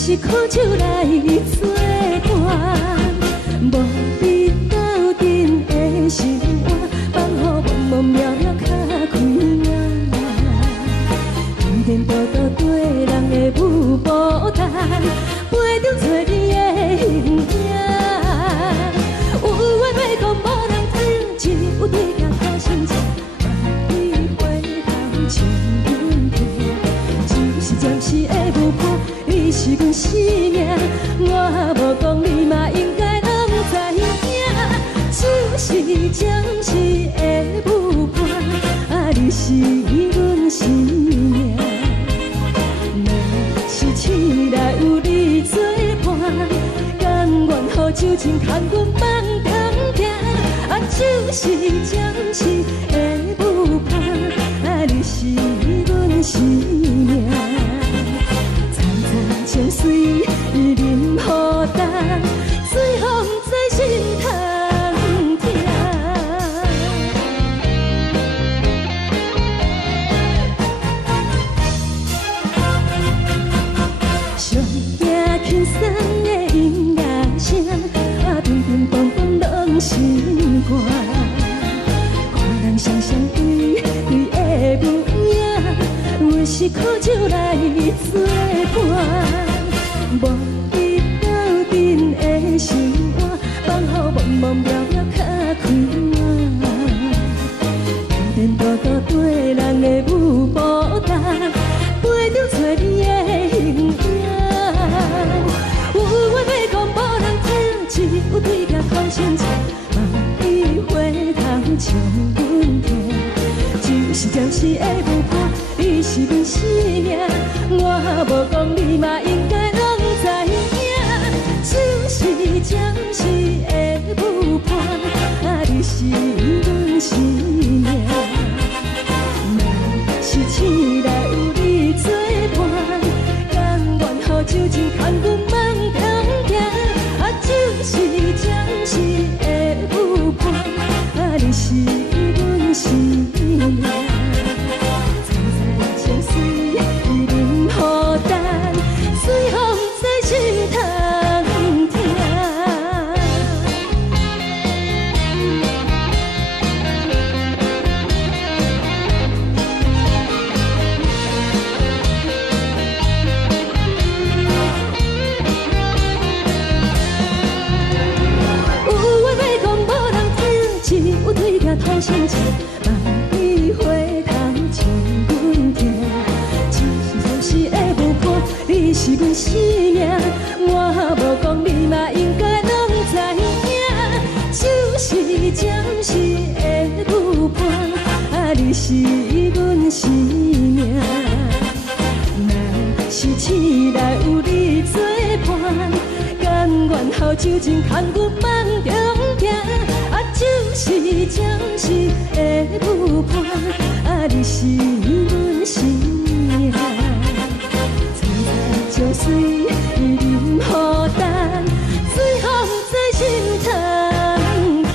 是苦酒来作伴，无你斗阵的心肝，放予茫茫渺渺较开眼。颠颠倒倒对人的舞步弹，陪着找你的形影。有话要讲无人知，只有对镜头相衬，万里回头像阮家，就是暂时的舞伴。 你是阮生命，我无讲你嘛应该拢知影。就是暂时的舞伴，啊，你是阮生命。若是醒来有你作伴，甘愿予酒精牵阮放空行。啊，就是暂时的舞伴，啊，你是阮生命。 情水伊淋雨淡，水风在心通听。上惊轻松的音乐声，啊，乒乒乓乓拢心肝。看人双双对对的舞影，阮是苦酒来作伴。 无你斗阵的心肝，放予茫茫渺渺较开眼。颠颠倒倒对人的舞步弹，陪着找你的形影。有话要讲无人听，只有对镜头相衬，万里回头像阮家，就是。暂时的有伴，你是阮生命。我无讲你嘛应该拢知影，就是暂时的有伴，啊，你是阮生命。若是醒来有你作伴，甘愿予酒精牵阮梦中行，啊，就是暂时的有伴，啊，你是阮生命。采采情水，伊啉予等，随风在心通听。有话要讲无人听，只有对镜吐心情，万里花头将阮听。暂时的有伴，你是阮生命。我无讲你嘛应该拢知影，就是暂时的有伴，啊，你是阮生命。若是醒来有你作伴，甘愿予酒精牵阮梦中行，啊，就是暂时的有伴，啊，你是阮生命。采采情水，伊啉予等，随风在心通听。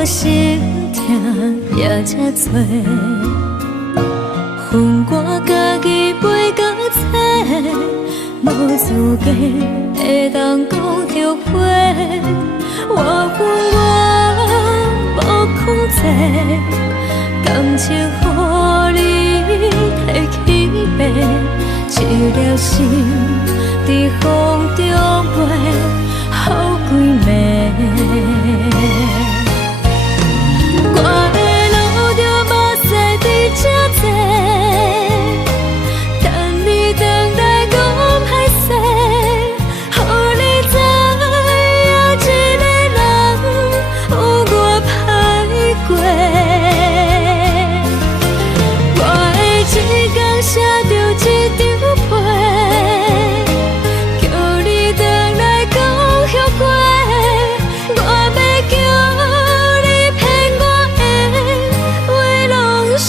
我心痛也这多，恨我家己袂够切，无资格会当讲后悔。我恨我无控制，感情予你摕去卖，一粒心伫风中飞，好几暝。我的路着目屎伫这多，等你回来讲歹势，予你知影一个人有我歹过。我的一天写着一张被，叫你回来讲后悔。我要叫你骗我的话拢收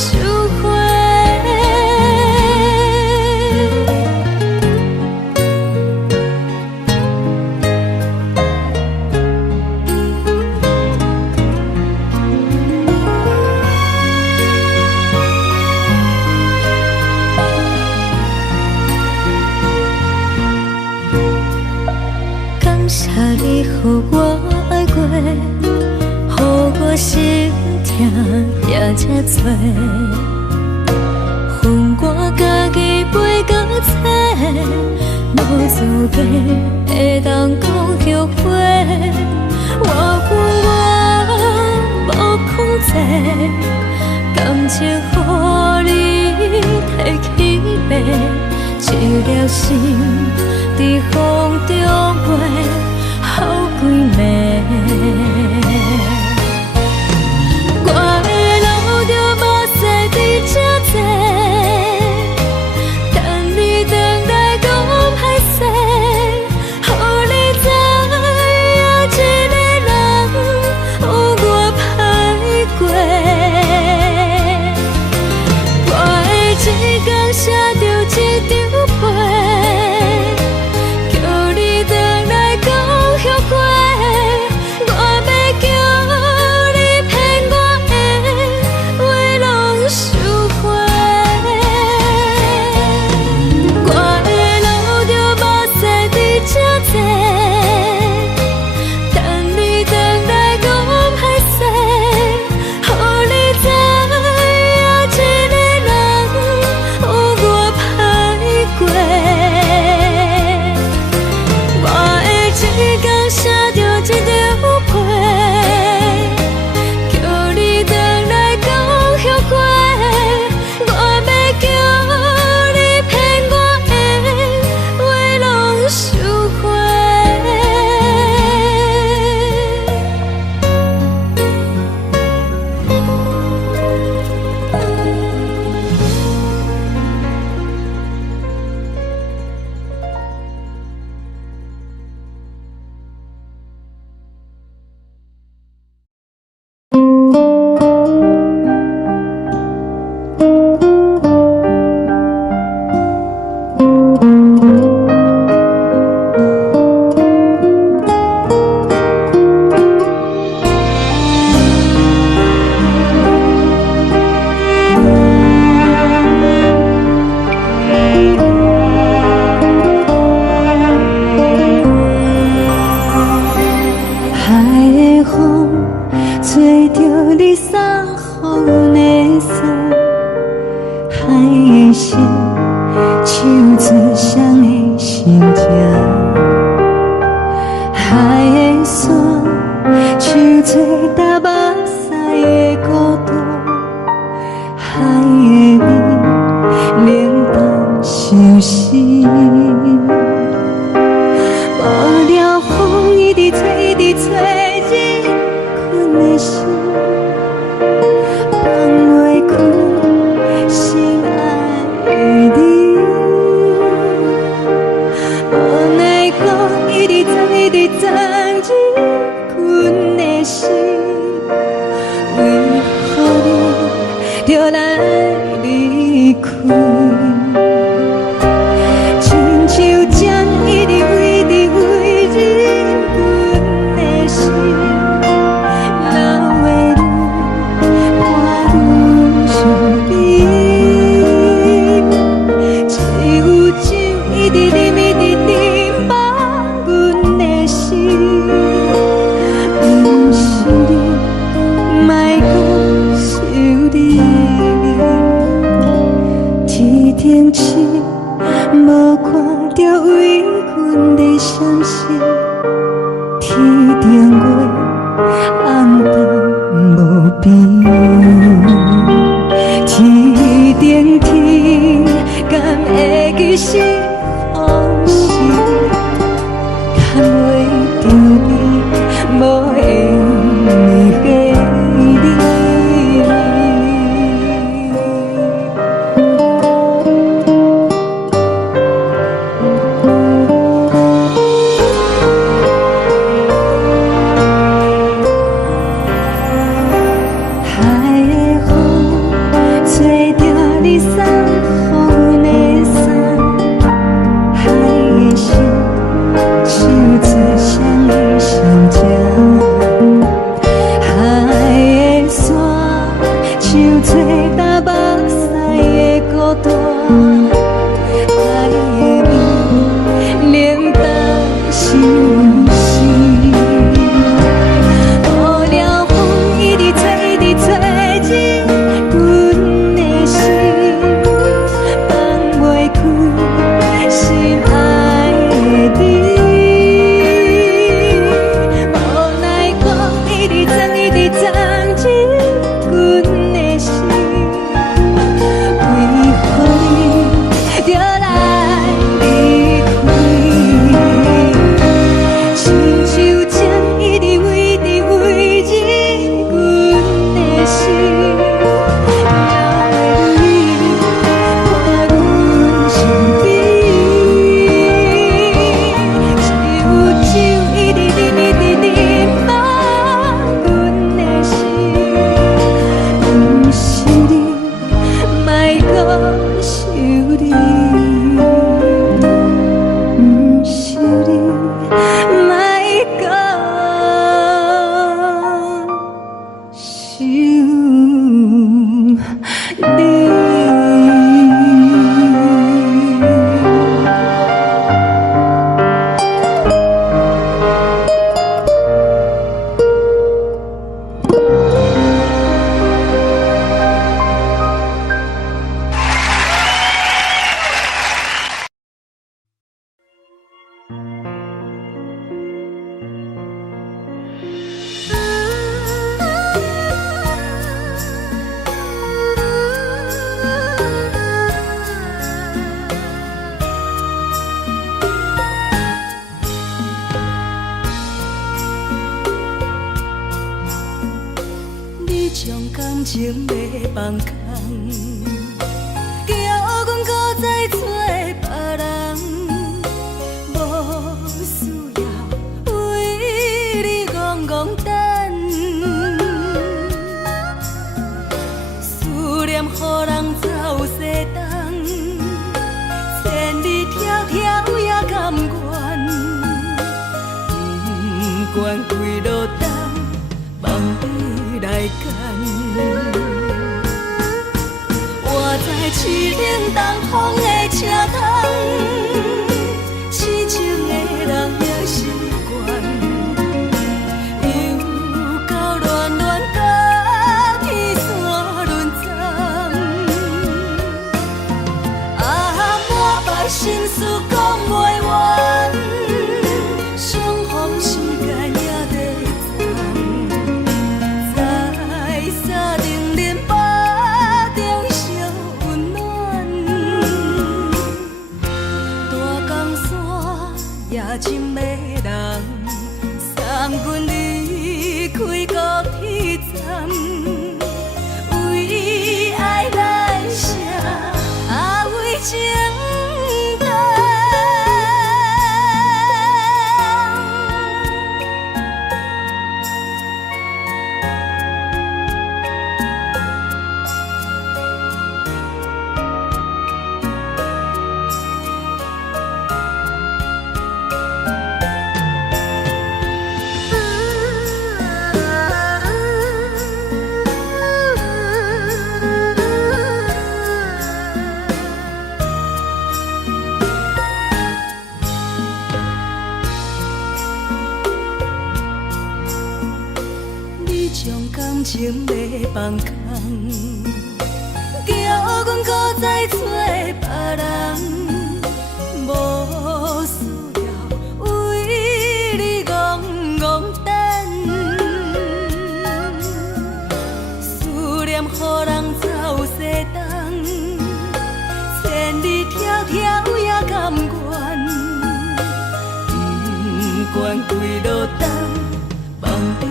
回。感谢你予我爱过，予我心痛也这多，恨我家己袂够切，无资格会当讲后悔。我恨我无控制，感情予你摕去卖，一粒心伫风中飞，好几暝。我的路着目屎伫这多，等你回来讲歹势，予你知影一个人有我歹过。我的一天写着一张被，叫你回来讲后悔。我要叫你骗我的话拢收回。我的路着目屎伫这多，等你回来讲歹势，予你知影一个人有我歹过。我的一天写着一张被，叫你回来讲后悔。我要叫你骗我的话拢收回。海的风吹着你送予的伞，海的心手做双的心情，海的山手做搭目屎的孤独，海的味冷淡伤心。无聊风一直吹，一直吹，日困的心放袂开，心爱的你。无奈何一直藏，一直藏，日困的心，为何你就来离开？亲像针一直飞，一直飞，日困的心，流的边，天顶天，敢会记是往事，敢袂着你，无缘的你。感情要放空，叫阮搁再找别人，无需要为你戆戆等。思念予人走西东，千里迢迢也甘愿，不管几路东，望你来干。我在市顶东风的车窗，痴情的人也习惯，又到乱乱甲天山轮站。啊，满腹心事讲袂完，相逢时间也在站，在沙丁林巴中烧温暖。大江山夜深的人，送阮离开高铁站，为爱来写，为情等。将感情要放空，叫阮搁再找别人，无需要为你戆戆等。予人走西东，千里迢迢也甘愿，不愿归落东，望你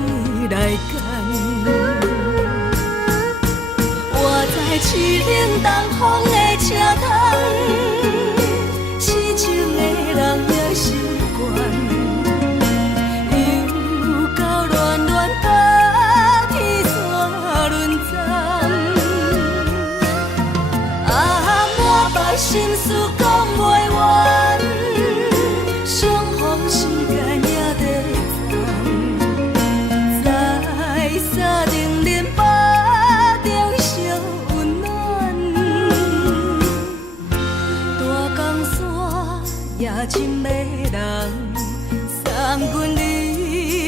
来干。我在市冷东风的车窗，痴情的人也习惯。心事讲袂完，相逢时间也在藏，在沙冷冷巴中烧温暖。大江山夜深的人，送阮离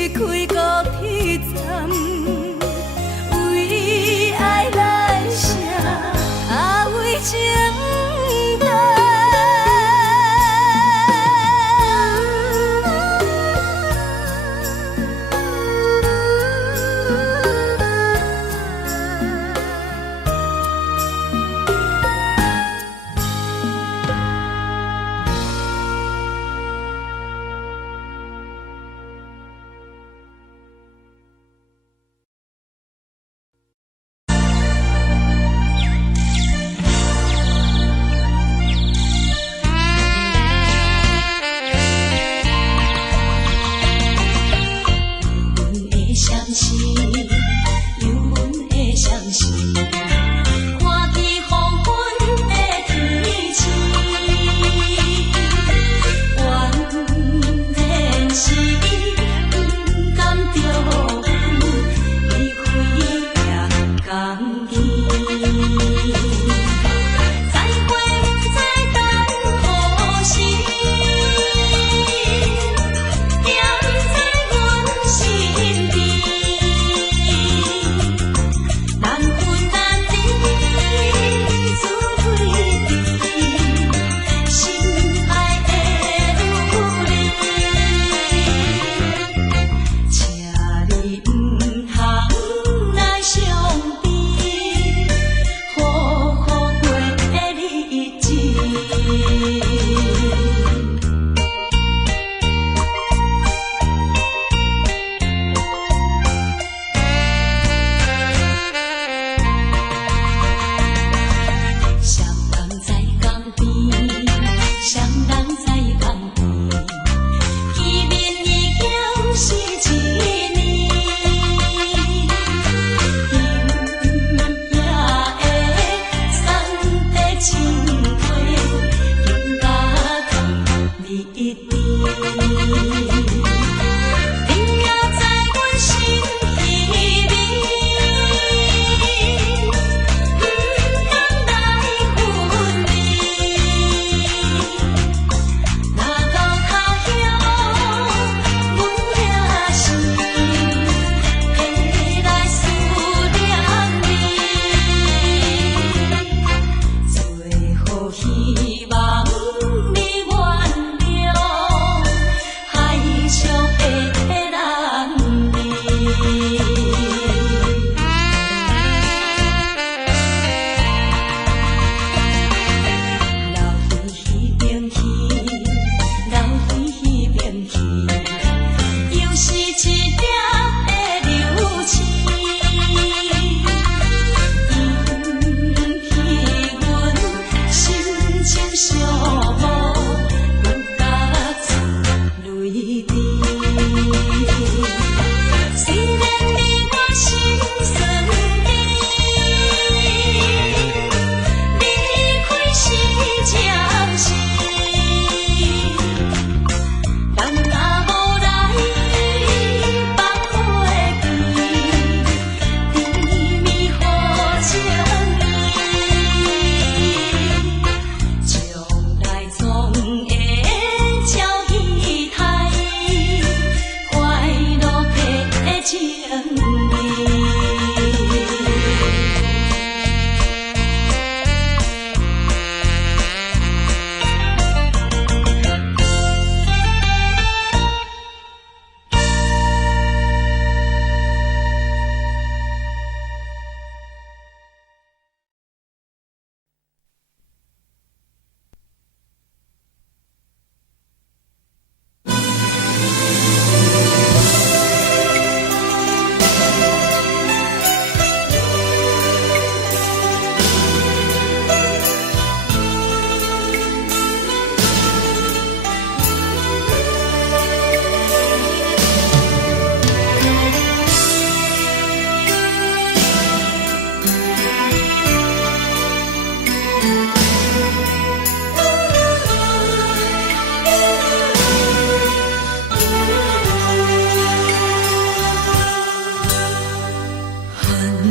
开高铁站，为爱来写，为情。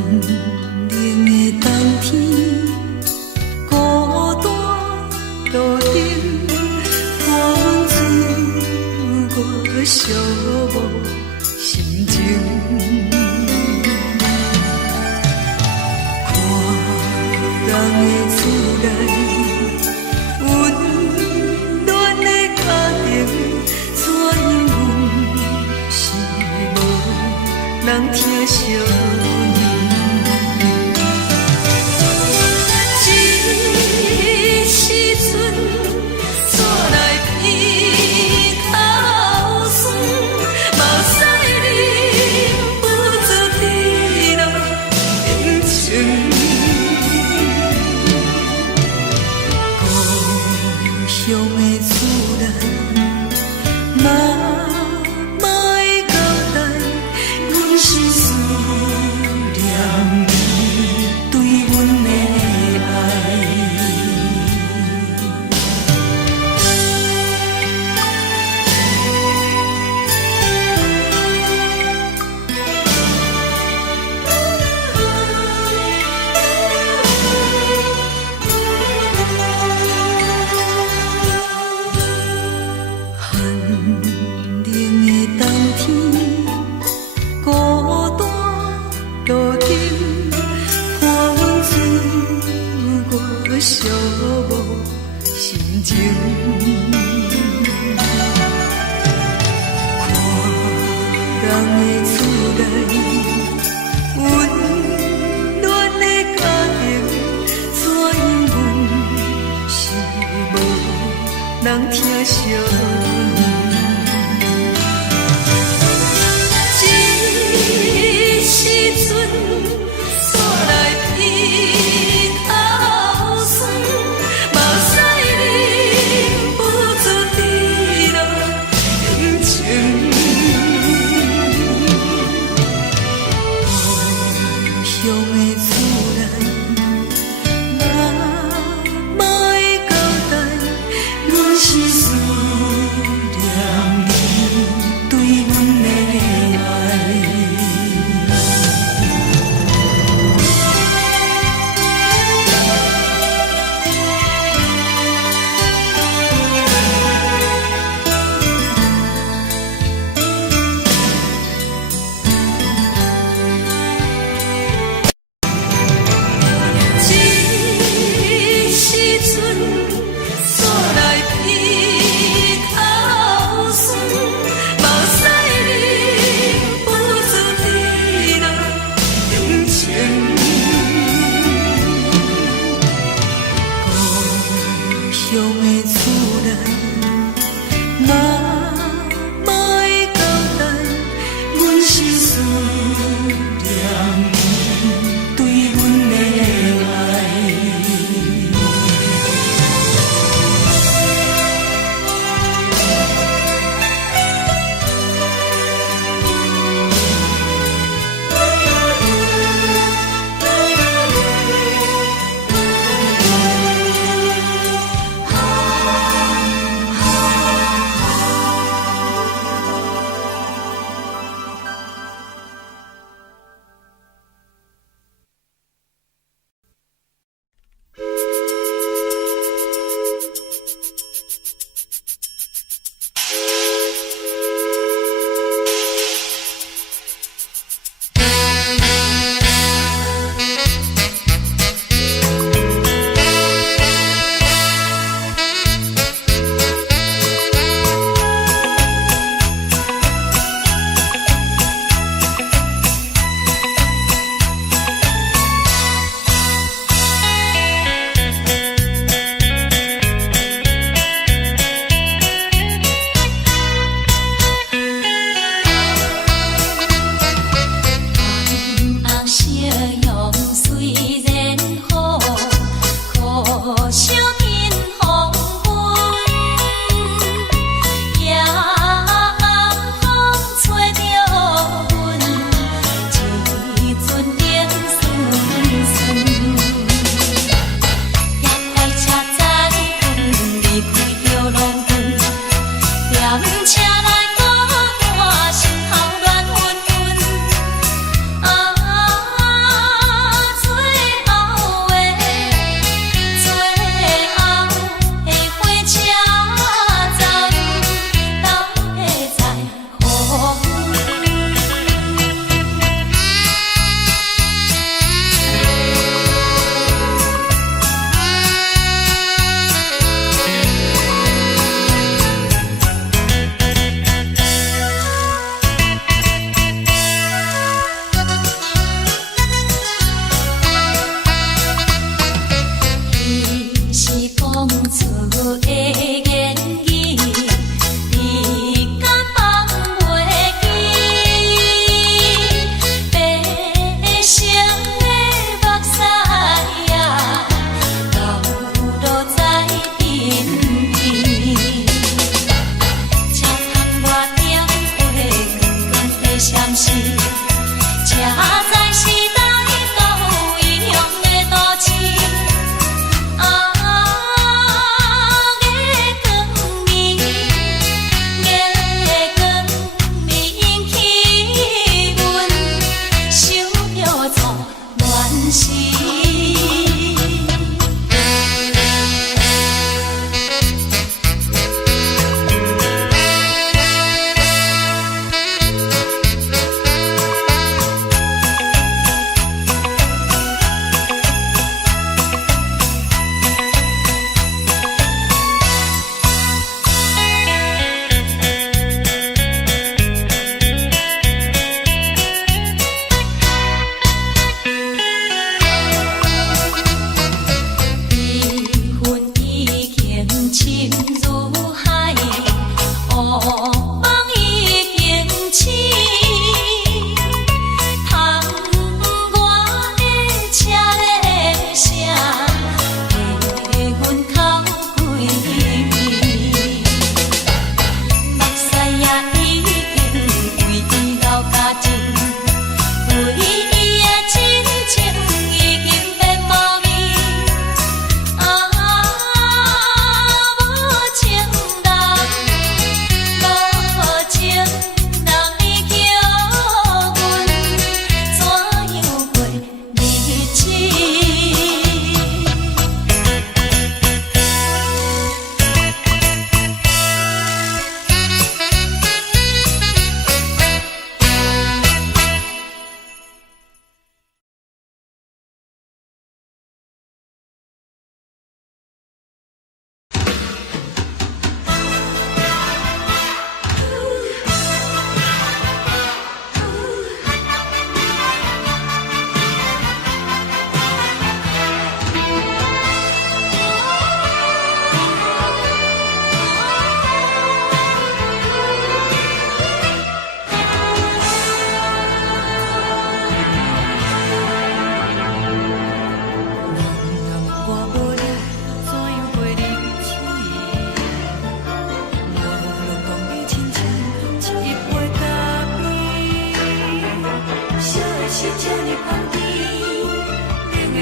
冷的冬天，孤单路顶，风吹我寂寞心情。看人的厝内，温暖的家庭，怎样是无人疼惜你？这时阵，纸内鼻口酸，目屎忍不住滴落眼睛。故乡的厝内，妈妈的交代，阮是思念你对阮的爱。寒冷的冬天，孤单路顶，风吹我寂寞心情。看人的厝内，温暖的家庭，怎样是无人疼惜你？这时阵，纸内鼻口酸，目屎忍不住滴落眼睛。故乡的厝内，妈妈的交代，阮是思念你对阮的爱。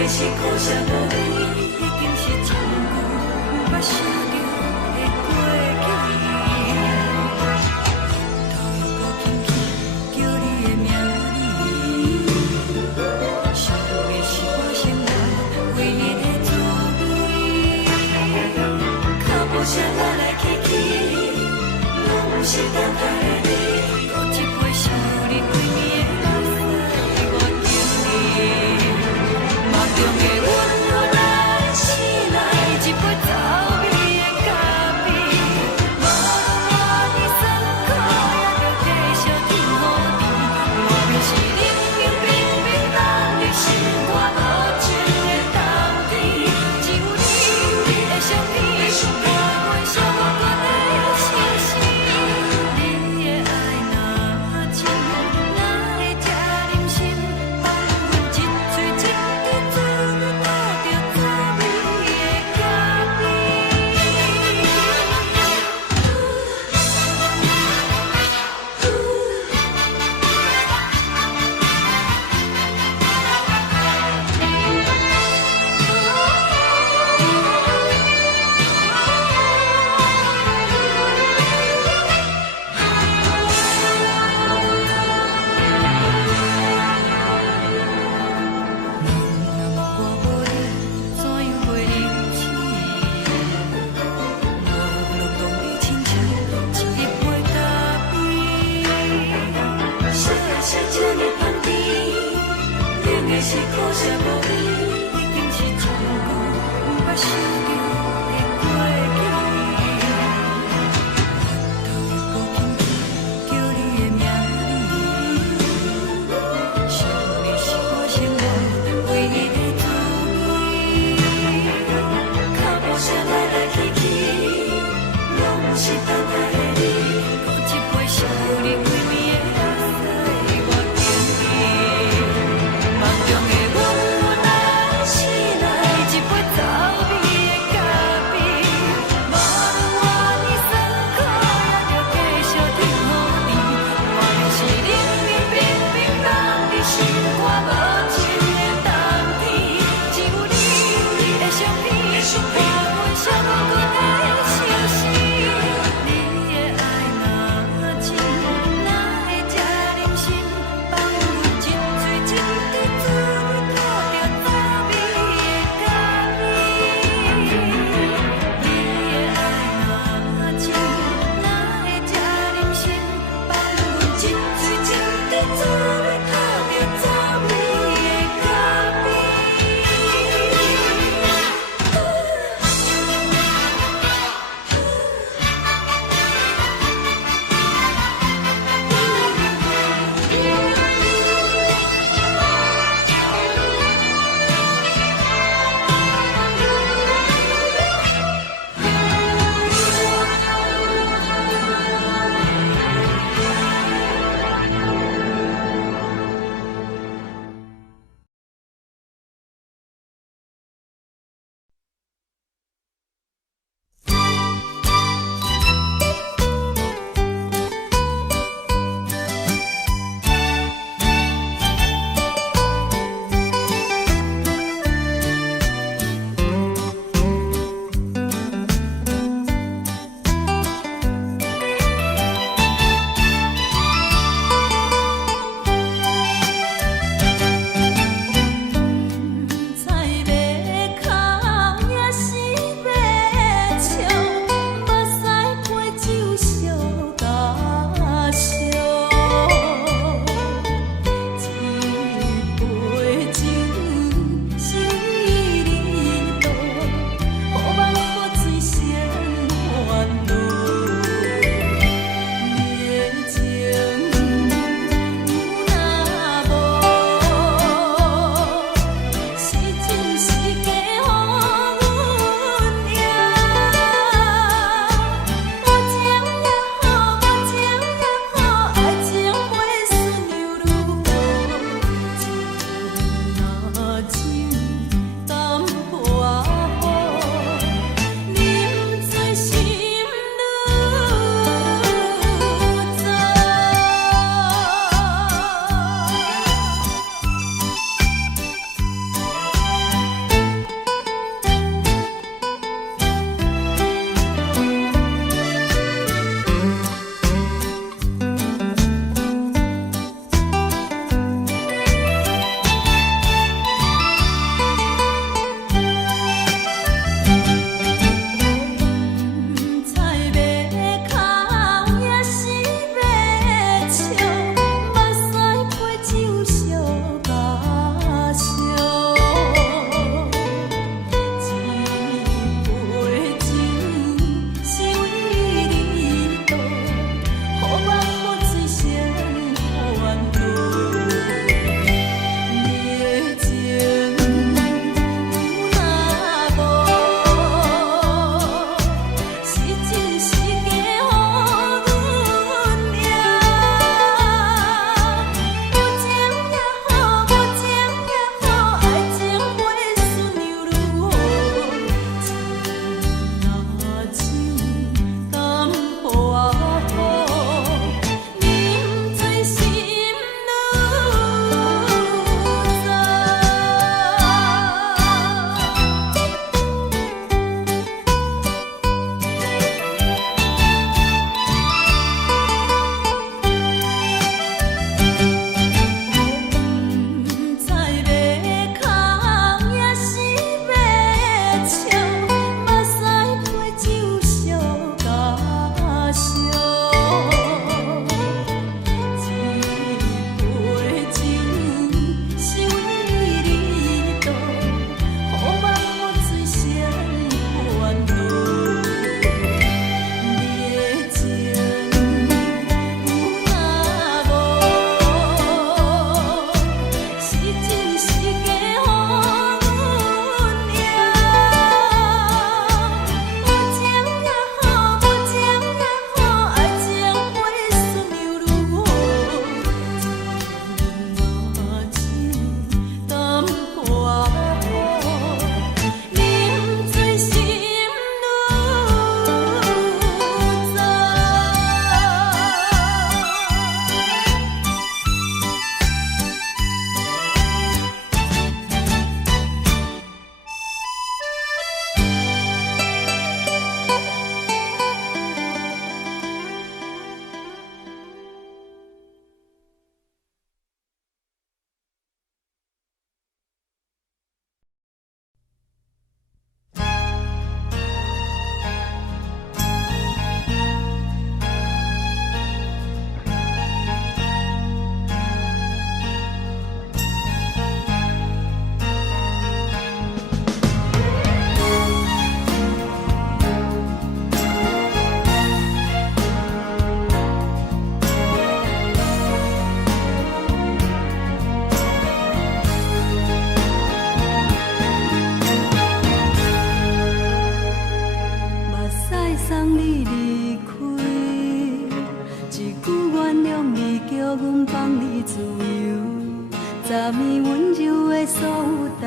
是苦涩无味，已经是一句有捌想着的过去。头又搁轻轻叫你的名字，想的是我生活唯一的滋味。脚步声来来去去，拢是等待的你，搁一杯想你归暝的目屎，我着你。梦中的阮我来醒来，一杯走味的咖啡，无论我的酸苦，也着继续甜予你。莫名是冷冷冰冰咱的心肝无情的冬天，只有你的相片，伴阮相关的心事。你的爱若真，哪会这忍心放阮一嘴一滴嘴里倒着滋味的咖是苦涩无味，已经是一句有捌想着的过去。头又搁轻轻叫你的名字，想的是我生活唯一的滋味。脚步声来来去去，拢是等待的你，搁一杯想你归暝的目屎，我着你。梦中的阮，我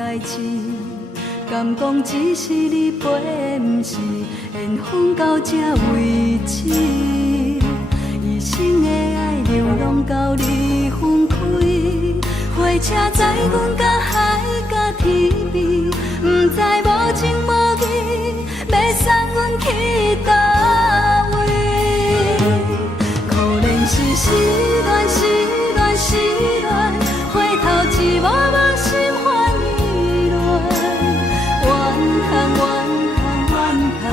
代志，敢讲只是你陪，不是缘分到这为止。一生的爱流浪到你分开，火车载阮到海甲天边，不知无情无义，要送阮去倒位？可能是失恋，失恋，失恋，回头一幕幕心烦意乱，怨叹，怨叹，怨叹，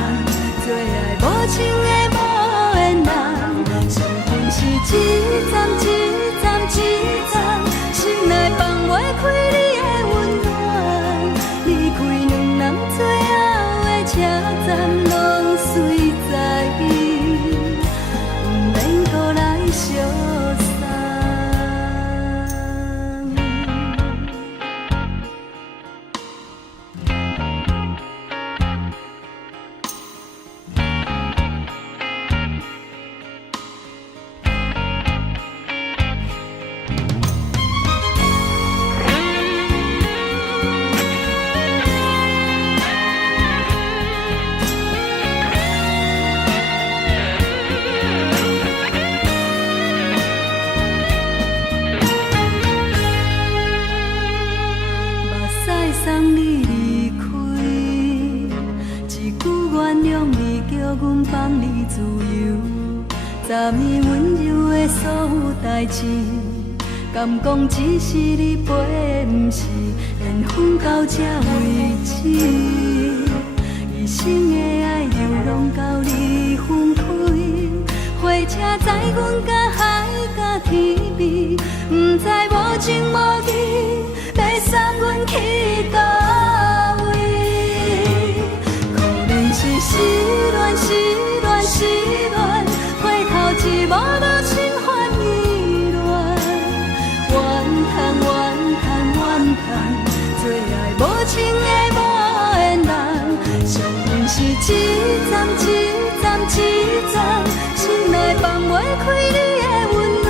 最爱无情的无缘人，上恨是一站一站一站，心内放袂开你的温暖，离开两人最后的车站，拢随在伊，不免搁来相送。送你离开，一句原谅你，叫阮放你自由。昨暝温柔的所有代志，敢讲只是你陪，不是缘分到这为止。一生的爱流浪到你分开，火车载阮到海甲天边，不知无情无义，要送阮去倒位？可能是失恋，失恋，失恋，回头一幕幕心烦意乱，怨叹，怨叹，怨叹，最爱无情的无缘人，上恨是一站一站一站，心内放袂开你的温暖，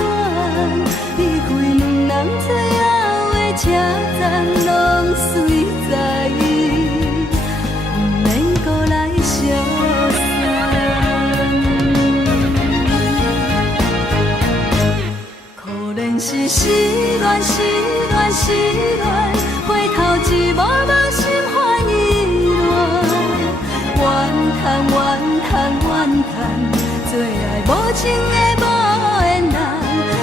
离开两人最后的车站，拢随在伊，不免搁来相送。可能是失恋，失恋，失恋，回头一幕幕心烦意乱，怨叹，怨叹，怨叹，最爱无情的无缘人，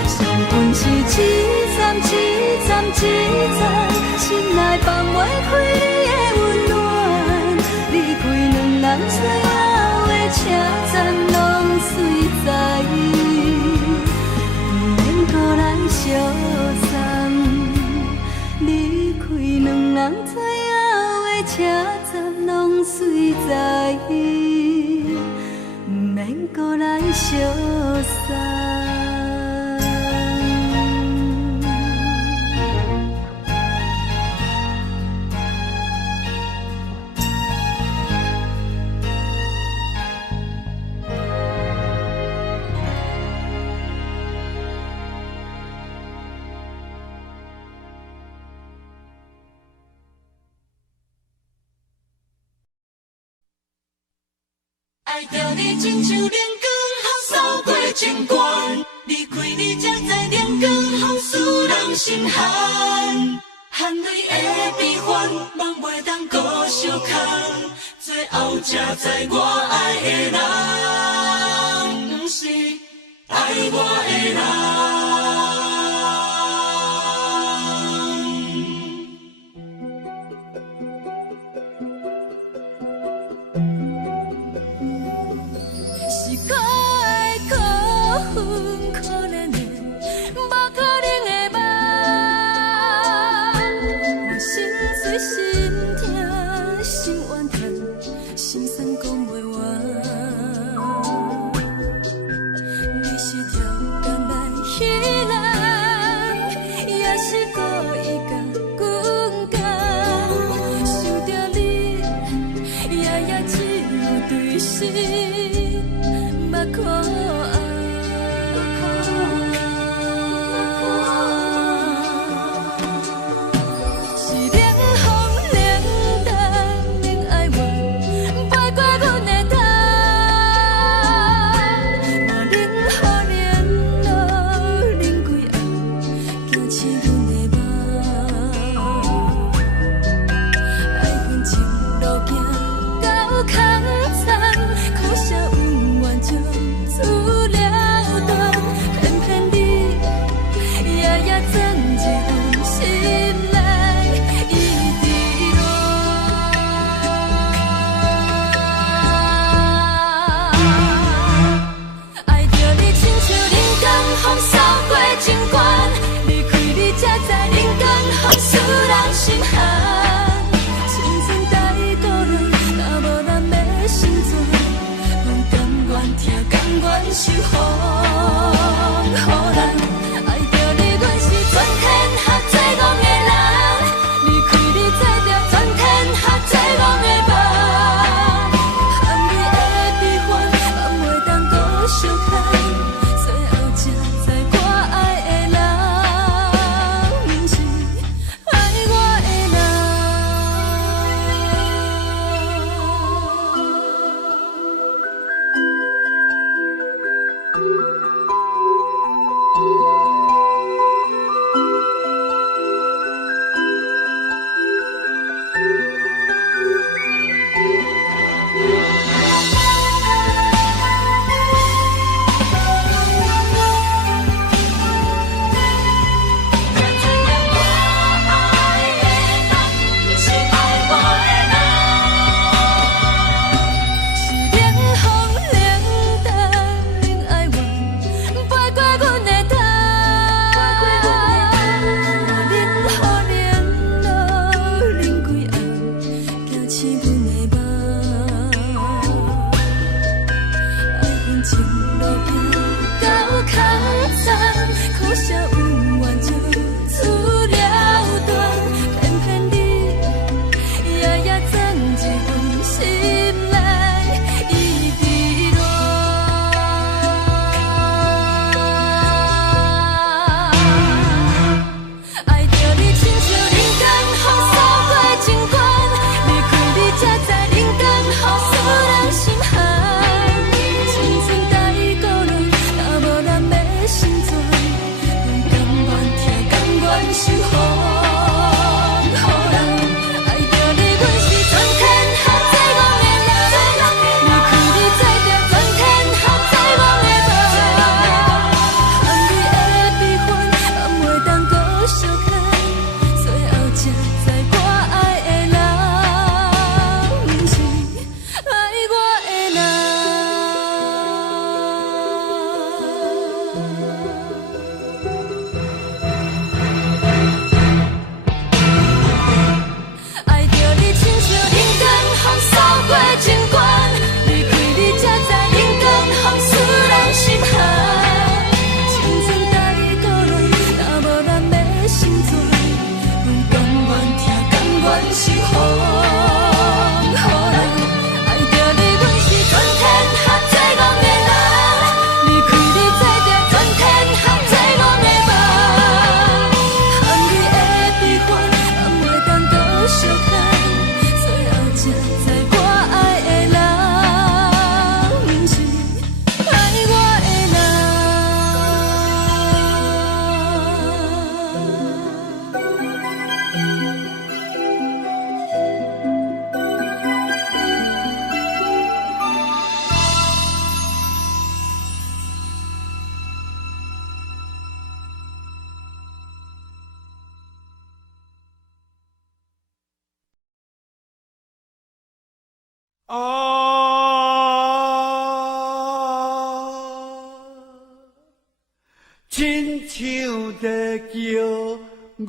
上恨是一站一站一站，心内放袂开你的温暖，离开两人最后的车站，拢随在伊，不免搁来相送。离开两人最后的车站，拢随在伊，不免搁来相送。爱着你亲像亮光，雨扫过情关，离开你才知亮光风使人心寒。含泪的悲欢，望袂当搁相牵，最后才知我爱的人，不是爱我的人。是可爱可恨可怜的，无可能的梦。我心碎心痛心怨叹，心酸讲袂完。你是条工来彼人，也是故意甲阮讲，想着你夜夜只有对视。目看爱，是冷风情路行到空残，可惜有缘就此了断，偏偏你夜夜钻一份心内一滴泪。爱着你亲像人间风扫过情关，离开你才知人间风使人心寒。青春待故人，若无咱要心酸，阮甘愿听，甘愿受风雨人。爱着你，阮是全天下最戆的人，离开你才着全天下最戆的梦。含你的悲欢，放袂当搁相牵，最后才知我爱的人，不是爱我的人。亲像在叫我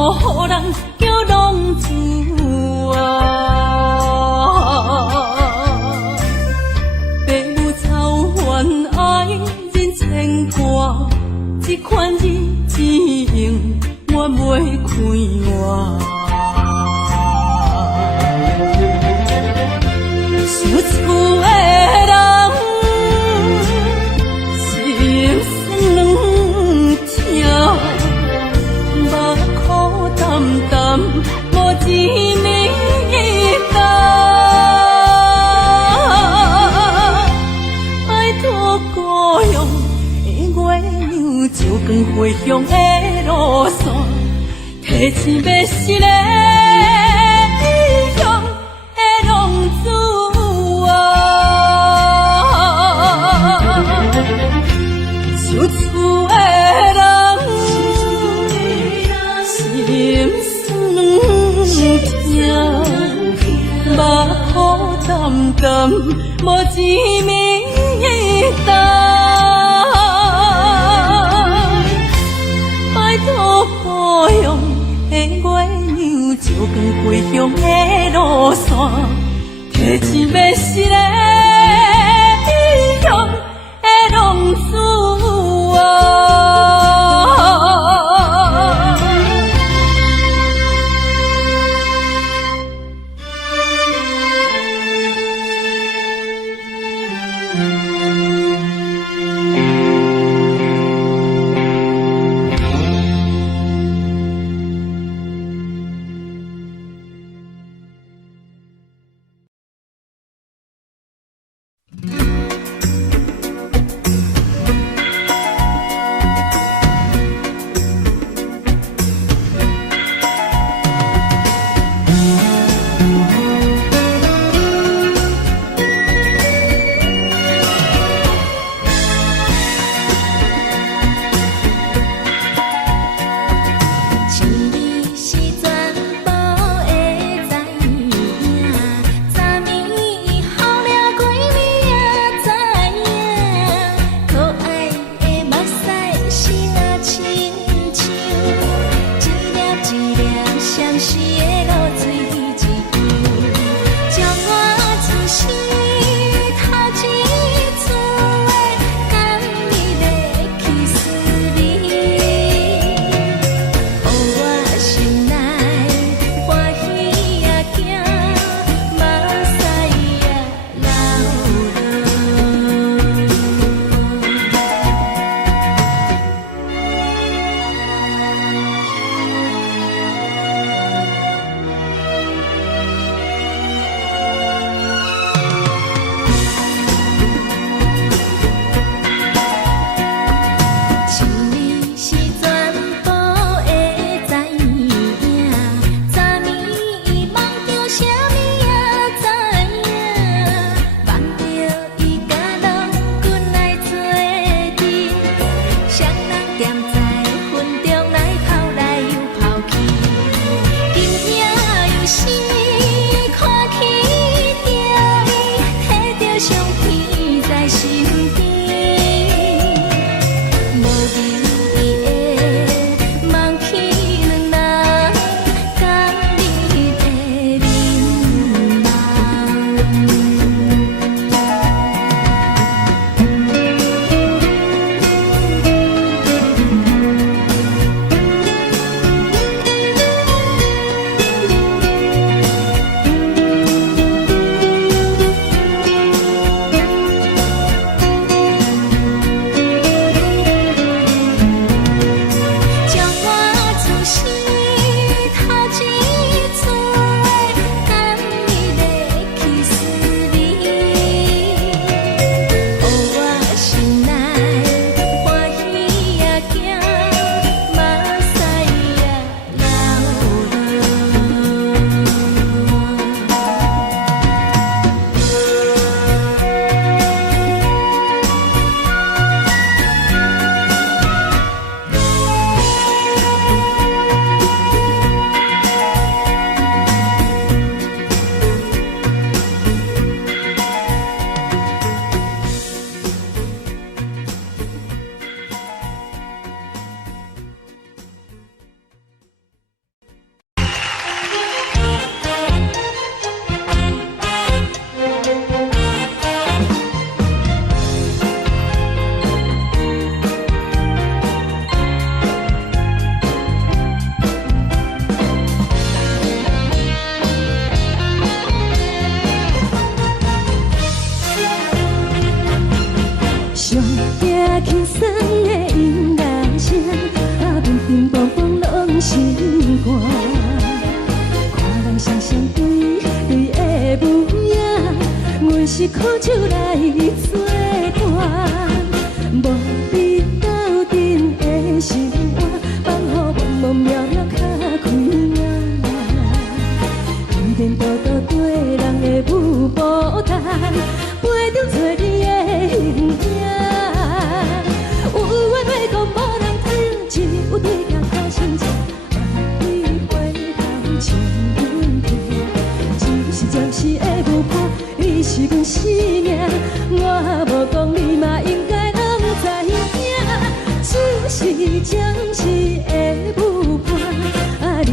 予人叫浪子啊！父母操怨爱人牵挂，这款日子用我袂开换。想厝的人心酸软痛，目苦淡淡无一年冬。拜托故乡的月亮，照光回乡的路线，提醒要是个异乡的浪子。想厝的人，心酸痛，目苦淡淡，无一暝冬。拜托故乡的月亮，照光回乡的路线，提醒要是个异乡的浪子啊！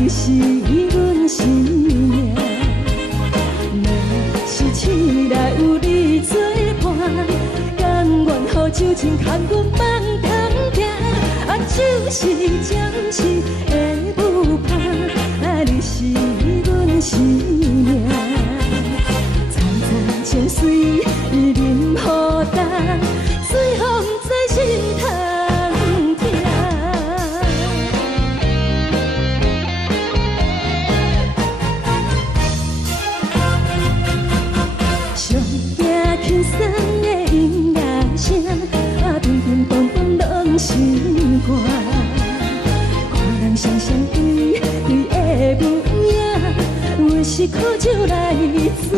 你是阮生命。若是醒来有你作伴，甘愿予酒精牵阮梦通行。就是暂时的舞伴，你是阮生命。参差情绪任何担，水风在心通听。上惊轻松的音乐声，乒乒乓乓拢心肝。看人双双对对的模样，我是苦酒来作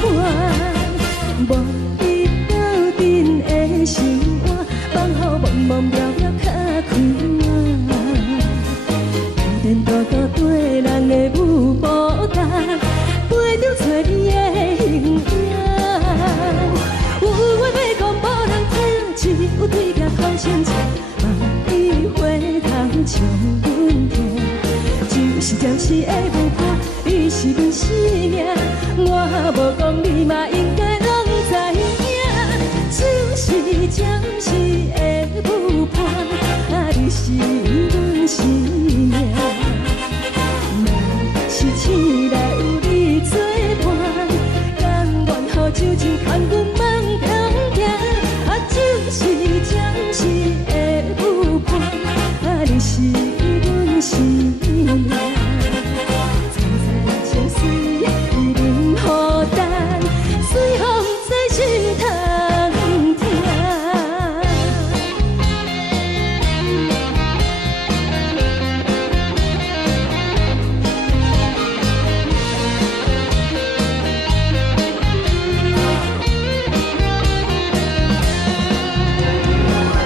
伴。无你斗阵的生活，放予茫茫渺渺较快活。电电倒倒对人的舞步单，陪着找你的形影。有话要讲无人听，只有对镜头前坐，梦里回头唱阮听。就是暂时的舞伴，你是阮生命。我无讲你嘛应该拢知影，就是暂时的舞伴，你是阮生命。若是醒来有你作伴，甘愿予酒精牵阮梦通行。就是暂时的舞伴，你是阮生命。参差情绪任何担，随风在心通听。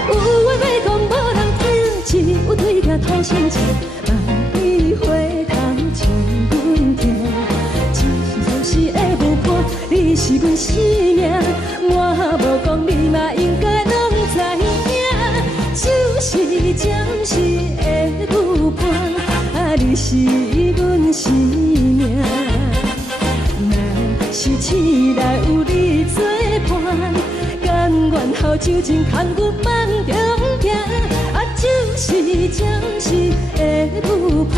有话要讲无人听，只有对镜头前坐，梦里回头唱阮听。就是暂时的舞伴，你是阮生命。我无讲你嘛应该拢知影，就是暂时的舞伴，你是阮生命。若是醒来有你作伴，甘愿予酒精牵阮梦中行。就是暂时的舞伴，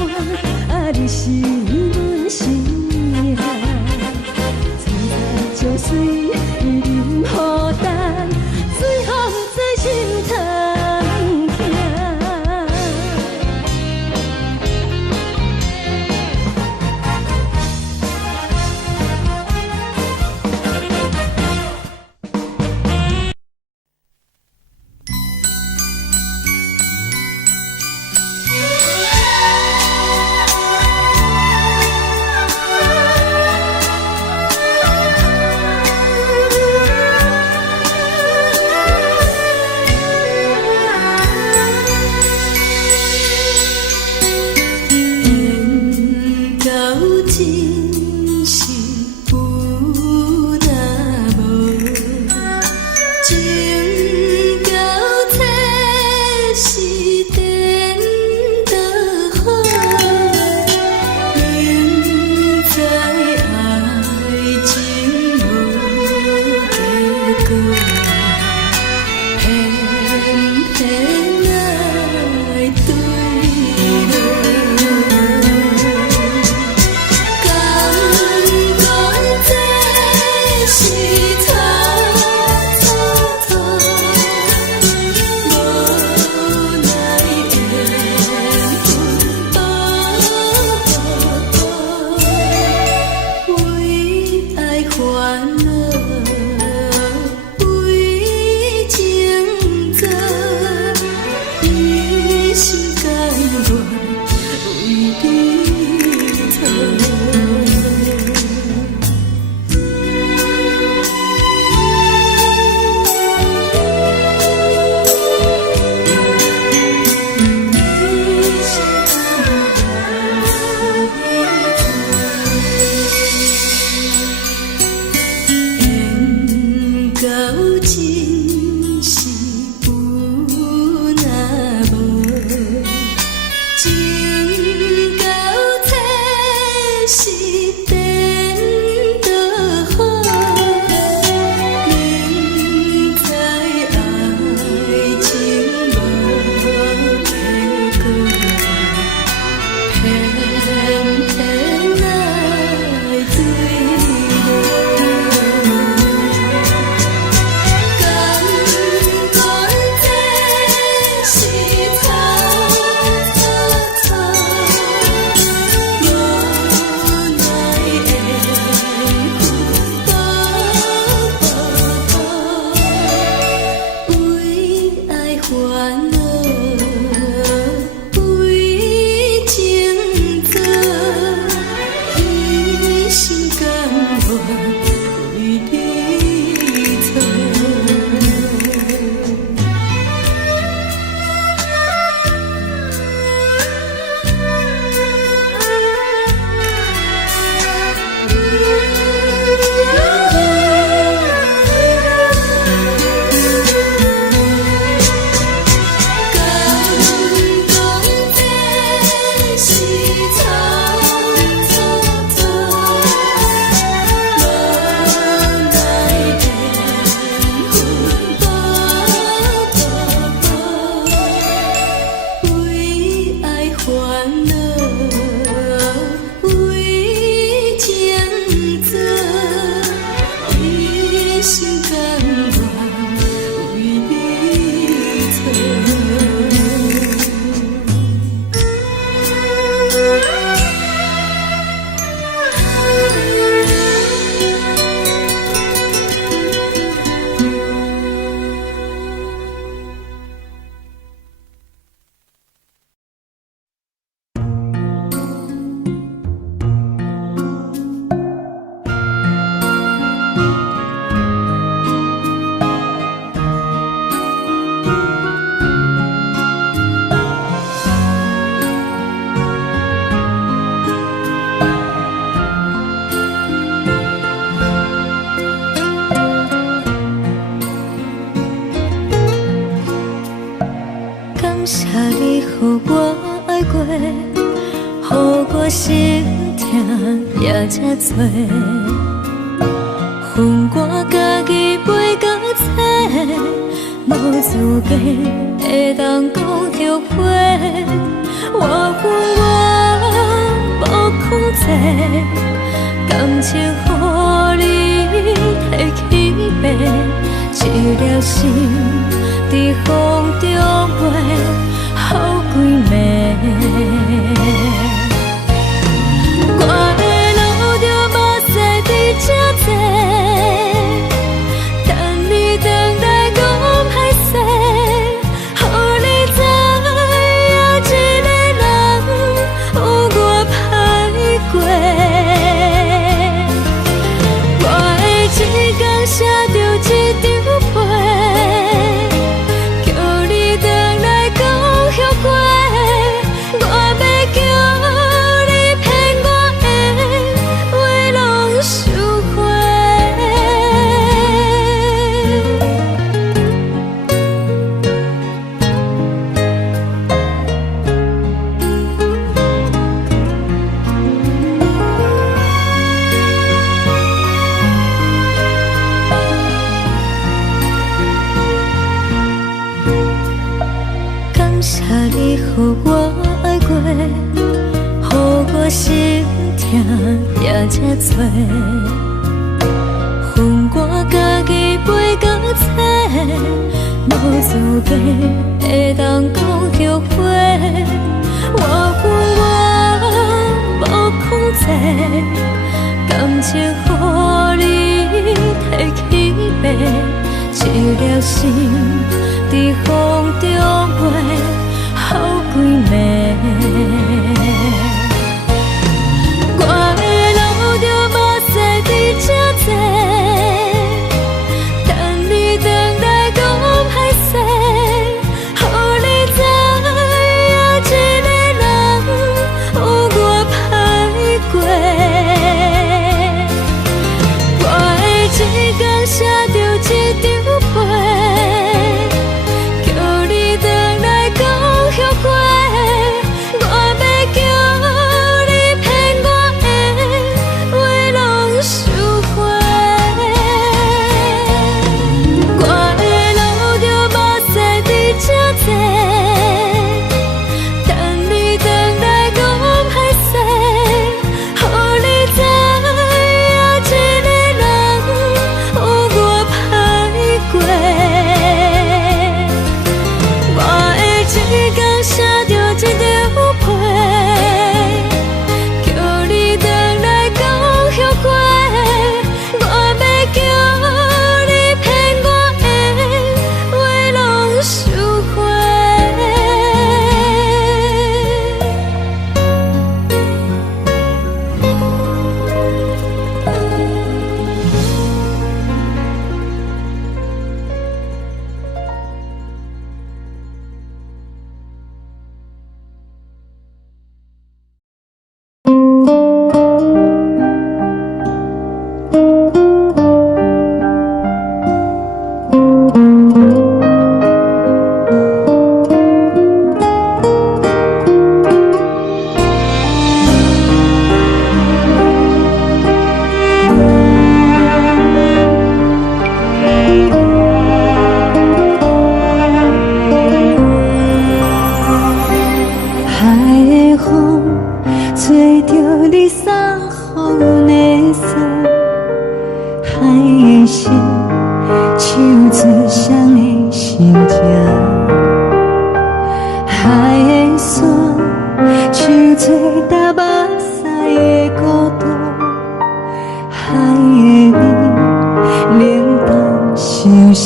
你是阮生命。参差情绪任何担，随风在心通听。我心痛也这多，恨我家己袂到切，无资格会当讲后悔。我恨我无控制，感情予你摕去卖，一粒心伫风中飞，好几暝。我的路着目屎伫这多，等你回来讲歹势，予你知影一个人有我歹过。我的一天写着一张被，叫你回来讲后悔。我要叫你骗我的话拢收回。感谢你，予我爱过，予我心痛也这多，恨我家己袂到切，无资格会当讲后悔。我恨我无控制，感情予你摕去卖，一粒心伫风中飞，好几暝。我的路着目屎伫这多，等你回来讲歹势，予你知影一个人有我歹过。我的一天写着一张被，叫你回来讲后悔。我要叫你骗我的话拢收回。我的路着目屎伫这多，等你回来讲歹势，予你知影一个人有我歹过。我的一天写着一张被，叫你回来讲后悔。我要叫你骗我的话拢收回。海的风吹着你送予的伞，海的心唱出双的心情，海的山唱出搭目屎的孤独，海的你冷淡伤心。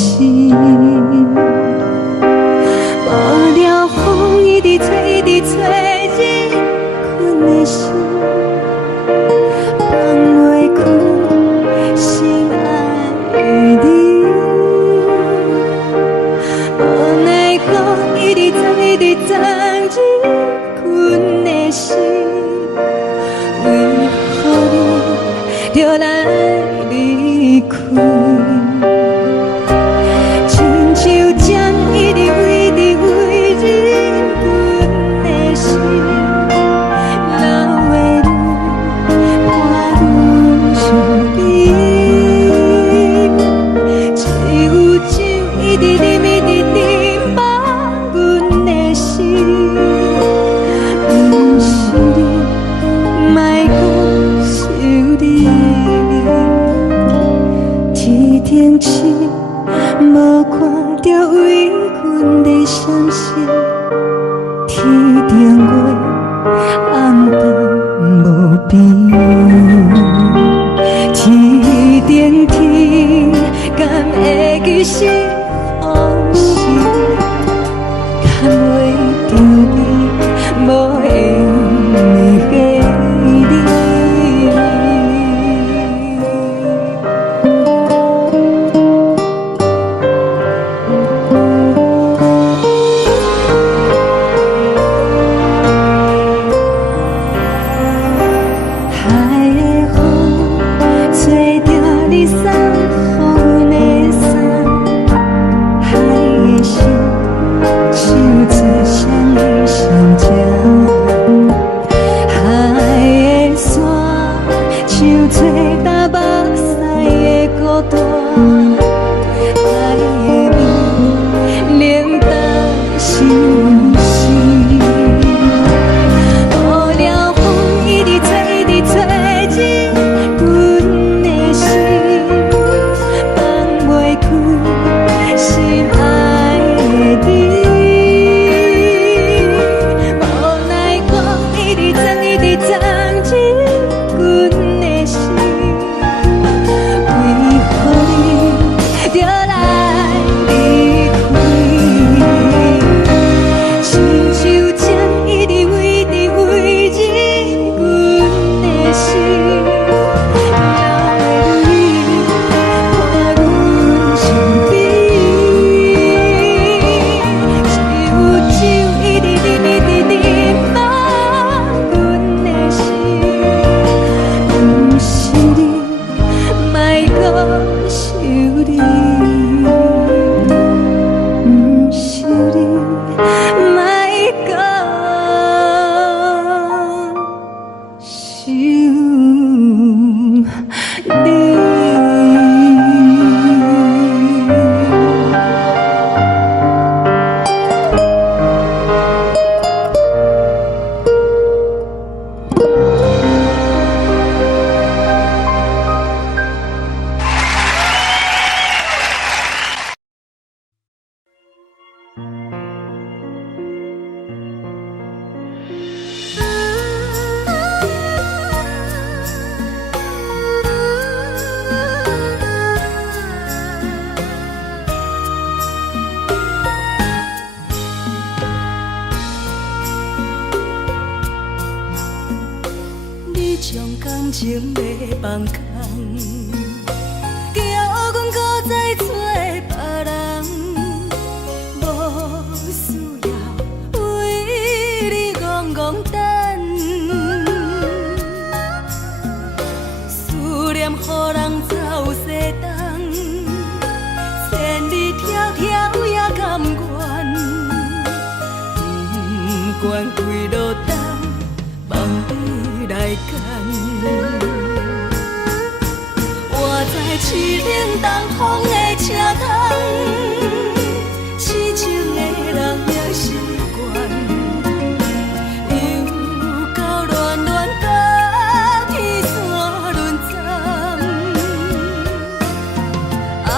无聊风一直吹，一直吹，日困的心放袂开，心爱的你。无奈何一直走，一直走，日困的心，为何你就来离开？亲像针一直围，一直围，日困的心，流的做干目屎的孤单，爱的你冷淡心事。雨了风一直吹，一直吹入阮的心，放袂开心爱的你。无奈我一直装，一直装进阮的心，为何你就来离开？亲像针一直围着围着阮的心，了的你看阮身边，一有酒一直啉一直啉满阮的心，不是你，莫搁想你，不是你，莫搁想你。你将感情要放空，叫阮搁再找别人，无需要为你戆戆等，思念予人走西东，千里迢迢也甘愿，不管几落冬，望你来干。我在凄冷东风的车窗，痴情的人也习惯，又到乱乱甲天线轮站。满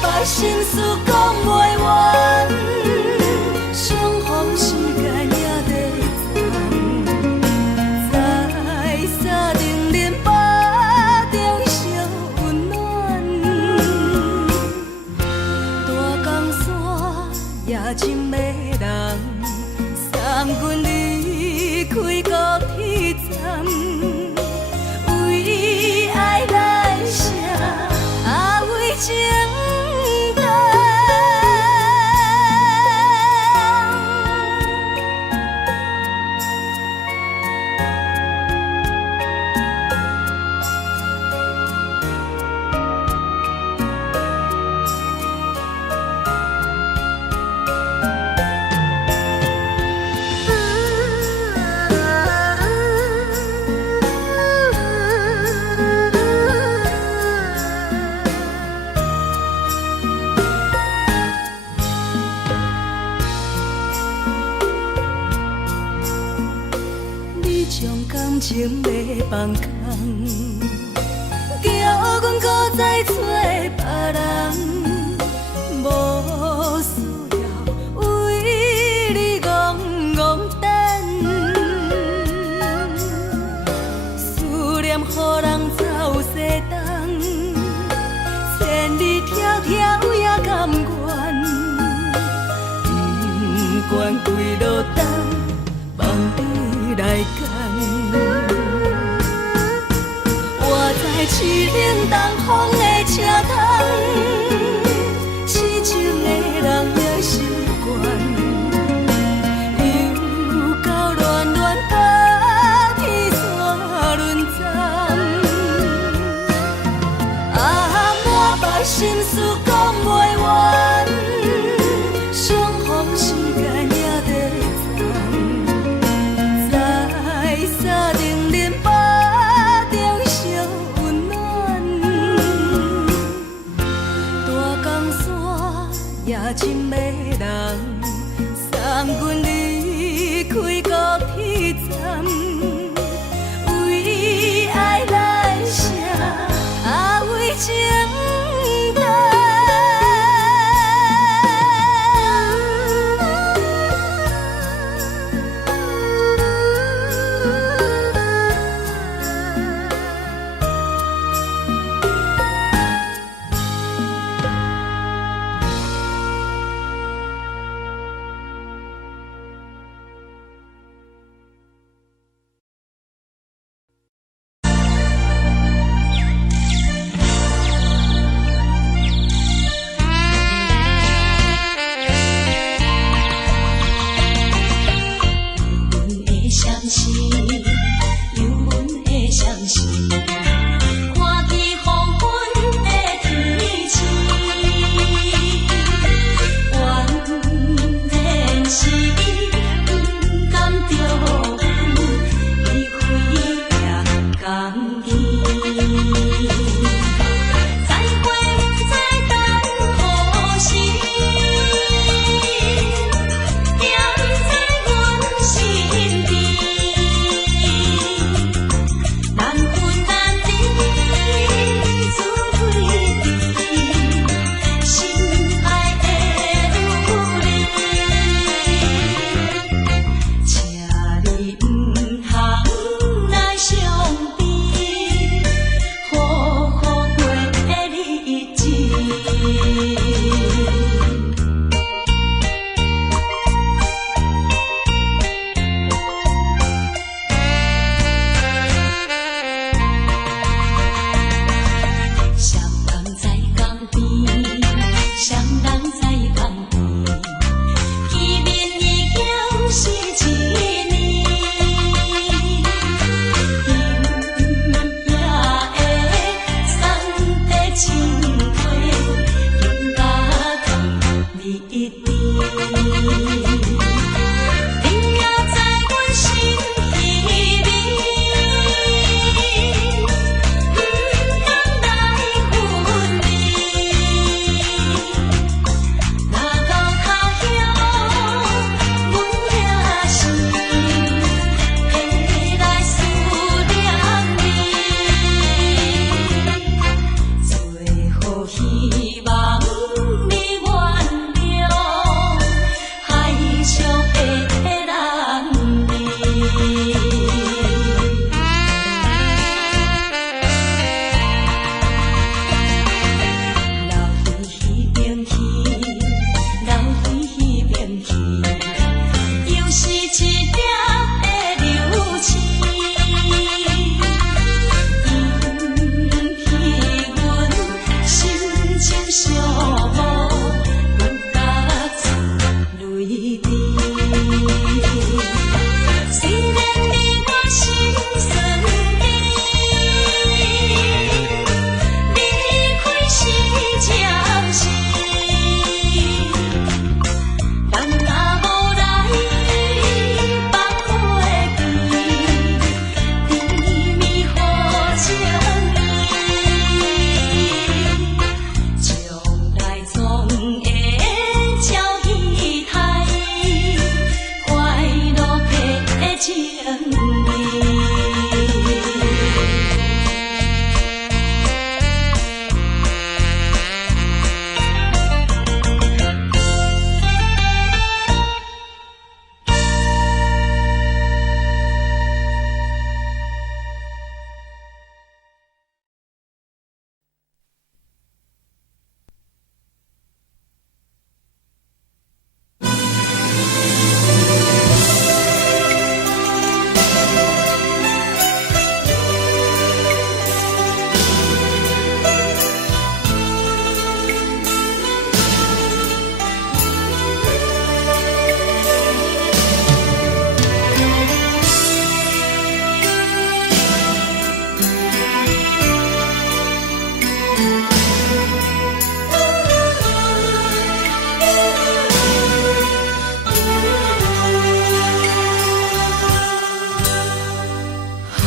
腹心事讲袂完，相逢时间也在站，在沙丁林巴中烧温暖。大江山夜深的人，送阮离开高铁站，为爱来写为情长。你将感情要放空，叫阮搁再找别人，无需要为你戆戆等，思念予人走西东，千里迢迢也甘愿，不管几落冬，望你来干。我在凄冷东风的车窗，痴情的人也习惯，又到乱乱甲天线轮站。满腹心事讲袂完，相逢时间也在站，在沙丁林巴中烧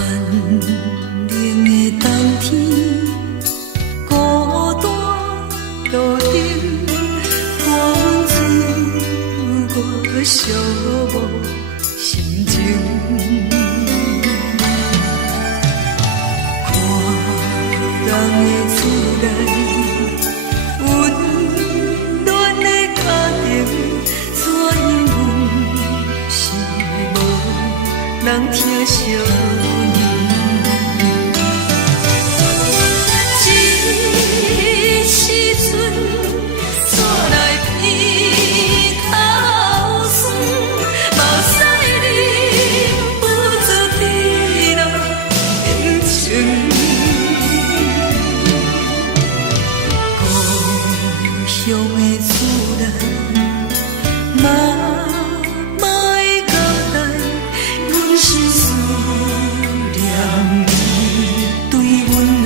冷的冬天，孤单路顶，风吹我寂寞心情。看人的厝内，温暖的家庭，怎因阮是无人疼惜？人疼惜，这时阵煞来鼻口酸，目屎忍不住滴落眼睛。故乡的厝内，莫交代。是思念你对阮的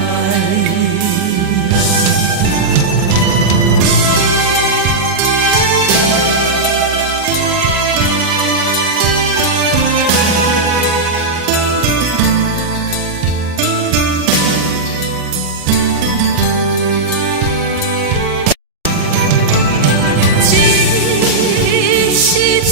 爱。这时阵。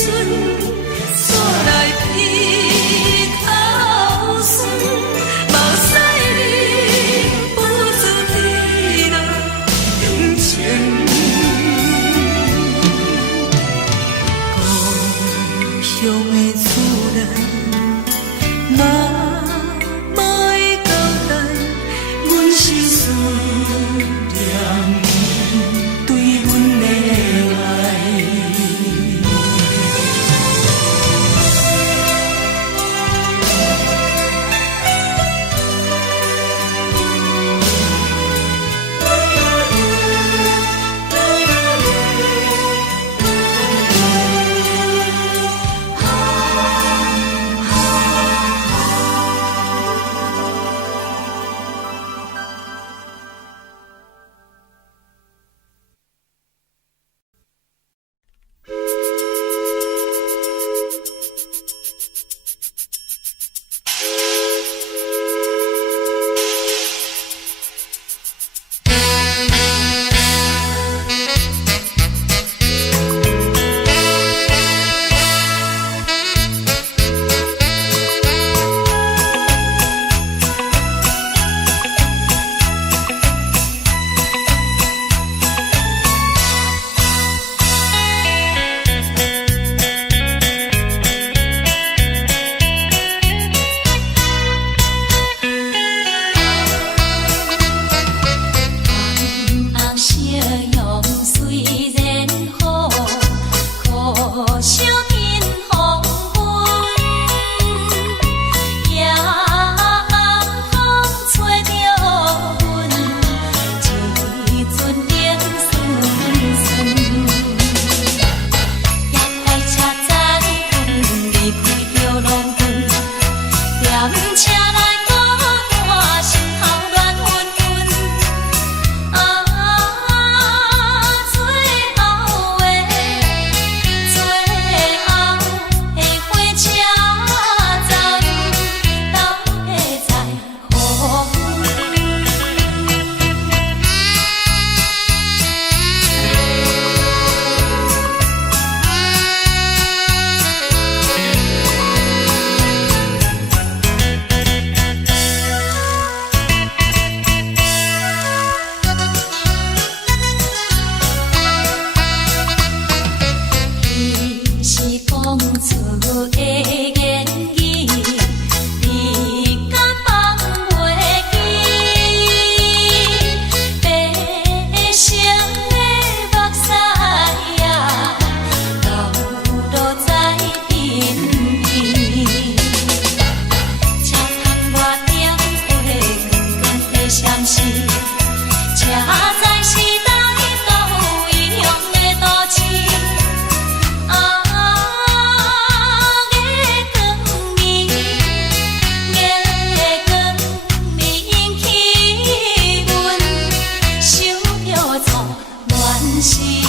暖心。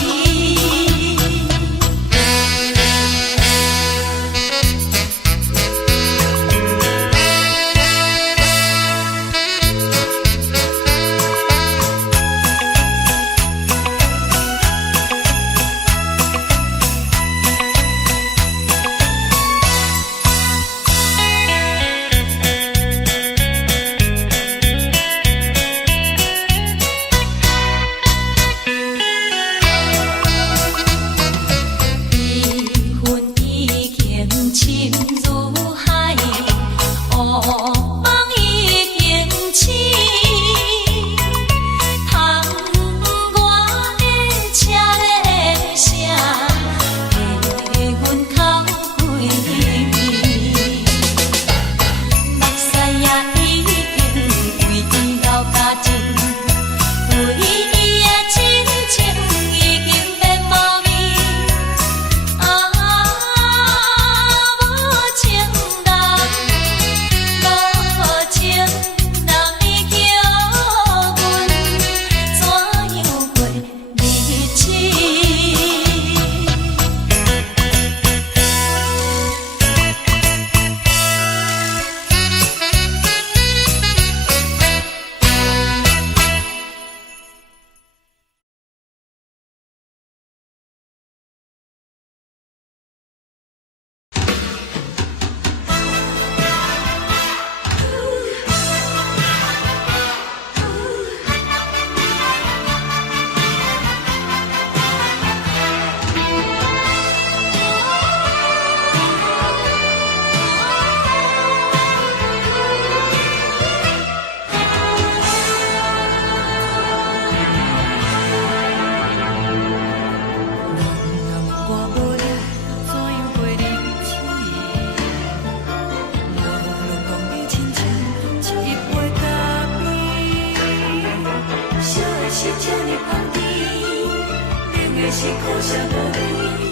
是苦涩无味，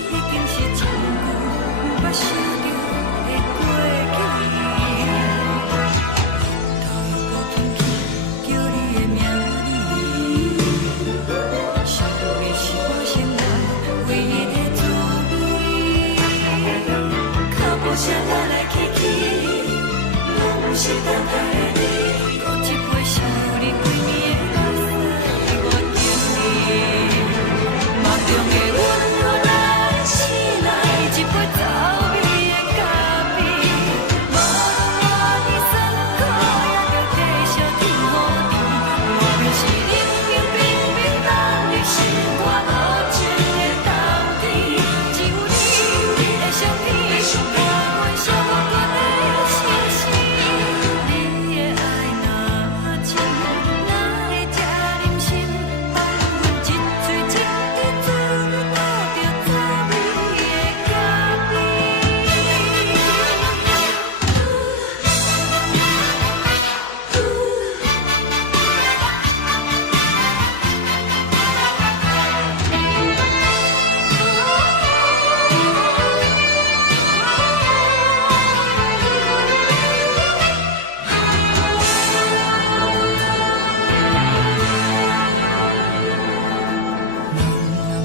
已经是一句毋捌想着的过去。头又搁轻轻叫你的名字，想你是我生来唯一的滋味。脚步声来来去去，拢是等待的你。搁一杯想你几年的目屎，我敬你。梦中的阮我来醒来，一杯走味的咖啡，无论我的酸苦，也着继续甜予你。无论是冷冷冰冰冷的心，我无情的斗阵，只有你的相片，伴阮相关的心事。你的爱若真，哪会这忍心放阮一嘴一滴水，倒着走味的咖啡。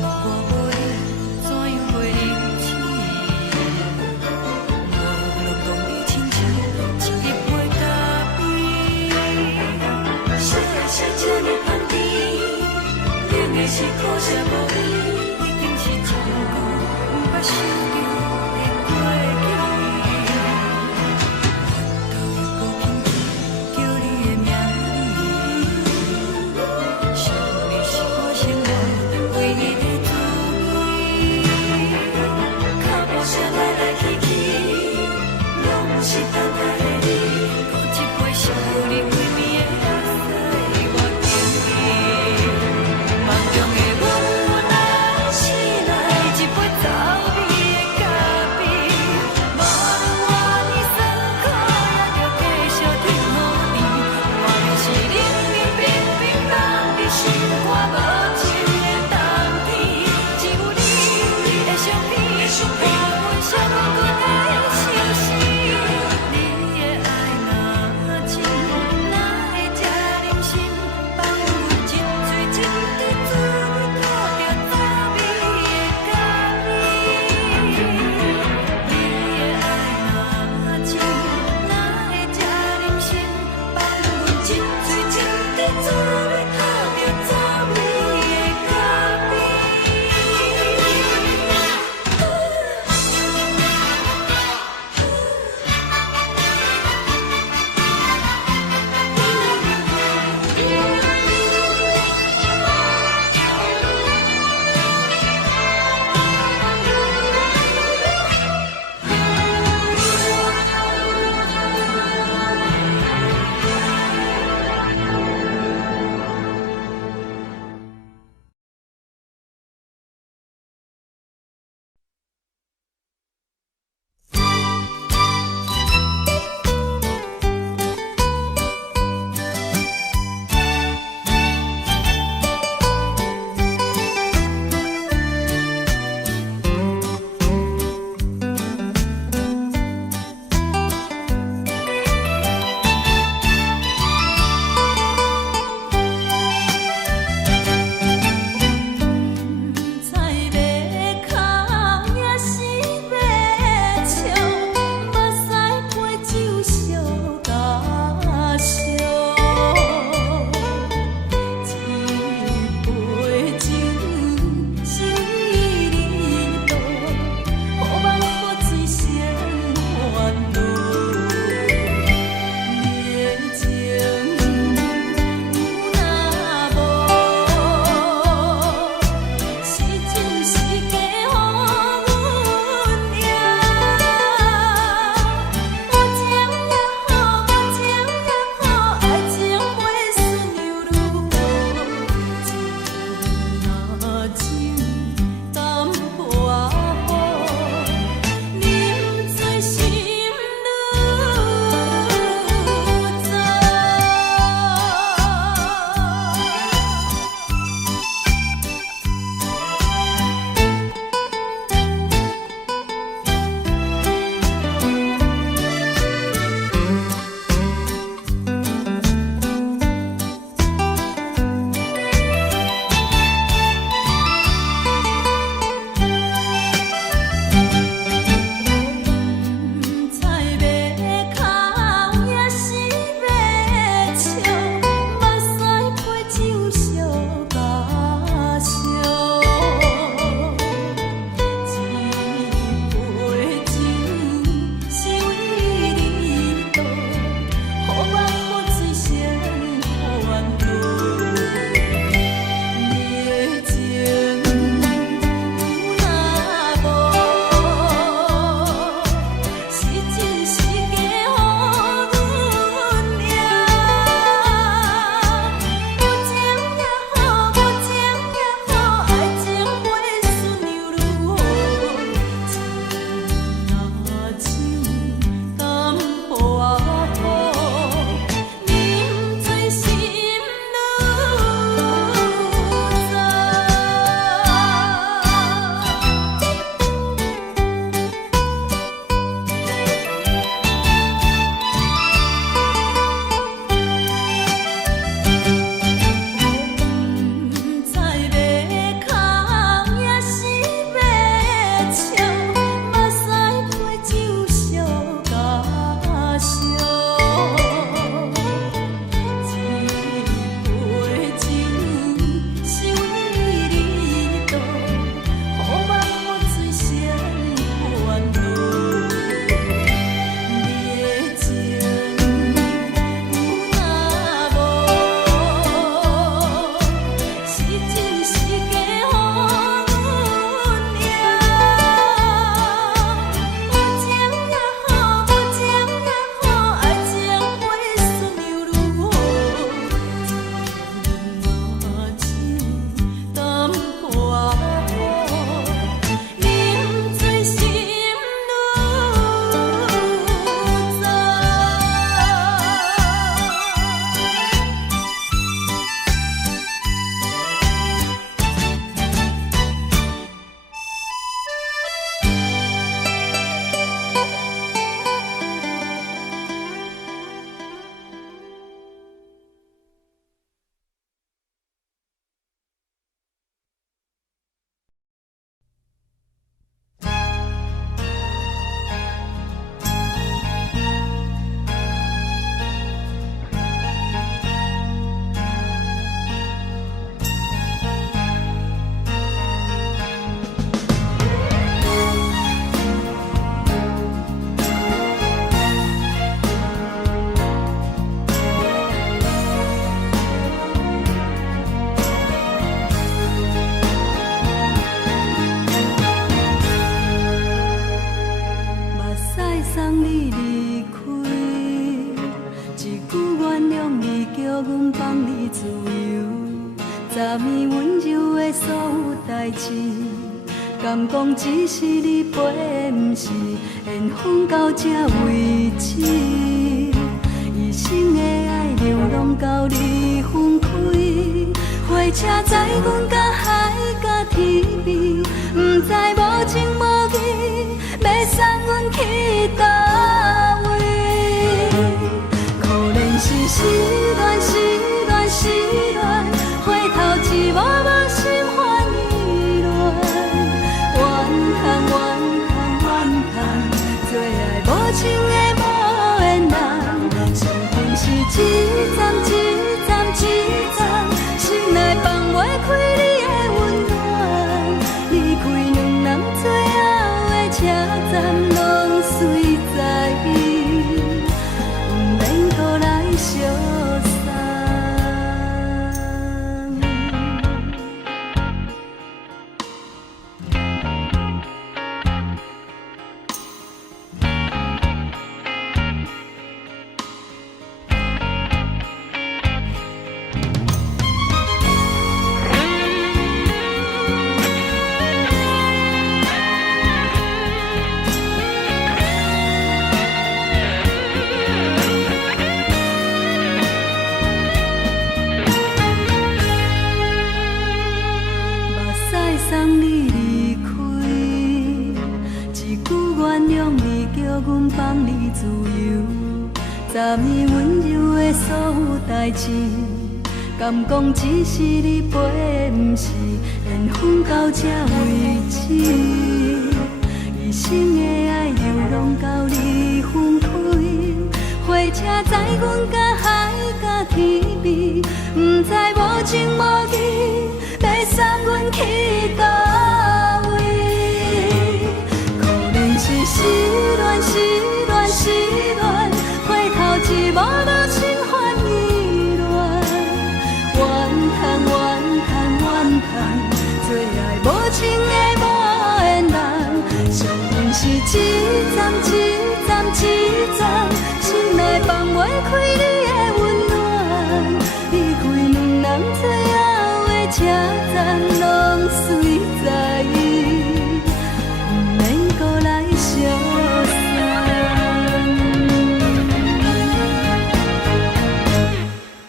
我无你，怎样过日子？无论讲你亲像一杯咖啡，烧的是这呢香甜，冷的是苦涩无味，已经是一句毋捌想着的过去。头又搁轻轻叫你的名字，想你是我生来唯一的滋味。脚步声来来去去，拢是等待的你。搁一杯想你几暝的目屎，我敬你。梦中的阮我来醒来，一杯走味的咖代志，敢讲只是你陪，不是缘分到这为止。一生的爱流浪到你分开，火车载阮甲海甲天边，不知无情无义，要送阮去倒位？可能是失恋，失恋，失恋，回头一幕幕心烦意乱，怨叹，怨叹，怨叹，最爱无情的无缘人，相分是一站一站一站，心内放袂开你的温暖，离开两人最后的车站，拢随在伊，不免搁来相送。送你离开，一句原谅你，叫阮放你自由。昨暝温柔的所有代志，敢讲只是你陪，不是缘分到这为止。一生的爱流浪到你分开，火车载阮甲海甲天边，不知无情无义，要送阮去倒位？可能是失恋，失恋，失恋，回头一幕幕心烦意乱，怨叹，怨叹，怨叹，最爱无情的无缘人，相分是一站一站一站，心内放袂开你的温暖，离开两人最后的车站，拢随在伊，不免搁来相送。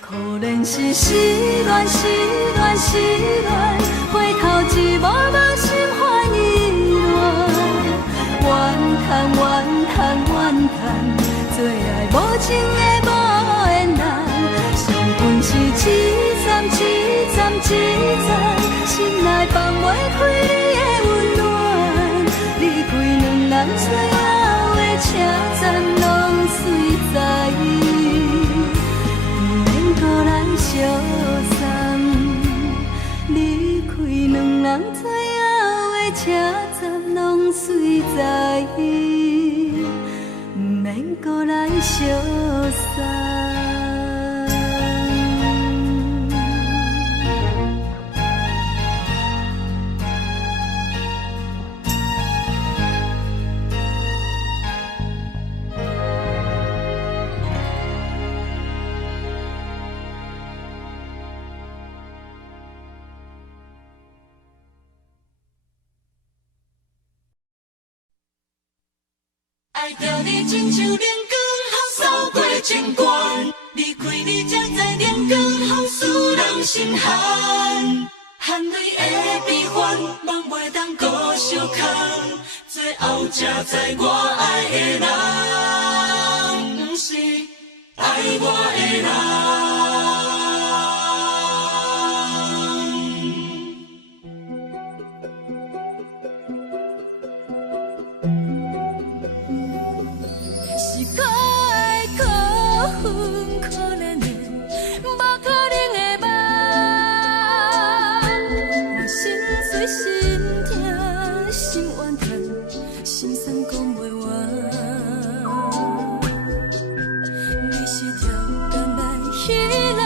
可能是失恋，失恋，失恋，回头一幕幕心烦意乱，怨叹，怨叹，怨叹，最爱无情的无缘人，相分是一站一站一站，心内放袂开你的温暖，离开两人最后的车站，拢随在伊，不免搁来相送。离开两人最后的车站，拢随在伊，不免搁来相送。爱着你亲像阳光，雨扫过情关，离开你才知阳光风使人心寒。含泪的悲欢，望袂当搁相牵，最后才知我爱的人，不是爱我的人。是可爱可恨可怜的，无可能的梦。我心碎心痛心怨叹，心酸讲袂完。你是条甘来依赖。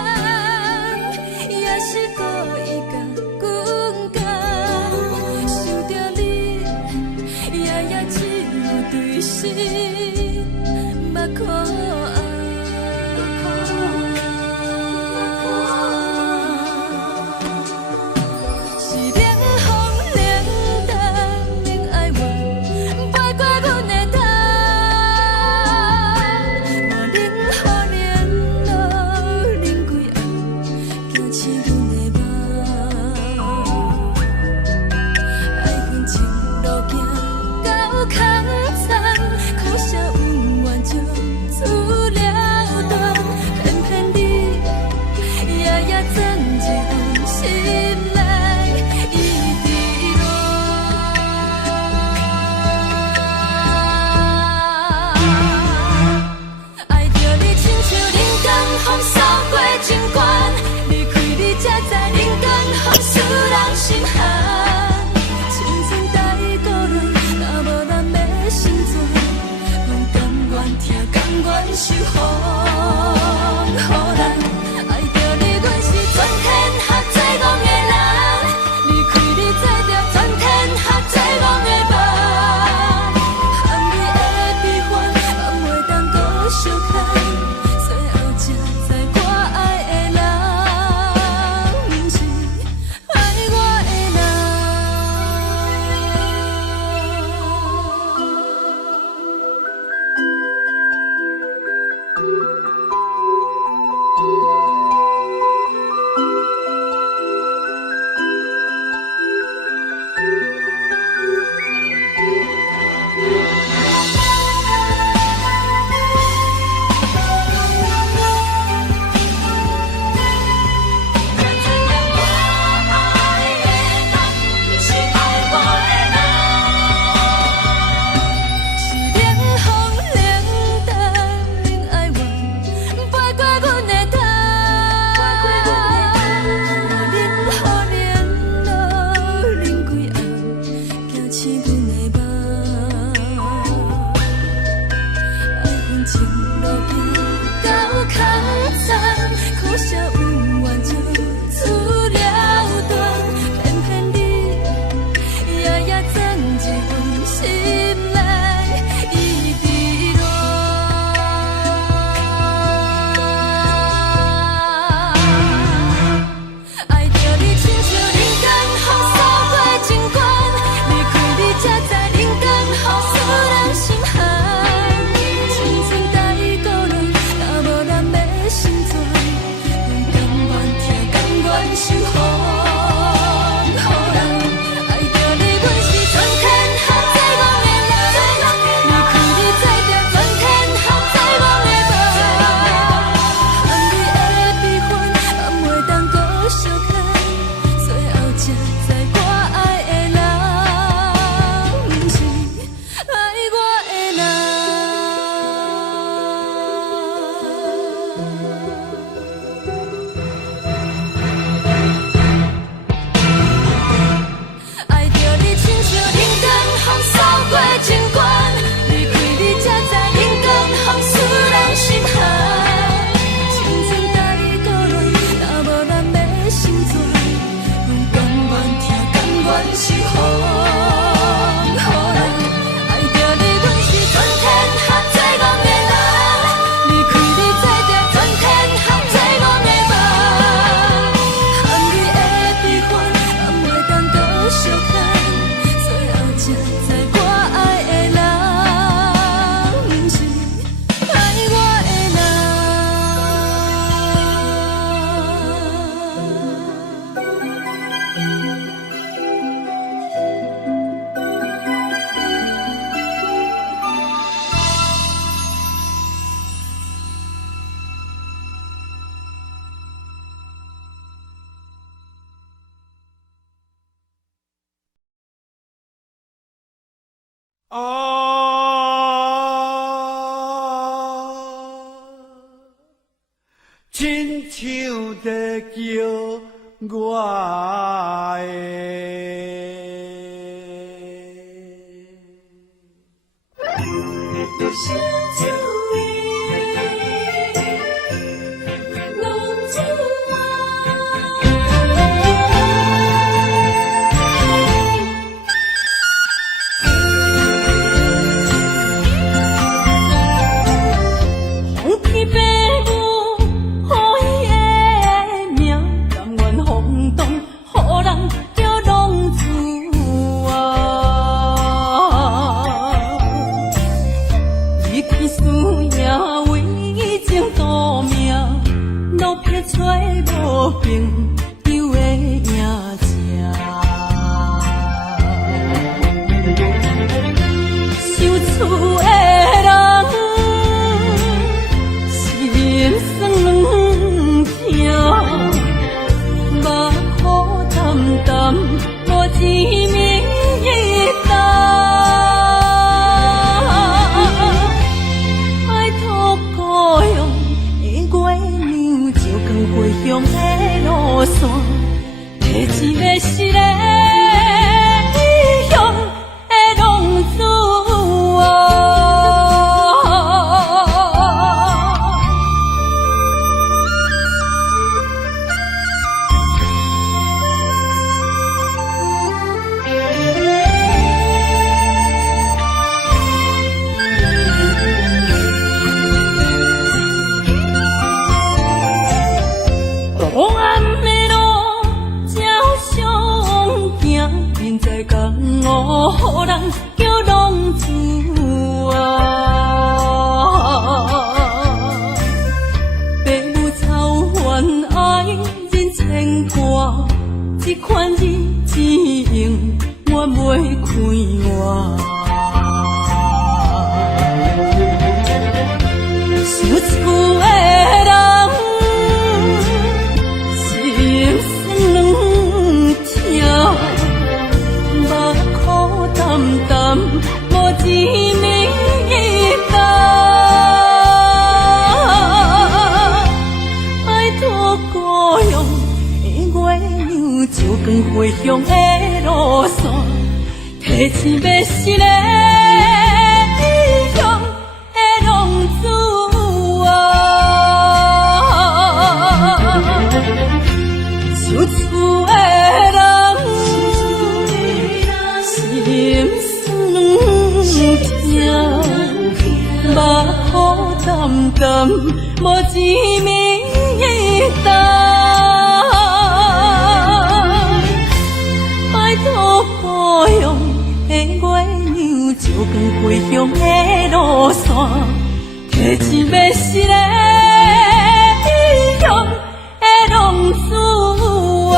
亲像在叫我回乡的路线，提醒要是个异乡的浪子啊，受厝的人心酸痛，目眶澹澹，无一面灯。故乡的月亮，照光回乡的路线，提醒要是个异乡的浪子啊。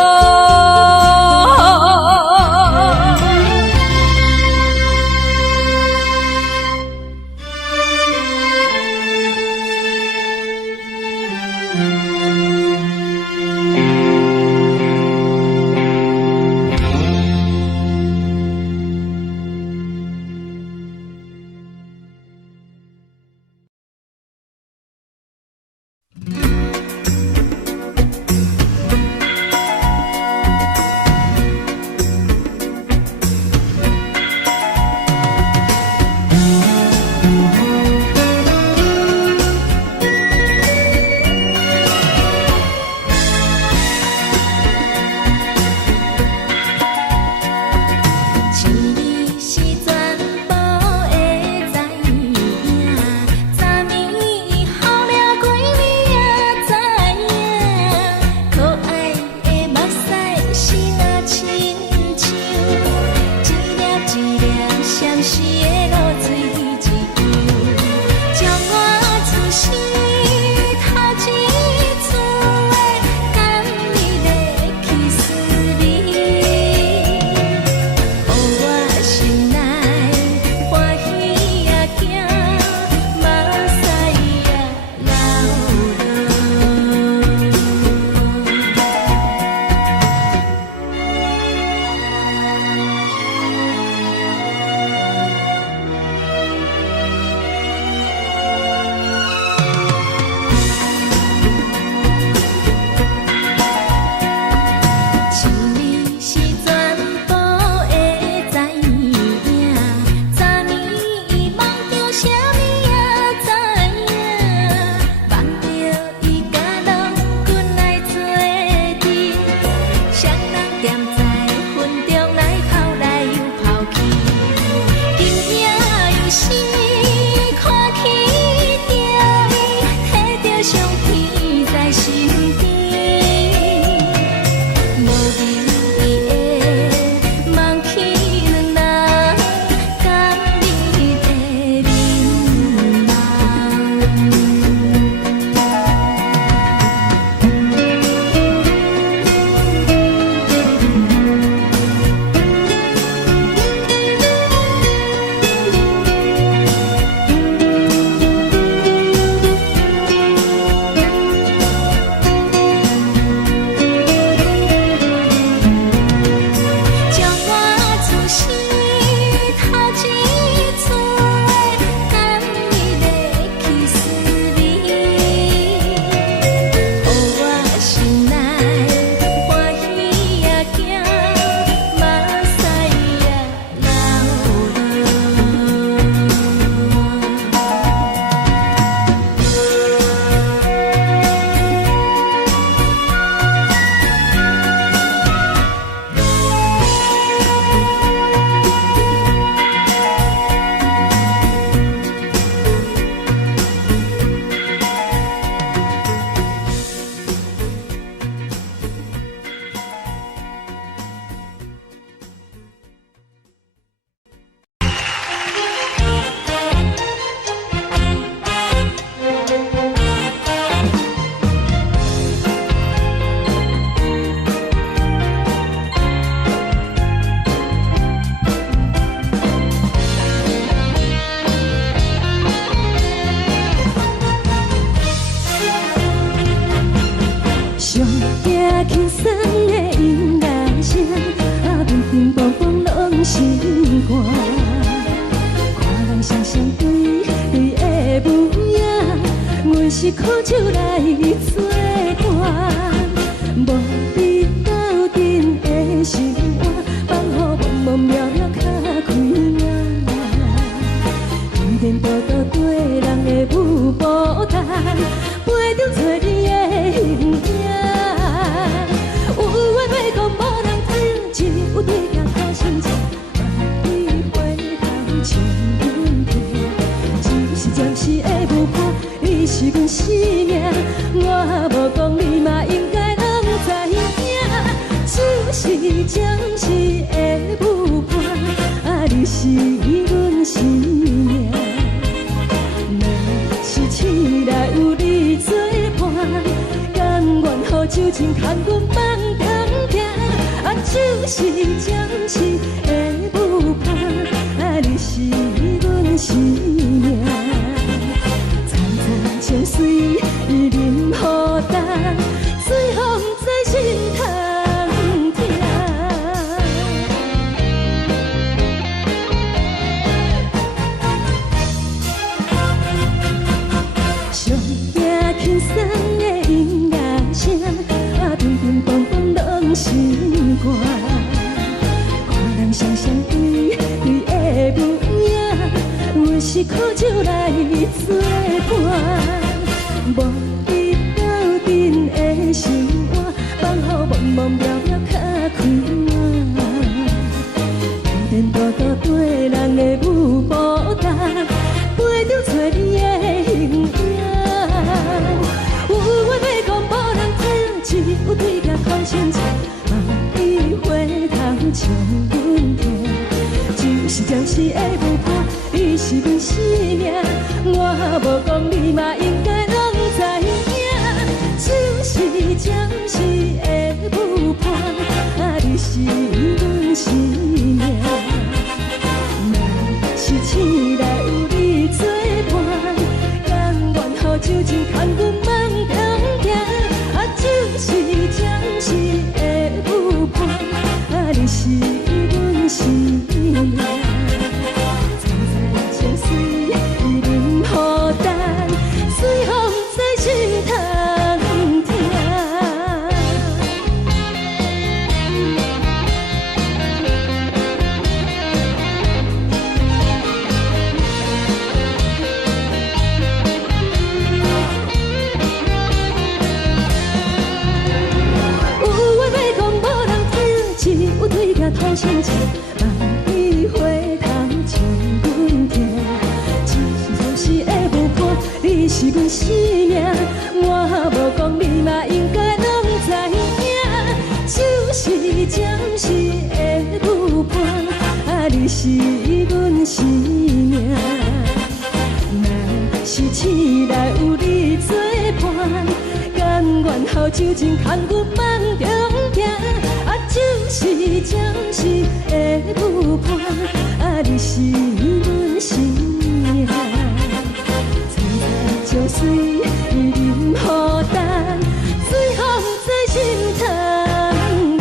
冰梆梆拢心肝。看人双双对对的舞影，阮是苦酒来作伴。无伫斗阵的心肝，放予茫茫渺渺较开眼。雨点多多对人的舞步弹，陪着找你的形影。有话要讲无人听，只有对镜头先听，万里回头将阮听。只是暂时的舞伴，你是阮生命，我无讲你嘛应该拢知影。只是暂时的舞伴，啊，你是阮生命。若是醒来有你作伴，甘愿予酒精牵阮放通行。啊，就是暂时的舞伴，啊，你是阮生命。层层情水任雨淡，水风在心通听。上惊轻松的音乐声，啊，乒乒乓乓拢心肝。看人双双对对的舞影，阮是苦酒来作伴。无伫斗阵的心肝，放予茫茫渺渺较开眼。雨点多多对人的舞步弹，陪着找你的形影。有话要讲无人听，只有对镜头先听，万里回头将阮听。就是暂时的舞伴，你是阮生命，我无讲你嘛应该拢知影。就是暂时的舞伴，啊，你是阮生命。若是醒来有你作伴，甘愿予酒精牵阮放通行。啊，就是暂时的舞伴，啊，你是阮生命。层层情水任雨淡，水风在心通听。有话要讲无人听，只有对镜头先听，万里回头将阮听。只是暂时的舞伴，你是阮生命，我无讲你嘛应该拢知影。就是暂时的舞伴，啊，你是阮生命。若是醒来有你作伴，甘愿予酒精牵阮放中行。啊，就是暂时的舞伴，啊，你是阮生命。层层情水任雨淡，水风在心通听。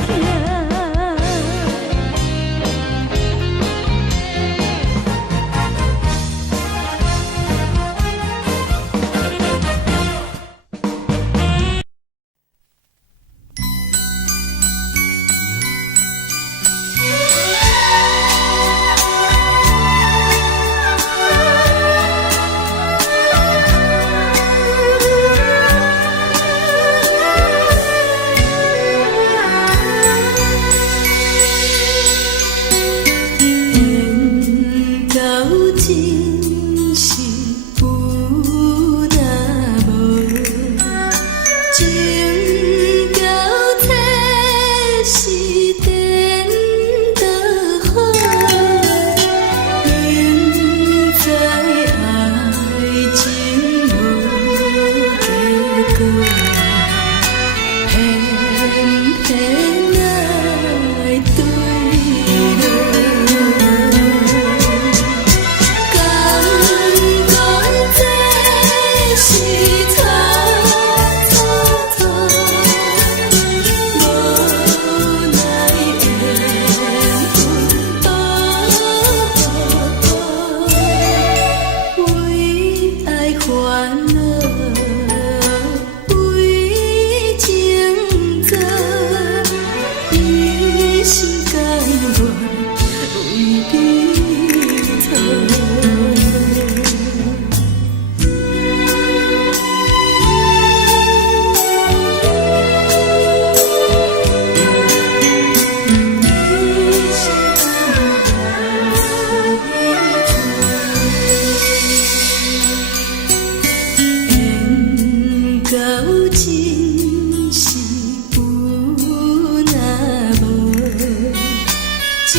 情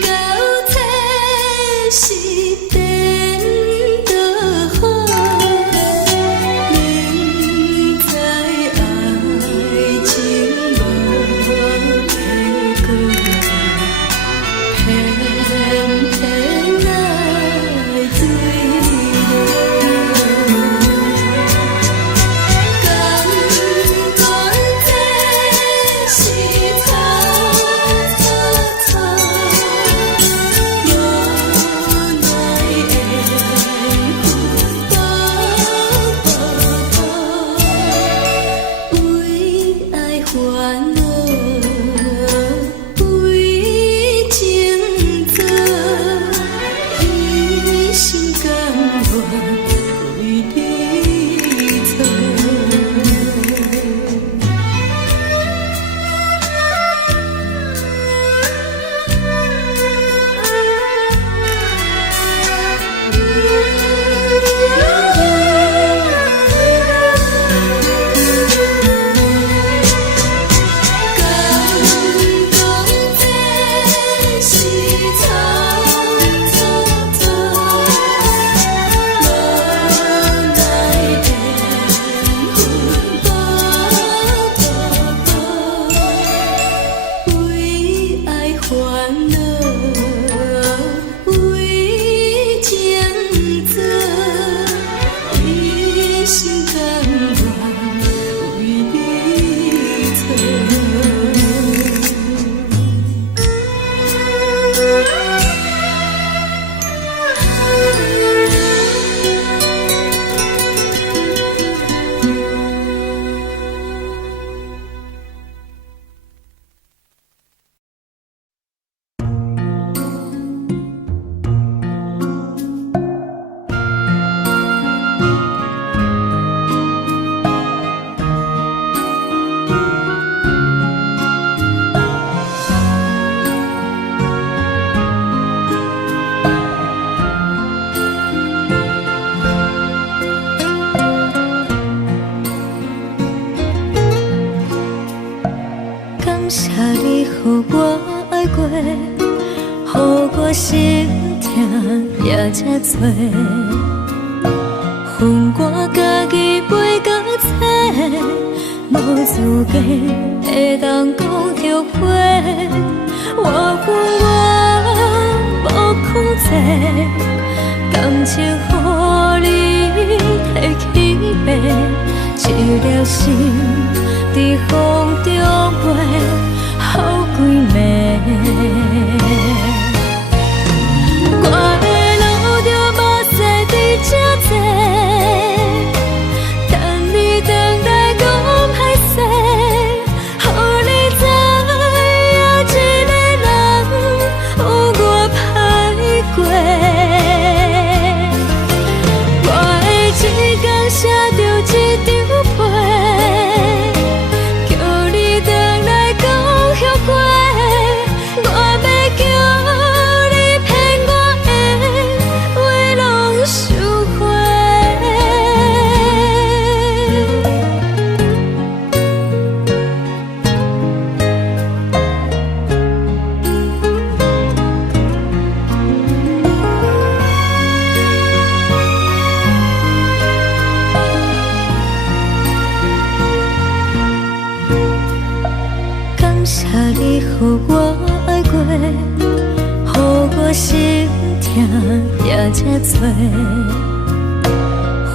到底是变多好？明知爱情无结果，偏偏来坠落。感觉这是草草草，无奈的为爱烦恼，为情做，一心甘愿为你错。为爱烦恼，为情做，一心甘愿为你错。感谢你，予我爱过，予我心痛也这多。恨我家己袂到切，无资格会当讲着话。我恨我无控制，感情予你摕去卖，一粒心伫风中飞，好几暝。我的路着目屎伫这多，等你回来讲歹势，予你知影一个人有我歹过。我的一天写着一张被，叫你回来讲后悔。我要叫你骗我的话拢收回。感谢你，予我爱过，予我心痛也这多。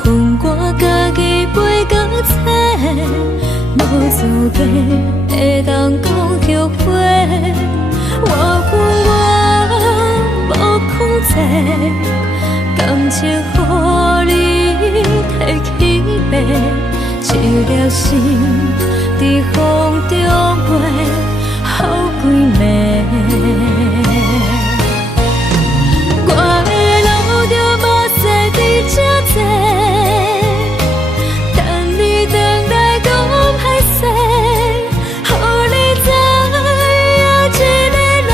恨我家己袂到切，无资格会当讲着话。我恨我无控制，感情予你摕去卖，一粒心伫风中飞，好几暝。我的路着目屎伫这多，等你回来讲歹势，予你知影一个人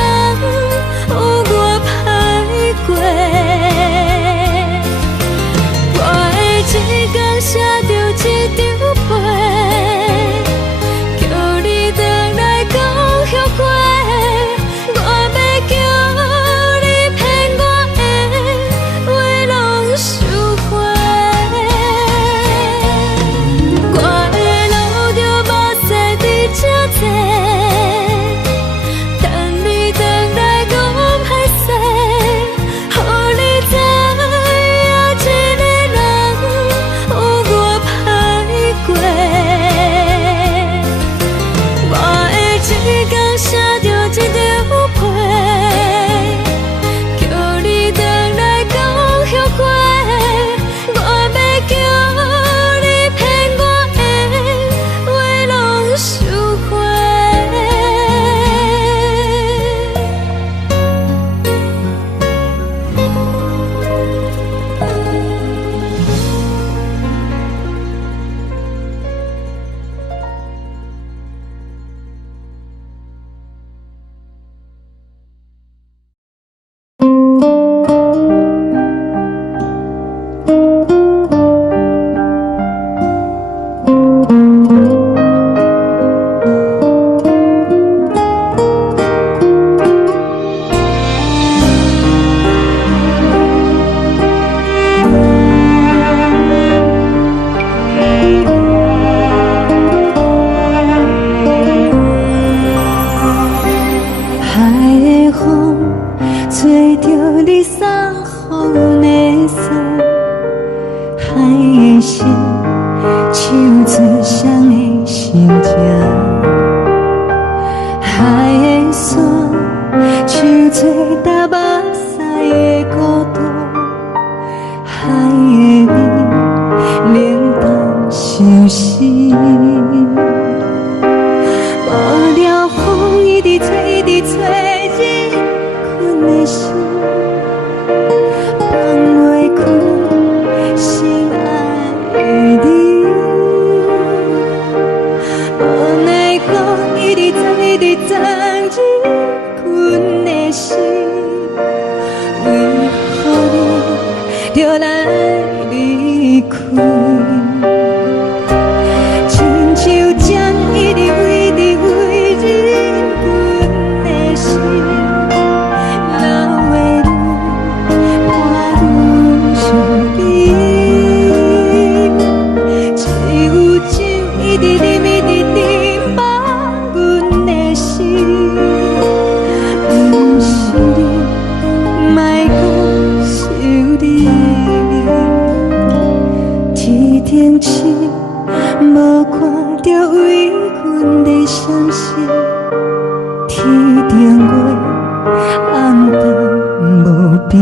有我歹过。我的一天写着一张被，叫你回来。吹干目屎的孤独，海的味冷淡相思。无聊风一直吹，一直吹，日困的心，放袂开心爱的你。无奈我一直藏，一直藏，日困的心，为何你就来离开？亲像针一直围，一直围，日阮的心，流的泪，伴阮伤悲。只有酒一直啉，一直啉，放阮的心。不是你，莫讲想你。天顶星，无看到为阮的伤心。天顶月，暗淡无边。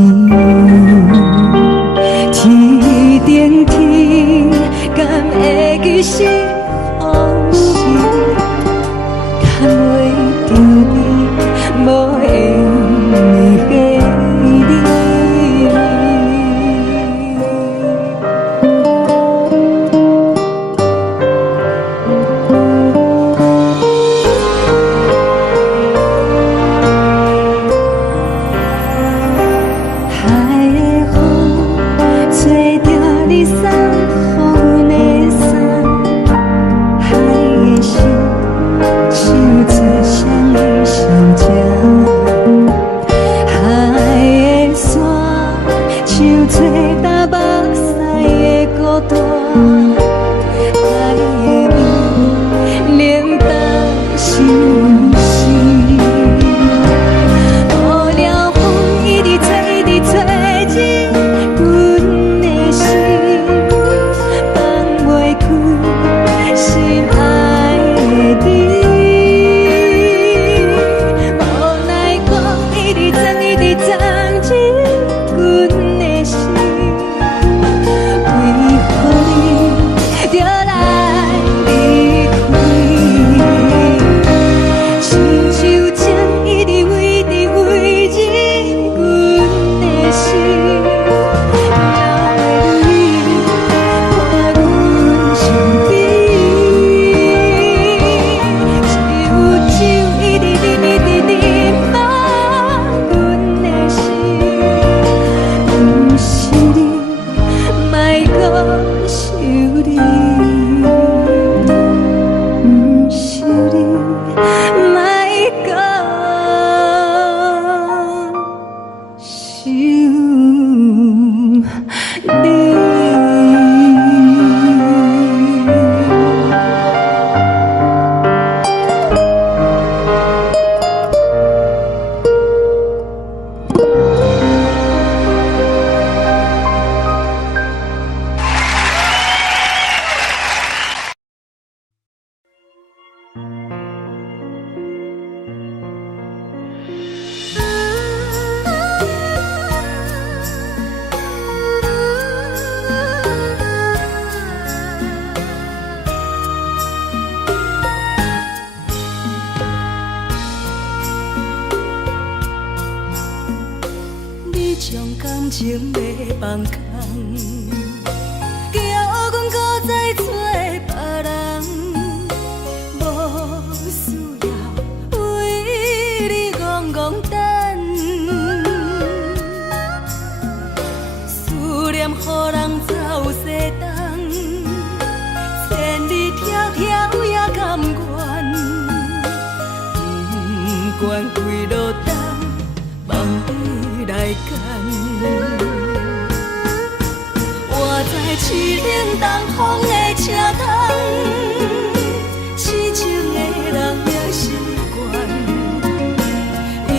天顶天，敢会记是往事？敢袂着你，无缘的你。海的风吹着你送予阮的衫，海的心像做双鱼相接，海的山像吹干目屎的孤单，海的味冷淡相思。无聊风一直吹，一直吹，日阮的心，放袂开心爱的你。无奈我一直藏，一直藏，日阮的心，为何你就来离开？亲像针一直围，一直围，日阮的心，流的泪，伴阮伤悲。只有酒一直啉，一直啉，放阮的心。不是你，莫讲想你。不是你，莫讲想你。你将感情要放空，叫阮搁再找别人，无需要为你戆戆等。思念予人走西东，千里迢迢也甘愿，不管几路东，梦伊来干。活在凄冷东风的车窗，痴情的人也习惯，又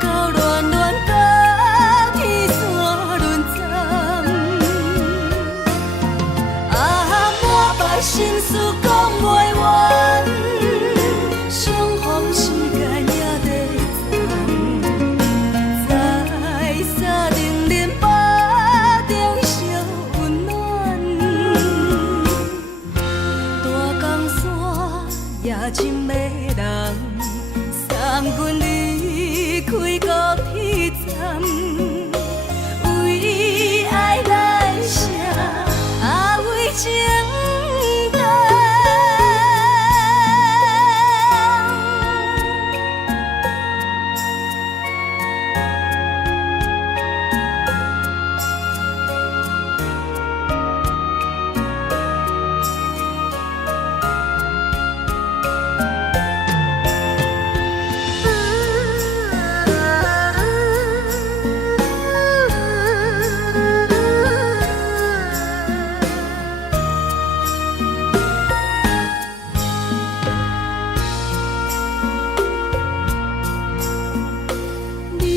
到乱乱甲天线轮站。啊，满腹心事讲袂完，相逢时间也在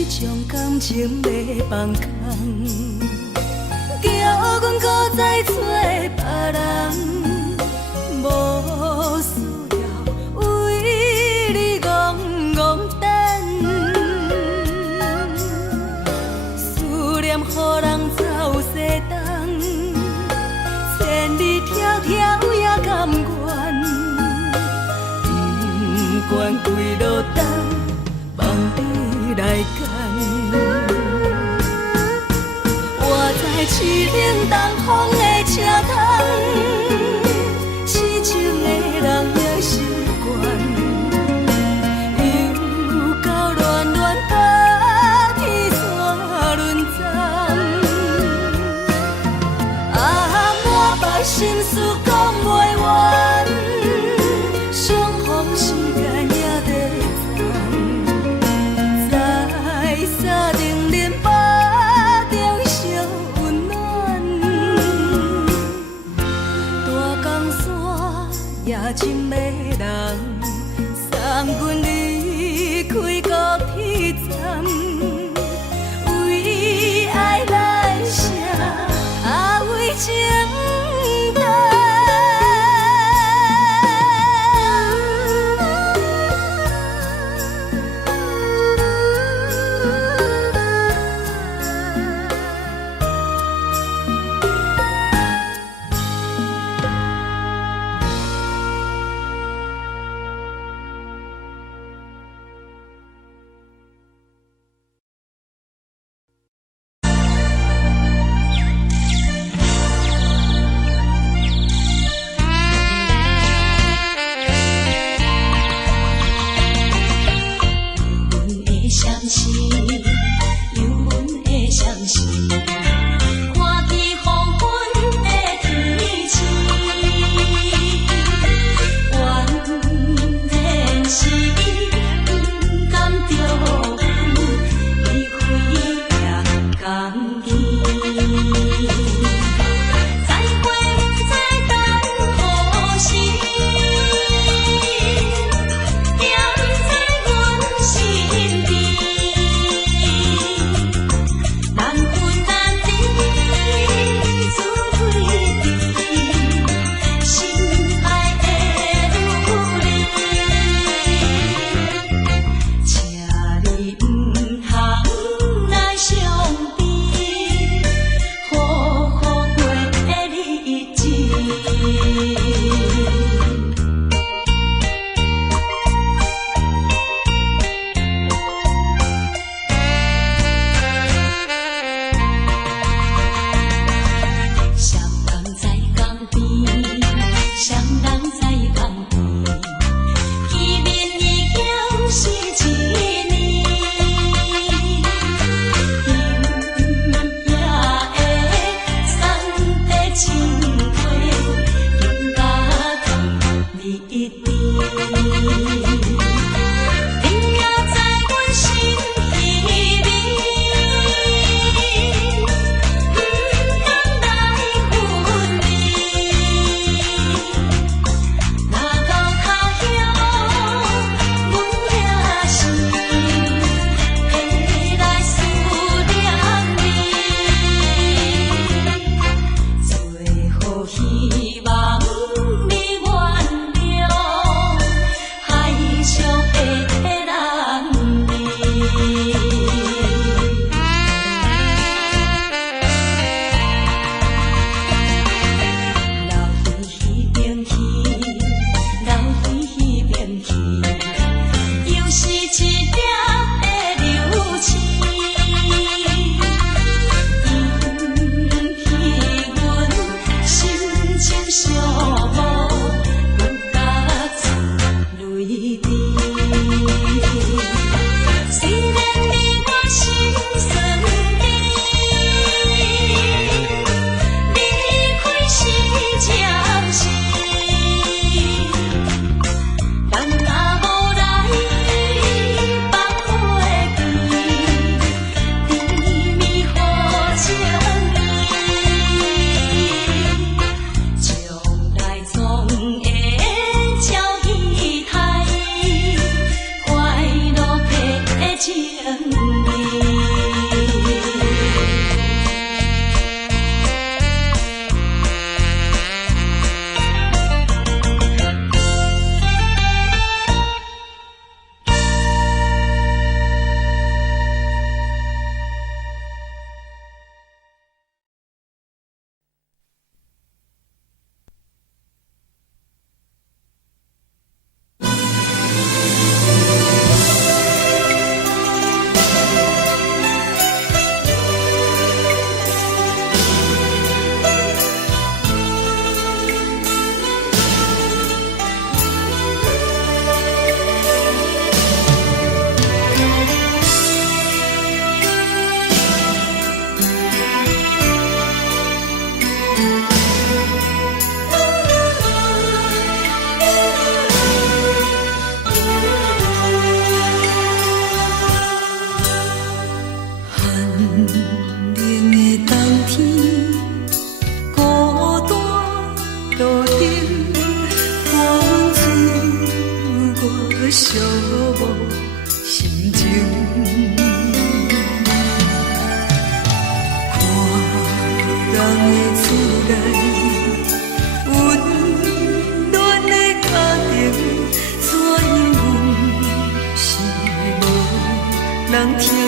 你将感情要放空，叫阮搁再找别人，无需要为你戆戆等。思念予人走西东，千里迢迢也甘愿，不管几落冬，放你来干。我在市顶东风的车窗，痴情的人也习惯，又到乱乱把天线轮转。啊，满腹心事讲袂完，相逢时间也在站，在沙定林巴中相温暖。大江山夜深的人，送阮离开高铁站，为爱来写，啊为情等。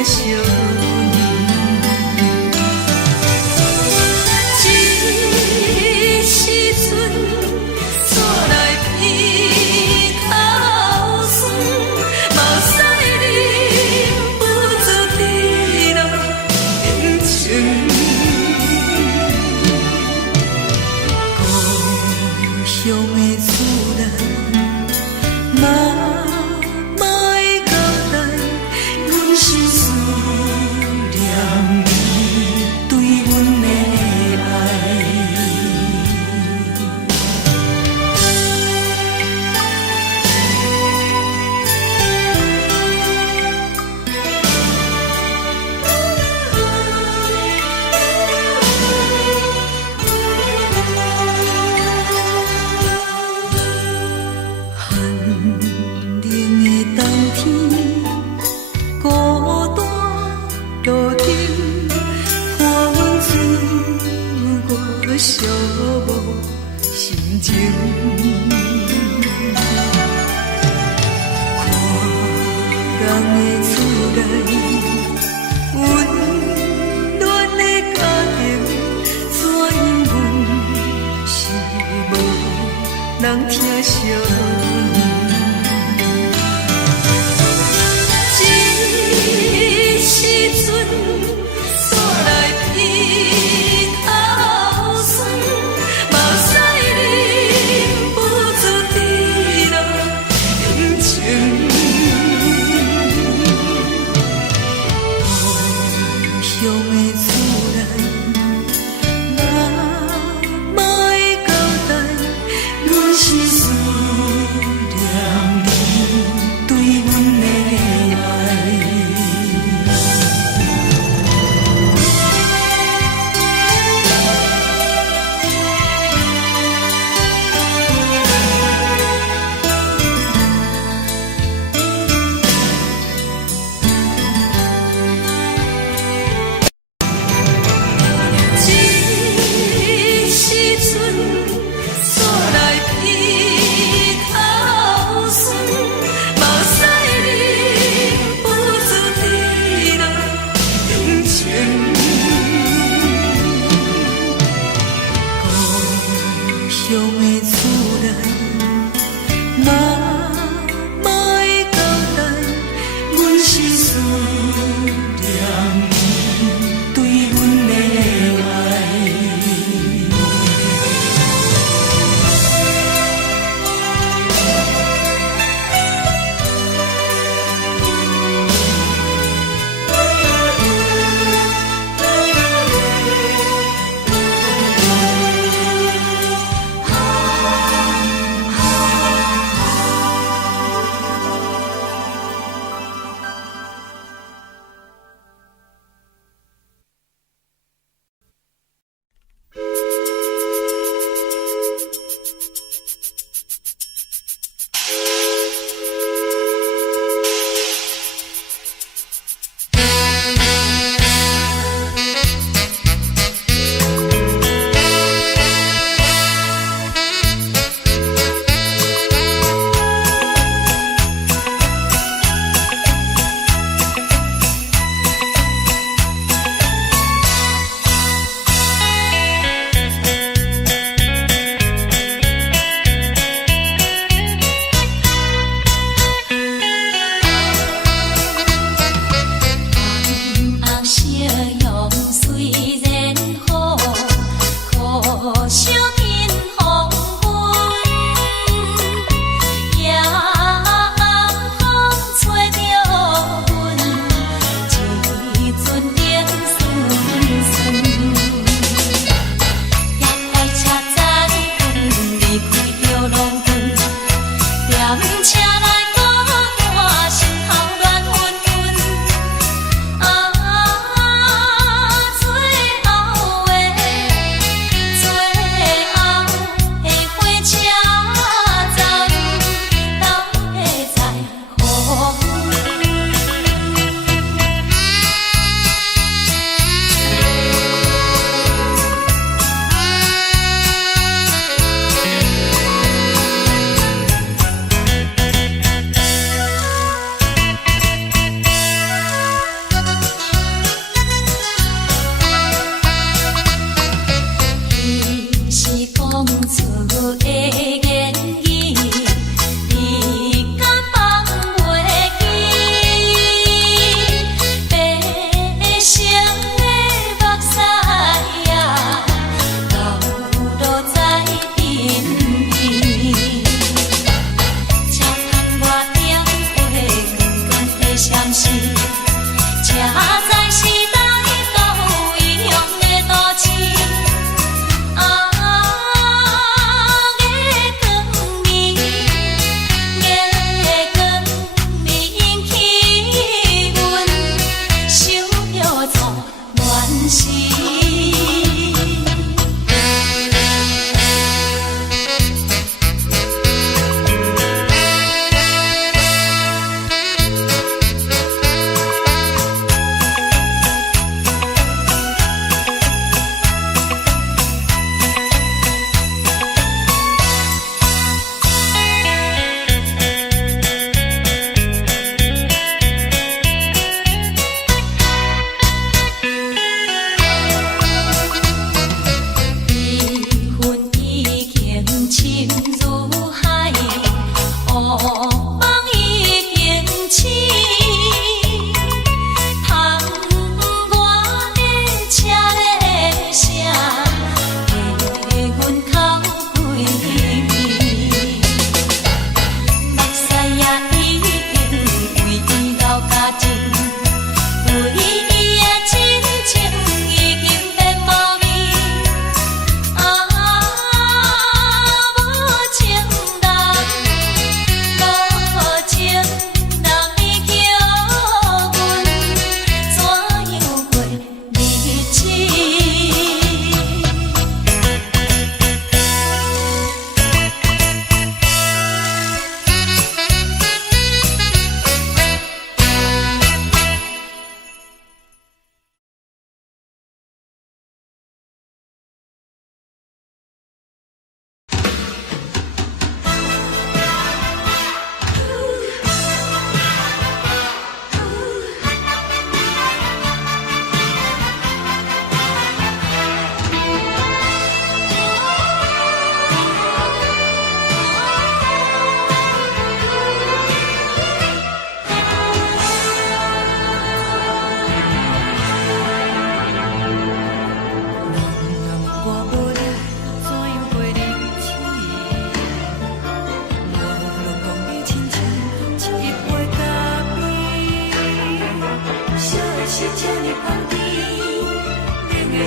相念。这时阵，煞来鼻口酸，嘛使忍不住滴落眼睛。故乡的厝内，嘛莫会交代，阮是思念你对阮的爱。寒冷的冬天，孤单路顶，看阮自我寂寞心情。看人的厝内，温暖的家庭，怎因阮是无人听相念？这时阵，煞来鼻口酸，嘛使忍不住滴落眼睛。故乡的厝内，嘛莫会交代，阮是思念你对阮的爱。时。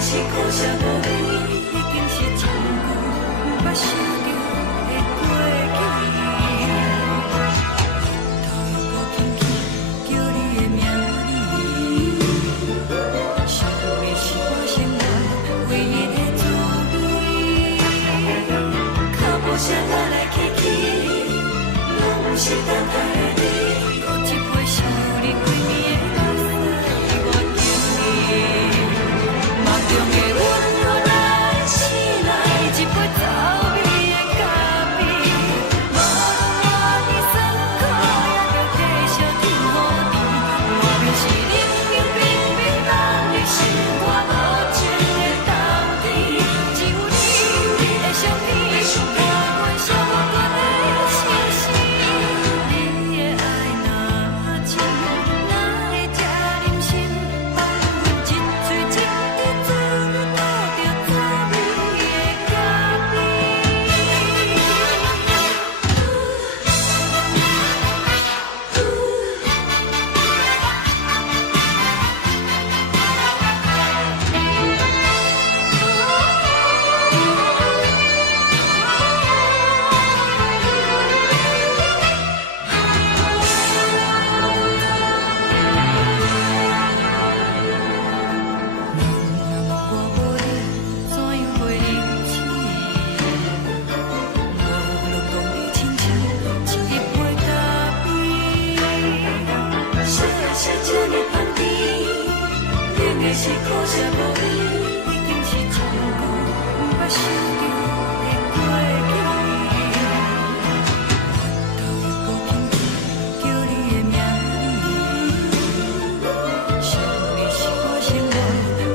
是苦涩无味，已经是一句不捌想着的过去。头又搁轻轻叫你的名字，想的是我生活唯一的滋味。脚步声来来去去，拢不是等待的你，搁一回想你归暝的目屎，我求你。梦中的阮落来醒来，一杯走味的咖啡，无论我的酸苦，也着继续甜予甜。莫名是冷冷冰冰冷的心，我无情的冬天，只有你的相片，我阮烧我阮的心事。你的爱若深，哪会这忍心放阮一嘴情的嘴？是苦涩无味，已经是一句不捌想着的过去。头又搁轻轻叫你的名字，想的是我生活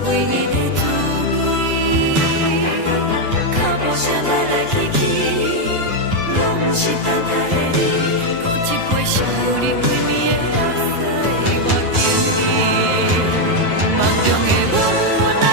唯一的滋味。脚步声来来去去，拢不是等待的你，搁一杯想你归暝的目屎，我求你。梦中的阮落来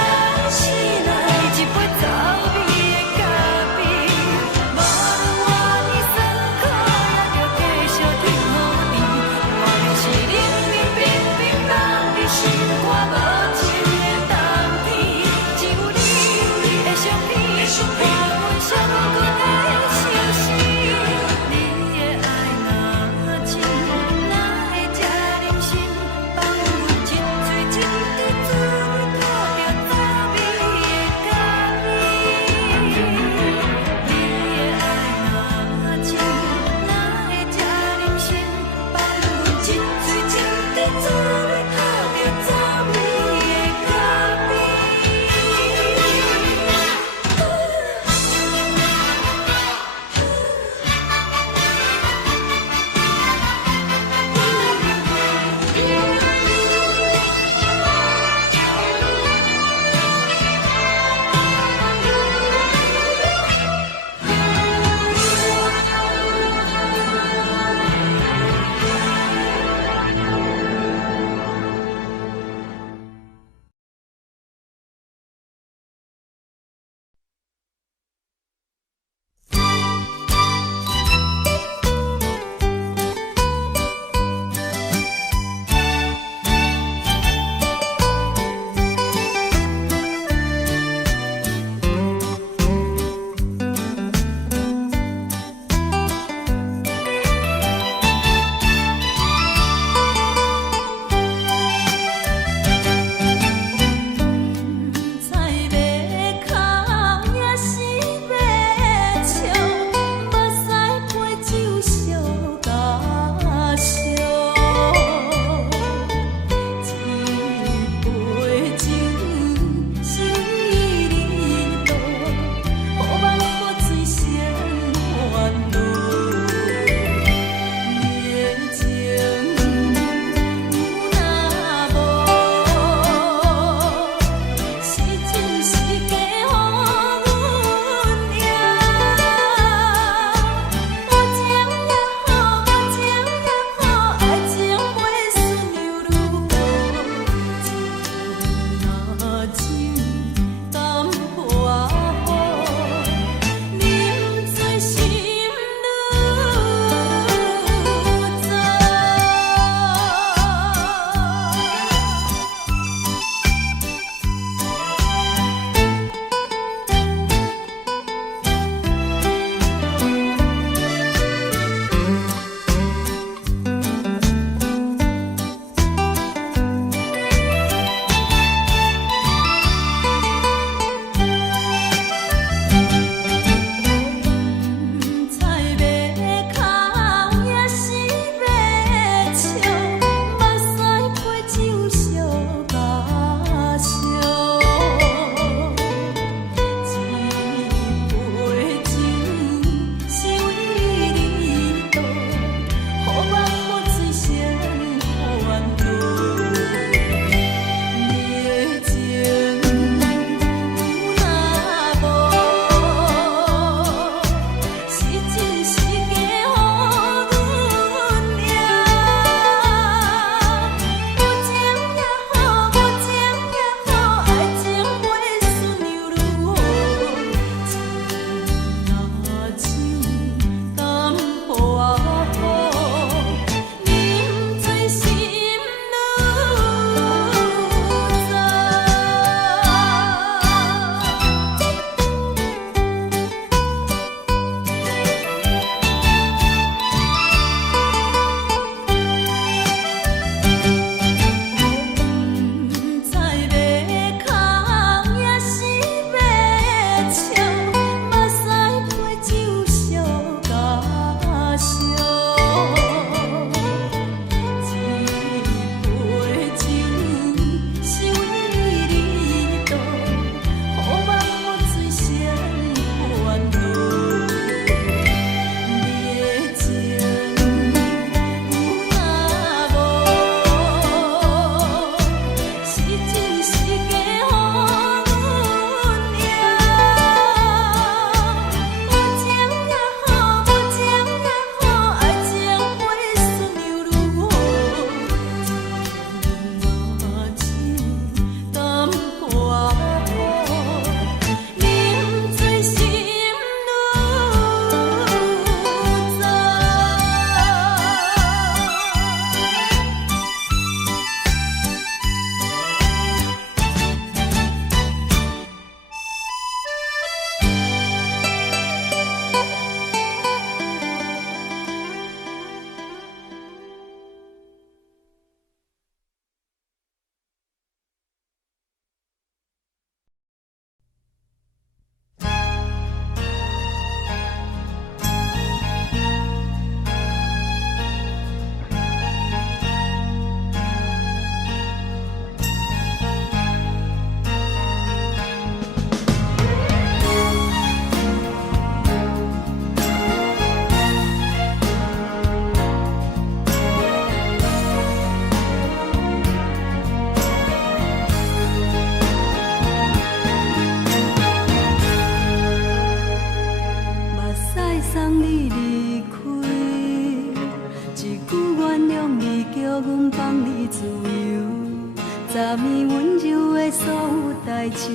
柔的所有代志，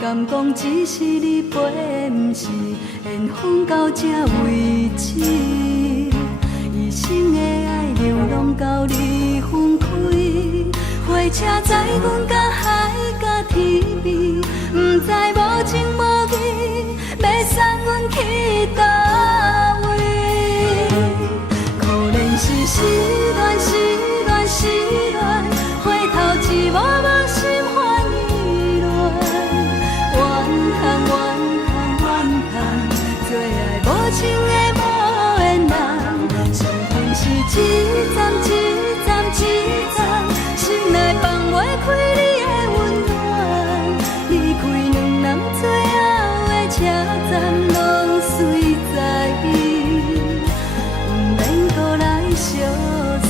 敢讲只是你陪，不是缘分到这为止。一生的爱流浪到你分开，火车载阮甲海甲天边，不知无情无义，要送阮去倒位？可怜是失恋，失恋，失恋，回头一幕幕心烦意乱，怨叹，怨叹，怨叹，最爱无情的无缘人，上恨是一站一站一站，心内放袂开你的温暖，离开两人最后的车站，拢随在伊，不免搁来相送。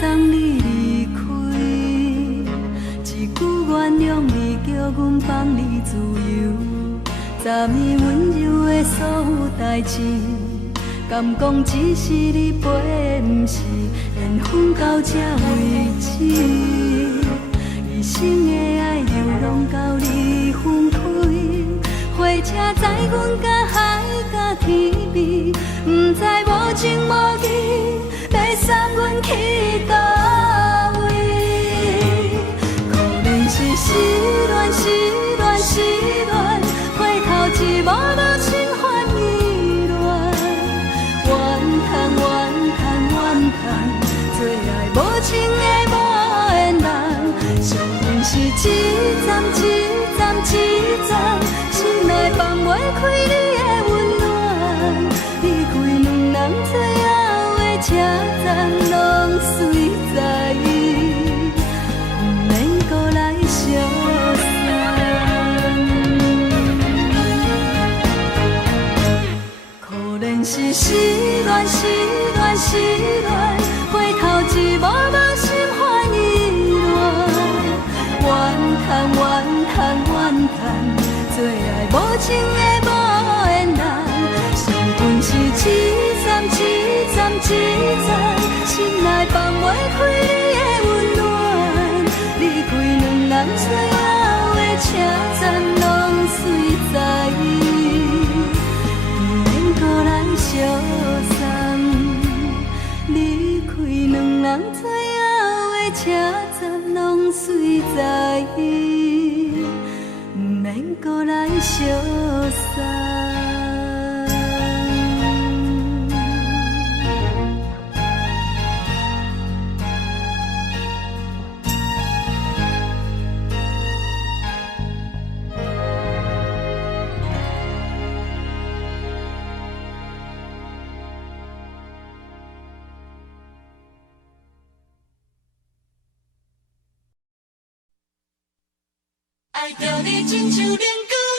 送你离开，一句原谅你，叫阮放你自由。昨暝温柔的所有代志，敢讲只是你陪，不是缘分到这为止。一生的爱流浪到你分开，火车载阮甲海甲天边，不知无情无义，要送阮去倒位？可怜是失恋，失恋，失恋，回头一幕幕心烦意乱，怨叹，怨叹，怨叹，最爱无情的无缘人，上恨是一站一站一站，心内放袂开你的温暖，离开两人最后的车站，拢随在伊，不免搁来相送。可怜是失恋，失恋，失恋，回头一幕幕心烦意乱，怨叹，怨叹，怨叹，最爱无情的无缘人，上恨是一站一站一站，心内放袂开你的温暖，离开两人最后的车站，拢随在伊，不免搁来相送。离开两人最后的车站，拢随在伊，不免搁来相送。爱着你亲像阳光，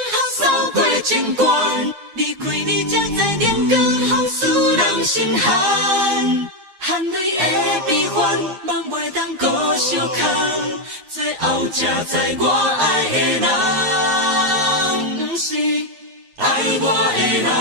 雨扫过情关，离开你才知阳光风使人心寒。含泪的悲欢，望袂当搁相牵，最后才知我爱的人，不是爱我的人。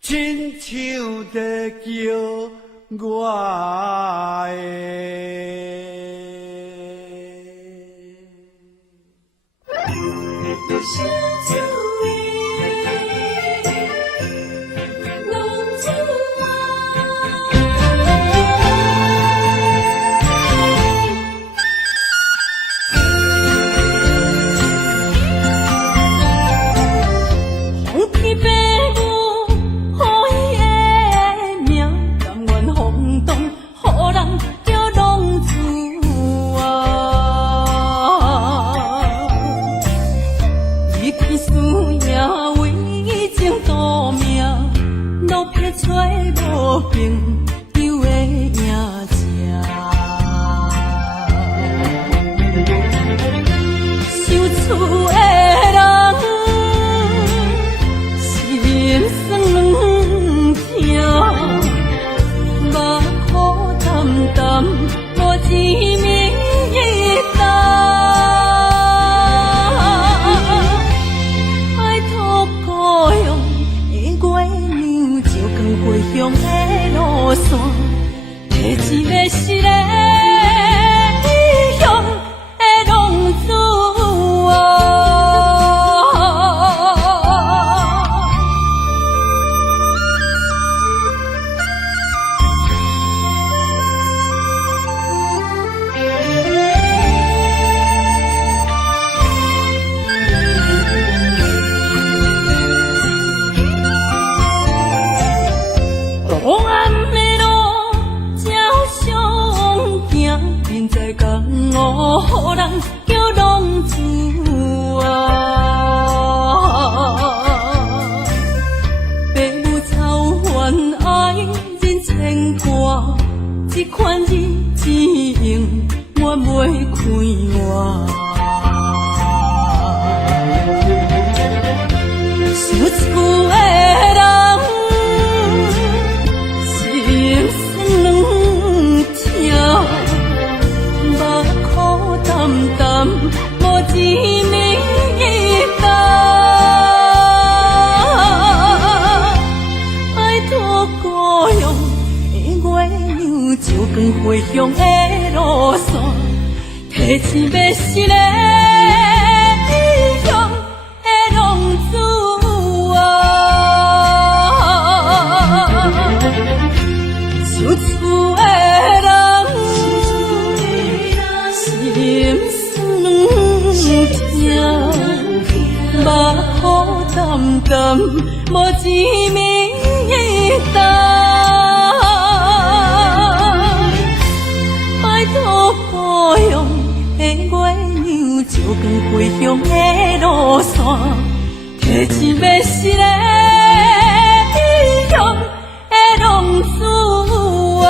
亲像在叫我的。小酒味，浓酒红天白母，好伊的名，甘愿风动，予人叫浪子啊！离开思念，为情赌命，路撇找无朋友的影子。想厝的人，心酸痛，目苦淡淡，无一明一答。爱托故乡的月亮，照光回乡的路线，提一个失个异乡的浪子啊！黑暗的路，照常行，人在江湖，予人叫浪子啊！父母操烦爱人牵挂，这款日子用我袂开我。想厝的人，心酸痛，目苦淡淡，无一明一答。爱托故乡的月亮，照光回乡的路线，提醒要失个异乡的浪子啊！想厝的人，心酸痛，目苦淡淡，无一明一答。爱托故乡的月亮，照光回乡的路线，提醒要失个异乡的浪子啊！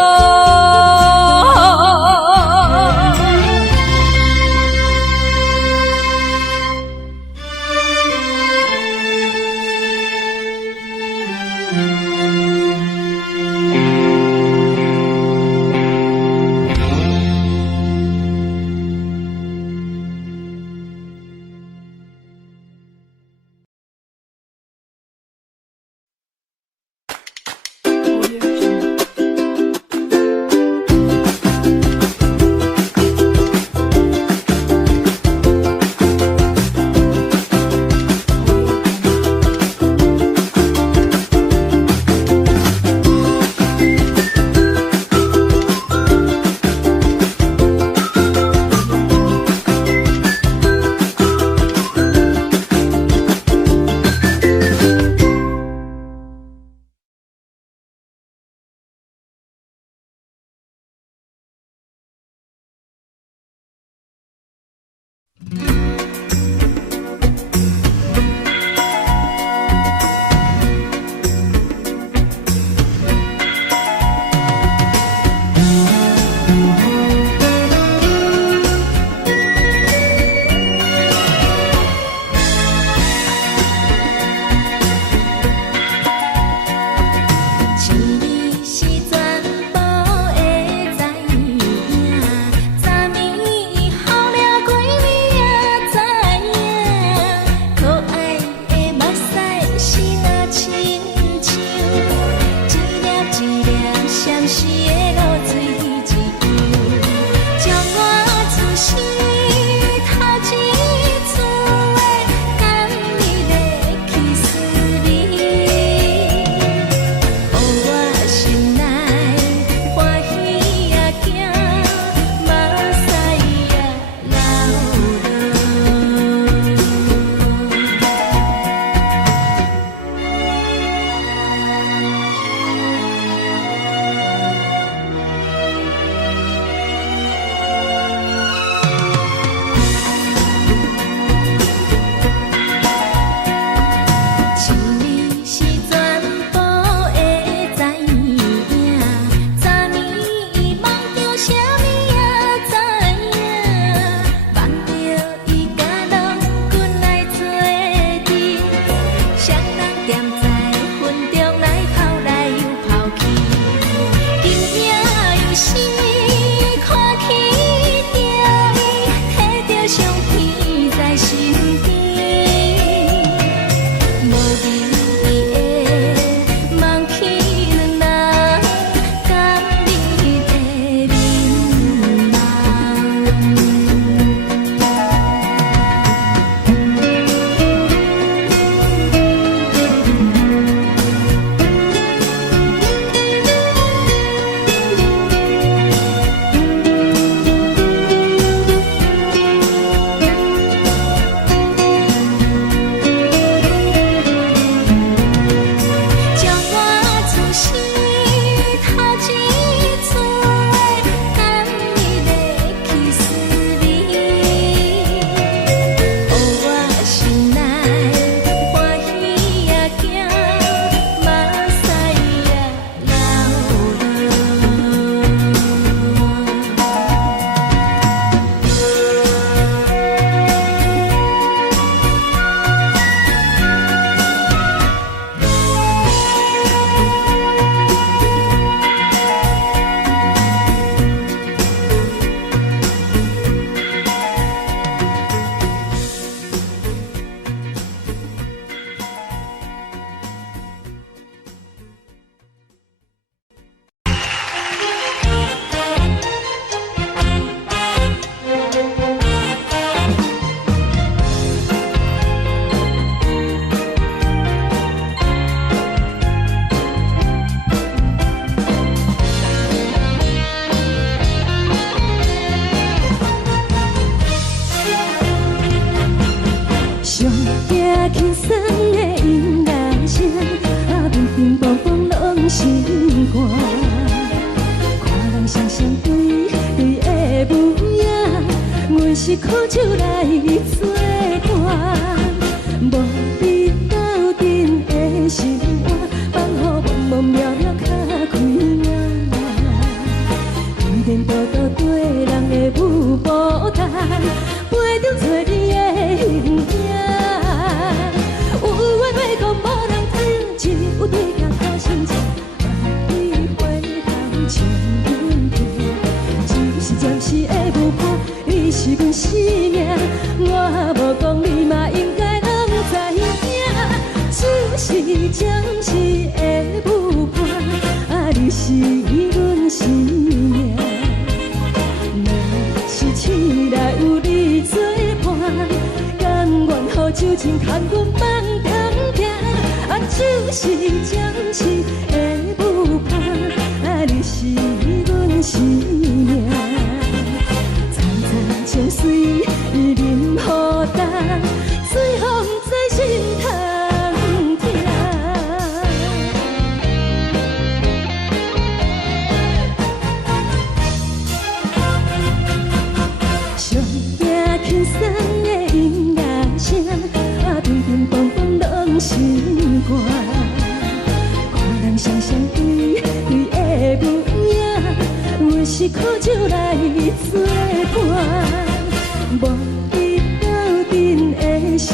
是苦酒来作伴，无比斗阵的心肝，放予茫茫渺渺较开眼。颠颠倒倒对人的舞步弹，陪着找你的形影。有话要讲无人听，只有对镜头心情，万里回头将阮听。只是暂时的舞伴，你是阮生命，我无讲你嘛应该拢知影。只是暂时的舞伴，啊，你是阮生命。若是醒来有你作伴，甘愿予酒精牵阮梦通行。啊，就是暂时的舞伴，啊，你是阮生命。层层情水任予担，水风在心通听。上惊轻松的音乐声，啊，乒乒乓乓拢心肝。看人双双对对的舞影，我是苦酒来作伴，无比斗阵的心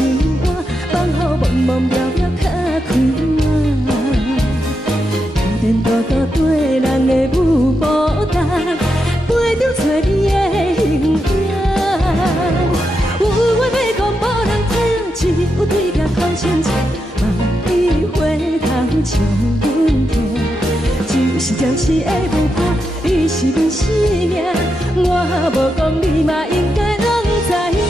肝，放予茫茫渺渺较开眼。颠颠倒倒对人的舞步弹，陪着找你的形影。有话要讲无人听，只有对镜头心情，万里回头将阮听。就是暂时的舞伴，你是阮生命，我无讲你嘛应该拢知影。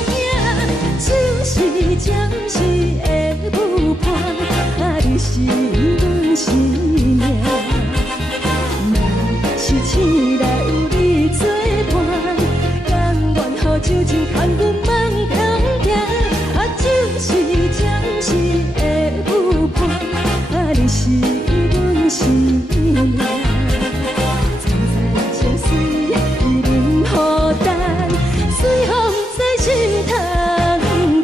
就是暂时的舞伴，啊，你是阮生命。若是醒来有你作伴，甘愿予酒精牵阮梦通行。啊，就是暂时的舞伴，啊，你是阮生命。层层情水任予担，水风在心通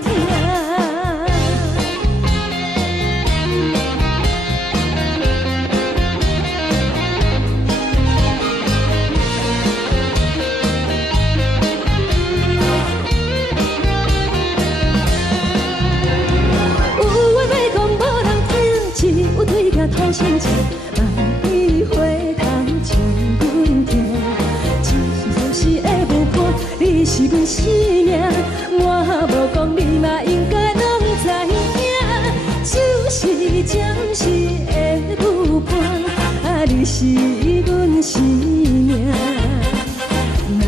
听。有话要讲无人听，只有对镜头心情，万里回头将阮听。只是暂时的舞伴，你是阮生命，我无讲你嘛应该拢知影。就是暂时的舞伴，啊，你是阮生命。若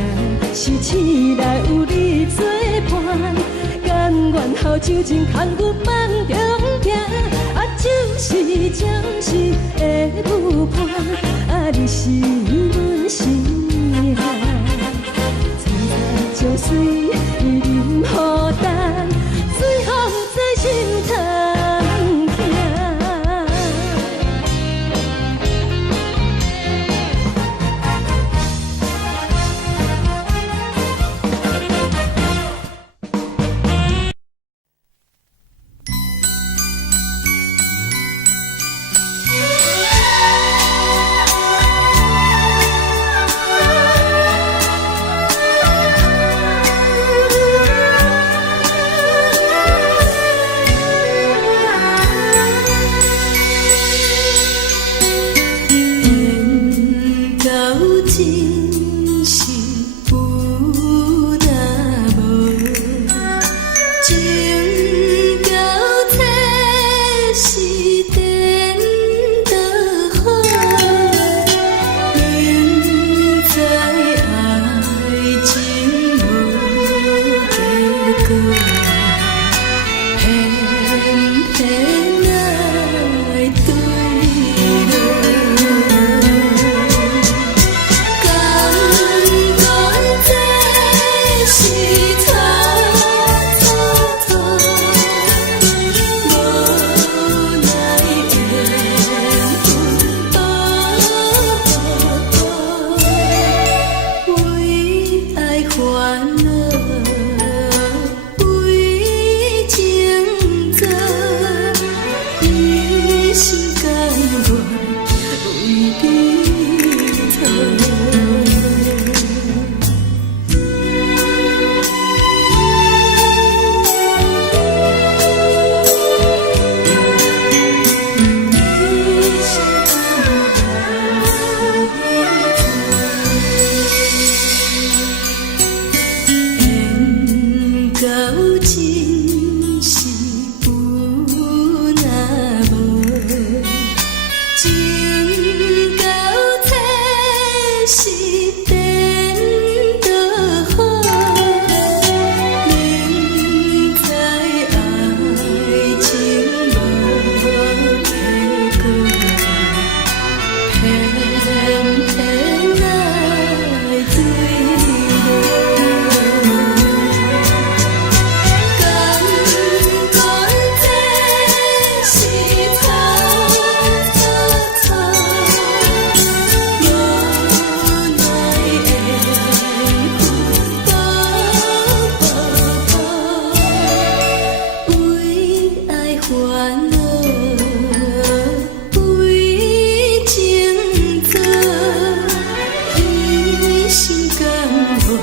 是醒来有你作伴，甘愿予酒精牵阮梦中行。啊，就是暂时的舞伴，啊，你是阮生命。层层情水任予担，水风在心通听。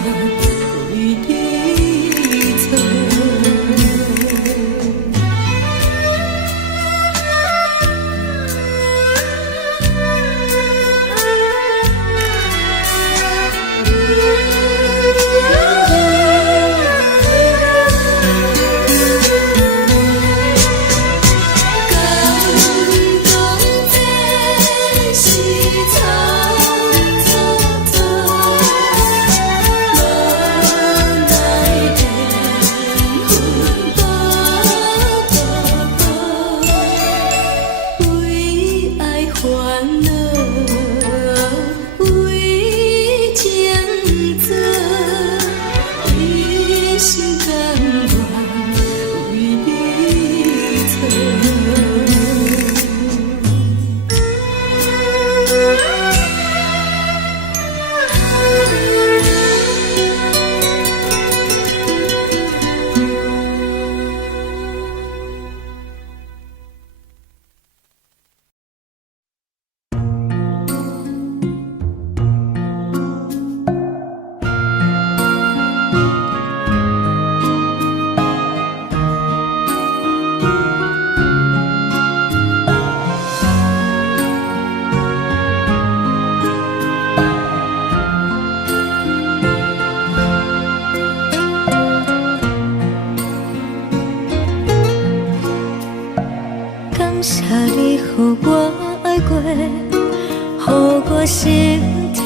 为你做。感谢你，予我爱过，予我心痛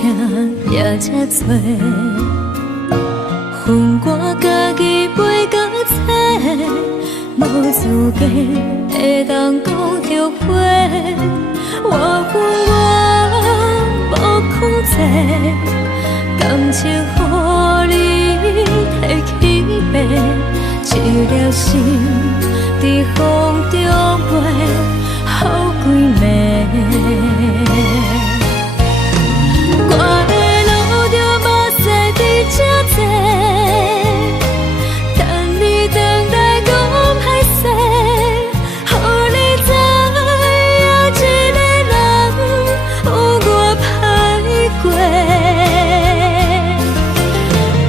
也这多。恨我家己袂到切，无资格会当讲后悔。我无控制，感情予你提起白，一粒心在风中飞，好几暝。我的路着目屎在这多，等你回来讲歹势，予你知影一个人有我歹过。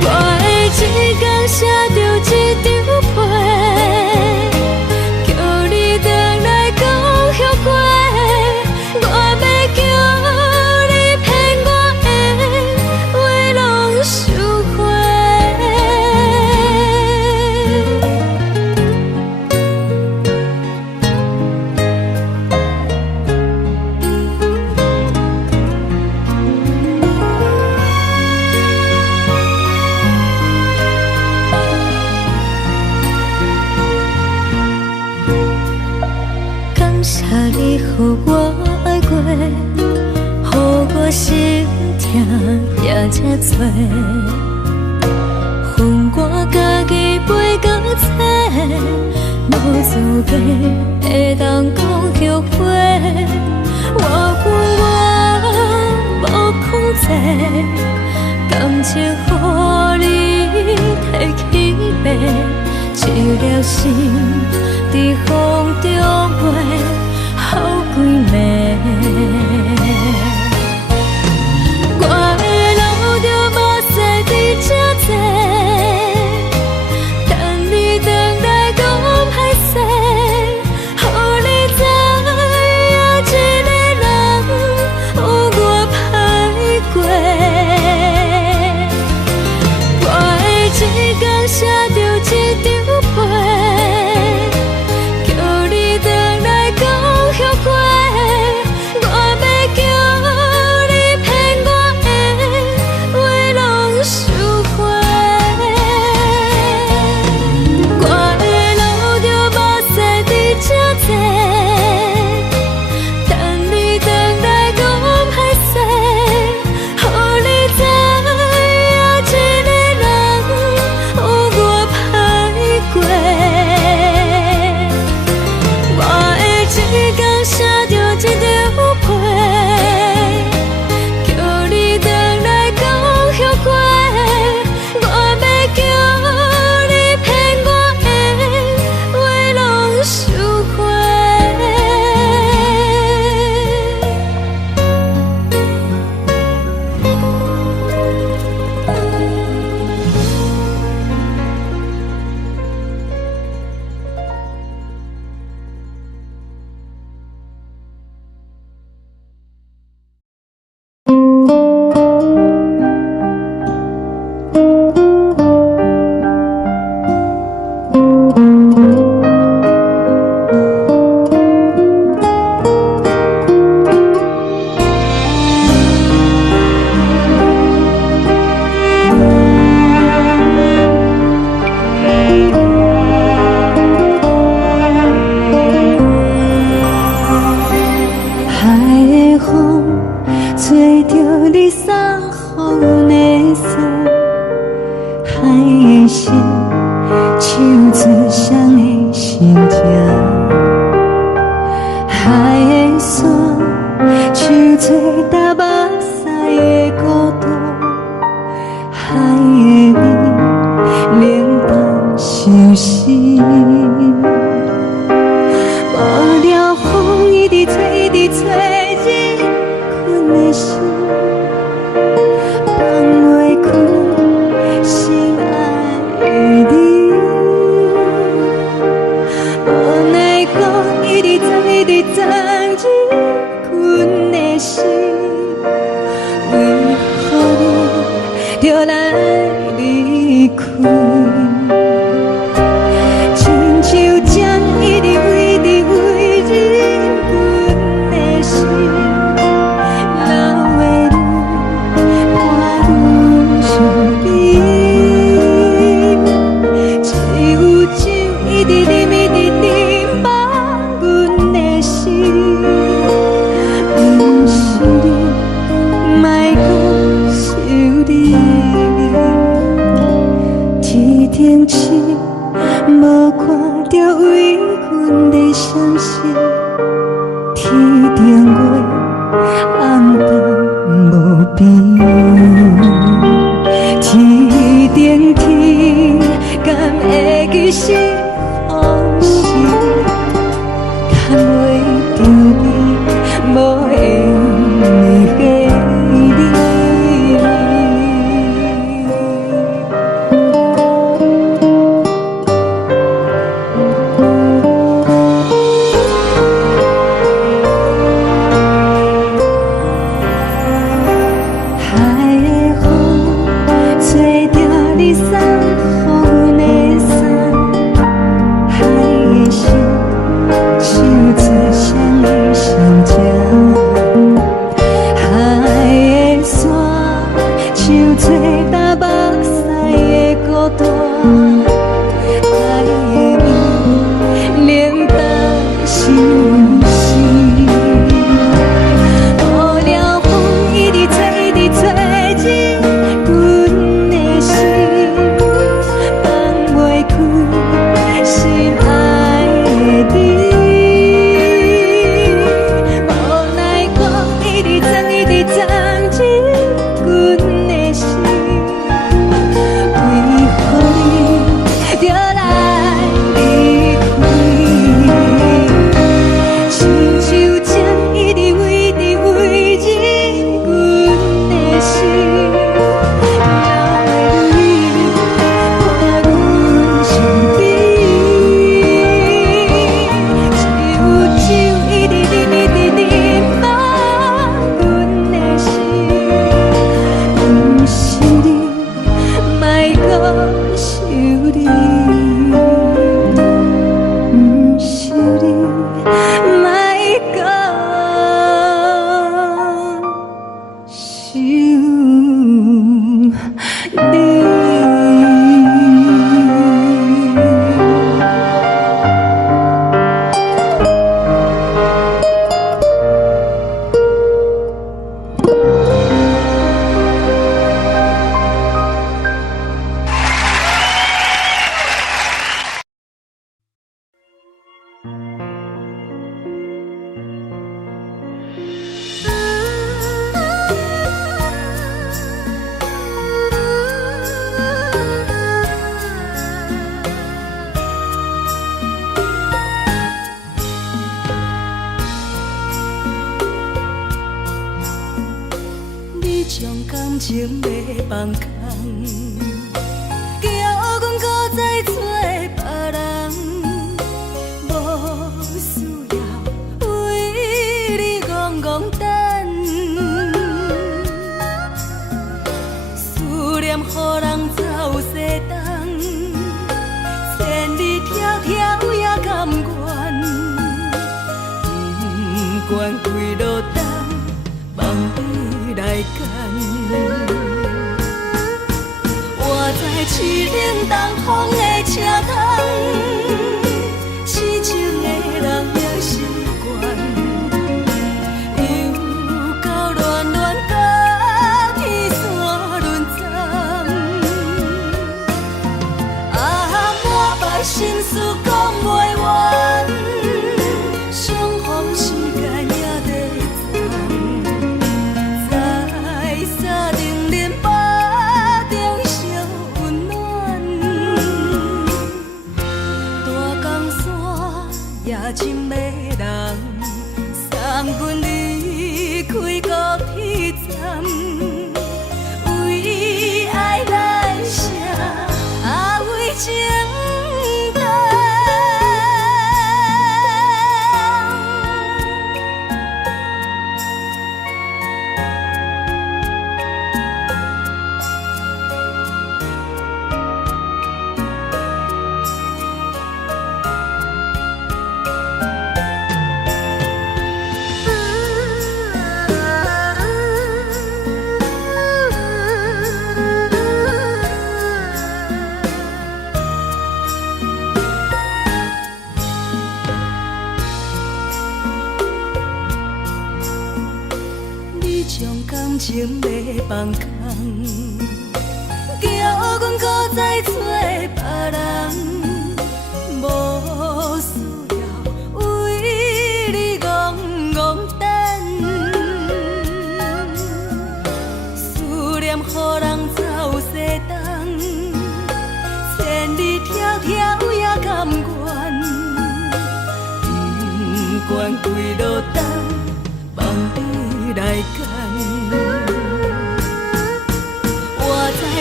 我的一天写着一张被，叫你回来讲后悔。我要叫你骗我的话拢收回。感谢你，予我爱过，予我心痛也这多。恨我家己袂到切，无资格会当讲后悔。我无控制，感情予你提起白，一粒心在风中飞，好几暝。我的路着目屎在这多，等你回来讲歹势，予你知影一个人有我歹过。我的一天写着一张被，叫你回来讲后悔。我要叫你骗我的话拢收回。我的路着目屎在这多，等你回来讲歹势，予你知影一个人有我海的心，手指双的心情。海的山，像做搭目屎的孤独。海的味，冷淡伤心。无聊风一直吹，一直吹，日困的心。放袂开心爱的你，无奈讲一直藏，一直藏着困的心，为何你就来离开？亲像针一直围，一直围着阮的心。无看到为阮的伤心，天顶月暗淡无边，天顶天敢会记是往事，敢袂着你无缘的你。情要放空，叫阮搁再找别人，无需要为你戆戆等。思念予人走西东，千里迢迢也甘愿，不管几落冬，梦伊来干。活在凄冷东风的车窗，痴情的人也习惯，又到乱乱甲天线轮转。心事讲袂完，相逢时间也在站，在沙丁林巴中烧温暖，大江山也真迷人，送阮离开高铁站。为爱来生，为情重。感情要放空，叫阮搁再找别人，无需要为你戆戆等。思念予人走西东，千里迢迢也甘愿，不管几落冬，望你来干。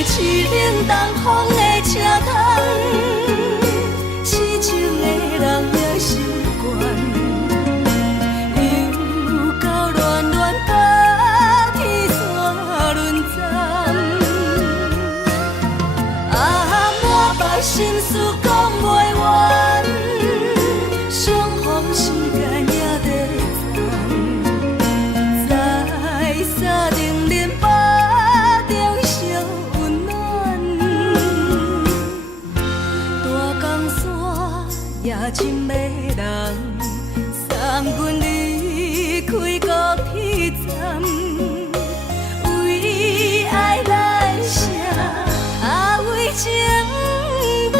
市冷东风的车窗，痴情的人也习惯，又到乱乱把天线轮转。满腹心事讲袂完，相逢时间也在在沙丁林巴。也真迷人，送阮离开高铁站，为爱来生，为情重。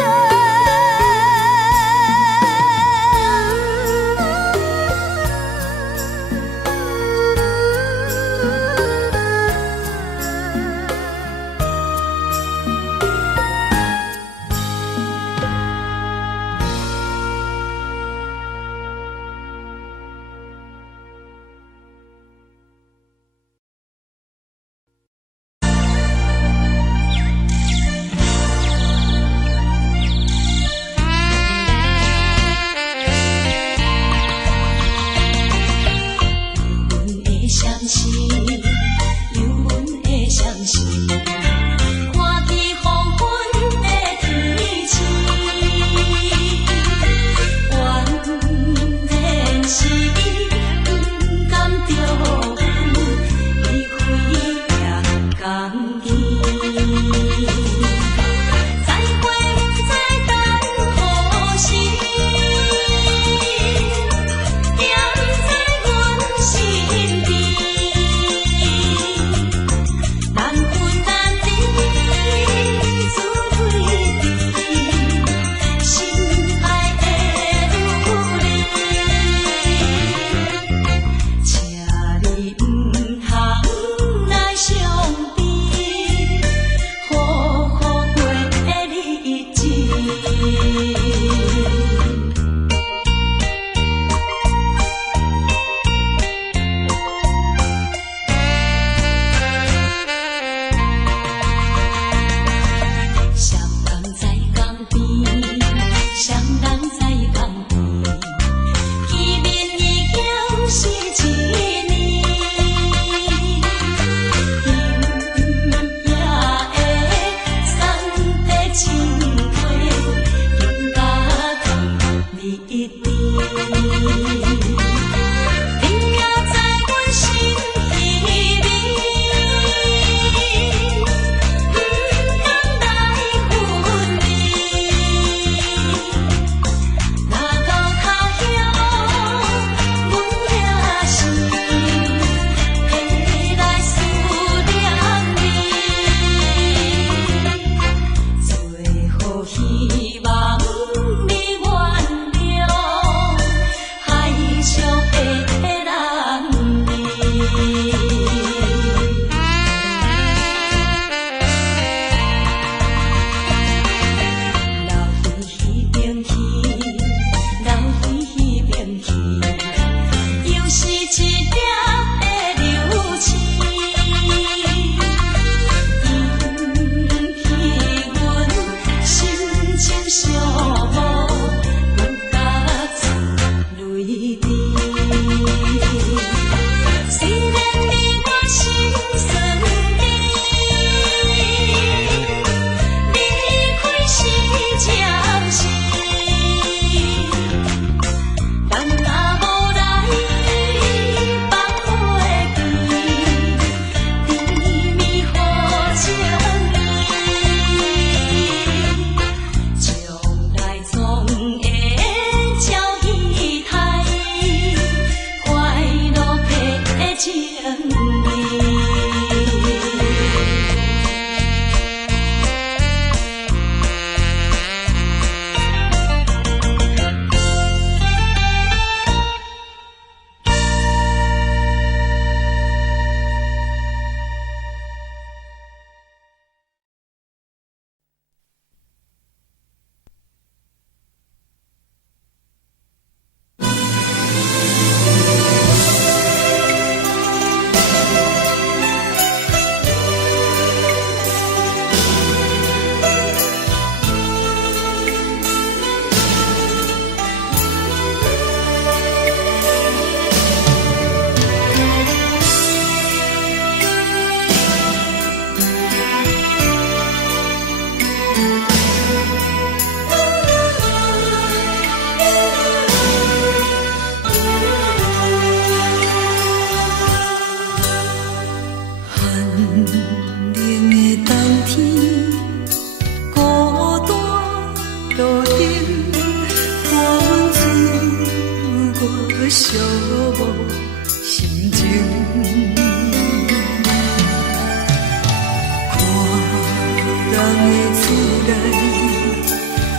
的厝内，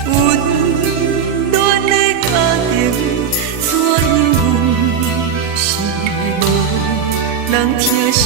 温暖的家庭，怎因阮是无人疼惜？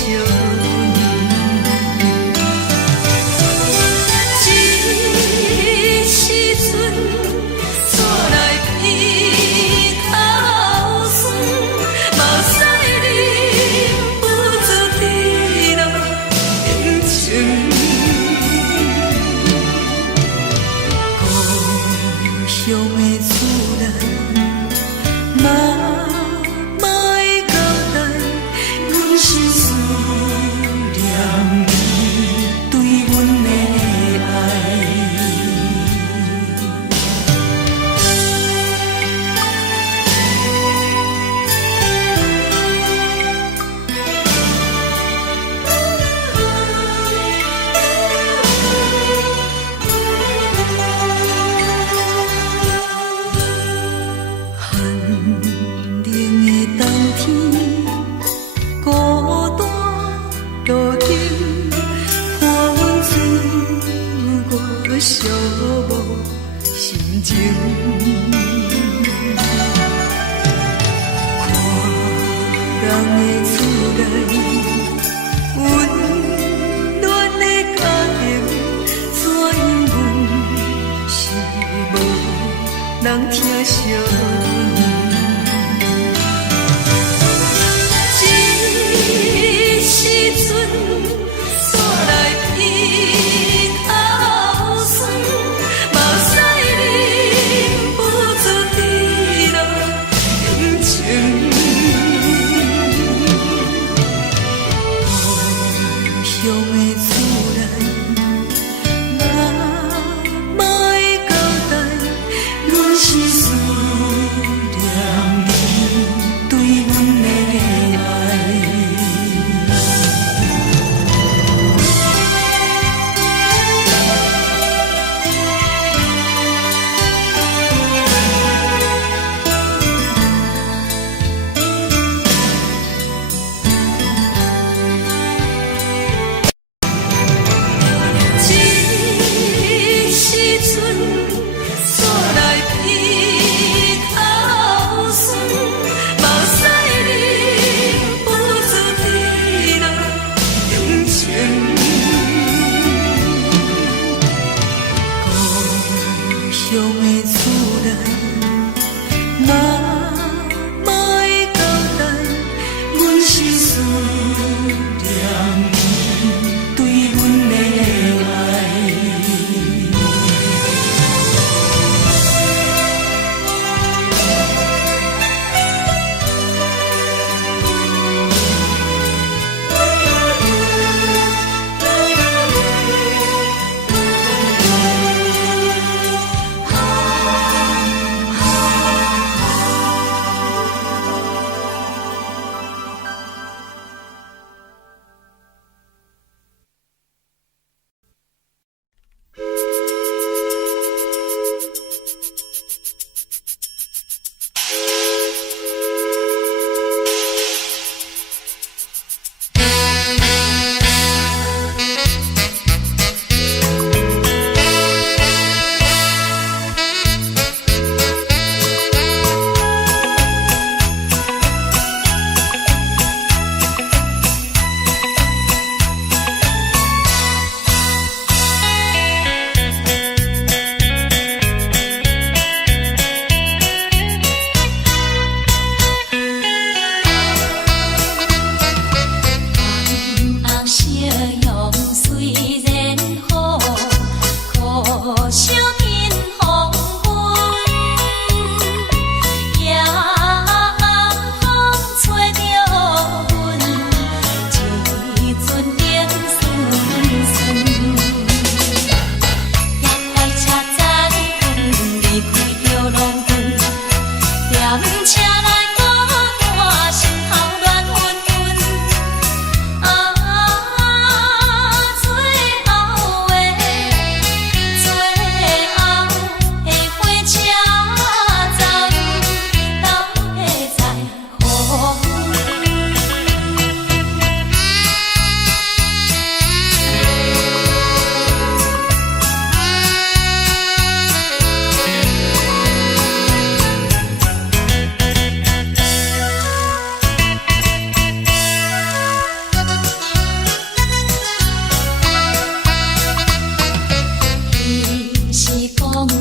寂寞心情，看人的厝内，温暖的家庭，怎因阮是无人疼惜？这时阵，煞来鼻头酸，目屎忍不住滴落眼睛。故乡的厝内，妈妈的交代，阮是思念你对阮的爱。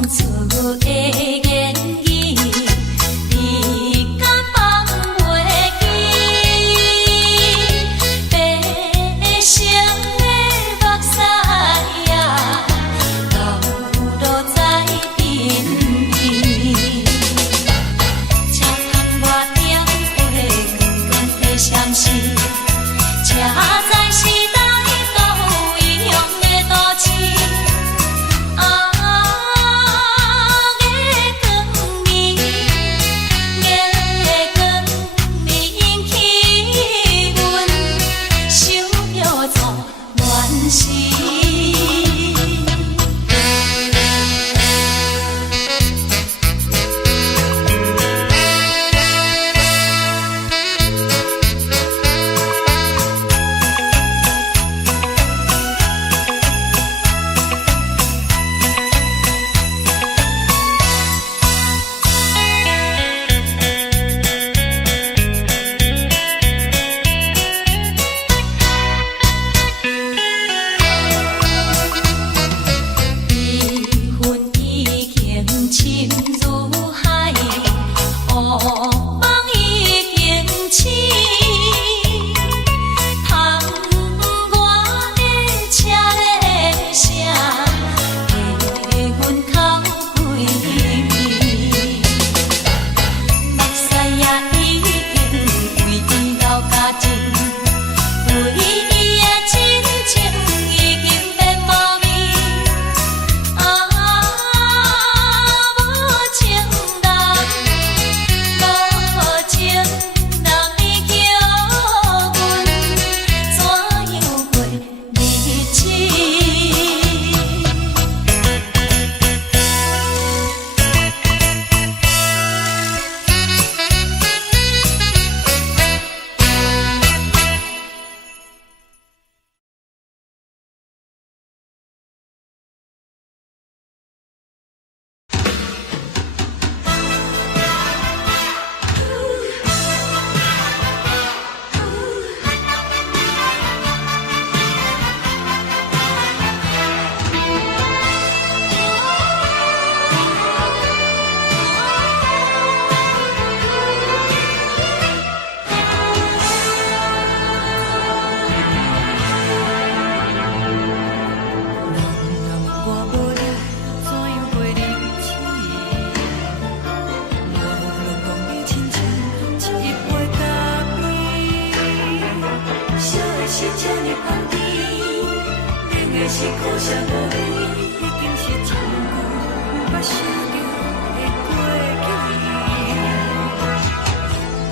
错的言语，你敢放袂记？白成的目屎呀，流落在身边。车窗外点火光光的闪烁，车载时代到异乡的都市。是苦涩无味，已经是千古不朽的过去。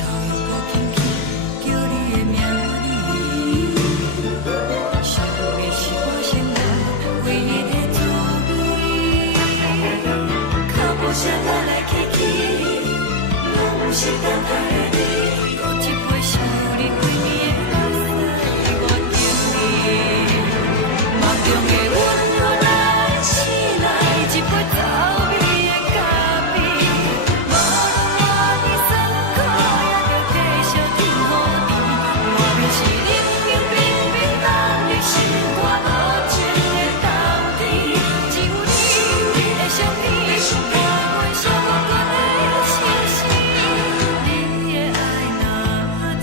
头又搁轻轻叫你的名字，想的是我心内唯一的滋味。脚步声来来去去，拢是等待的你，搁一杯想你几年的目屎，我敬你。梦中的阮落来醒来，一杯走味的咖啡，无论我的酸苦，也着继续甜予你。莫名是冷冷冰冰冷入心肝无情的斗阵，只有你会想起，我袂想我的心事。你的爱若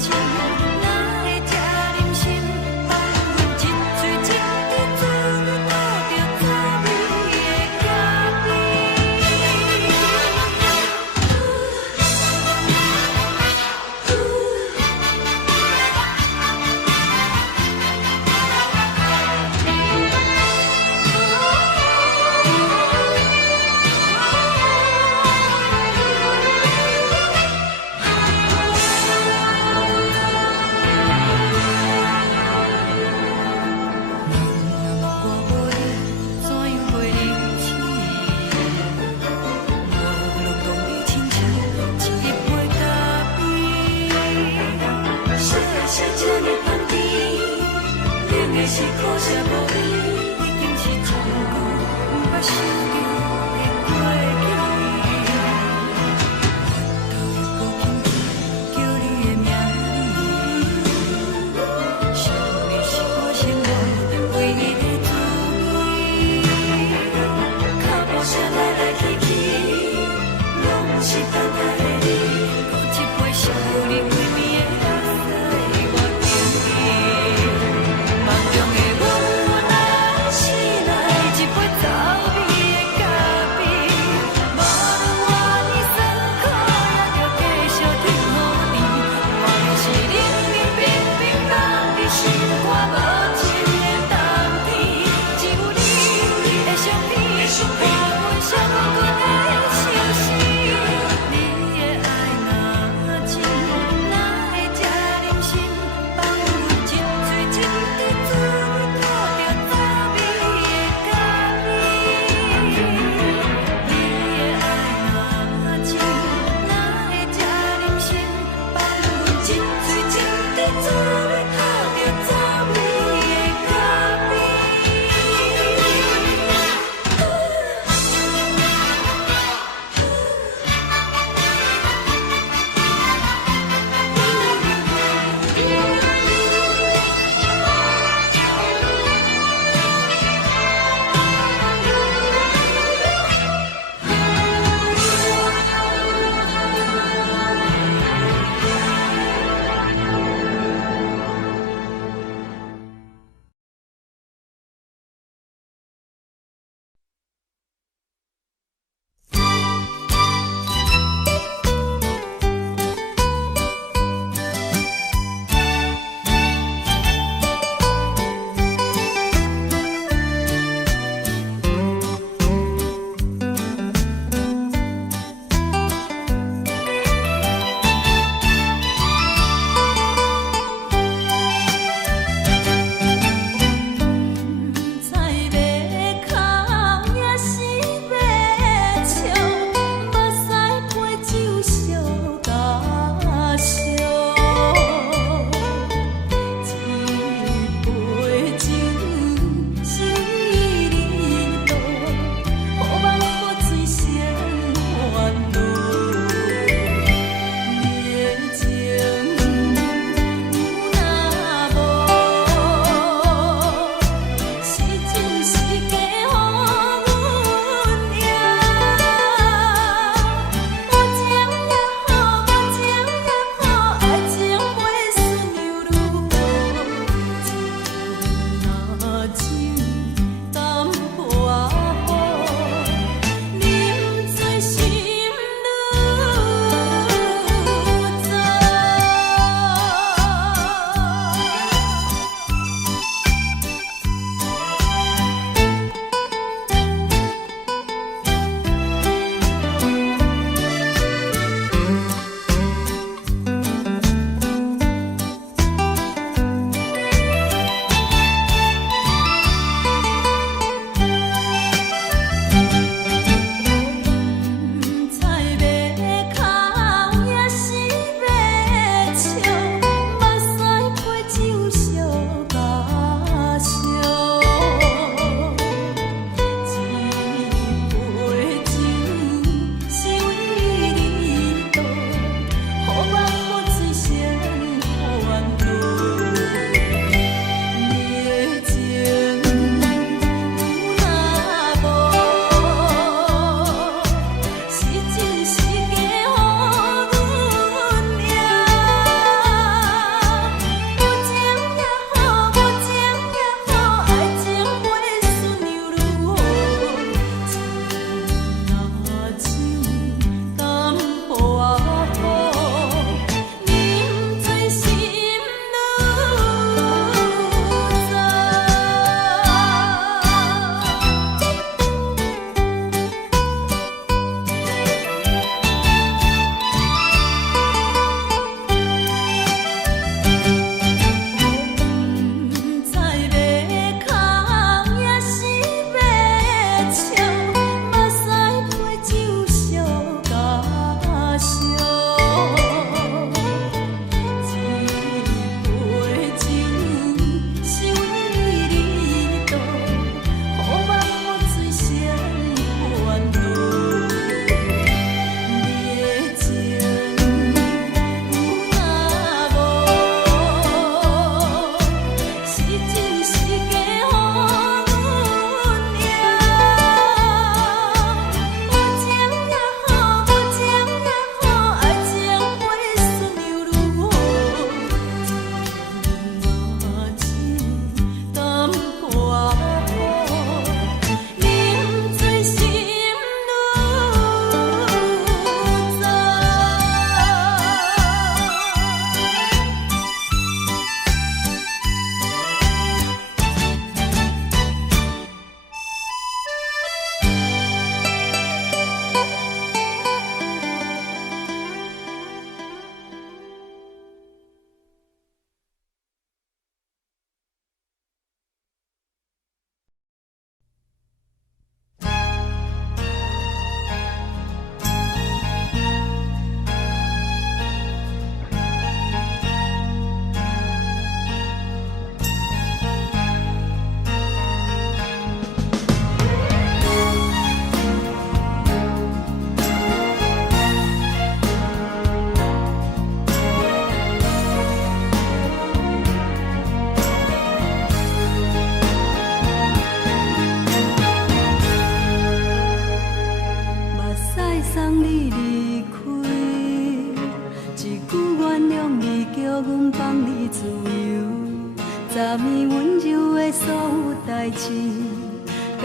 真，哪会这忍心放阮一嘴情的嘴？是苦涩无味，已经是千古不朽的过去。头又搁轻轻叫你的名字，想的是我心内唯一的滋味。脚步声来来去。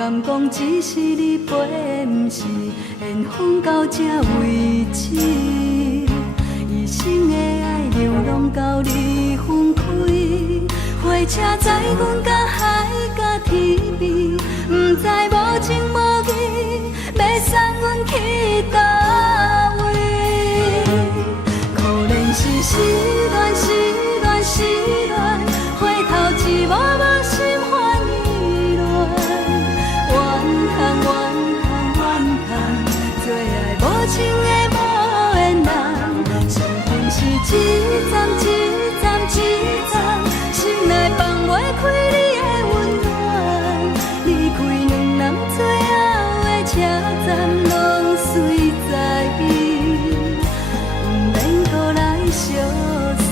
敢讲只是你陪，不是缘分到这为止。一生的爱流浪到你分开，火车载阮到海甲天边，不知无情无义，要送阮去倒位？可能是失恋，失恋，失恋，回头一幕幕心烦意乱，怨叹，怨叹，怨叹，最爱无情的无缘人，上恨是一站一站一站，心内放袂开你的温暖，离开两人最后的车站，拢随在伊，不免搁来相送。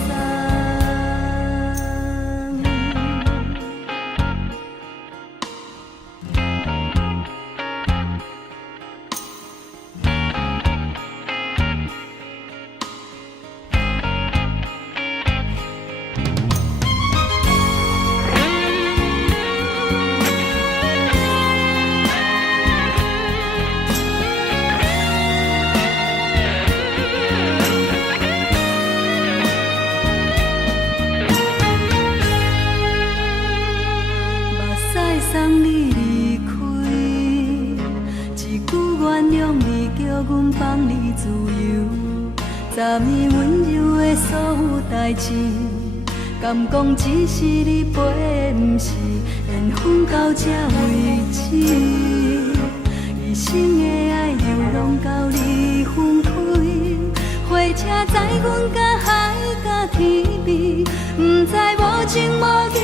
送你离开，一句原谅你，叫阮放你自由。昨暝温柔的所有代志，敢讲只是你陪，不是缘分到这为止。一生的爱流浪到你分开，火车载阮到海甲天边，不知无情无义，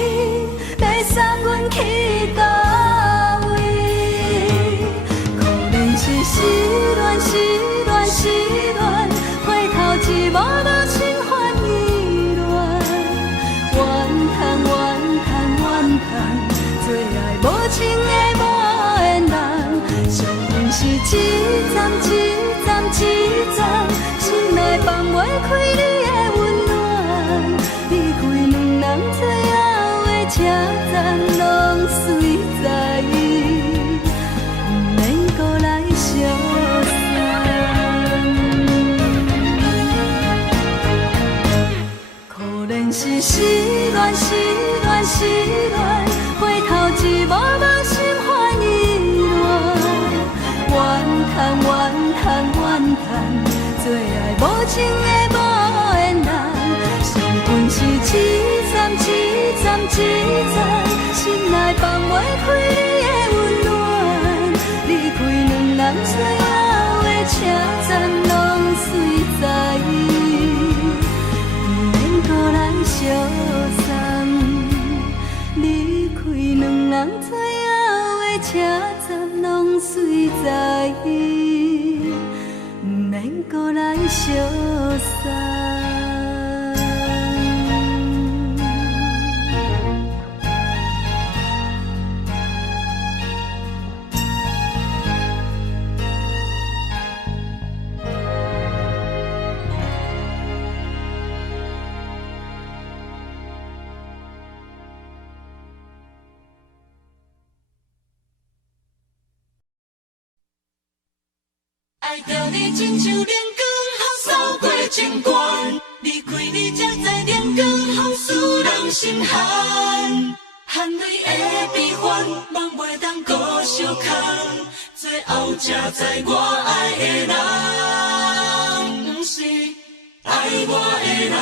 要送阮去倒位？可能是失恋，失恋，失恋，回头一幕幕心烦意乱，怨叹，怨叹，怨叹，最爱无情的无缘人，上恨是一站一站一站，心内放袂开你的温暖，离开两人最后的车站，拢随在伊，不免搁来相送。可能是失恋，失恋，失恋，回头一幕幕心烦意乱，怨叹，怨叹，怨叹，最爱无情的无缘人，上恨是一站一站一站，心内放袂开你的温暖，离开两人最后的车站，拢随在伊，不免搁来相送。离开两人最后的车站，拢随在伊，不免搁来相送。爱着你亲像阳光，风扫过情关，离开你才知阳光风使人心寒。含泪的悲欢，望袂当搁相牵，最后才知我爱的人，不是爱我的人。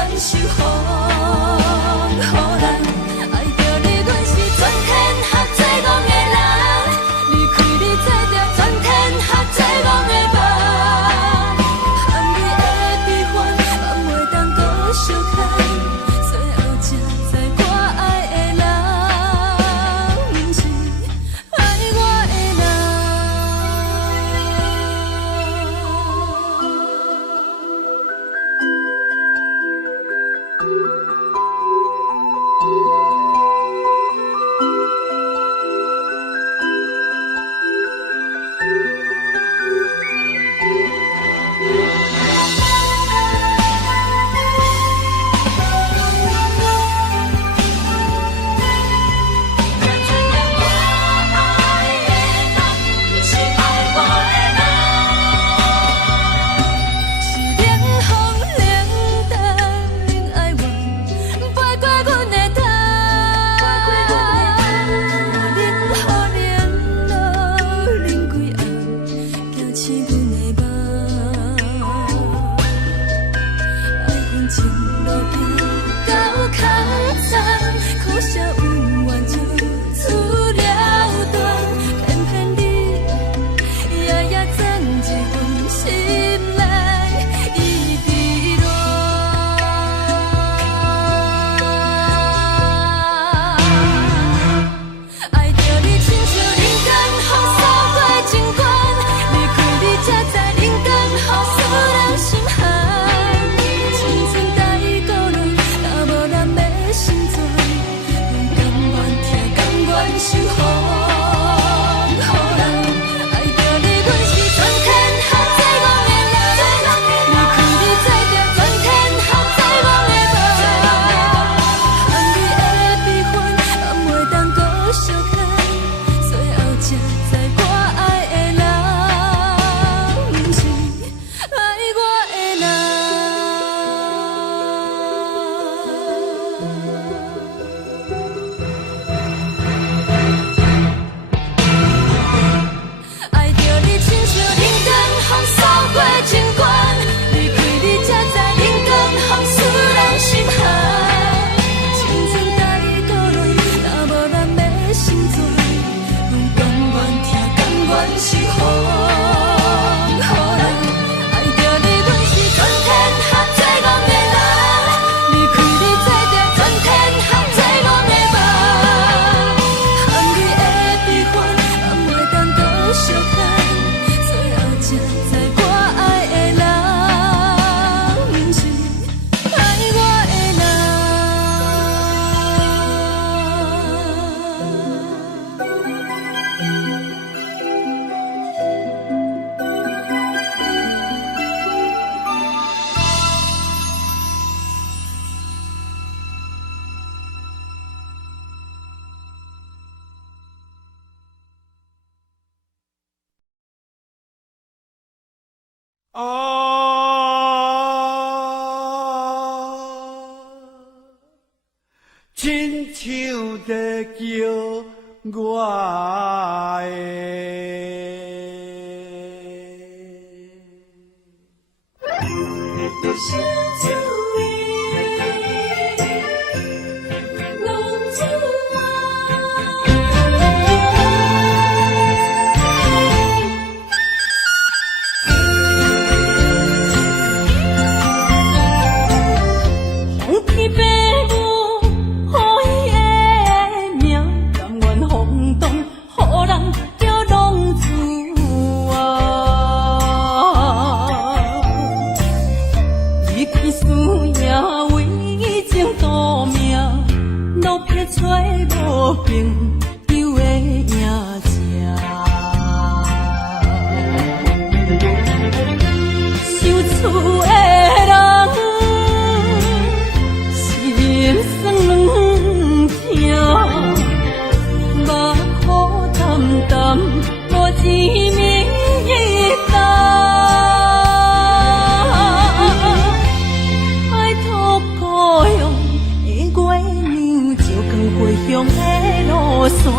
愿守护，予人爱着你，阮是全天下最戆的人。离开你，做着全天下最戆的梦。含你的悲欢，放袂当搁相牵。最后才知我爱的人，不是爱我的人。亲像在叫我的小酒味，浓酒红天白雾，好伊的命，甘愿轰动，予人叫浪子离开思也为情赌命，路撇出无朋友的影子，受厝的人心酸软痛，目苦淡淡无滋味一担。故乡的路线，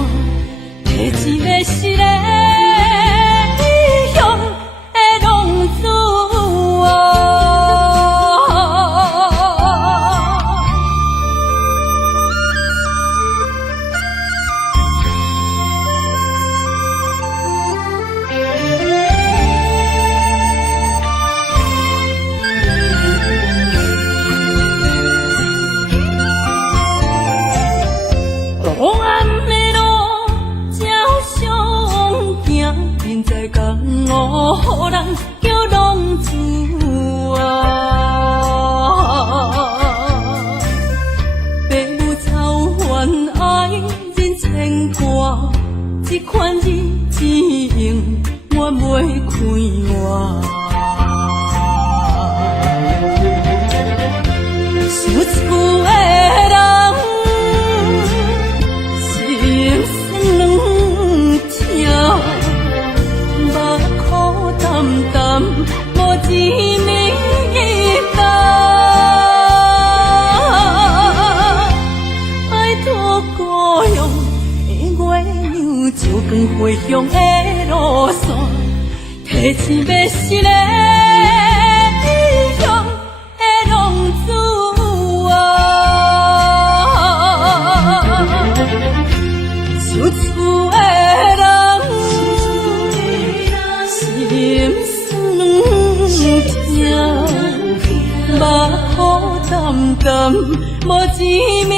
回乡的路线，提钱要失个异乡的浪子啊，厝厝的人心酸痛，目眶淡淡，无一面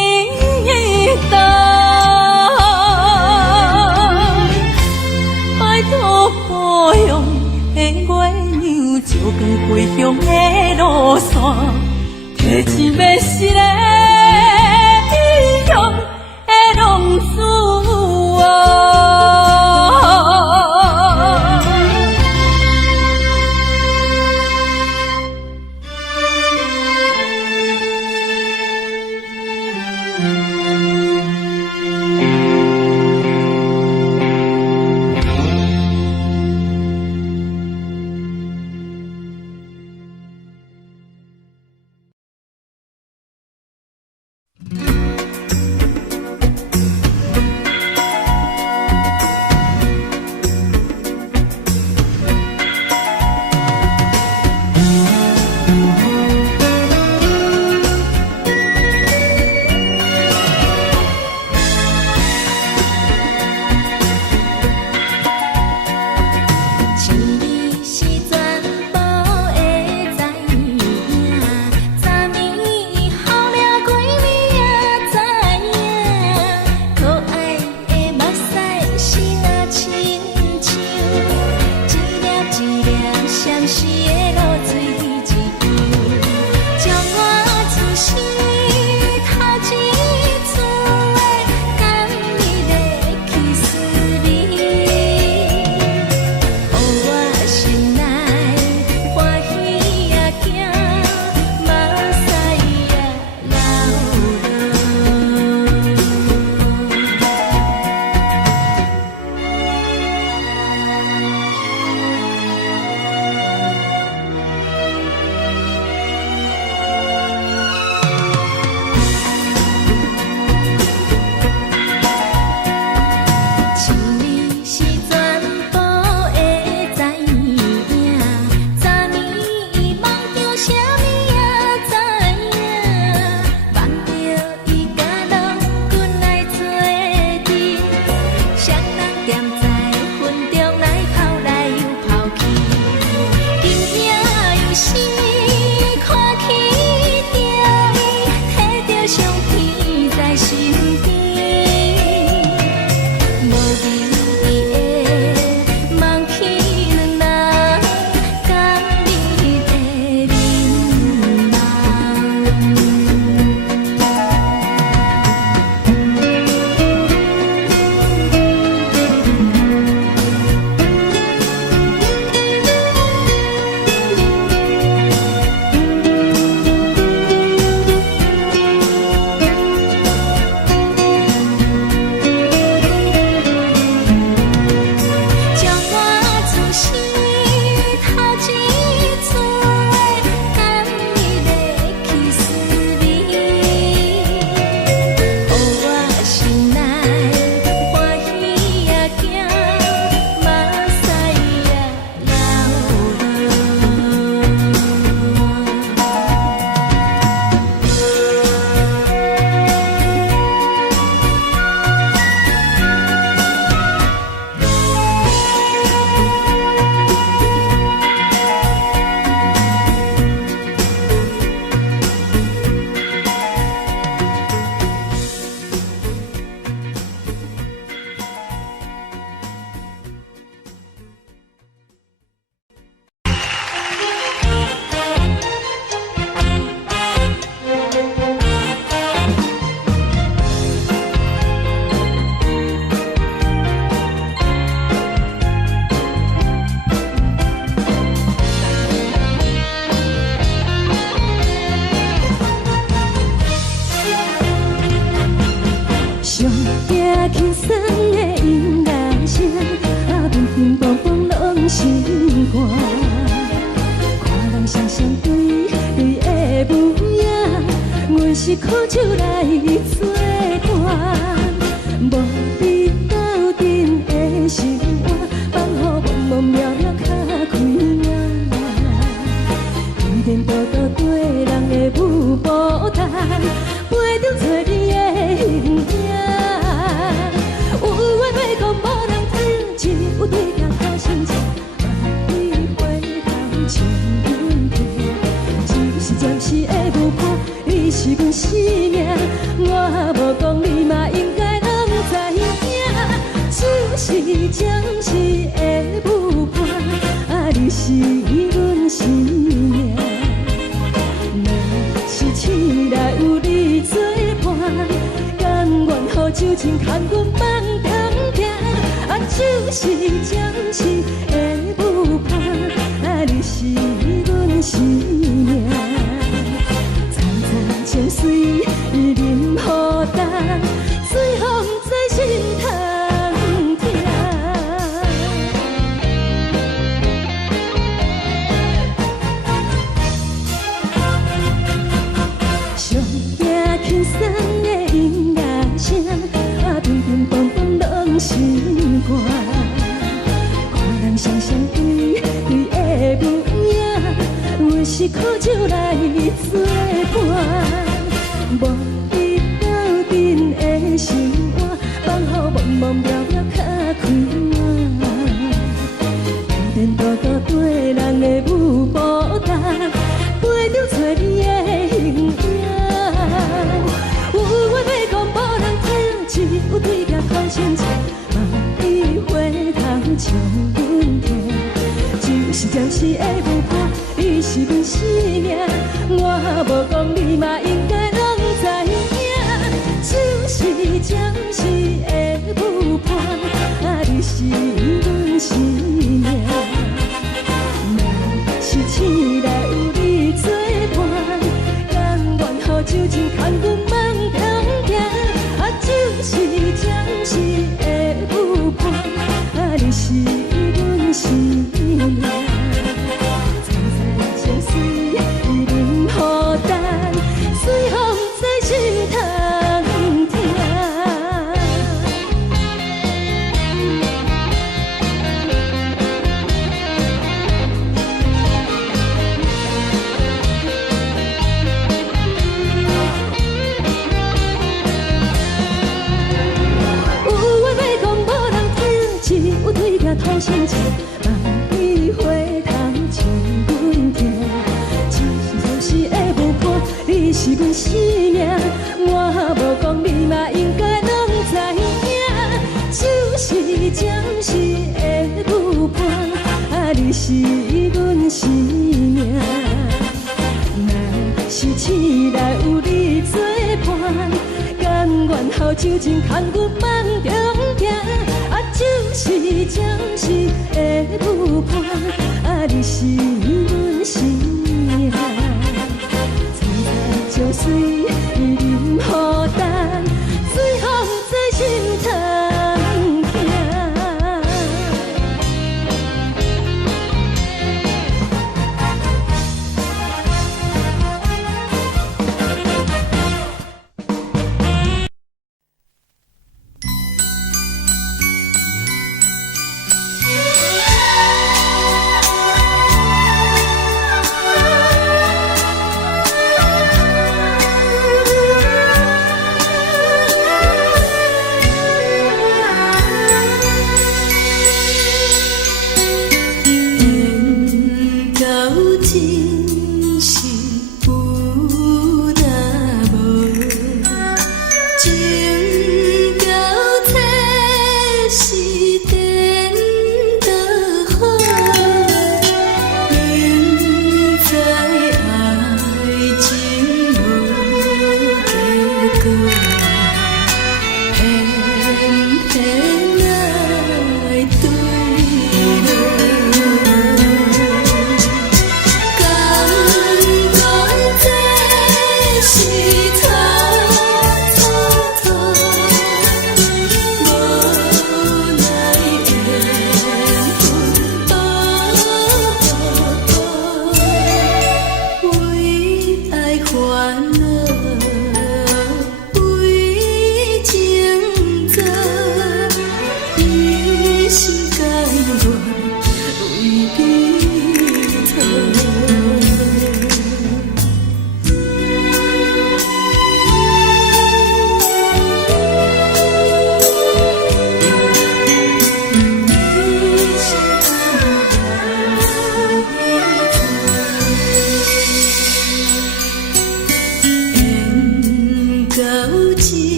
答。保养的月娘，照光回乡的路线，提钱要失个异乡的浪子啊。是苦酒来作伴，无你斗阵的生颠倒倒对人的舞步弹，陪着找你的形影。有话要讲无人听，只有对镜头先听，万里回头将阮听。就是暂时的舞伴，你是阮生命，我无讲你嘛应该拢知影。就是暂时的舞伴，你是阮生命。若是醒来有你作伴，甘愿予酒精牵阮梦中行。就是暂时的舞伴，你是阮生命。层层情水任何担，随风在心头听。上惊轻松的音乐声，乒乒乓乓拢心肝。看人双双对对的舞影，有时苦酒来作伴。无你斗阵的生活，放予茫茫渺渺较快活。颠颠倒倒对人的舞步弹，陪着找你的形影。有话要讲无人听，只有对镜头先听，万里回头将阮听。就是暂时的舞伴，你是阮生命，我无讲你嘛应该拢知影。就是暂时的舞伴，你是阮生命。若是醒来有你作伴，甘愿予酒精牵阮梦中行。就是暂时的舞伴，你是阮生命。层层情水任何担，随风在心头听。头先听，万里回头将阮听。就是的舞伴，你是阮生命，我无讲你嘛应该拢知影。就是暂时的舞伴，你是阮生命。若是醒来有你作伴，甘愿予酒精牵阮梦中行。就是暂时的舞伴，你是阮生命。层层情水任何担，随风在心头听。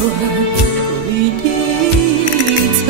为你做。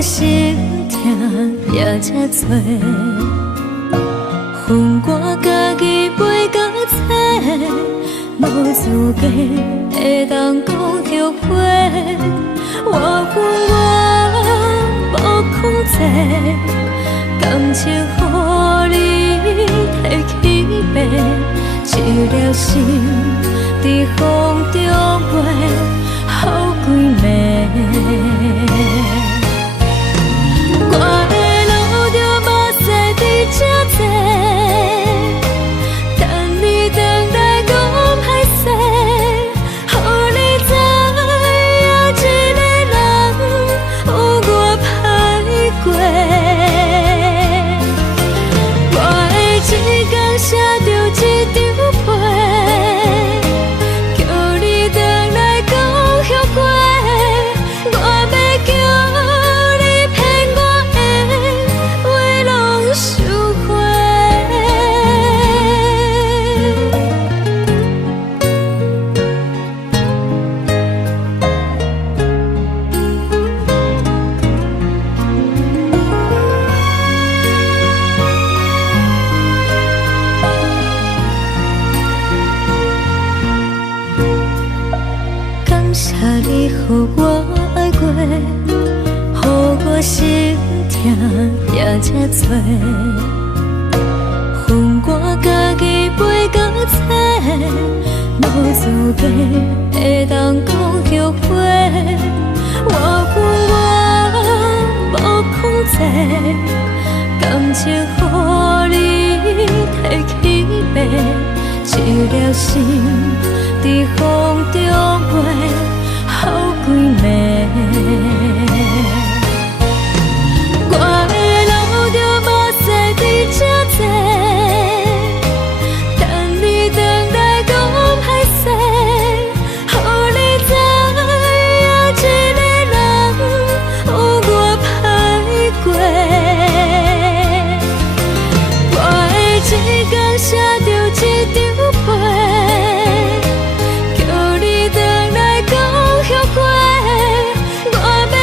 心痛也这多，恨我家己飞到切，无资格会当讲后悔。我恨我无控制，感情予你提起白，一粒心在风中飞，好几暝。我的路着目屎伫这多，等你回来讲歹势，予你知影一个人有我歹过。我的一天写着一张被，叫你回来讲后悔。我要叫你予我爱过，予我心痛也这多，恨我家己飞到切，无资格会当讲后悔。我恨我无控制，感情予你提起白，一粒心在风中飞。好几暝，我的路着目屎伫这多，等你回来讲歹势，予你知影一个人有我歹过。我的一天写着一张被，叫你回来讲后悔。我要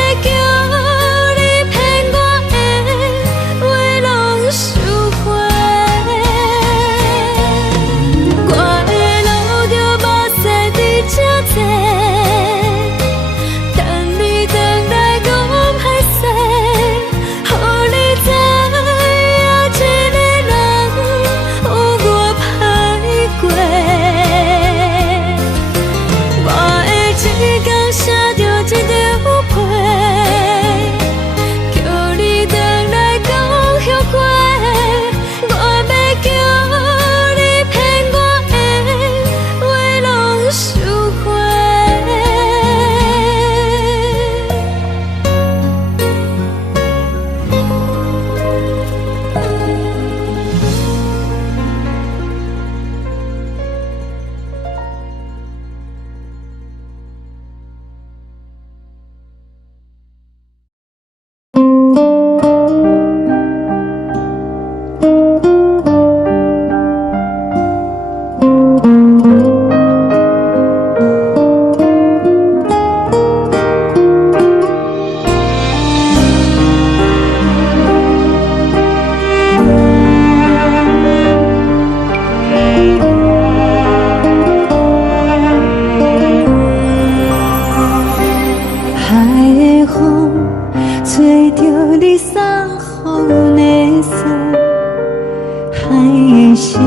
心，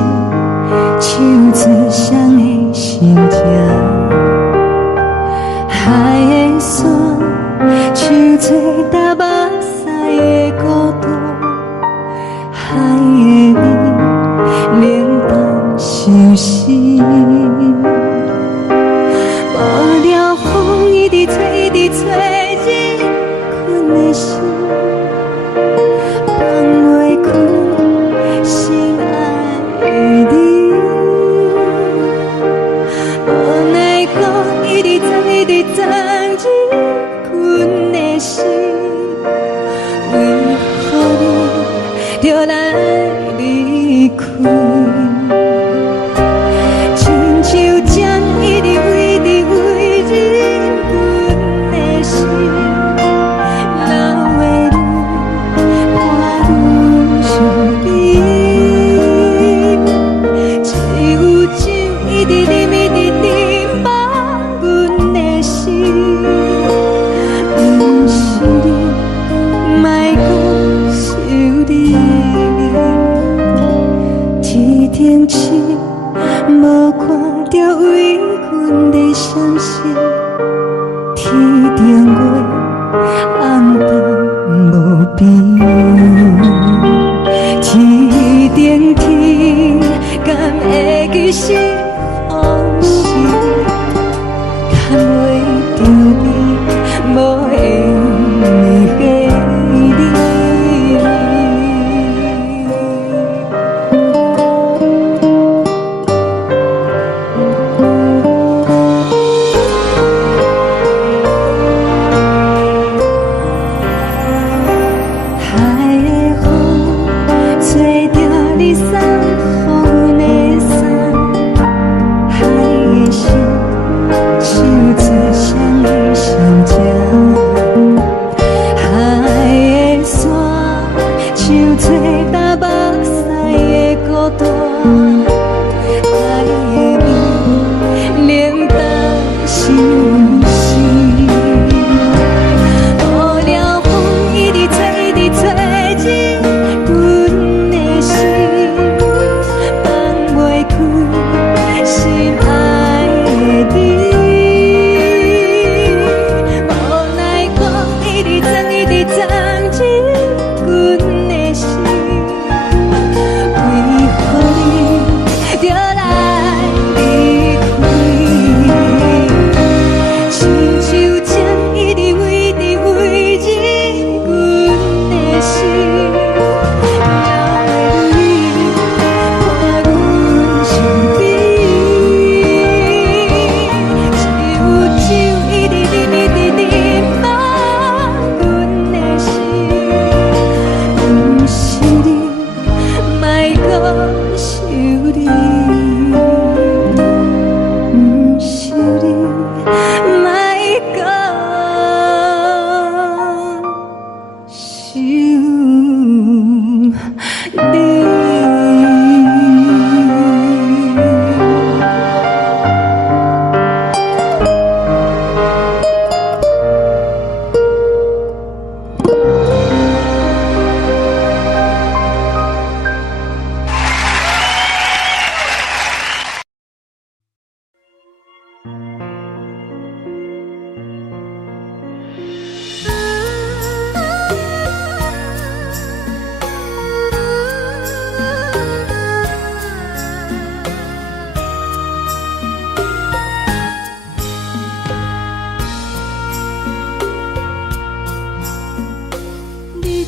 手做双的心情。海的山，手做搭目屎的孤独。海的味，冷淡伤心。无聊风一直吹，一直吹，日困的心。放袂开心爱的你，无奈讲一直藏，一直藏着阮的心，为何你就来离开？亲像针一直围，一直围着阮的心。天星无看到为阮的伤心，天顶月暗淡无边，天顶天敢会记是往事，牵袂着你，无会记你。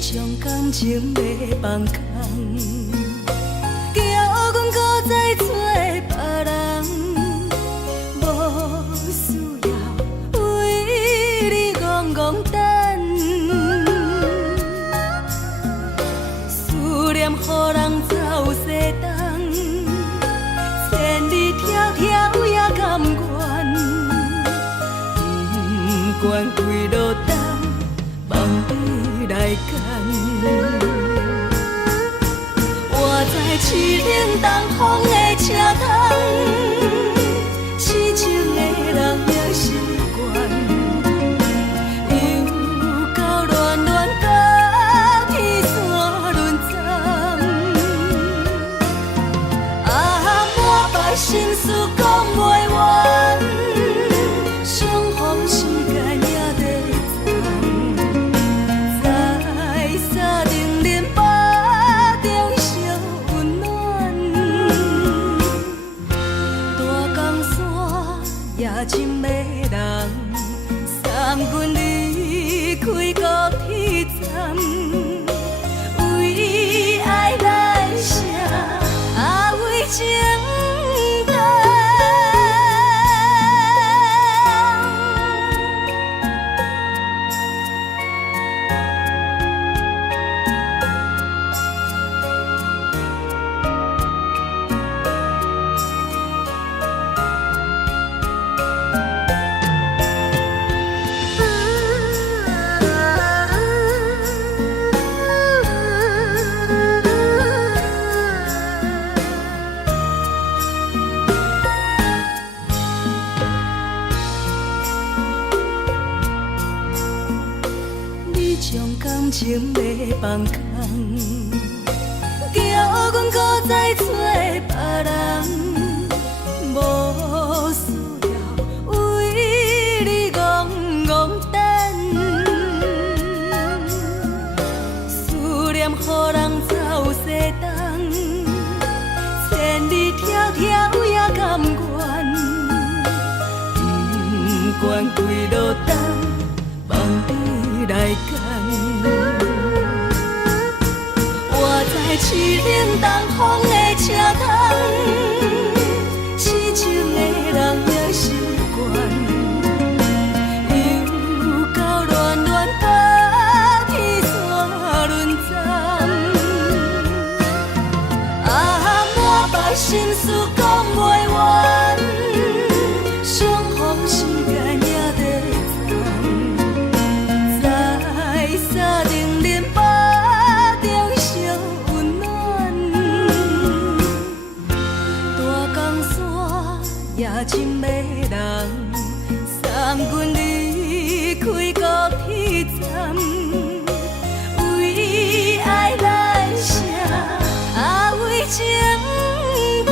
将感情要放空，叫阮搁再找别人，无需要为你戆戆等。思念予人走西东，千里迢迢也甘愿，不管几落冬，梦里来干。活在凄冷东风的车窗，痴情的人也习惯，又到恋恋甲彼山论斩。情要放空，叫阮搁再找别人，无需要为你戆戆等，思念予人走西东，千里迢迢也甘愿，不管几落冬，望你来干。我在凄冷东风的车窗，痴情的人也习惯，又到恋恋把天线轮转。啊，满腹心事讲袂完，相逢时间也在藏，在山顶林巴中相温暖，大江山也真迷人，送阮离开高铁站，为爱来写为情淡。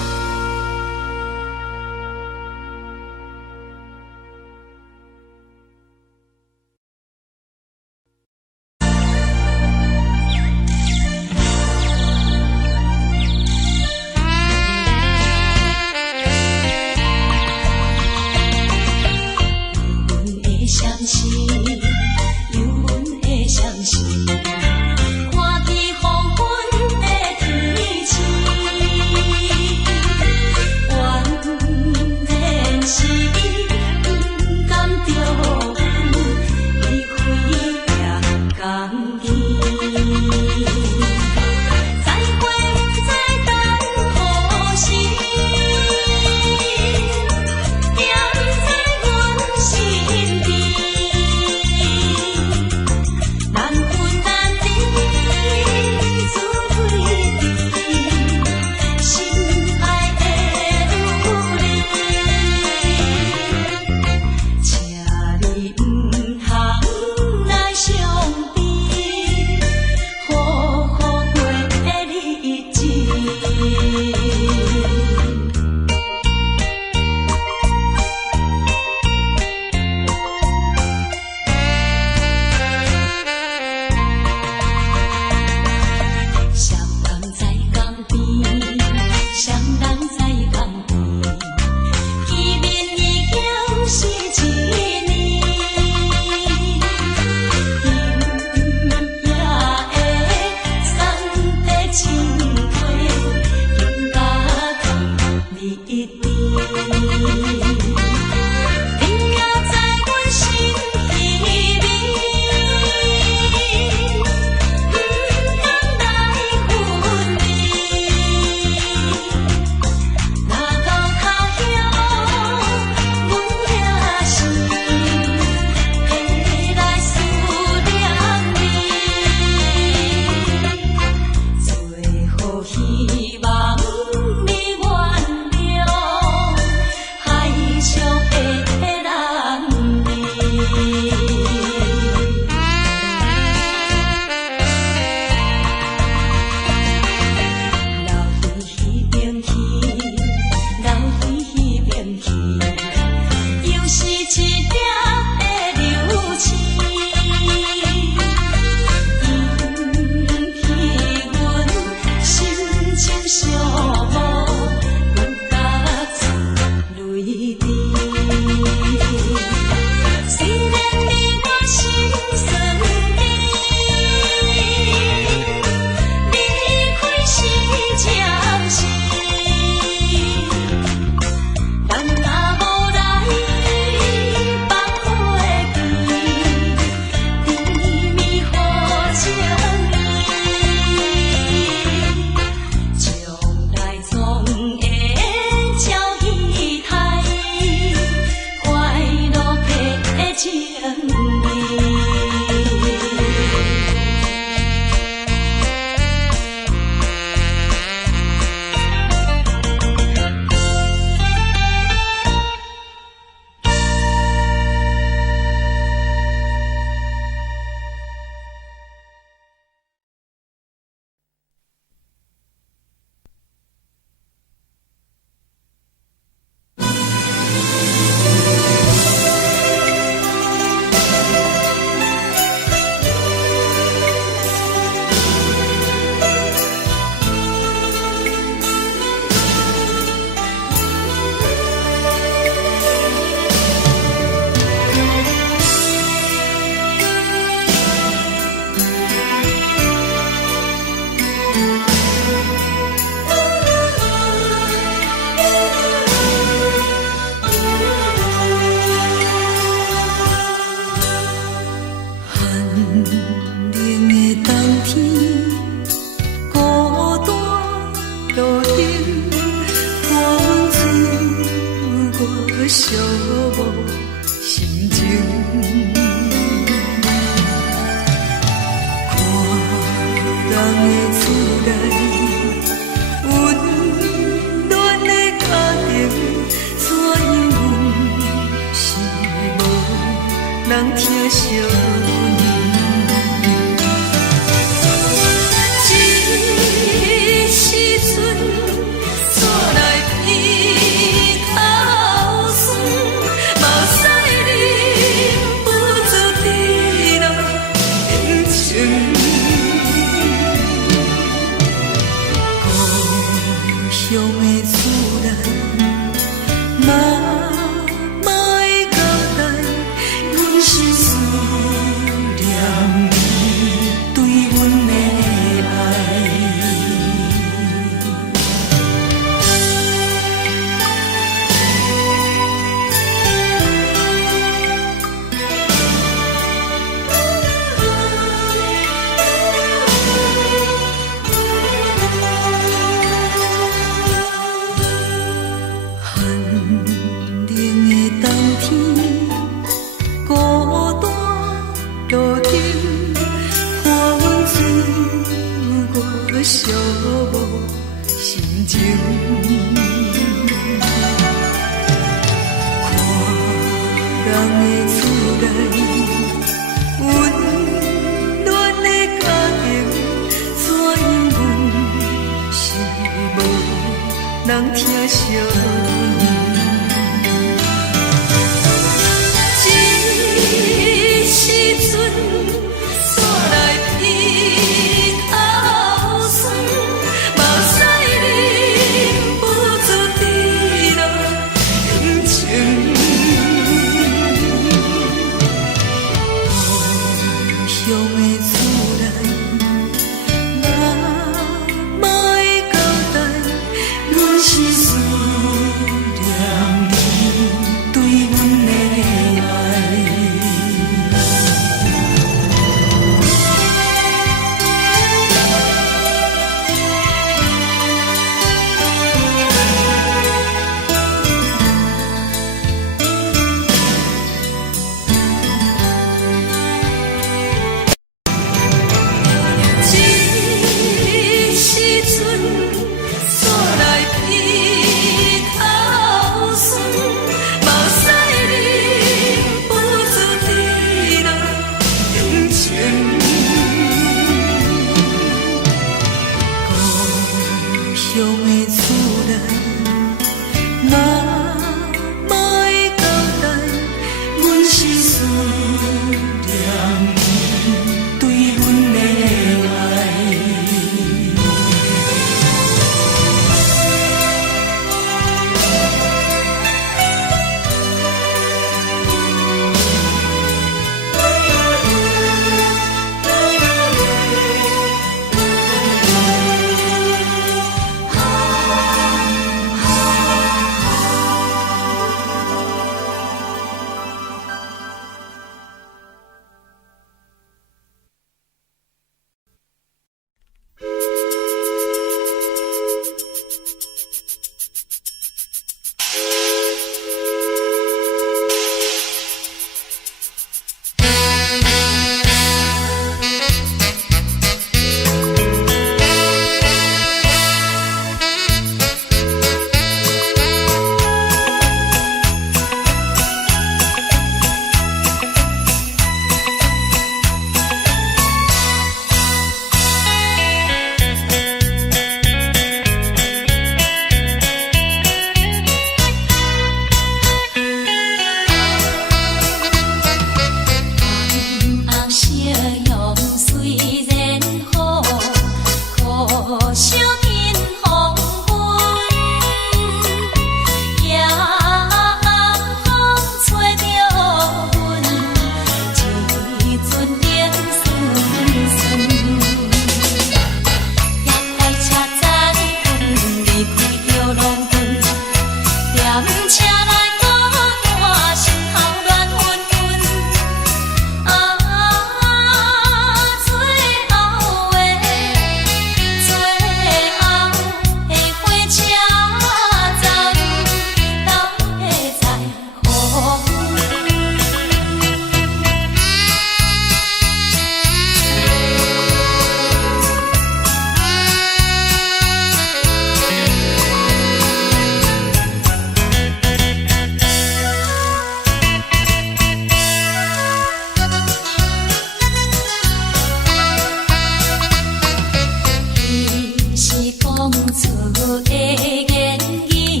错的言语，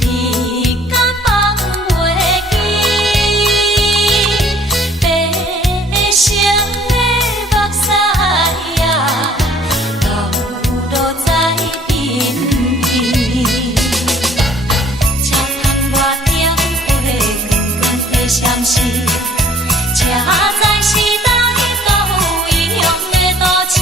你敢放袂记？白色的目屎啊，流落在身边。车窗外点火光光的闪烁，车载时代都异样的都市。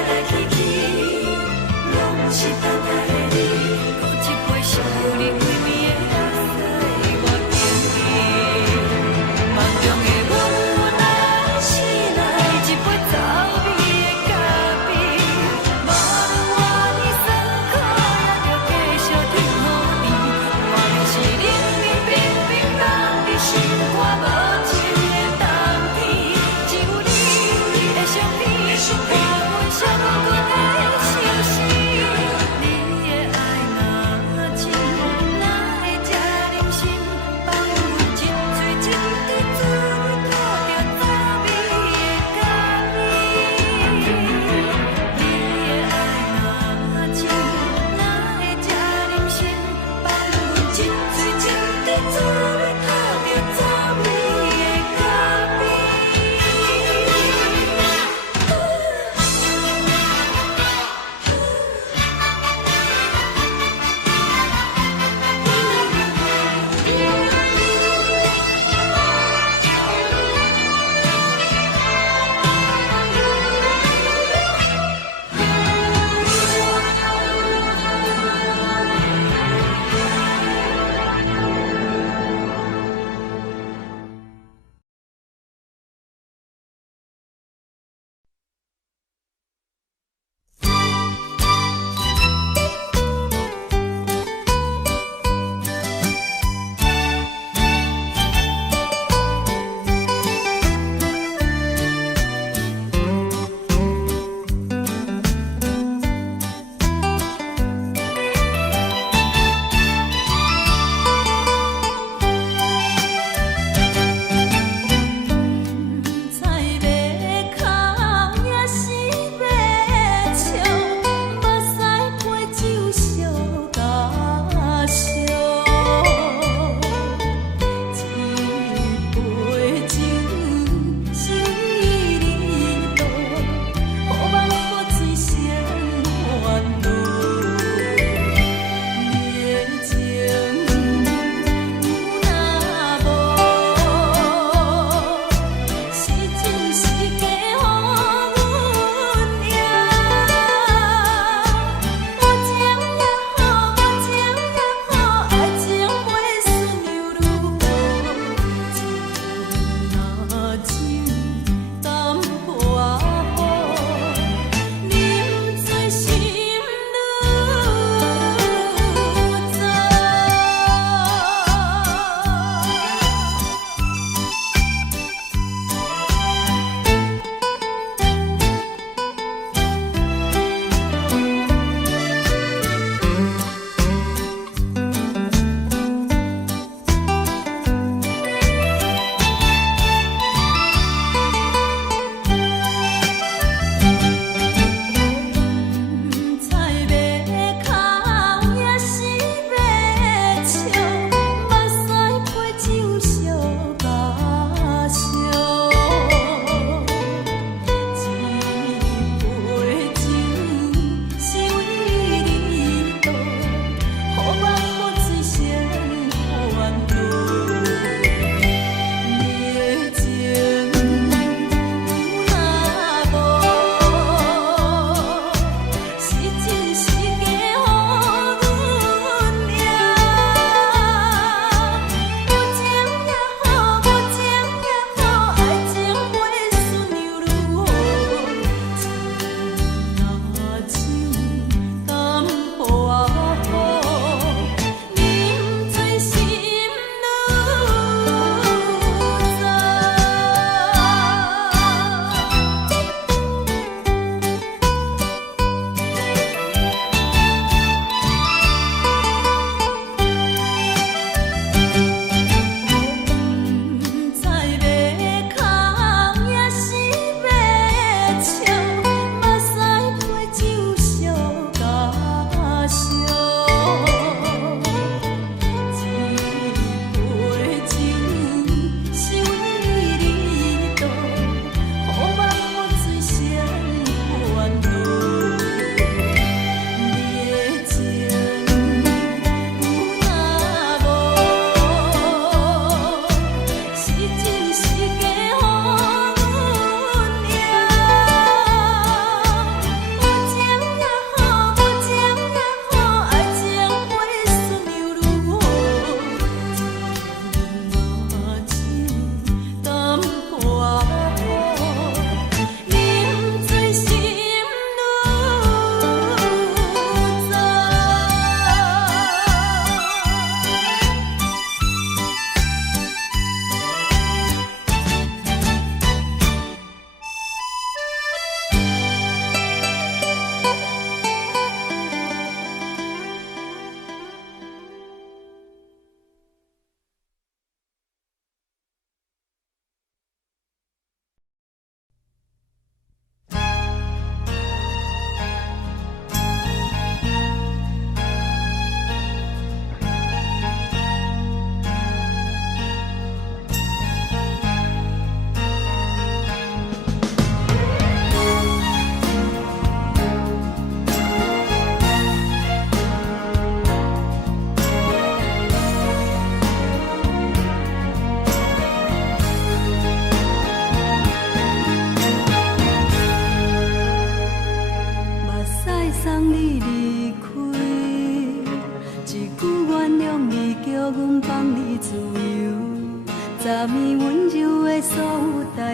来心甲阮伤骨的心事，你的爱若真，哪会这忍心放阮一嘴一滴滋味吐着早味的咖啡？你的爱若真，哪会这忍心放阮一嘴一滴滋味吐着早味的咖啡？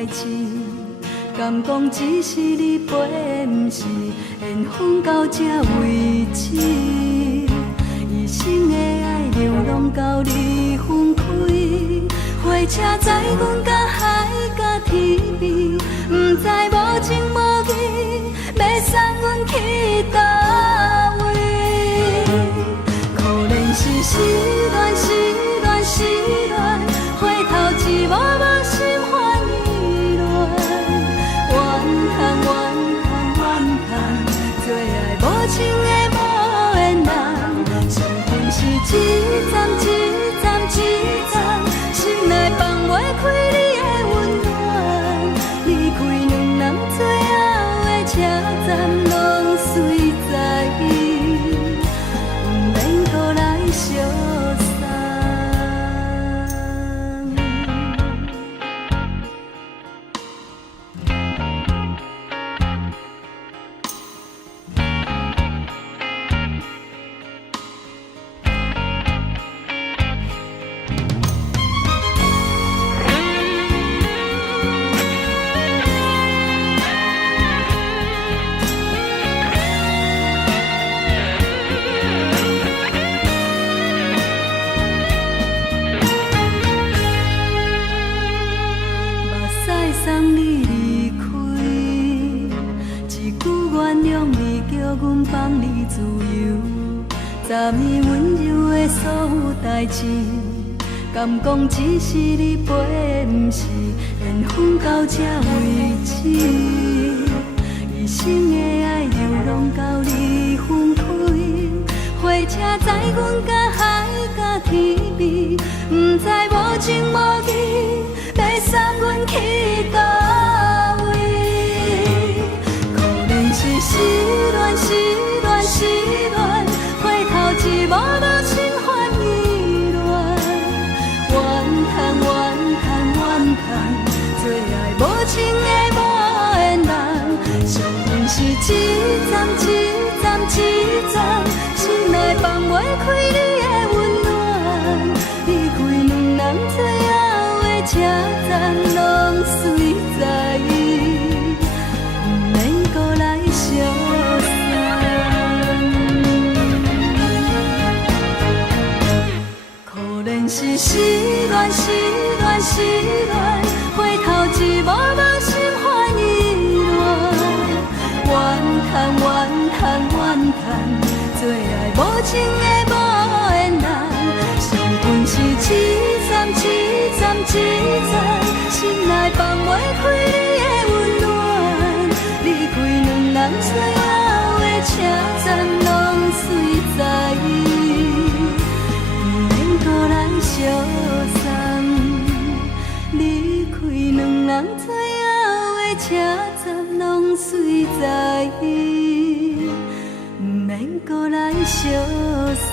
代志，敢讲只是你陪，不是缘分到这为止。一生的爱流浪到你分开，火车载阮甲海甲天边，不知无情无义，要送阮去倒位？可能是失恋，失恋，失恋，回头一幕幕心烦意乱，怨叹，怨叹，怨叹，最爱无情的无缘人，伤痕是一站一站一站，心内放袂开你的温暖，离开两人最后的车站，拢随在意，不免搁来相送。送你离开，一句原谅你，叫阮放你自由。昨暝温柔的所有代志，敢讲只是你陪，不是缘分到这为止。一生的爱流浪到你分开，火车载阮甲海甲天边，不知无情无义，要送阮去倒位？可能是失恋，失恋，失恋，回头一幕幕心烦意乱，怨叹，怨叹，怨叹，最爱无情的无缘人，伤痕是一站一站一站，心内放袂开你的温暖，离开两人最后的车站，拢随在意，不免搁来相送。可能是失恋，失恋，失恋，回头一幕幕心烦意乱，怨叹，怨叹，怨叹，最爱无情的无缘人，伤痕是一站一站一站，心内放袂开你的温暖，离开两人最后的车站，拢随在意，不免搁来相送。离开两人最后的车站，拢随在意，不免搁来相送。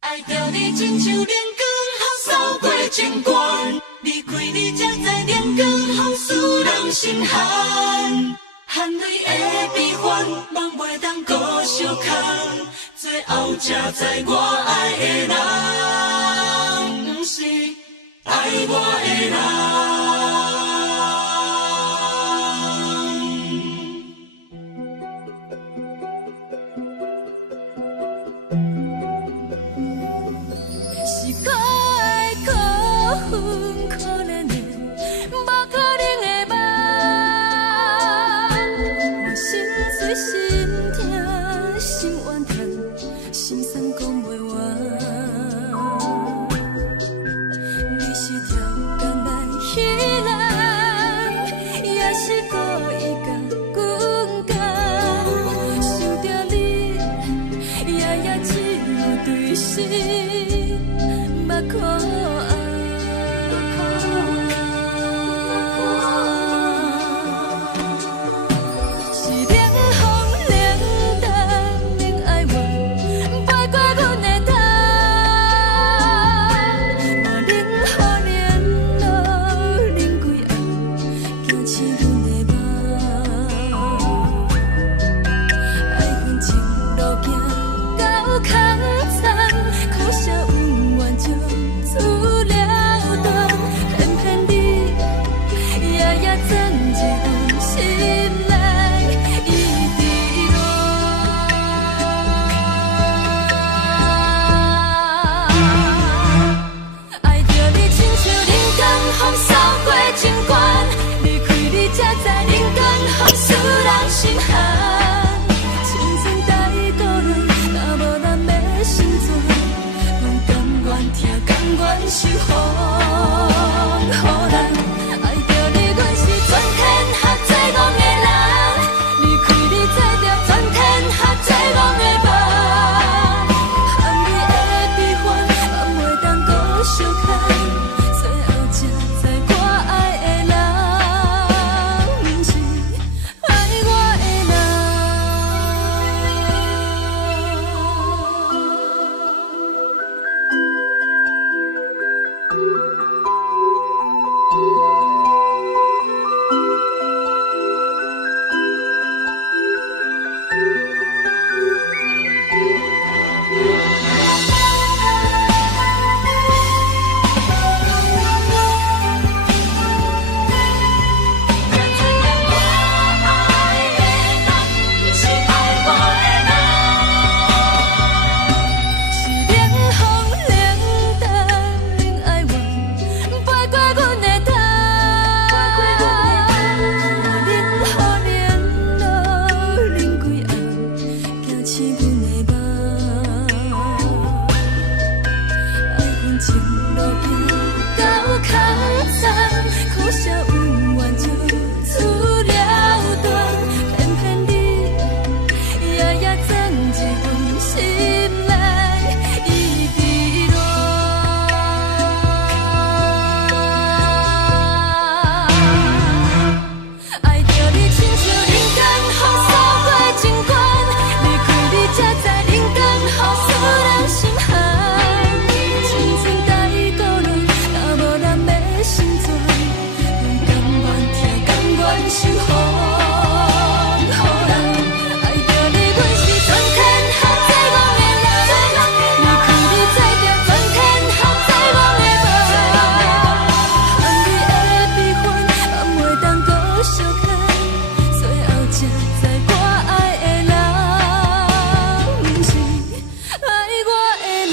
爱着你亲像阳光，雨扫过情关，离开你才知阳光风使人心寒。含泪的悲欢，望袂当搁相牵，最后才知我爱的人，不是爱我的人。是可爱可恨可怜的，无可能的梦。我心碎心痛心怨叹，心酸讲袂完。你是条工来彼人，也是故意甲阮讲，想着你夜夜只有对视。目看爱，是冷风守护，予人爱着你，阮是全天下最戆的人。离开你，做着全天下最戆的梦。含你的悲欢，放袂当搁相牵。最后才知我爱的人，不是爱我的人。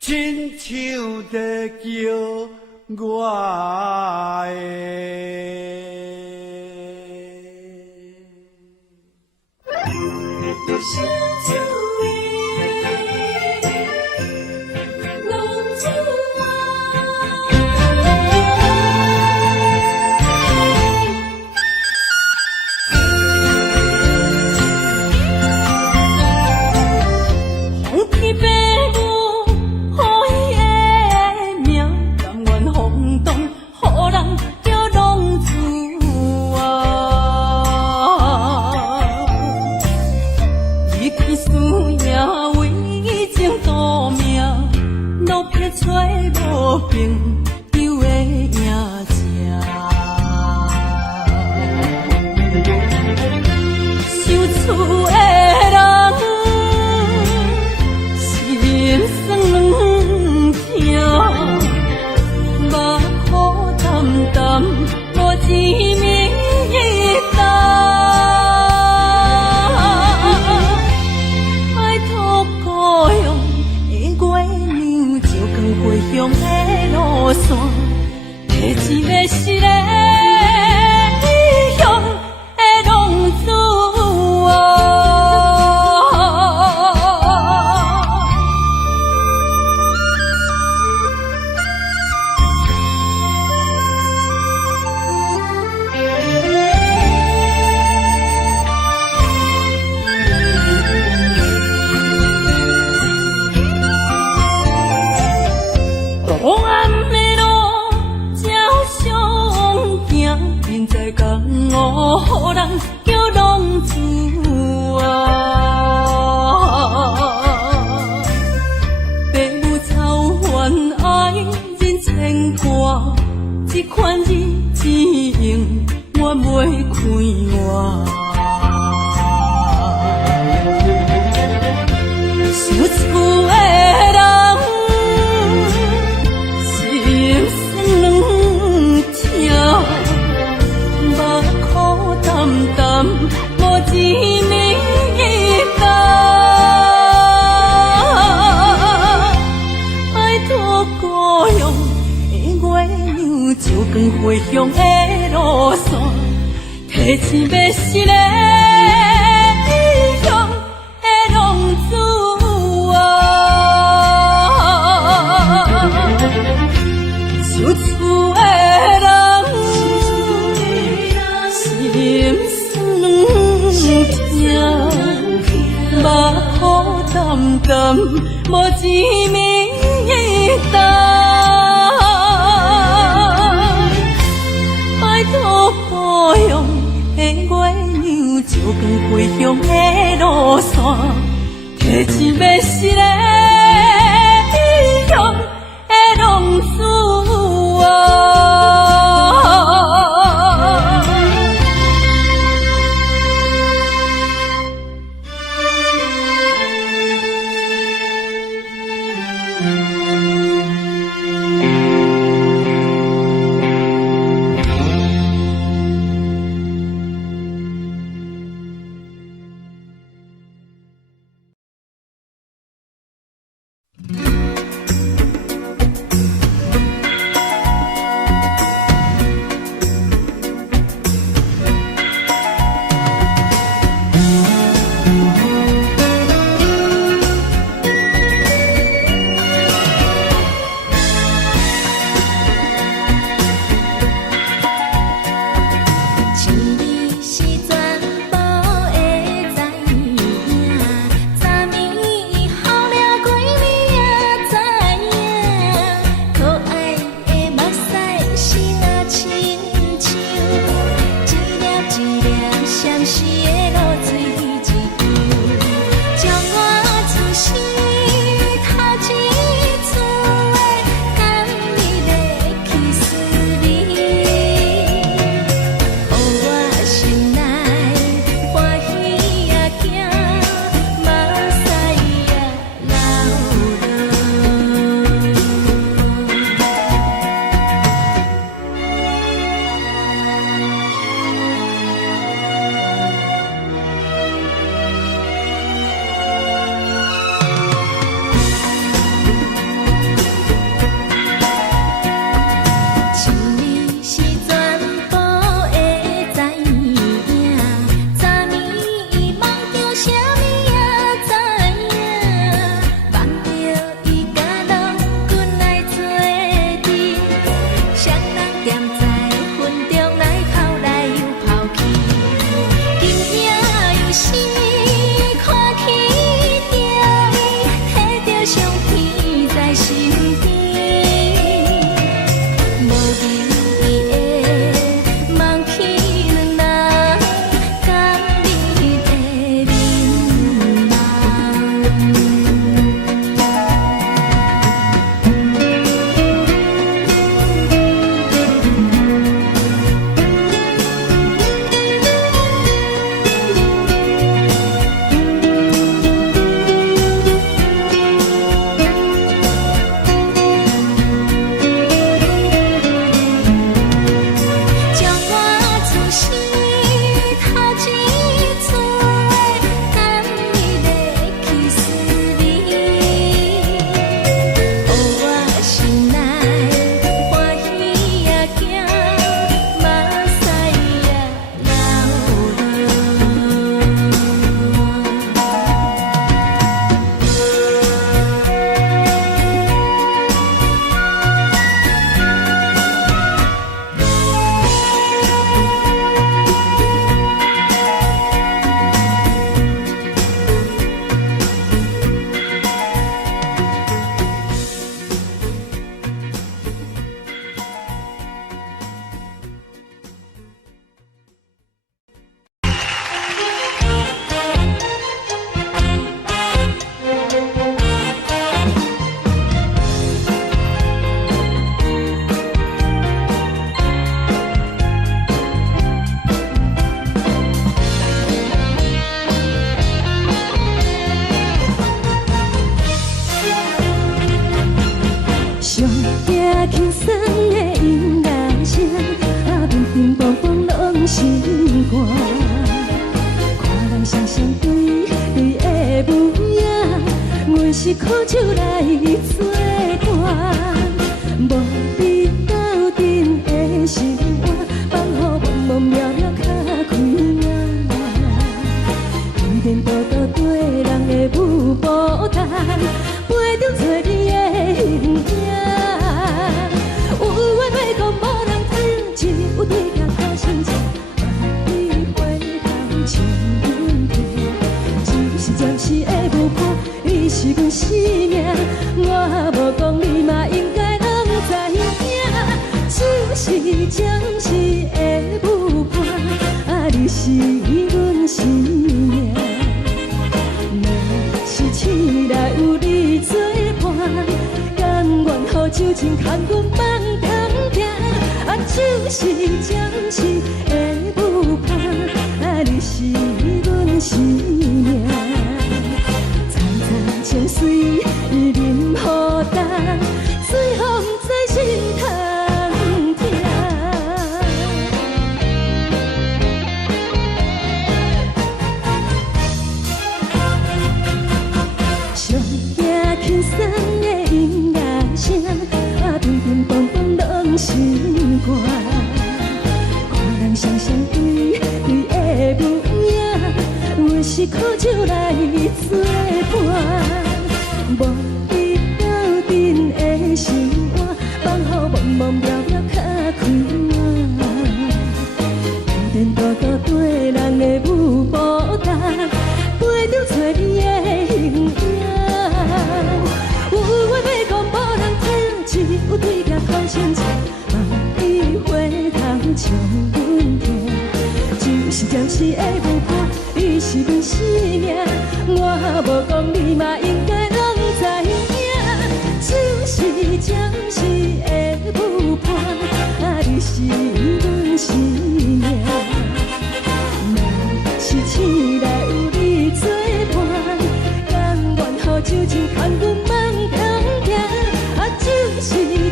亲像在叫我一起。归乡的路线，提钱要是个异乡的浪子受厝的人心酸痛，目眶澹澹，无一面答。拜托保佑的月娘，照光归乡的路线，提钱要是个异乡的浪子是苦酒来作伴，无你斗阵的心。是会有伴，你是阮生命。我无讲你嘛应该拢知影，就是暂时的有伴，啊，你是阮生命。若是醒来有你作伴，甘愿予酒精牵阮梦中行，啊，就是暂时的有伴，啊，你是阮生命。层层情水任何担，水风在心通听。上惊轻松的音乐声，啊，乒乒乓乓拢心肝。看人双双对对的无影，阮是苦酒来作伴。无你斗阵的心肝，放予茫茫渺渺较快活。颠颠倒倒对人的舞步动，陪着找你的形影。有话要讲无人听，只有对镜头前唱，梦里回头将阮听。就是暂时的有伴，你是阮生命。我无讲你嘛应该拢知影，就是暂时的有伴，啊，你是阮生命。若是醒来有你作伴，甘愿予酒精牵阮梦中行，啊，就是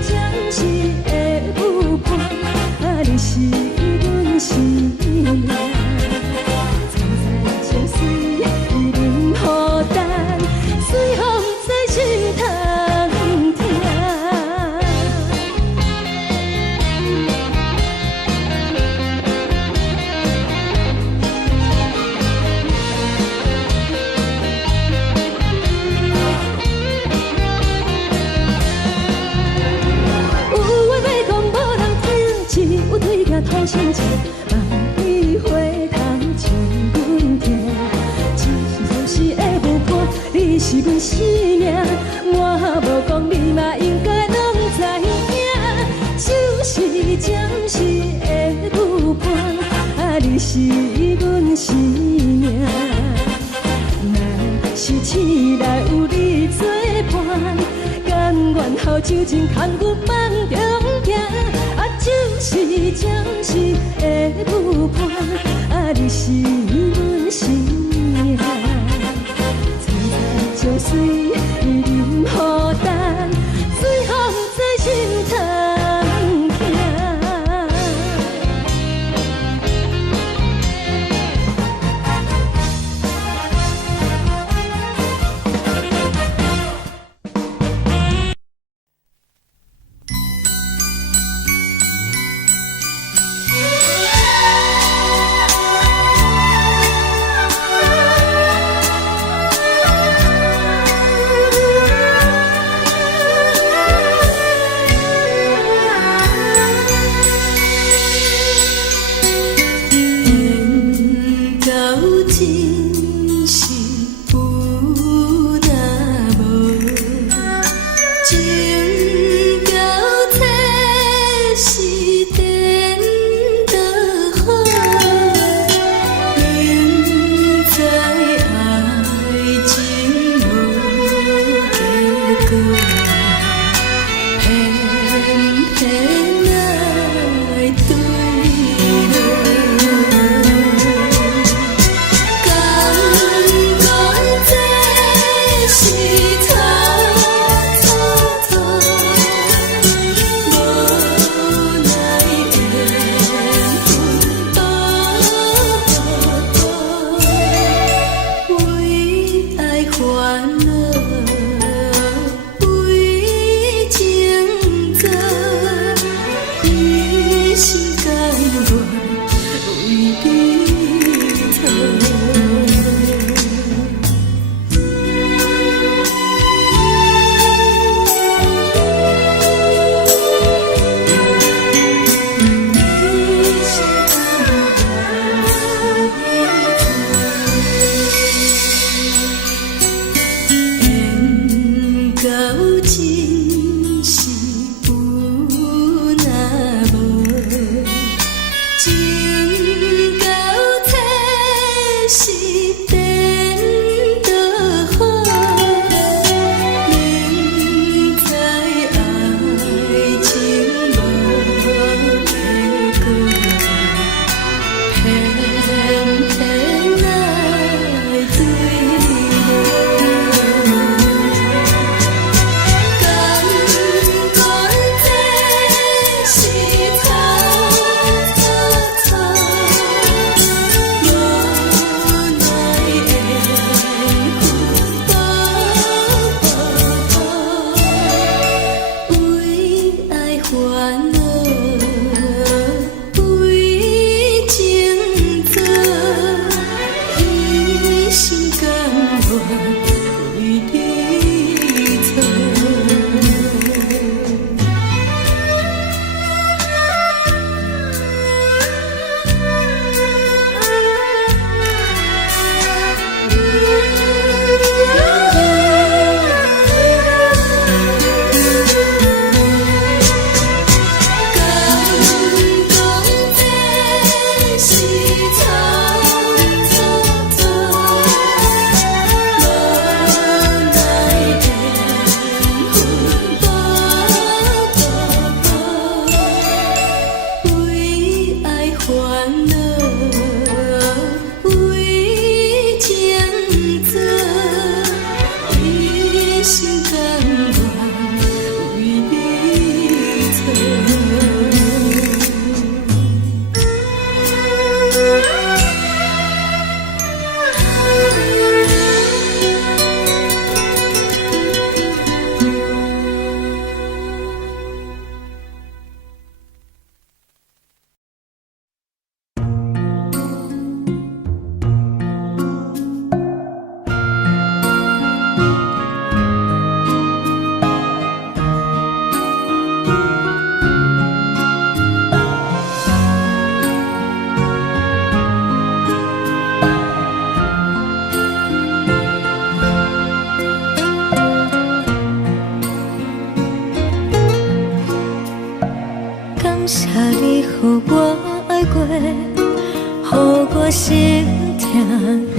暂时的有伴，啊，你是阮生命。层层情水任何担，水风在心通听。有话要讲无人听，只有对镜头前唱，梦里回头将阮听。就是暂时的有伴，你是阮生命。我无讲你嘛应该拢知影，就是暂时的有伴，啊，你是阮生命。若是醒来有你作伴，甘愿予酒精牵阮梦中行，啊，就是暂时的有伴，啊，你是阮生命。层层情水任何担，水风在心通听。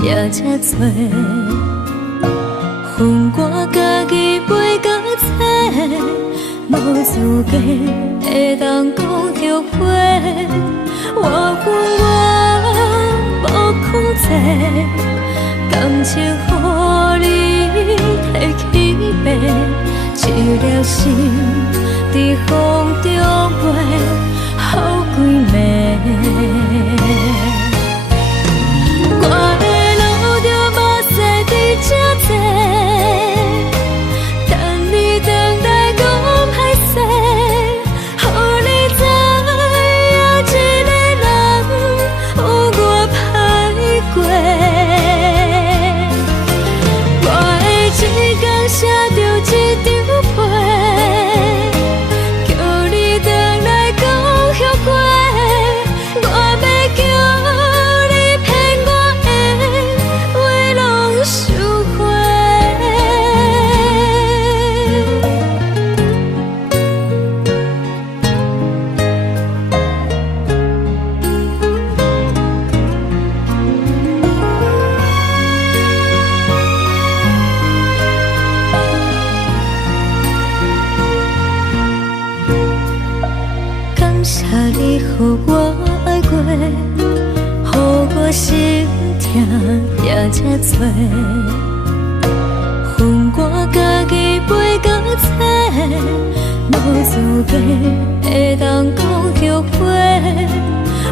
也才多，恨我家己袂到切，无资格会当讲后悔。我恨我无控制，感情予你摕去卖，一粒心伫风中飞，好几暝。我的路着无细伫这多，等你回来讲歹势，予你知影一个人有我歹过。我的一天写着一张被，叫你回来讲后悔。我要叫你骗我的话拢收回。感谢你予我爱过，予我心痛也才多，恨我家己袂到切，无资格会当讲后悔。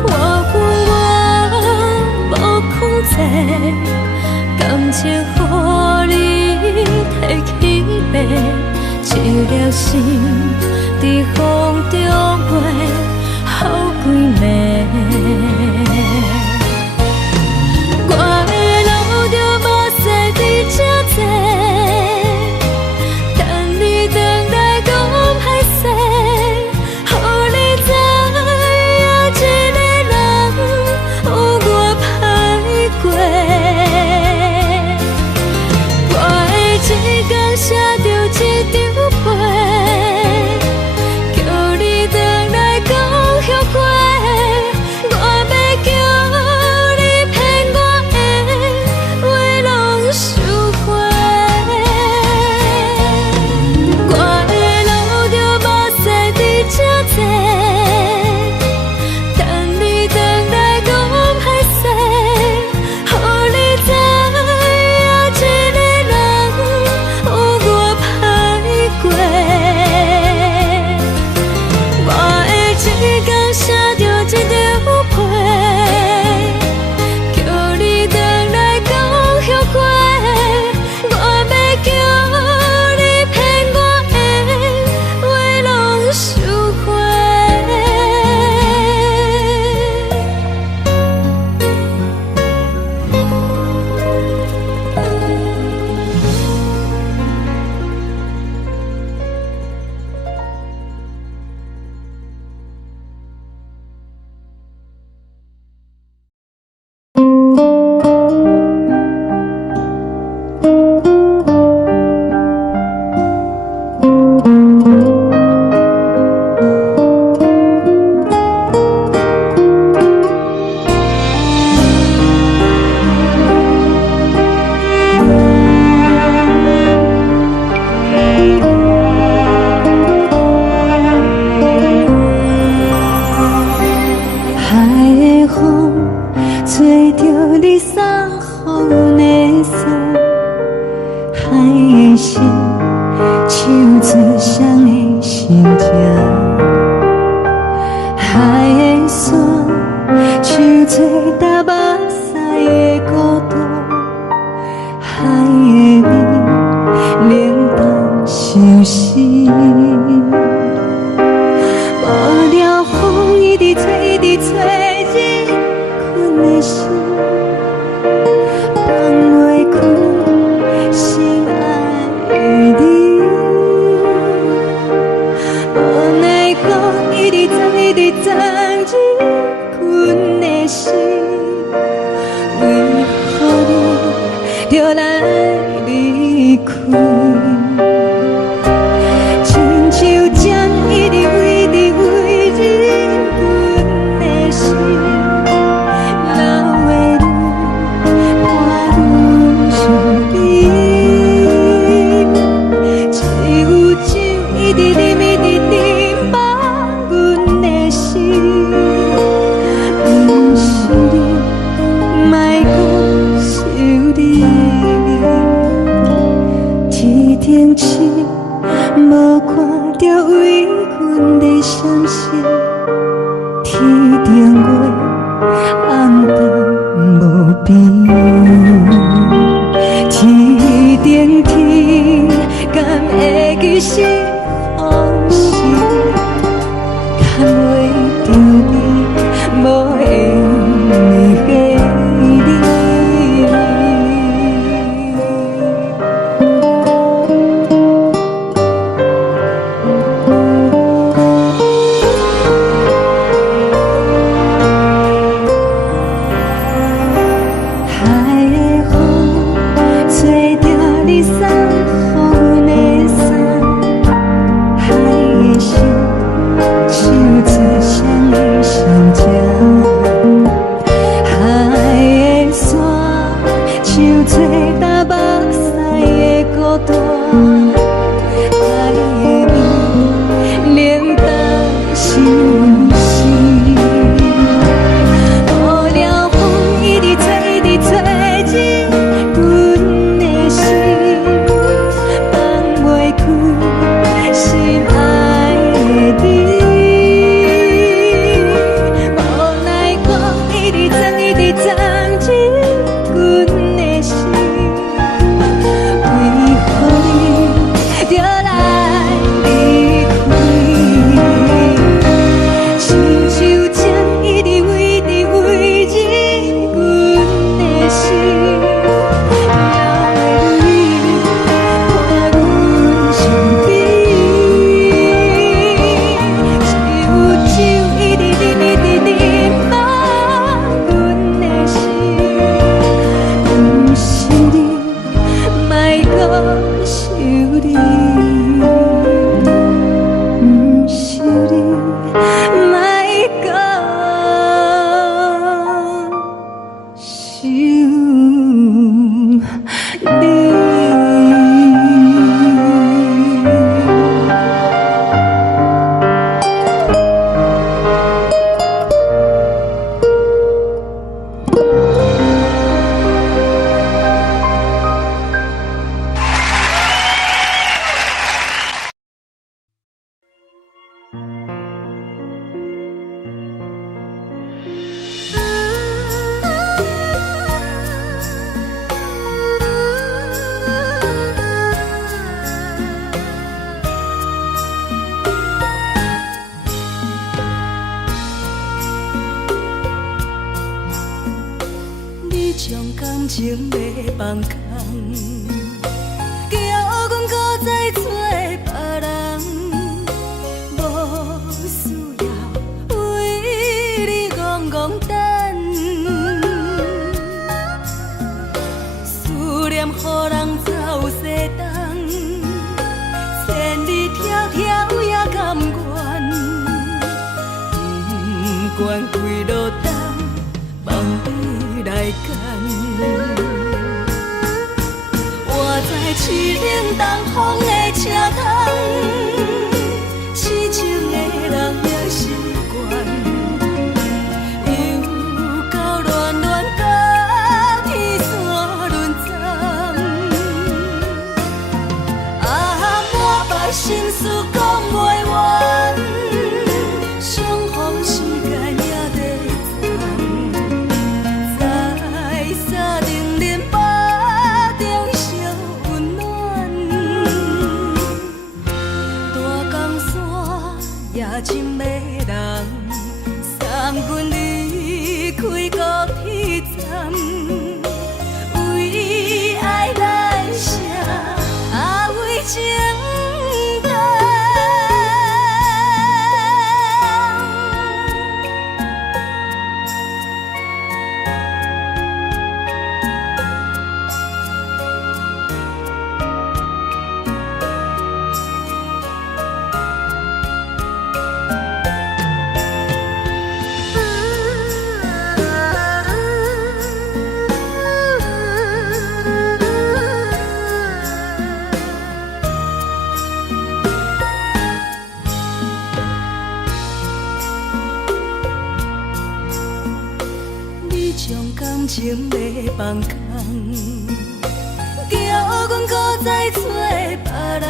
我恨我无控制，感情予你摕去卖，一粒心伫风中飞，好几暝。我的路着无细伫这多，等你回来讲歹势，予你知影一个人有我歹过。我的一天写着一张被，叫你回来讲后悔。我要叫你骗我的话拢收回。我的路着无细伫这多，等你回来讲歹势，予你知影一个人有我歹过。我的一天写着一张被，叫你回来讲后悔。我要叫你骗我的话拢收回。海的风吹着你送予的伞，海的心唱出双的心情，海的山唱出搭目屎的孤独，海的味冷淡伤心。无聊风一直吹，一直吹日困的心，放袂开心爱的你。无奈何一直藏，一直藏日困的心，为何你就来离开？亲像针一直为你为日困的心，流的泪冷清，无看到为阮的闪烁。天顶月，暗淡无边。天顶天，敢会记是往事？看袂着你，无缘给你。将感情卖放空，叫阮搁再找别人，无需要为你戆戆等。思念予人走西东，千里迢迢也甘愿，不管几路东，梦里来干。我在凄冷东风的车窗，痴情的人也习惯，又到恋恋甲天线轮转。啊，满腹心事讲袂完，相逢时间也在站，在沙丁林巴中烧温暖。大江山夜深的人，送阮离开高铁站，为爱来写，为情。将感情卖放空，叫阮搁再找别人，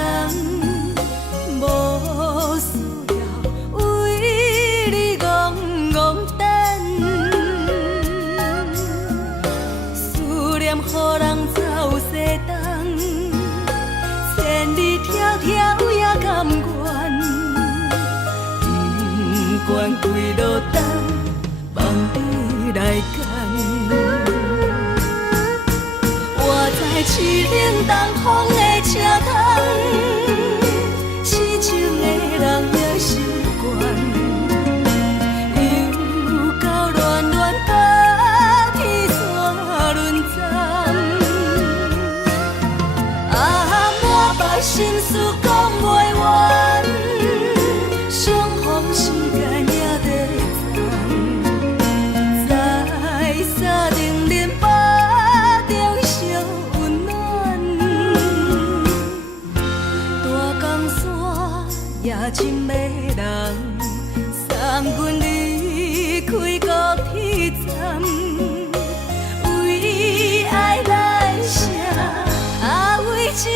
关几路灯，梦伊来牵。我在市冷东风的车窗，痴情的人也习惯，又到恋恋把天线轮转。啊，满腹心事讲袂完，相逢时间也在藏，在沙定林巴中相温暖。大江山夜深的人，送阮离开高铁站，为爱来写，啊为情。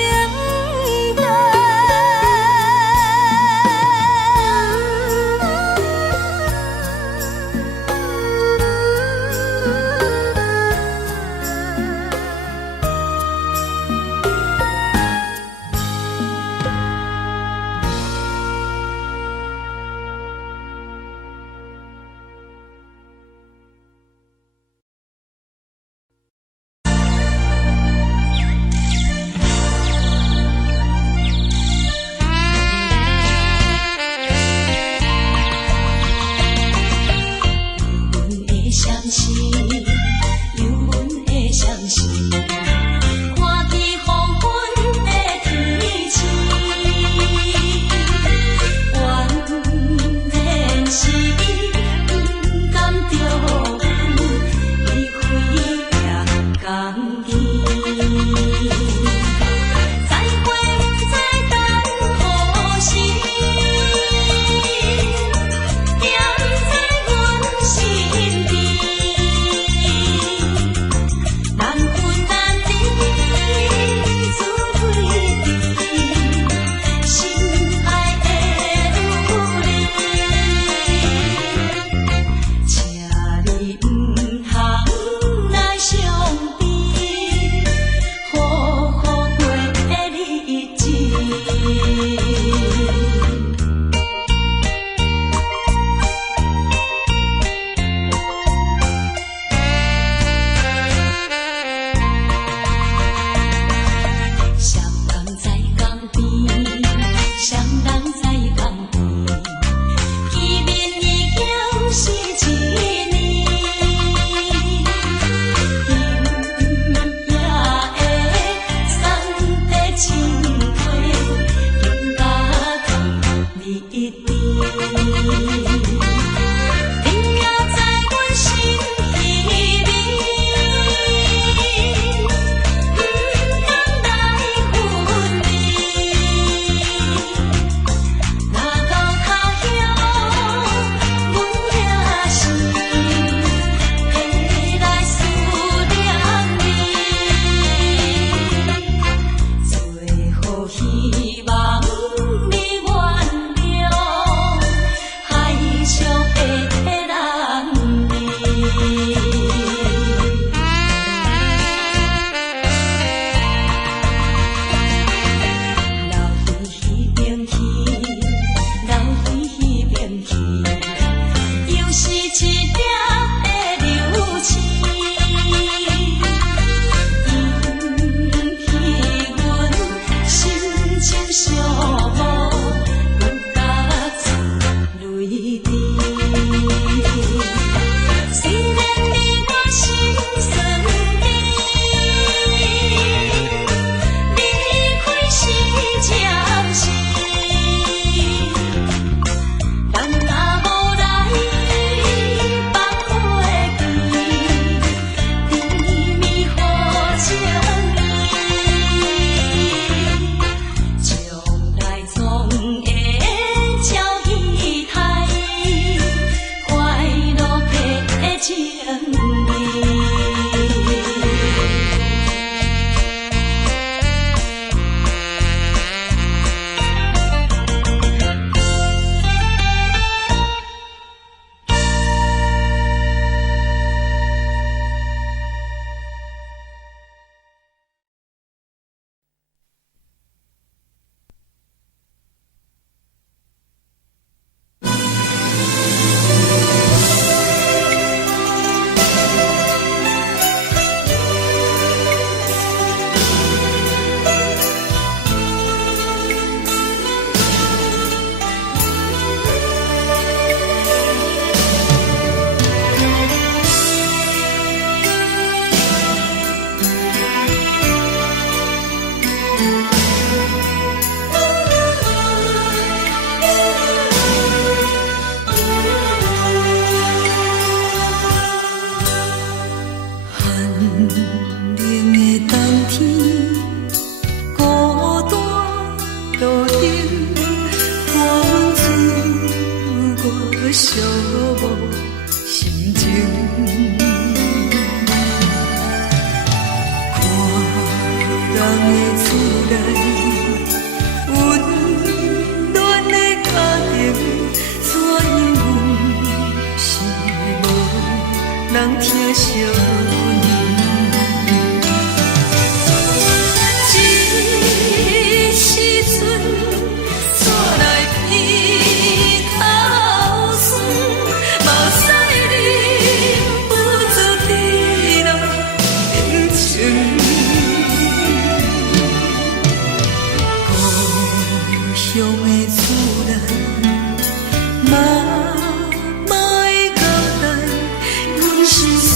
妈妈的交代，阮心事。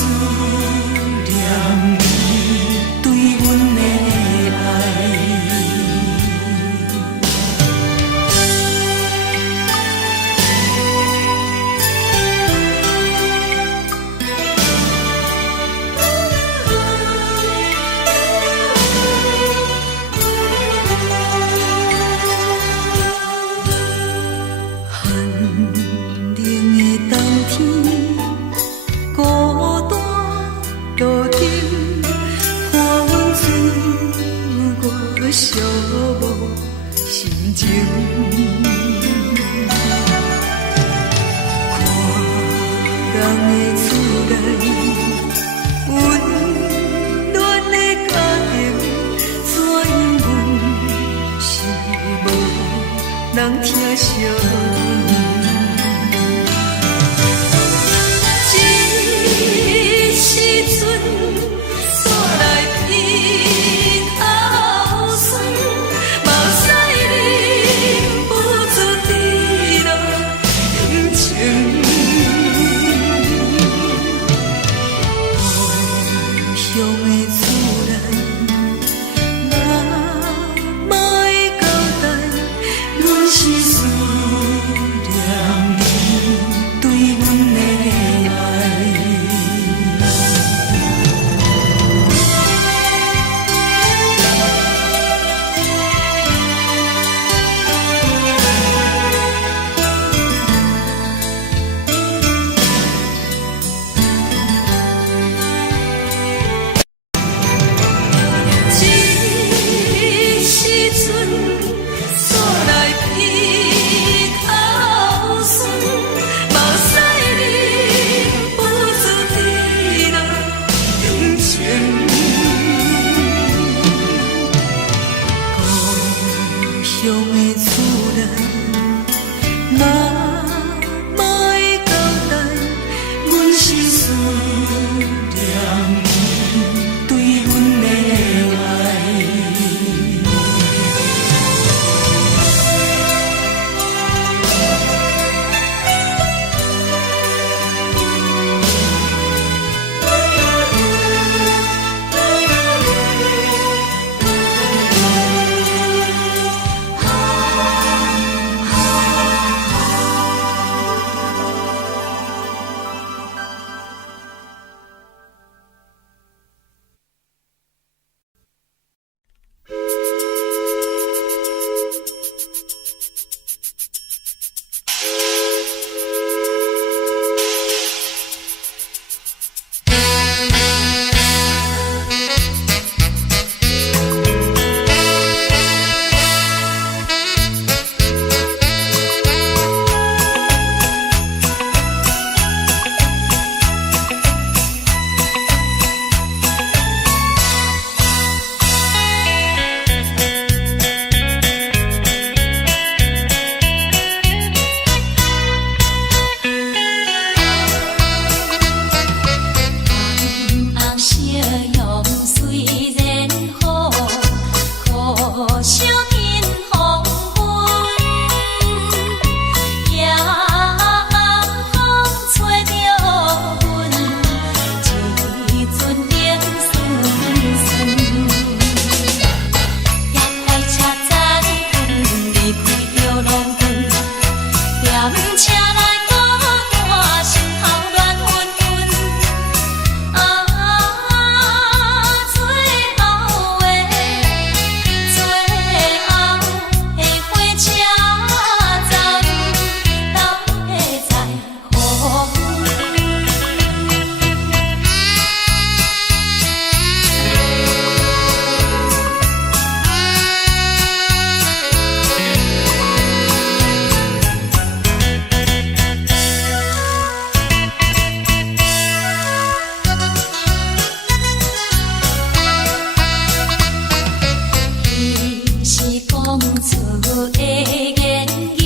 的言语，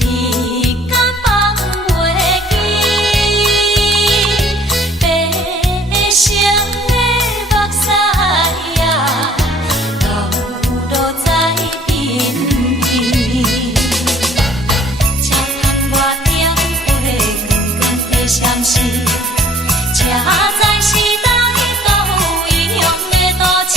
你敢放袂记？白成的目屎啊，流落在鬓边。车窗外点火光光的闪烁，车载时代都异乡的都市。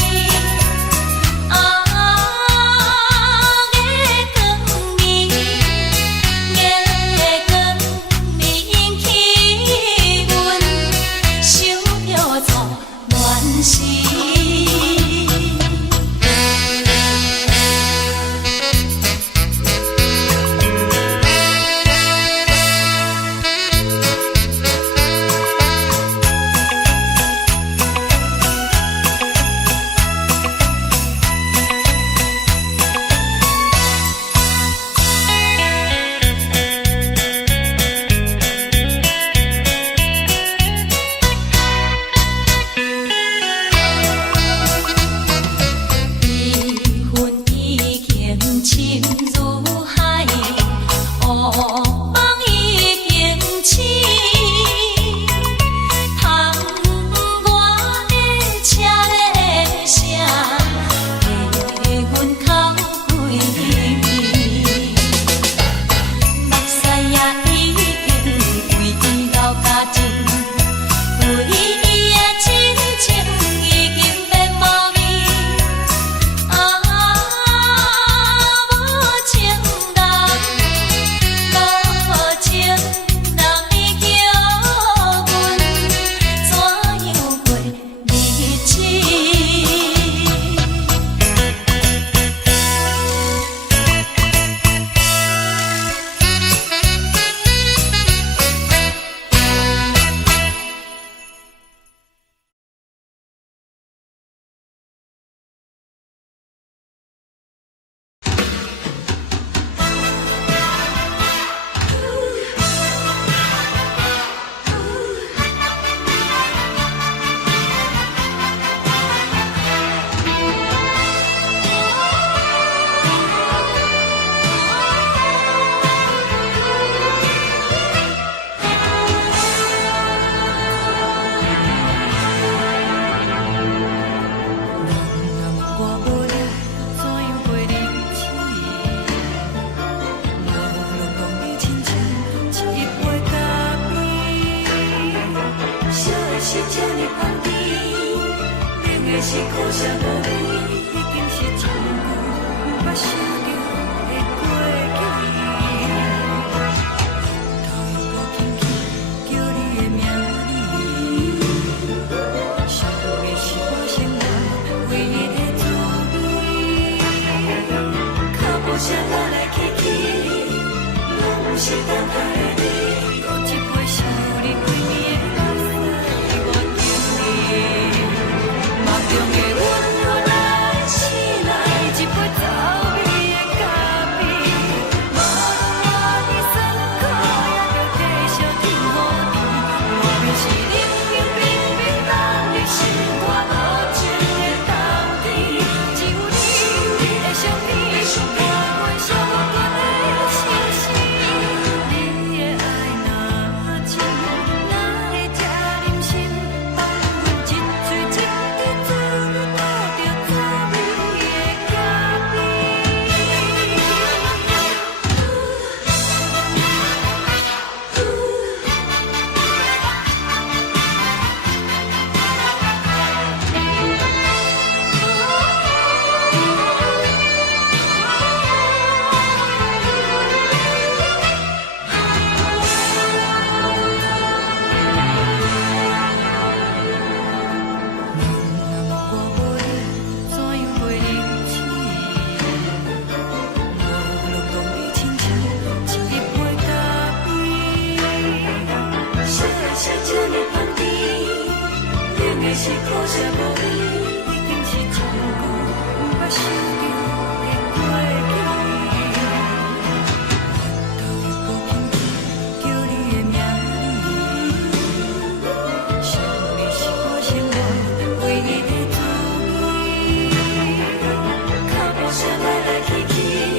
来来去去。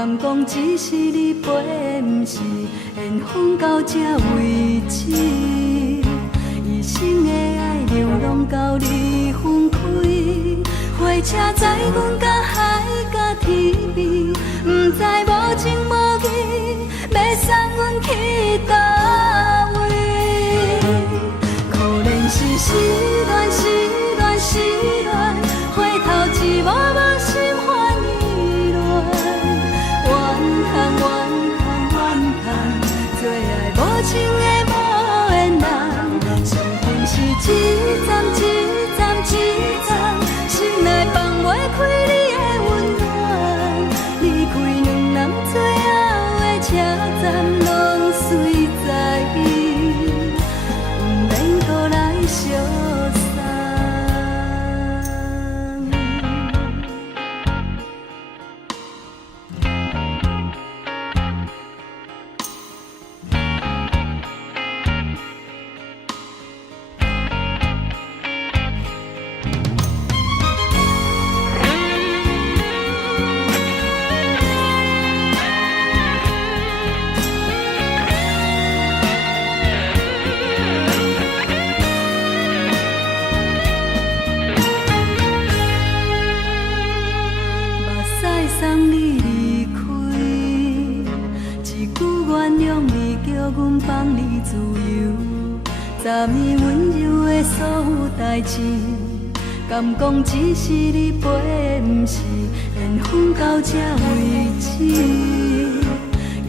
敢讲只是你陪，不是缘分到这为止。一生的爱流浪到你分开，火车载阮到海甲天边，不知无情无义，要送阮去倒位？可怜是失恋，失恋，失恋，回头一幕幕心烦意乱，怨叹，怨叹，怨叹，最爱无情的无缘人，伤痕是一站一站一站，心内放袂开你的温暖，离开两人最后的车站，拢随在伊，不免搁来相送。送你离开，一句原谅你，叫阮放你自由。昨暝温柔的所有代志，敢讲只是你陪，不是缘分到这为止。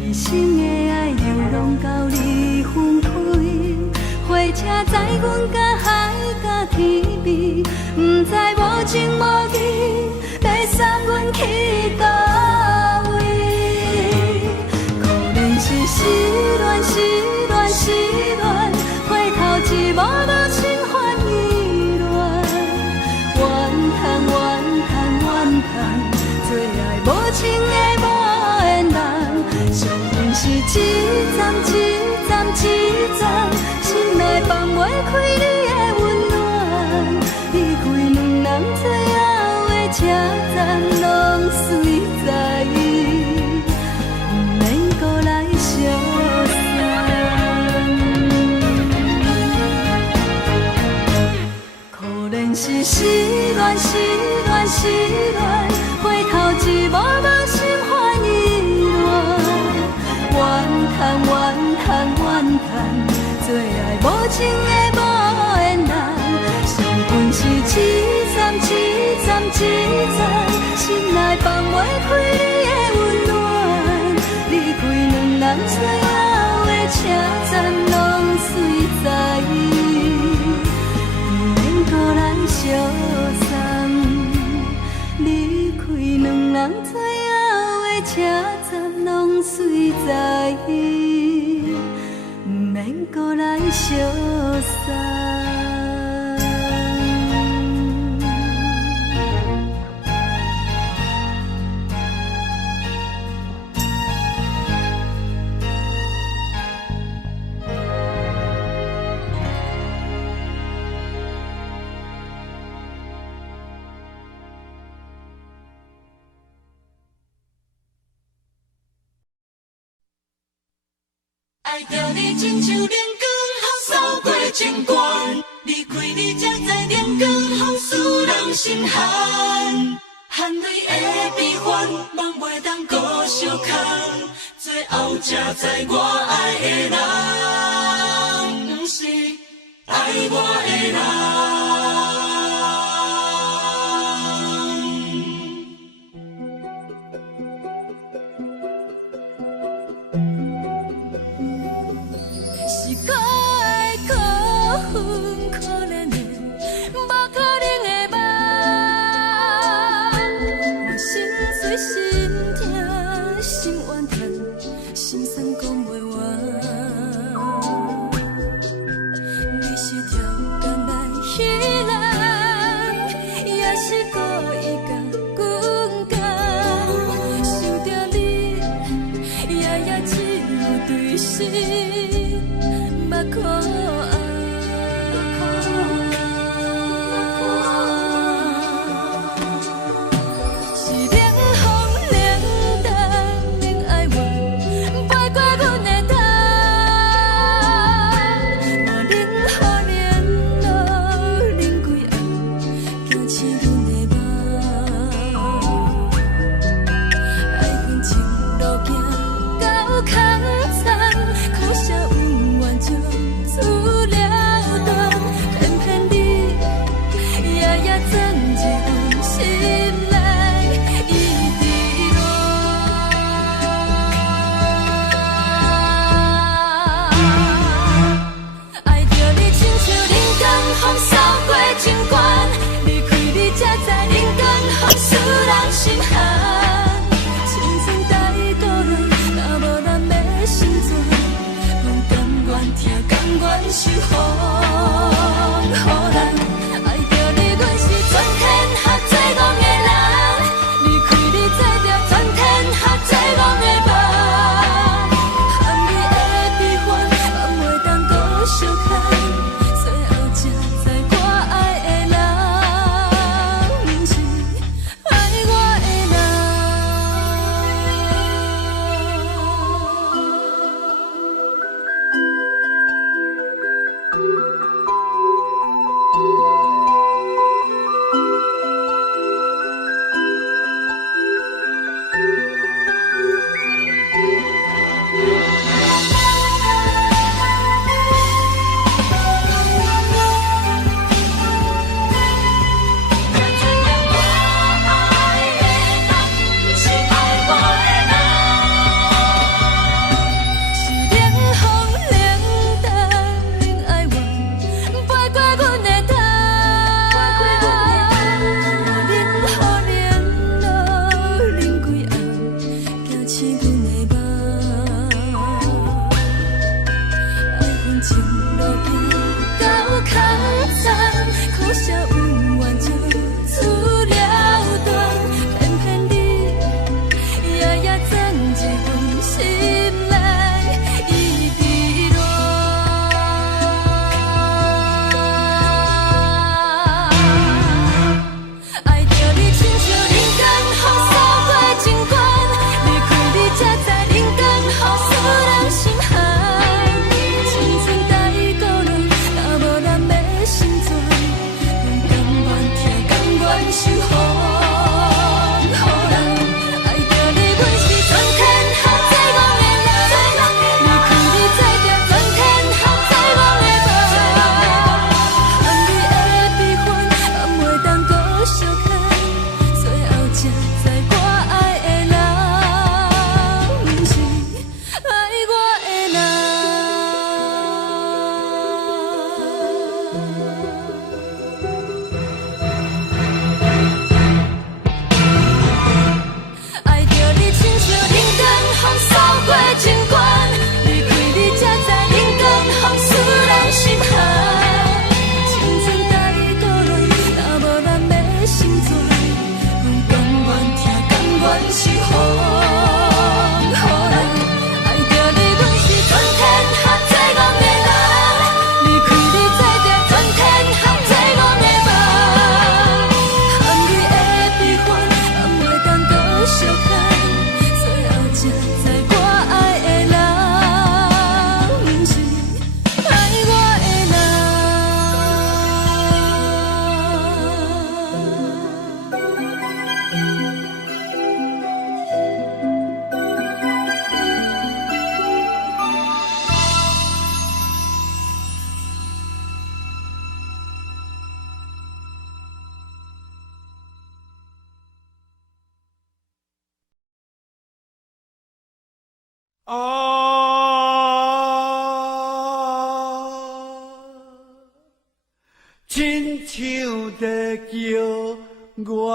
一生的爱流浪到你分开，火车载阮到海甲天边，不知无情无义，要送阮去倒位？可怜是失恋，失恋，失恋，回头一幕幕心烦意乱，怨叹，怨叹，怨叹，最爱无情的无缘人，伤痕是一站一站一站，心内放袂开你的温暖，离开两人最后的车站，拢随在伊，不免搁来相送。可怜是失恋，失恋，失恋，回头一幕幕心烦意乱，怨叹，怨叹，怨叹，最爱无情的无缘人，伤痕是一站一站一站，心内放袂开你的温暖，离开两人最后的车站，拢随在伊，不免搁来相送。离开两人最后的车站，拢随在伊，不免搁来相送。爱着你，亲像阳光，雨扫过情关。离开你，才知阳光风使人心寒。含泪的悲欢，望袂当搁相牵。最后才知我爱的人，不是爱我的人。你是条工来疼，甘愿受风雨人，爱着你，阮是全天下最戆的人，离开你，做着全天下最戆的梦，含你的悲欢，放袂当搁相牵，最后才知我爱的人，不是爱我的人。亲像在叫我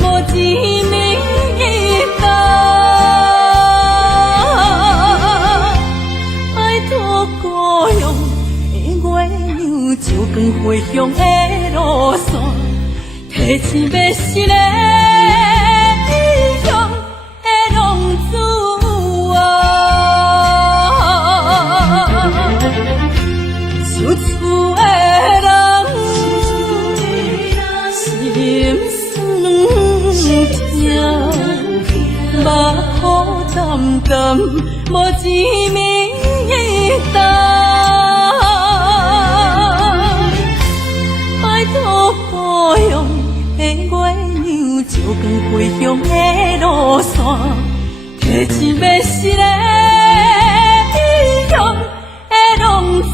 无一年淡。拜托故乡的月亮，照光回乡的路线，提醒要是个异乡的浪子想厝的人，心酸痛，目眶淡淡，无一面淡。拜托故乡的月亮，照光回乡的路线，提醒要是个异乡的浪子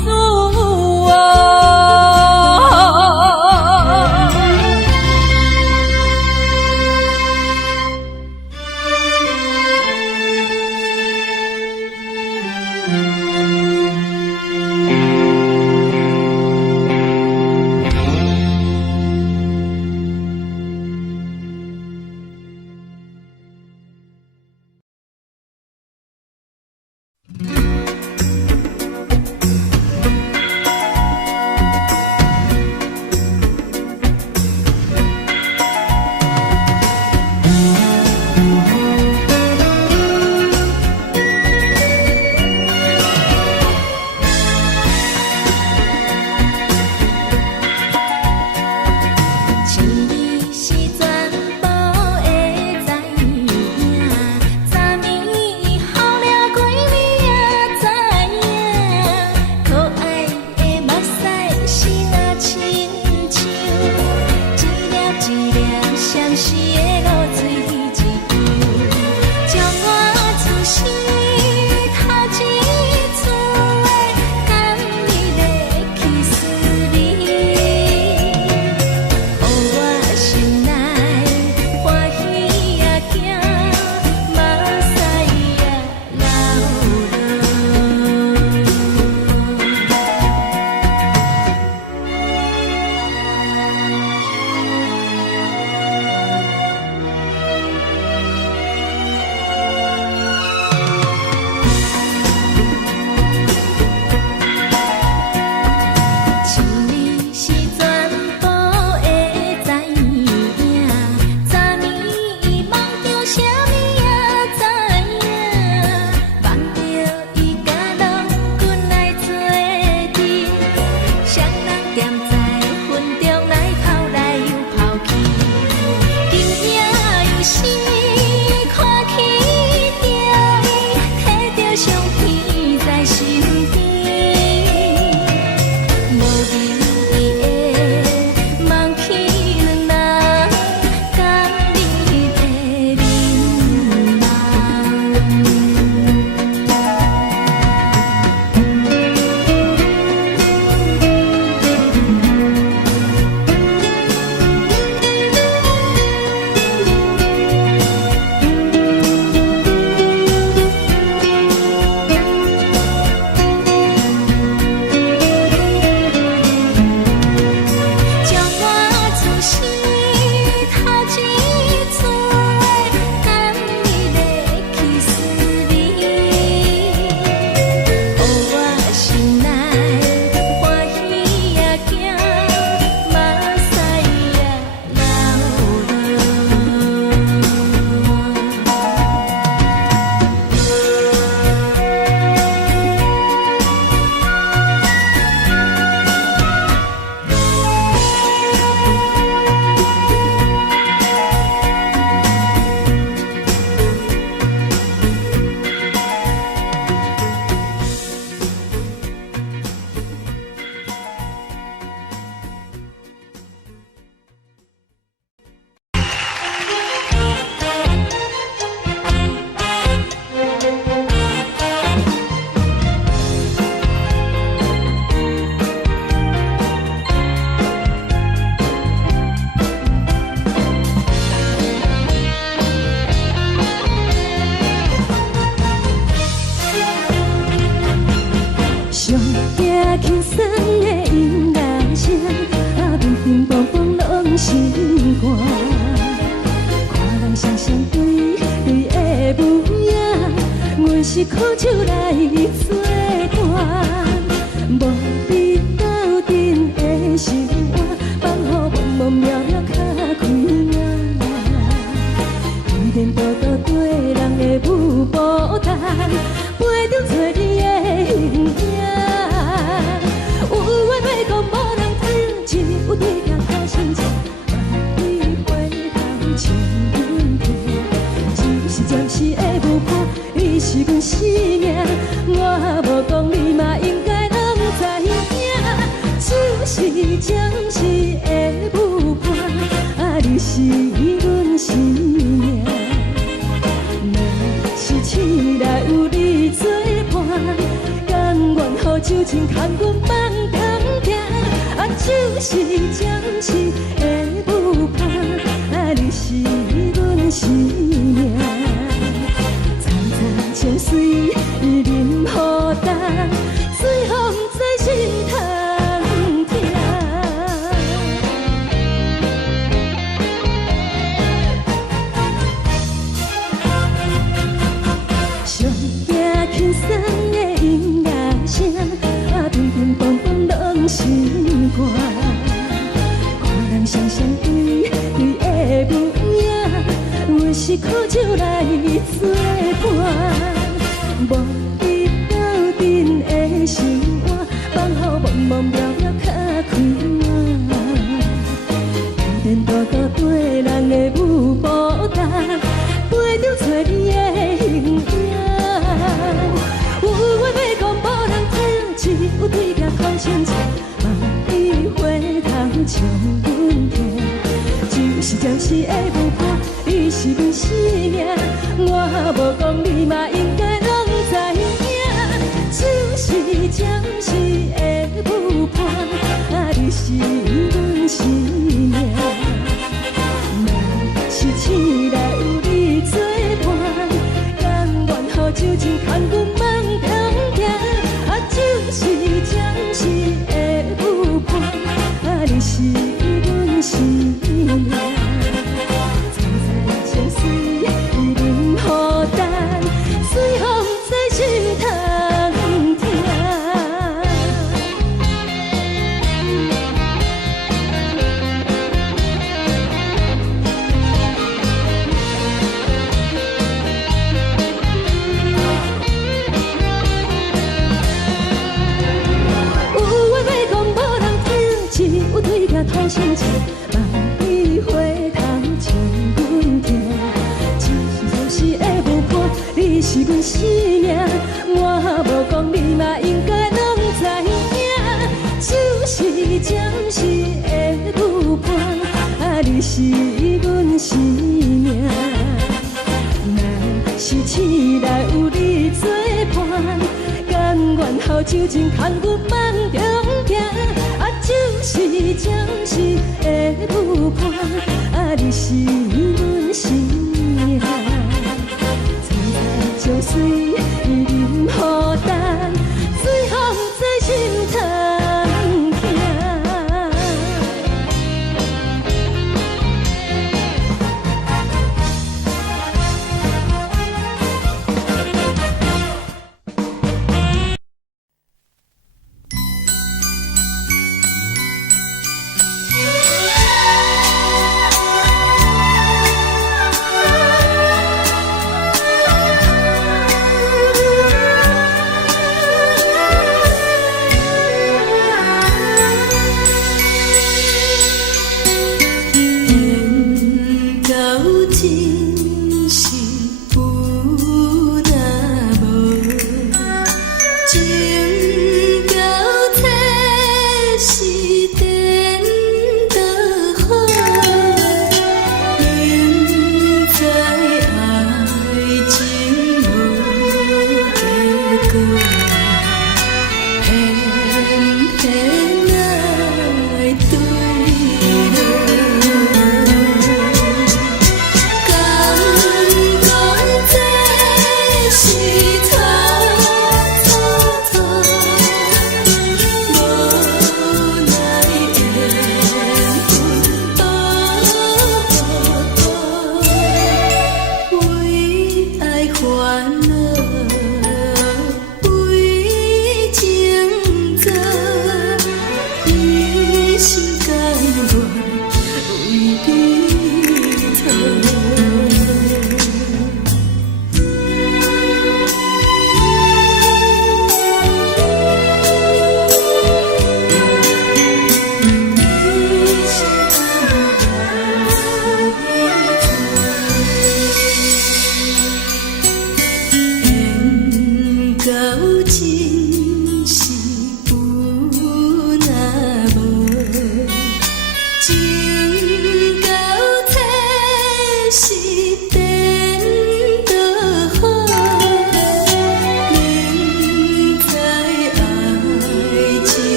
轻松的音乐声，啊，乒乒乓乓拢心肝。是苦酒来作伴，无比斗阵的生活，放予茫茫渺渺较开眼。颠颠倒倒对人的舞步弹，陪着做你的形影。有话要讲无人听，有对镜头心情，万里回头将阮听。就是暂时的舞伴，你是阮生命，我无讲你嘛应该拢知影。就是暂时的舞伴，你是阮生命。若是醒来有你作伴，甘愿予酒精牵阮放长行。就是暂时的舞伴，你是阮生命。层层情水任何等，水风在心头听。上惊轻松的音乐声，乒乒乓乓拢心肝。看人双双对对的舞影，阮是苦酒来作伴，无比斗阵的生活，放予茫茫渺渺较开眼。颠颠倒倒对人的舞步弹，陪着做你的形影。有话要讲无人听，只有对镜看清楚，万里回头将阮听。就是暂时的舞伴，你是阮生命，我无讲你嘛应该拢知影。就是暂时的舞伴，你是阮生命。若是醒来有你作伴，甘愿予酒精牵阮放长行。就是暂时的舞伴，你是阮生命。层层情水任何等，水风在心头听。有话要讲无人听，只有对镜头心情，万里回头将阮听。就是暂时的舞伴，你是阮生命，我无讲你嘛应该拢知影。就是暂时的舞伴，你是阮生命。若是醒来有你作伴，甘愿予酒精牵阮放长行。就是暂时的舞伴，你是阮生命。层层情水任何等，水风在心头听。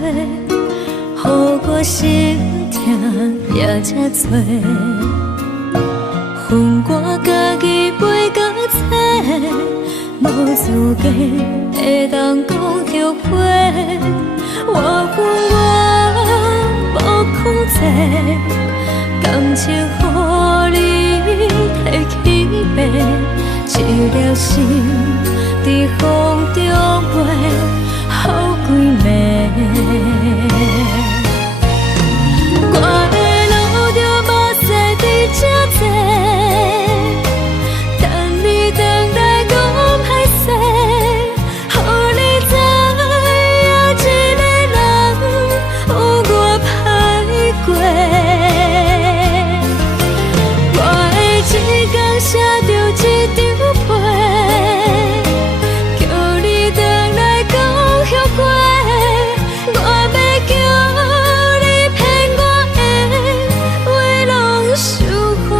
予我心痛也这多。恨我家己袂到切，无资格会当讲后悔。我恨我无控制，感情予你提起白，一粒心在风中飞，好几暝。我的路着目屎伫这多，等你回来讲歹势，予你知影一个人有我歹过。我的一天写着一张被，叫你回来讲后悔。我要叫你骗我的话拢收回。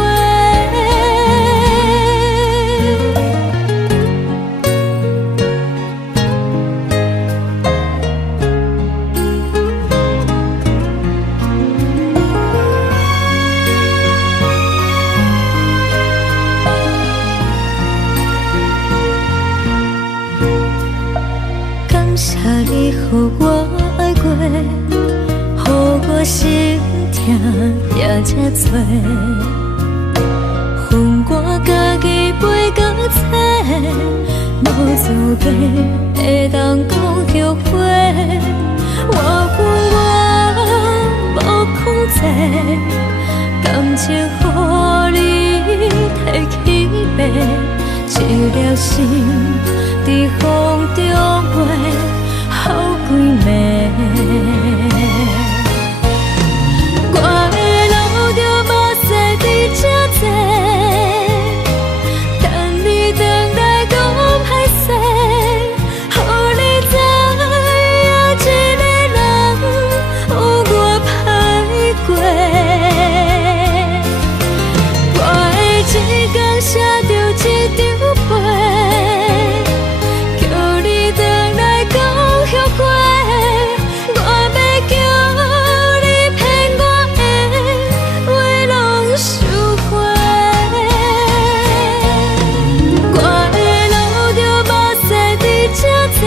感谢你予我爱过，予我心痛也这多。恨我家己袂到切，无资格会当讲后悔。我恨我无控制，感情予你提起白，一粒心在风中飞，好几暝。我的路着目屎伫这多，等你回来讲歹势，予你知影一个人有我歹过。我的一天写着一张被，叫你回来讲后悔。我要叫你骗我的话拢收回。我的路着目屎伫这多，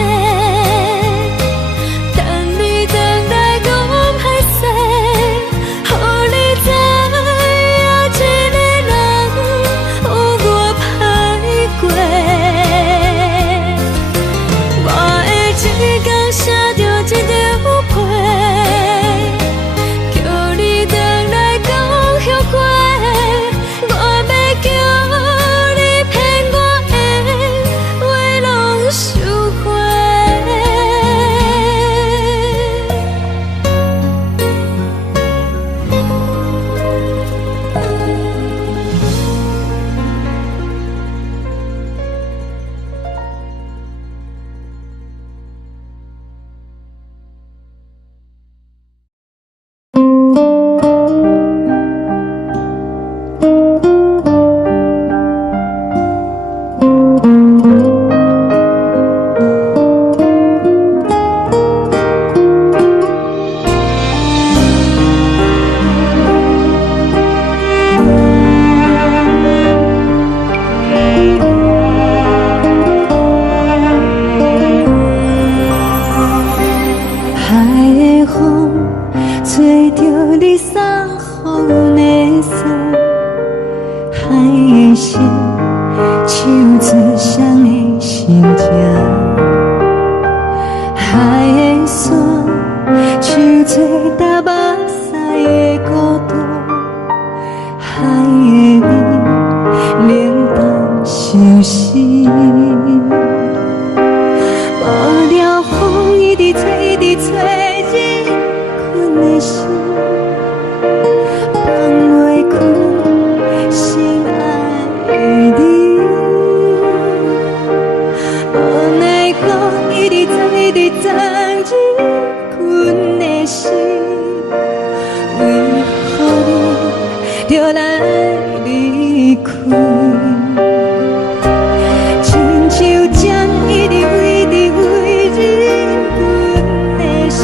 等你回来讲歹势，予你知影一个人有我歹过。我的一天写着一张被，叫你回来讲后悔。我要叫你骗我的话拢收回。海的风吹着你送风的伞，海的心唱出双的心情，海的山唱出踏目屎的孤独，海的你冷淡伤心。无聊风一直吹，一直吹，日困的心放袂开，心爱的你。无奈讲一直藏，一直藏，日困的心，为何你就来离开？亲像针一直为日困的心。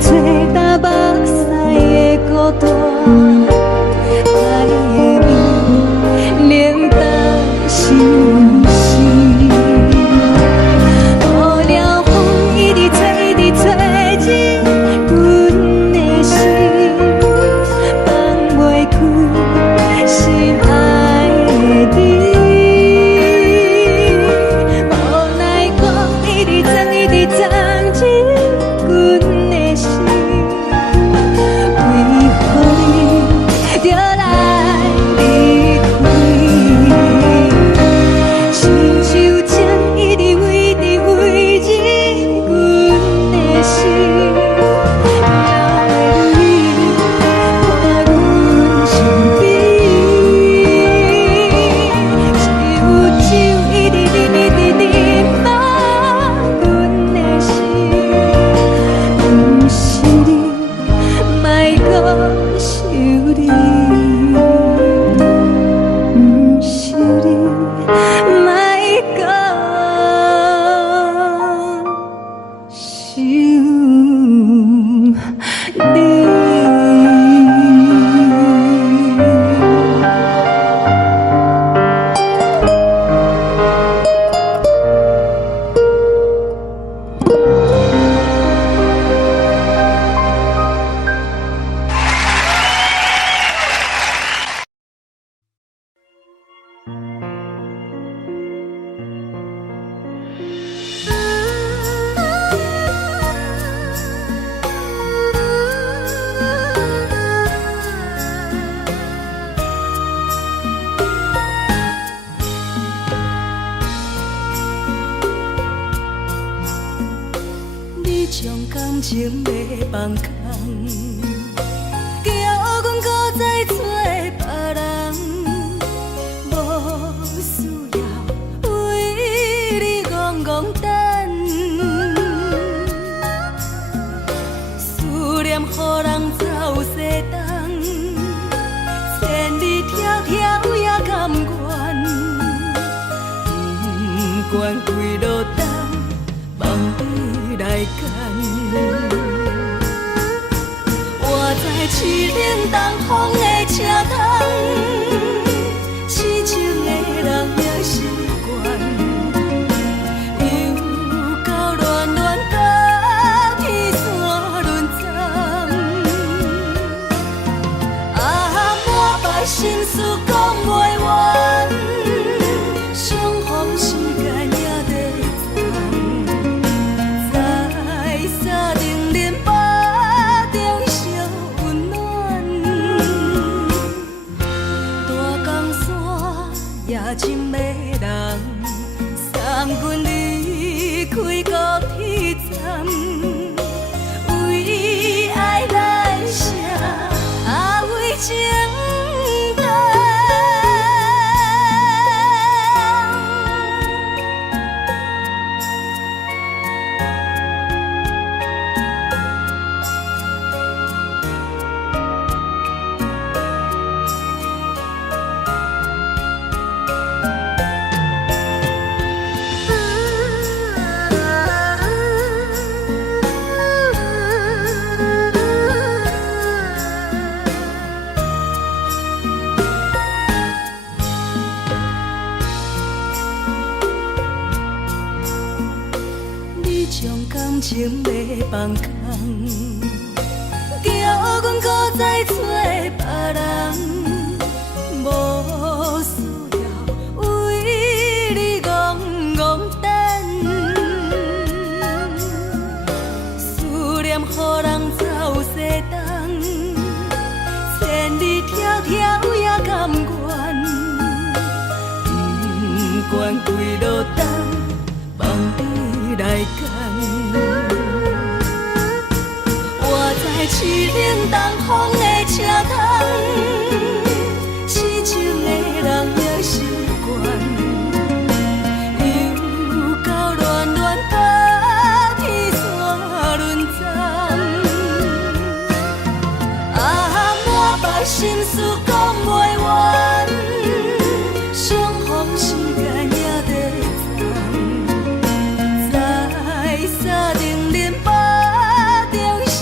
找打目屎的孤单，爱的美冷淡心事。雨了风一直吹，一直吹入阮的心，放袂开心爱的你。无奈讲一直藏，一直藏入阮的心，为何你就来离开？亲像针一直围着围入阮的心，了的你看阮身边，只有酒一直啉一直啉放阮的心，不是你，莫搁想你，不是你，莫搁想你。你将感情要放空，叫阮搁再找别人，无需要为你戆戆等。思念予人走西东，千里迢迢也甘愿，不管几路灯。望你来牵，我在凄冷东风的车窗，痴情的人也习惯，又到恋恋甲天山论战，满腹心事讲袂完，相逢时间也在深的人送阮离开高铁站，为爱来写为情重。将感情要放空，叫阮搁再找别人，无需要为你戆戆等。思念予人走西东，千里迢迢也甘愿，不管几路灯，望你来牵。我在凄冷东风的车窗，痴情的人也习惯，又到恋恋甲天山论战，满腹心事讲袂完，相逢时间也在在沙定林巴中相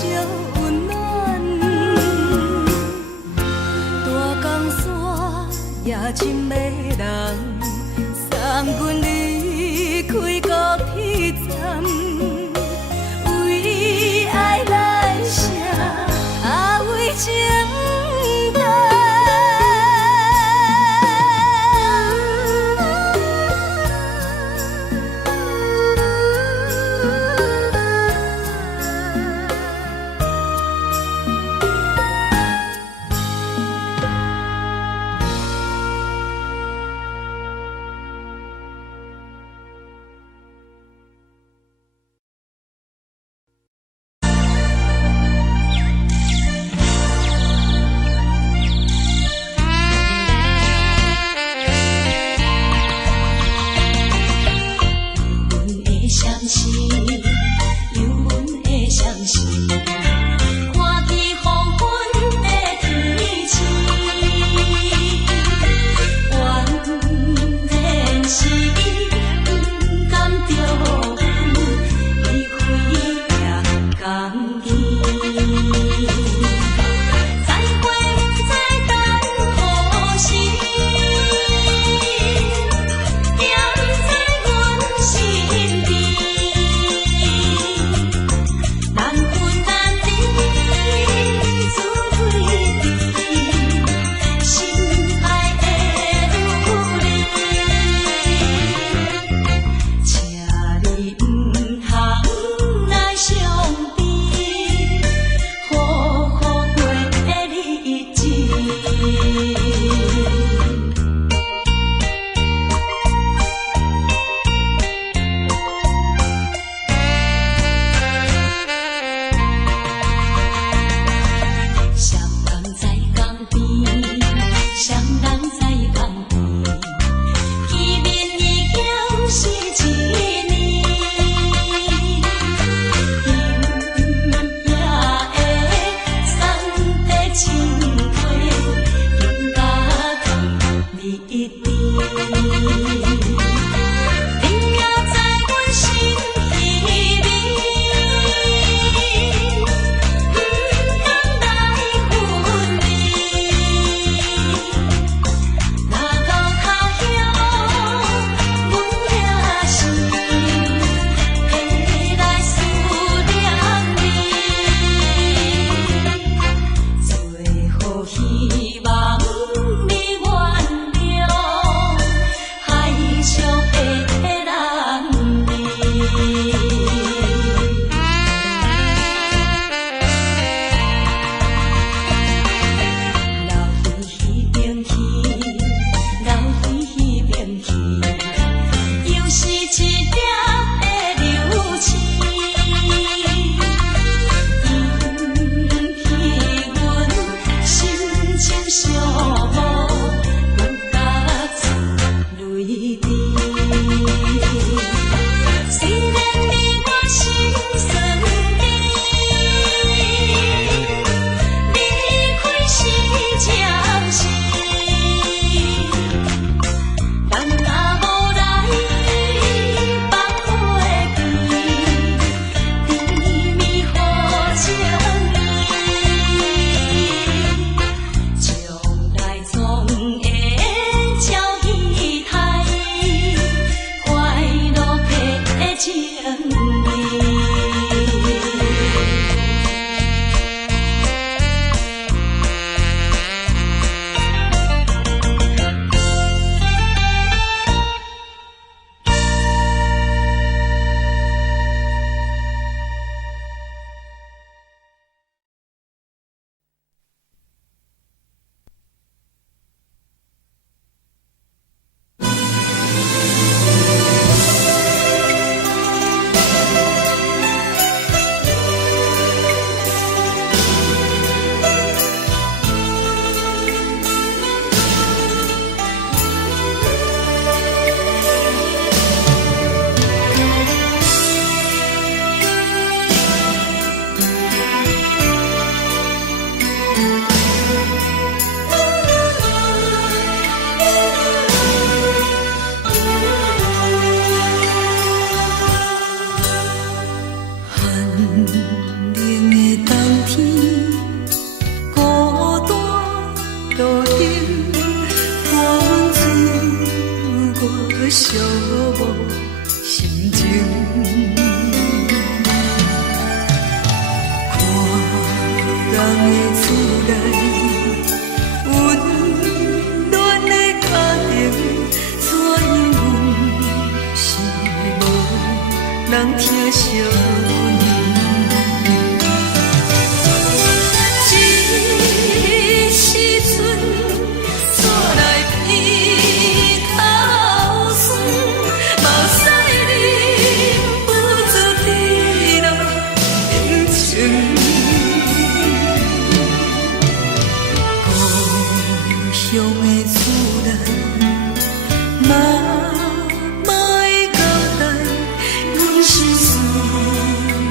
是思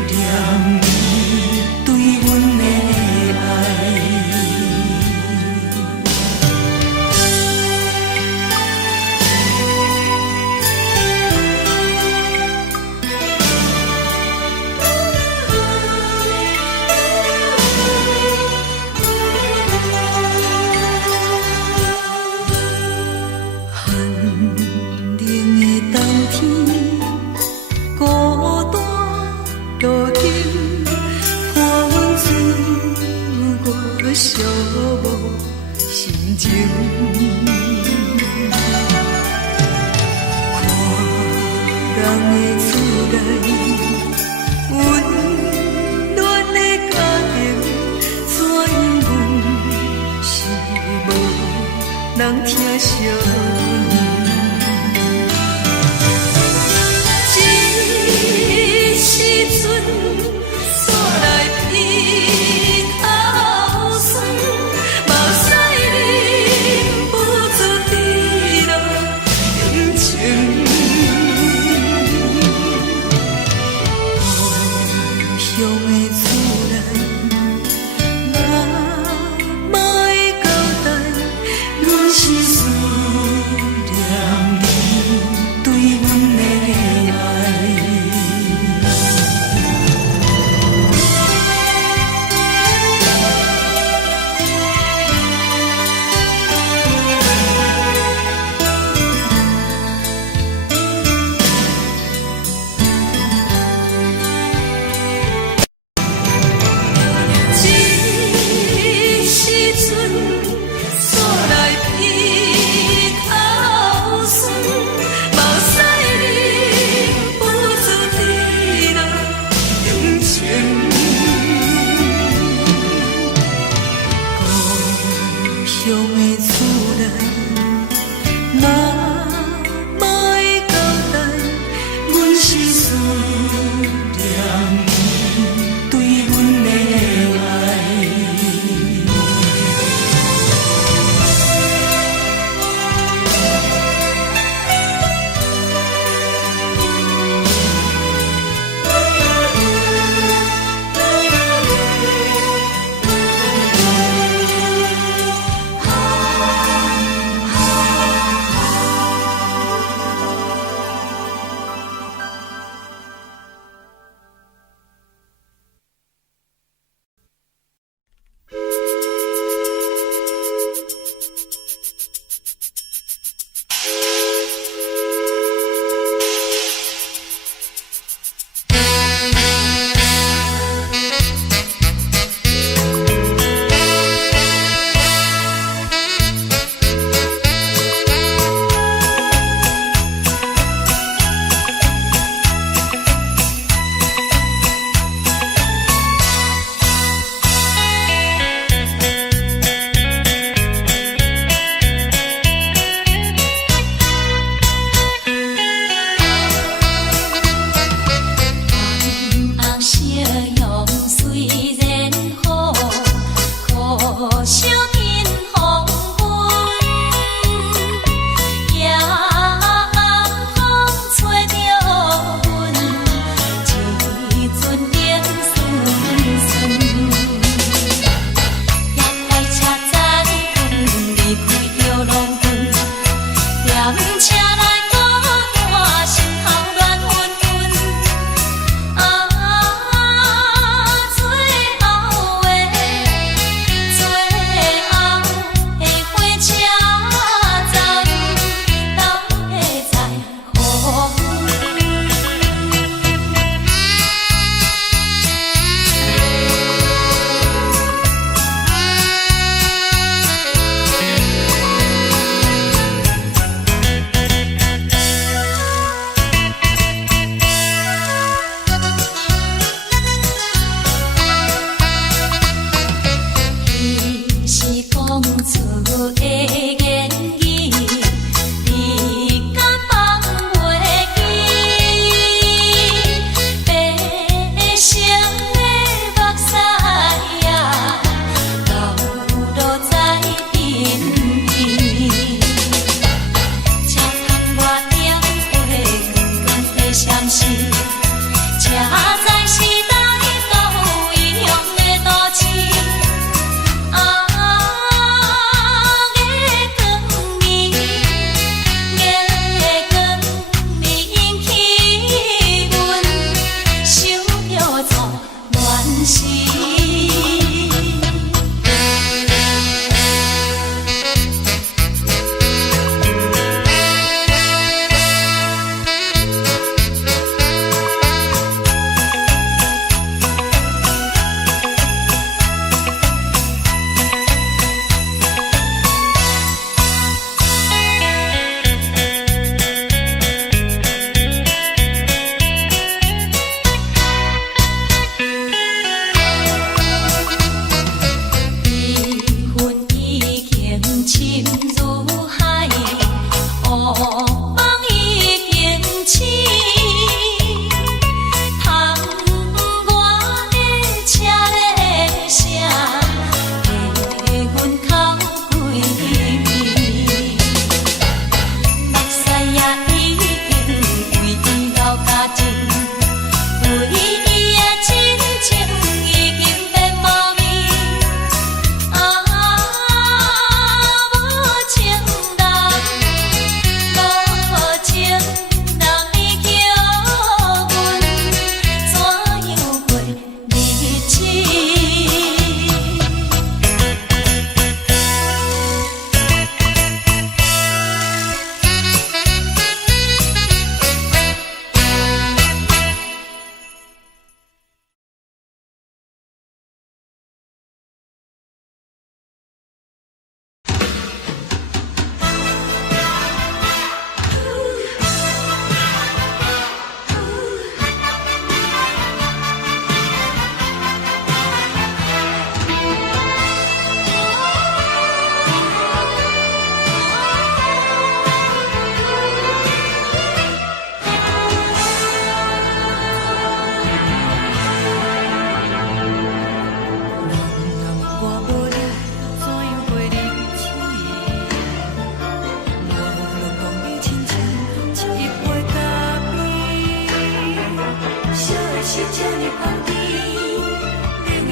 念你。人疼惜阮。这时阵煞来鼻口酸，目屎忍不住滴落眼前。故乡的厝内，我莫会交代，阮是思念你对阮的爱。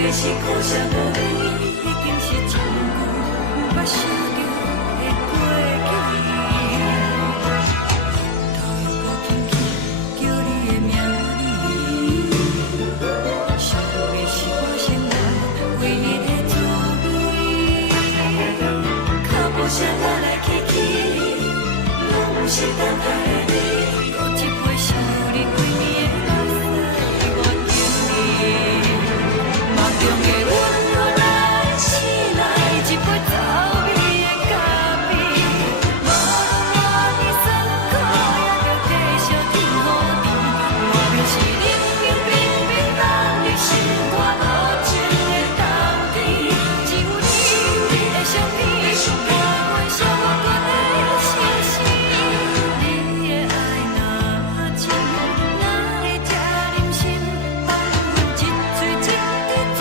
的是苦涩无味，已经是一句有捌写着的过去。头又搁轻轻叫你的名字，想的是我心内唯一的滋味。脚步声来来去去，拢不是等待的你，多一杯想你几年的目屎，我丢你。梦中的阮落来醒来，一杯走味的咖啡，无论偌呢酸苦，也着继续甜予甜。外面是冷冷冰冰，咱的心肝无情的冬天，只有你的相片，陪阮相关的心事。你的爱若深，哪会这忍心放阮一嘴一滴滋？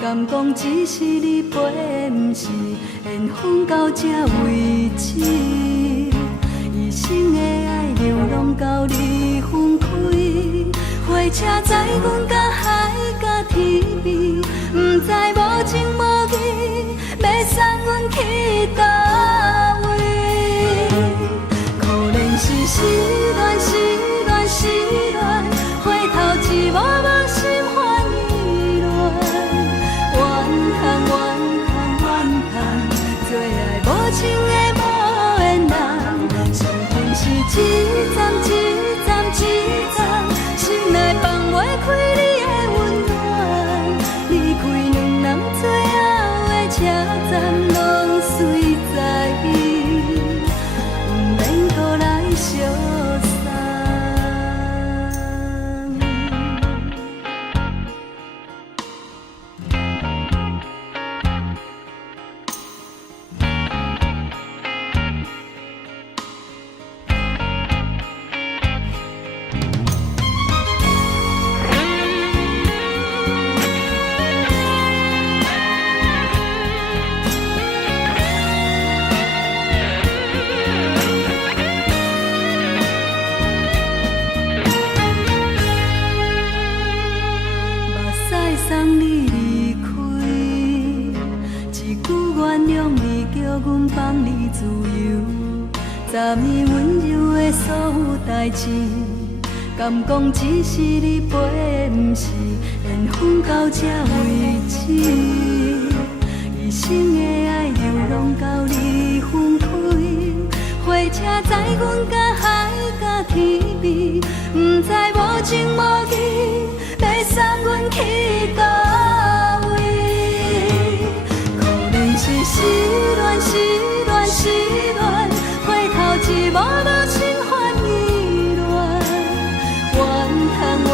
敢讲只是你陪，不是缘分到这为止。一生的爱流浪到你分开，火车载阮甲海甲天边，不知无情无义，要送阮去倒位？可能是失恋，失恋，失恋，回头一幕幕心烦意乱，怨叹，怨叹，怨叹，最爱无情的无缘人，伤痕是一站一站一站，心内放袂开你的温暖，离开两人最后的车站，拢随在伊，不免搁来相送。送你离开，一句原谅你，叫阮放你自由。昨暝温柔的所有代志，敢讲只是你陪，不是缘分到这为止。一生的爱流浪到你分开，火车载阮甲海甲天边，不知无情无义，要送阮去倒位？可能是失恋，失恋，失恋，回头一幕幕心烦意乱，怨叹，怨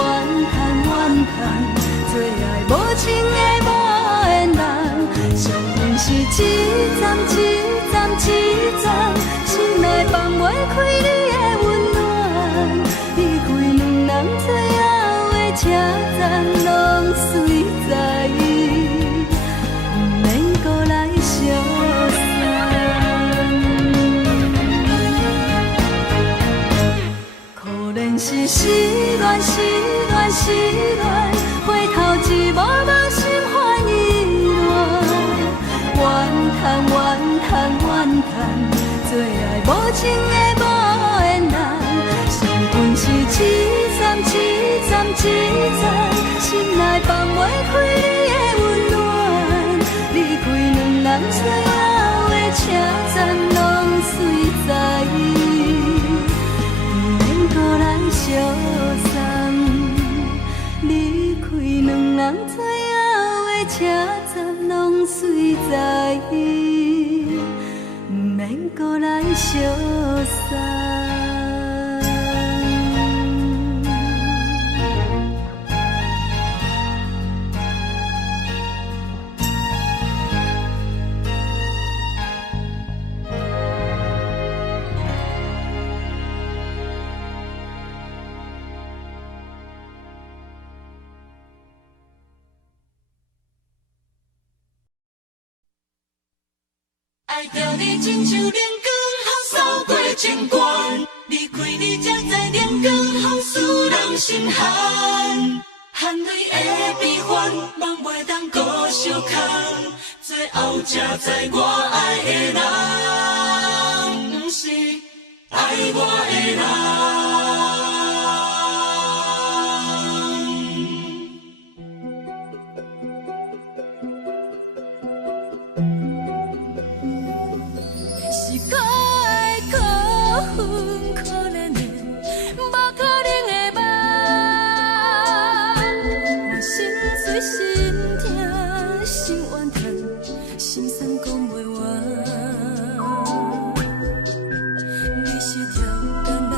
叹，怨叹，最爱无情的无缘人，伤痕是一站一站一站，心内放袂开你的温暖，离开两人最后的车站，拢随在伊，不免搁来相送。可能是失恋，失恋，失恋，回头一幕幕心烦意乱，怨叹，怨叹，怨叹，最爱无情的无缘人，伤痕是一站一站一站，心内放袂开你的温暖，离开两人最后的车站，拢随在伊，不免搁来相送。离开两人最后的车站，拢随在伊，不免搁来相送。爱着你亲像连光雨扫过情关，离开你才知连光雨使人心寒。含泪的悲欢，望袂当搁相牵，最后才知我爱的人，不是爱我的人。是可爱可恨可怜的，无可能的梦。我心碎心痛心怨叹，心酸讲袂完。你是条干来。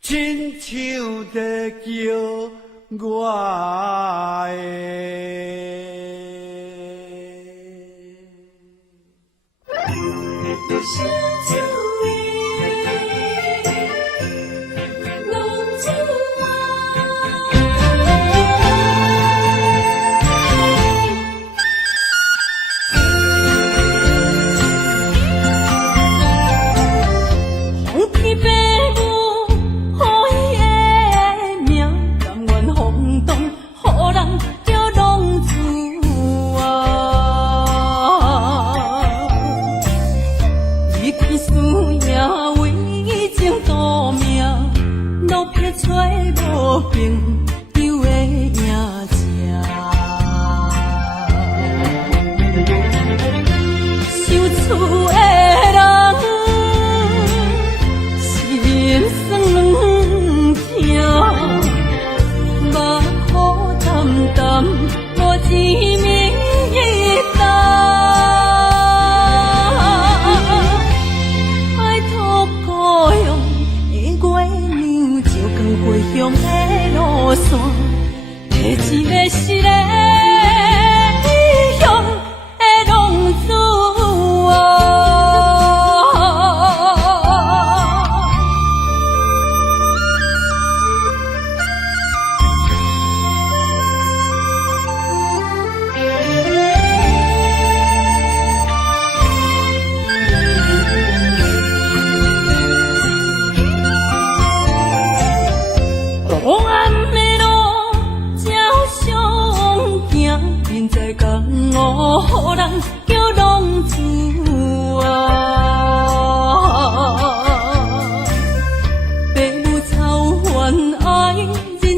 亲像在叫我是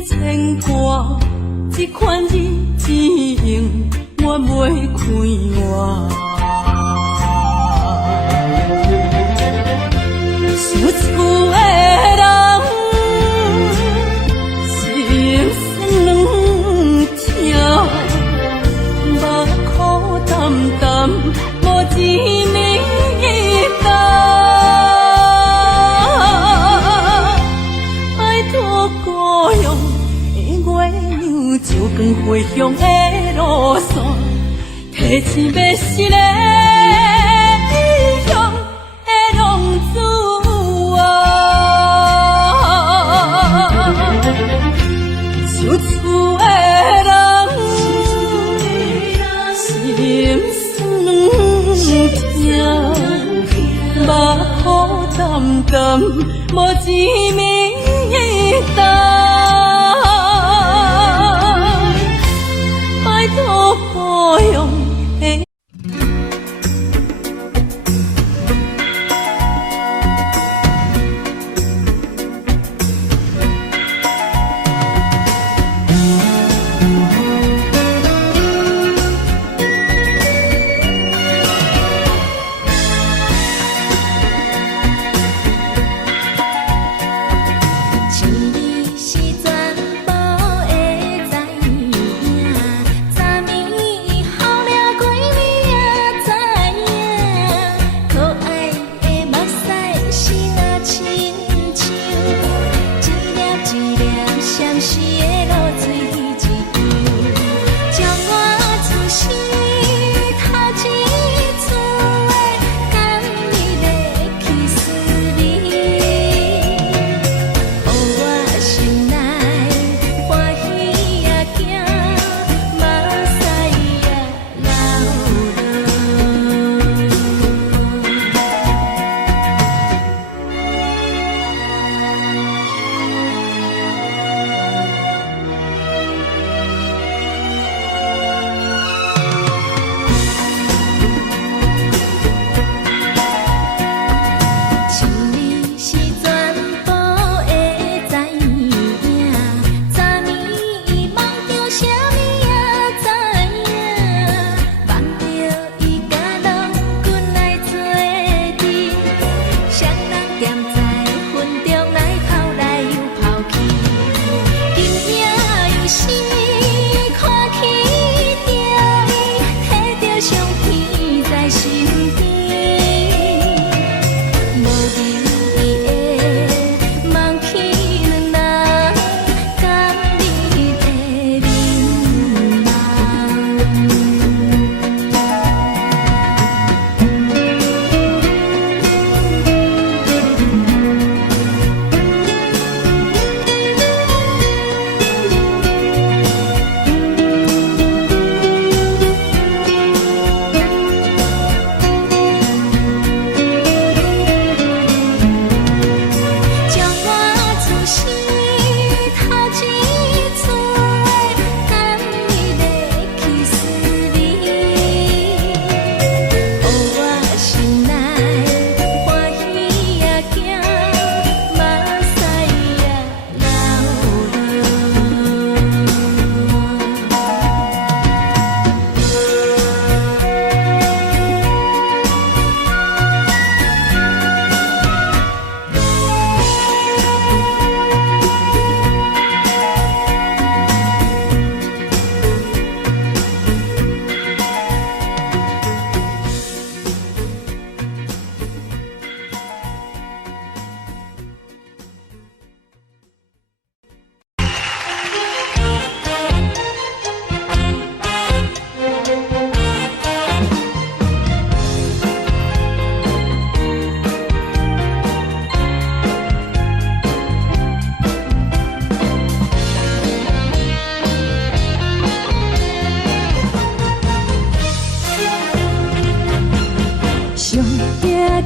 全部会知影，昨暝雨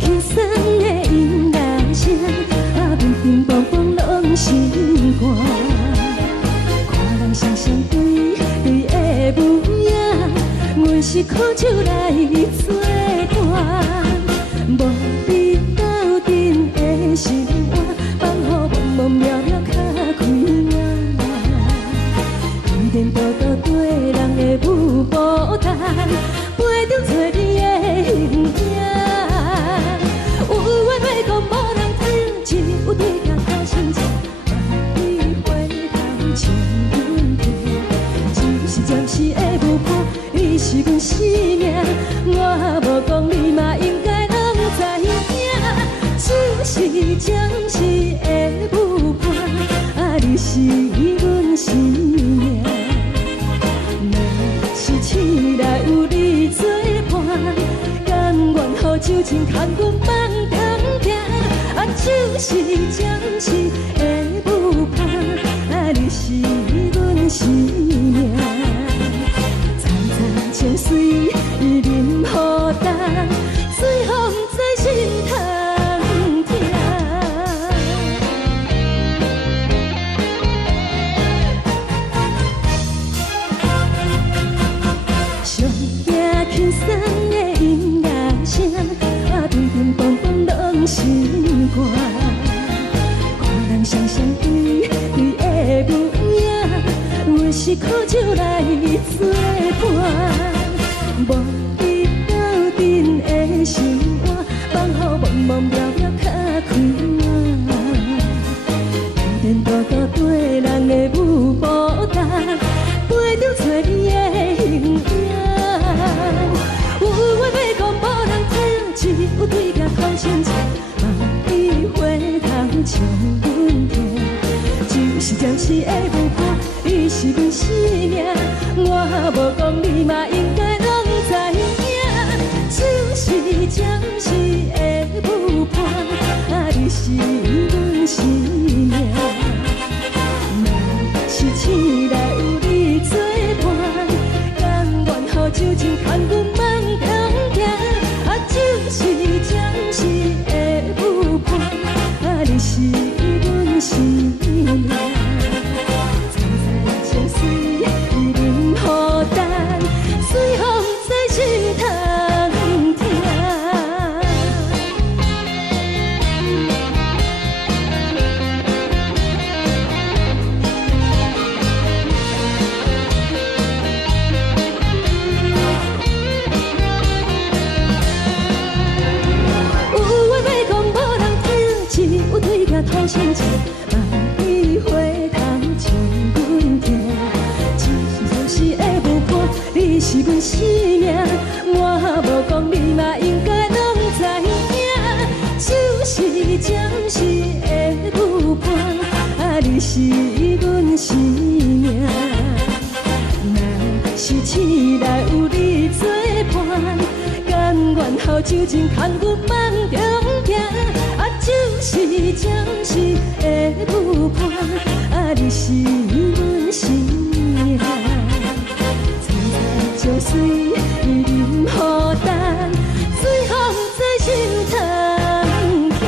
轻松的音乐声，乒乒乓乓拢心肝。看人双双对对的舞影，阮是苦酒来作伴。无比斗阵的心肝，放予茫茫渺渺较开眼。颠颠倒倒对人的舞步弹，陪着找你的形影。有话要讲无人听，有对甲头先唱，万里回头唱阮听。就是暂时的舞伴，你是阮生命，我无讲你嘛应该拢知影。就是暂时的舞伴，你是阮生命。若是醒来有你作伴，甘愿予酒精牵阮放长行。就是暂时的舞伴，你是阮生命。层层情水任何担，随风在心头。轻松的音乐声，乒乒乓乓拢心肝。看人双双对对的舞影，阮是苦酒来作伴。无比斗阵的心肝，放予茫茫渺渺较开眼。颠颠倒倒对人的舞步弹，陪着找你的形影。有话要讲无人听，只有对甲头先唱，万里回头唱阮听。就是暂时的舞伴，你是阮生命，我无讲你嘛应该拢知影。就是暂时的舞伴，你是阮生命。若是醒来有你作伴，甘愿予酒精牵阮放长行。就是暂时的舞伴，你是阮生命。层层情水任何担，随风在心头听。有对甲头先唱，万里回头唱阮听。就是暂时的舞伴，你是阮生命，我无讲你嘛应该拢知影。就是暂时的舞伴，你是阮生命。若是醒来有你作伴，甘愿予酒精牵阮放长行。就是暂时的舞伴，你是阮生命。层层情水任何担，随风在心头行。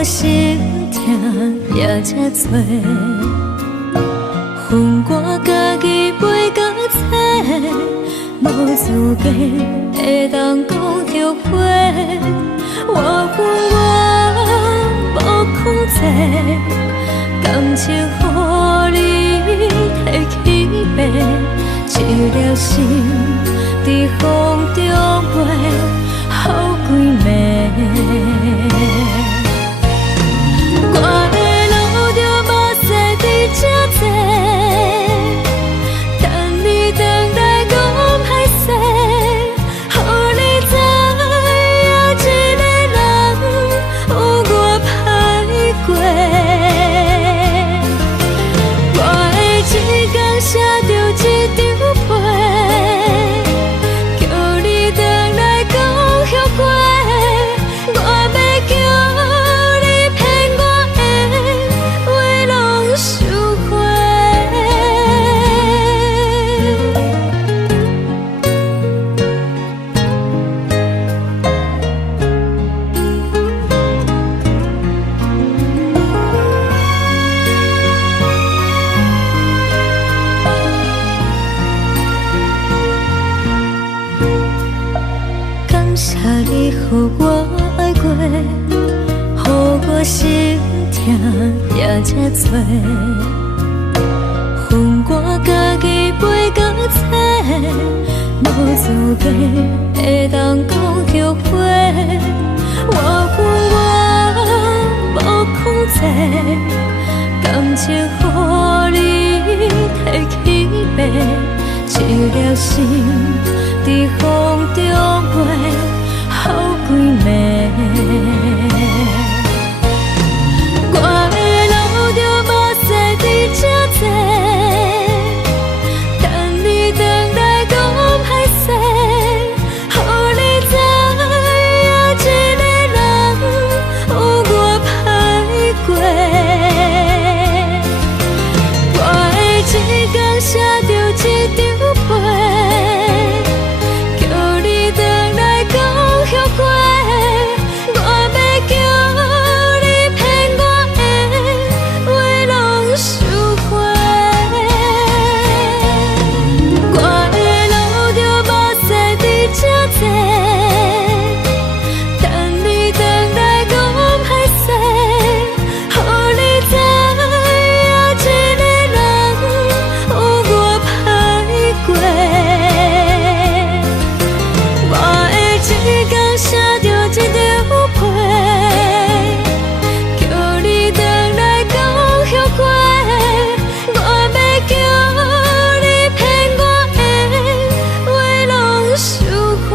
我心痛也这多，恨我家己袂到切，无资格会当讲后悔。我无控制，感情予你提起白，一粒心在风中飞，好几暝。我的路着目屎伫这多，等你回来讲歹势，予你知影一个人有我歹过。我的一天写着一张被，叫你回来讲后悔。我要叫你骗我的话拢收回。感谢你，予我爱过，予我心痛也这多，恨我家己袂到切，无资格会当讲后悔。我无控制，感情予你提起白，一粒心在风中飞，好几暝。我的路着目屎伫这多，等你回来讲歹势，予你知影一个人有我歹过。我的一天写着一张被，叫你回来讲后悔。我要叫你骗我的话拢收回。我的路着目屎伫这多，等你回来讲歹势，予你知影一个人有我歹过。我的一天写着一张被，叫你回来讲后悔。我要叫你骗我的话拢收回。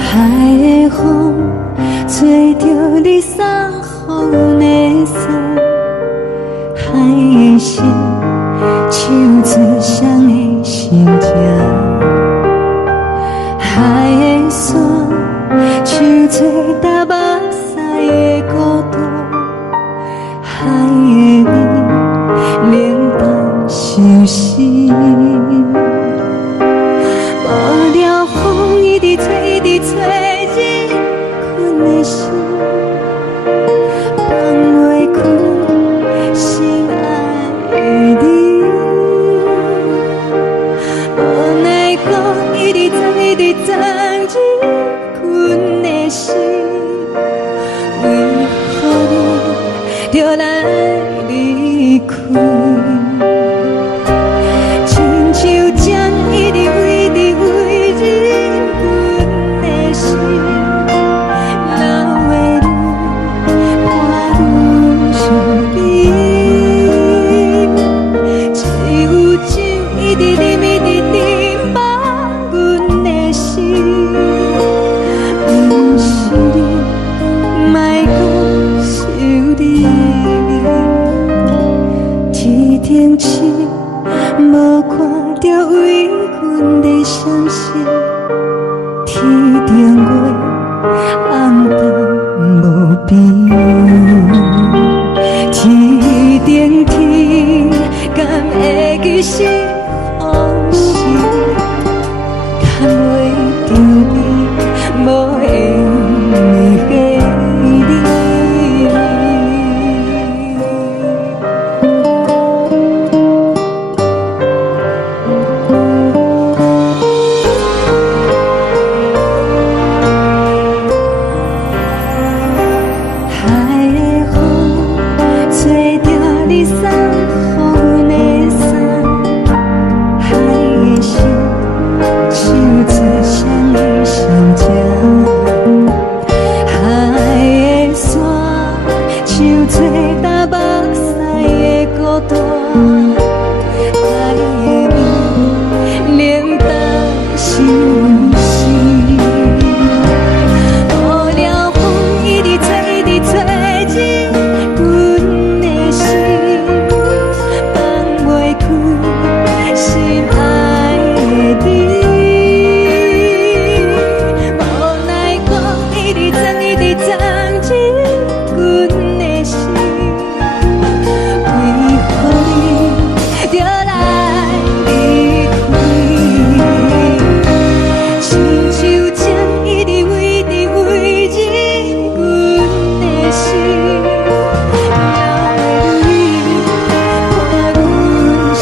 海的风吹着你送予的伞，海的心唱出双的心情，海的山唱出踏目屎的孤独，海的你冷淡伤心。无聊风一直吹，一直吹，日困的心放袂开，心爱的你。无奈讲一直藏，一直藏，日困的心，为何你就来离开？亲一直念一直念放阮的心，不是你，莫讲想你。天顶星，无看到为阮的闪烁，天顶月，暗淡无边。天顶天，敢会记是往事？敢袂着你，无会念过你。海的风吹着你送予阮的衫，海的心唱作双语相接，海的山唱作打目屎的孤单，海的面冷淡心事。无聊风一直吹，一直吹进阮的心，放袂开心爱的你。无奈我一直钻，一直钻进阮的心，为何你就来离开？亲像针一直围着围入阮的心，了的你看阮伤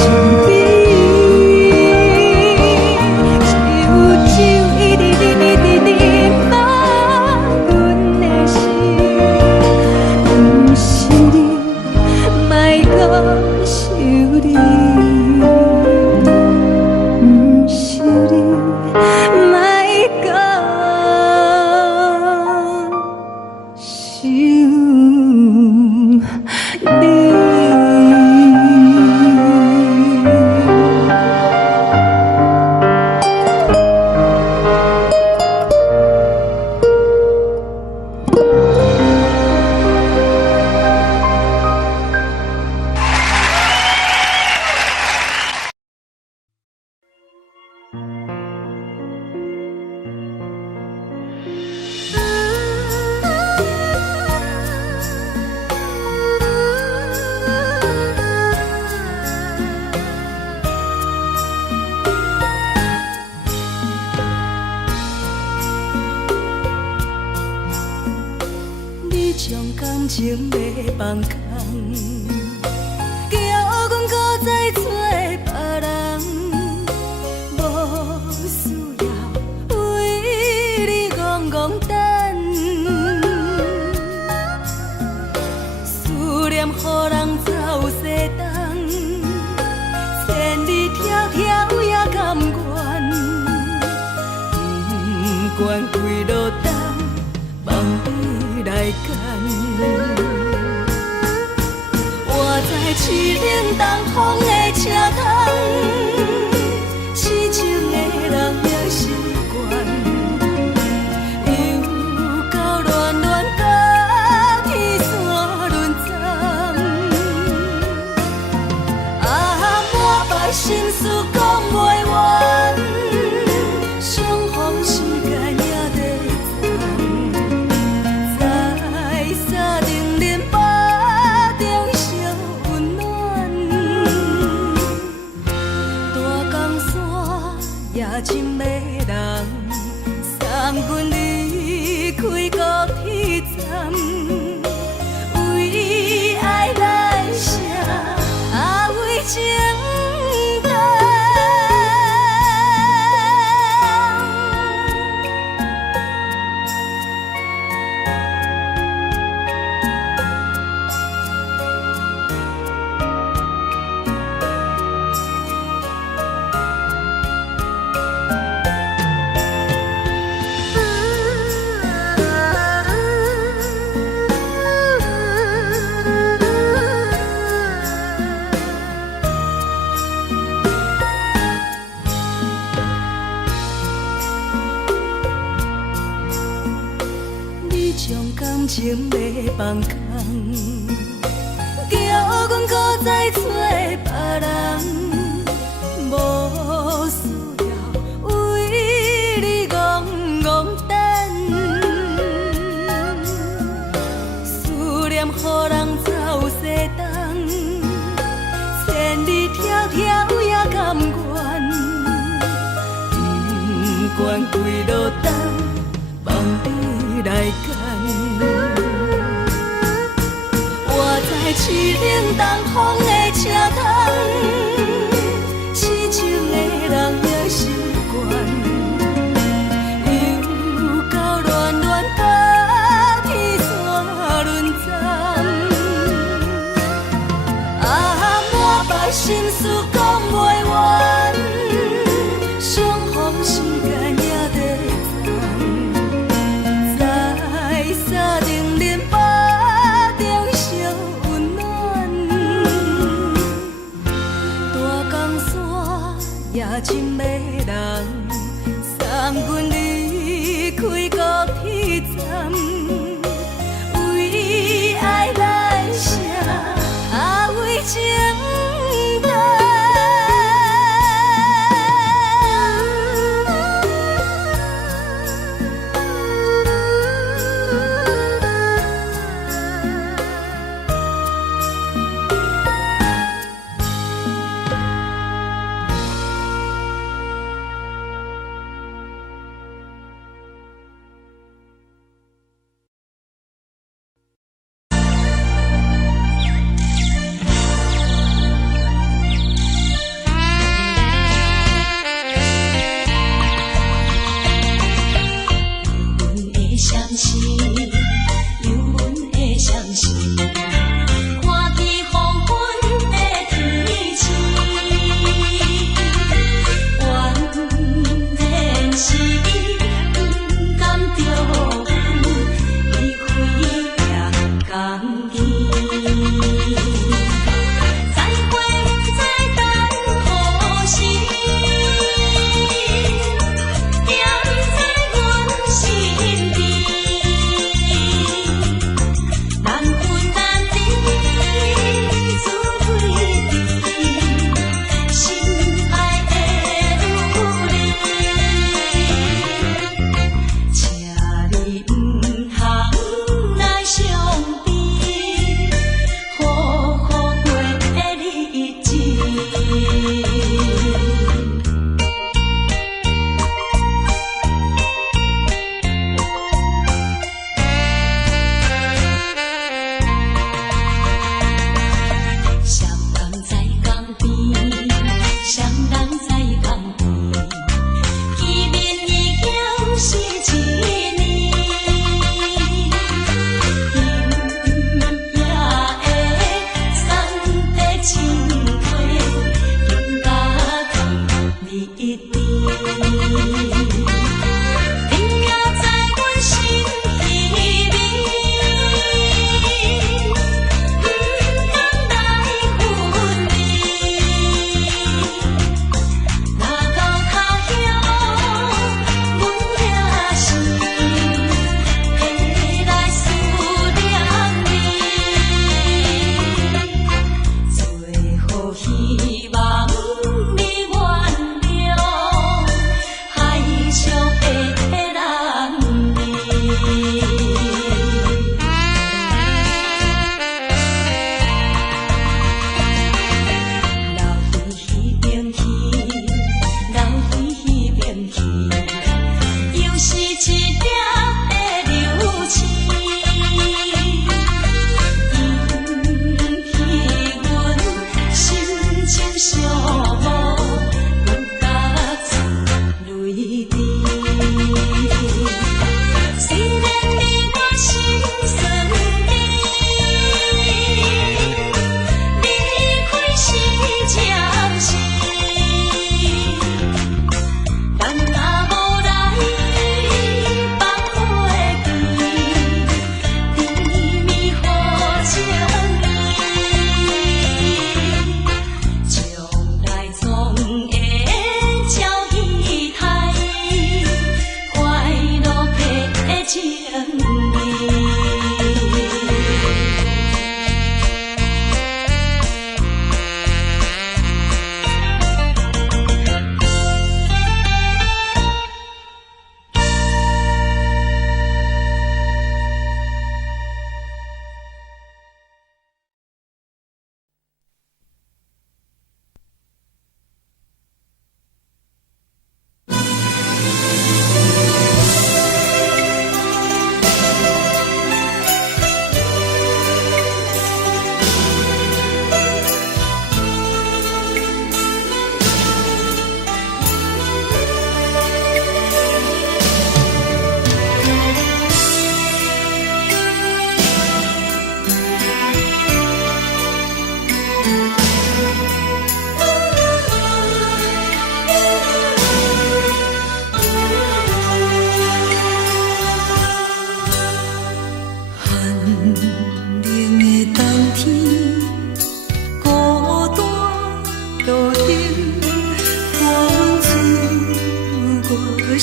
悲，只有一直念一直念放阮的心，不是你，莫讲想你，不是你，莫讲想你。你将感情要放空，叫阮搁再找别人，无需要为你戆戆等。思念予人走西东，千里迢迢也甘愿，不管几落冬。梦你来干，我在凄冷东风的车窗，痴情的人也习惯，又到恋恋甲天山沦陷，满腹心事讲袂完，相逢时间也在藏。在沙定林巴中烧温暖，大江山也真迷人，送阮离开高铁站，为爱来写为情长。深情要放空，叫阮搁再找别人，无需要为你戆戆等。思念予人走西东，千里迢迢也甘愿，不管几路灯，望你来牵。我在市顶东风的车窗，痴情的人也习惯，又到恋恋把天线轮转。啊，满腹心事讲袂完，相逢时间也在站，在山顶林巴中烧温暖，大江山也深的人，送阮离开高铁站，为爱来写，为情。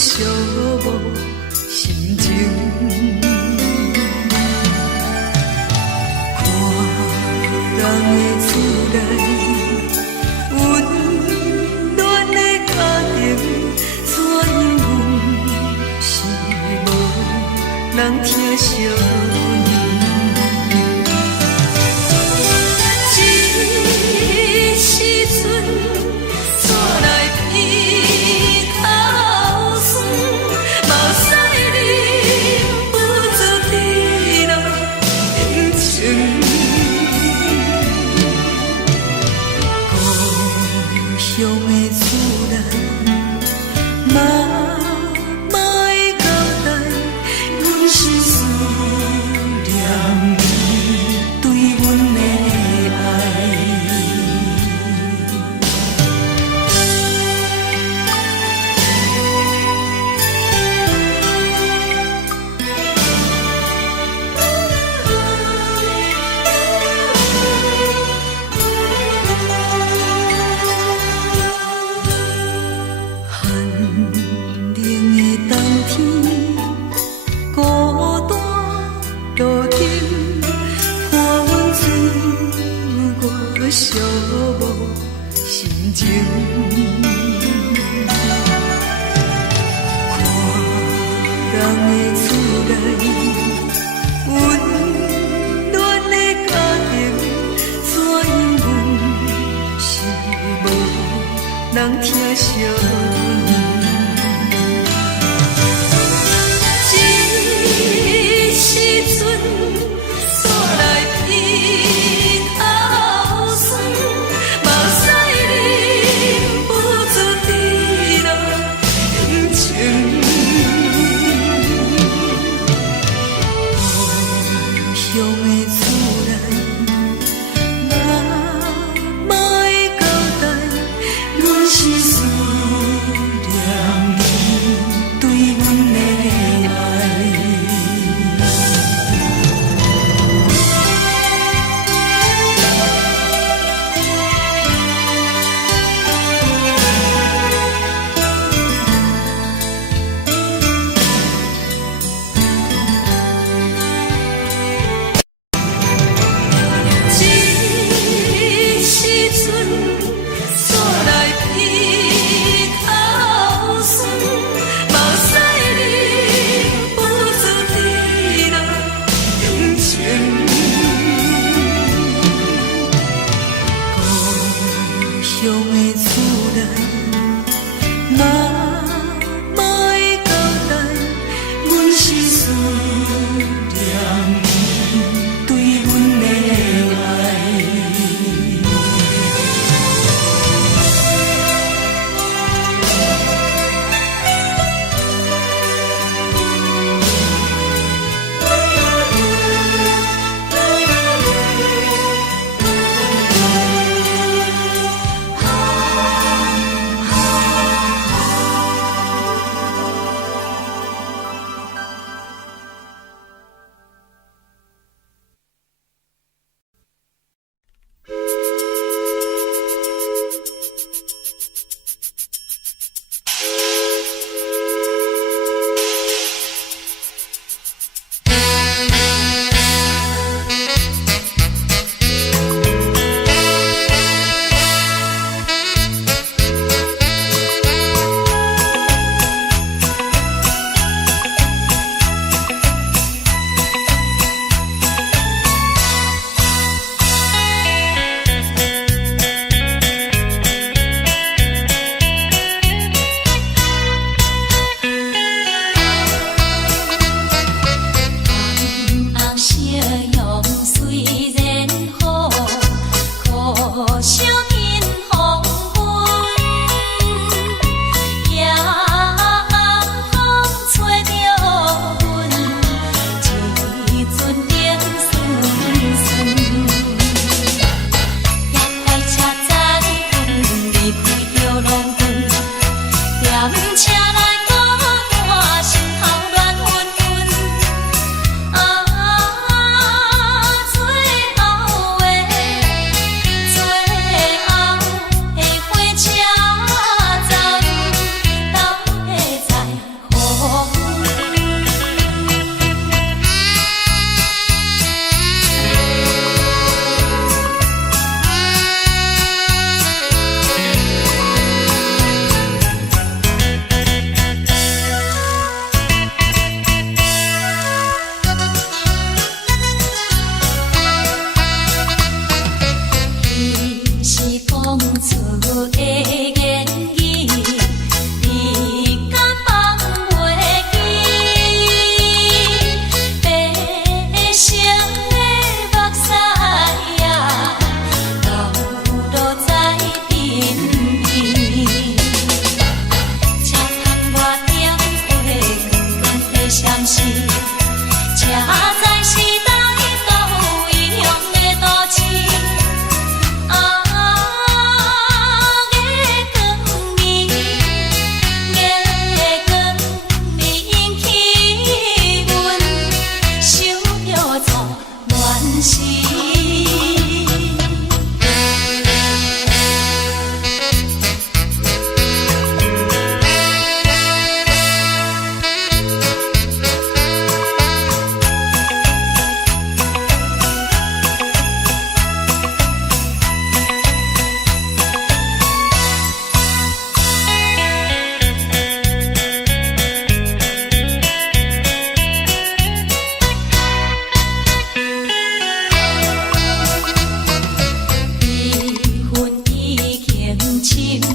寂寞心情。看人的厝内温暖的家庭，怎因阮是无人疼惜？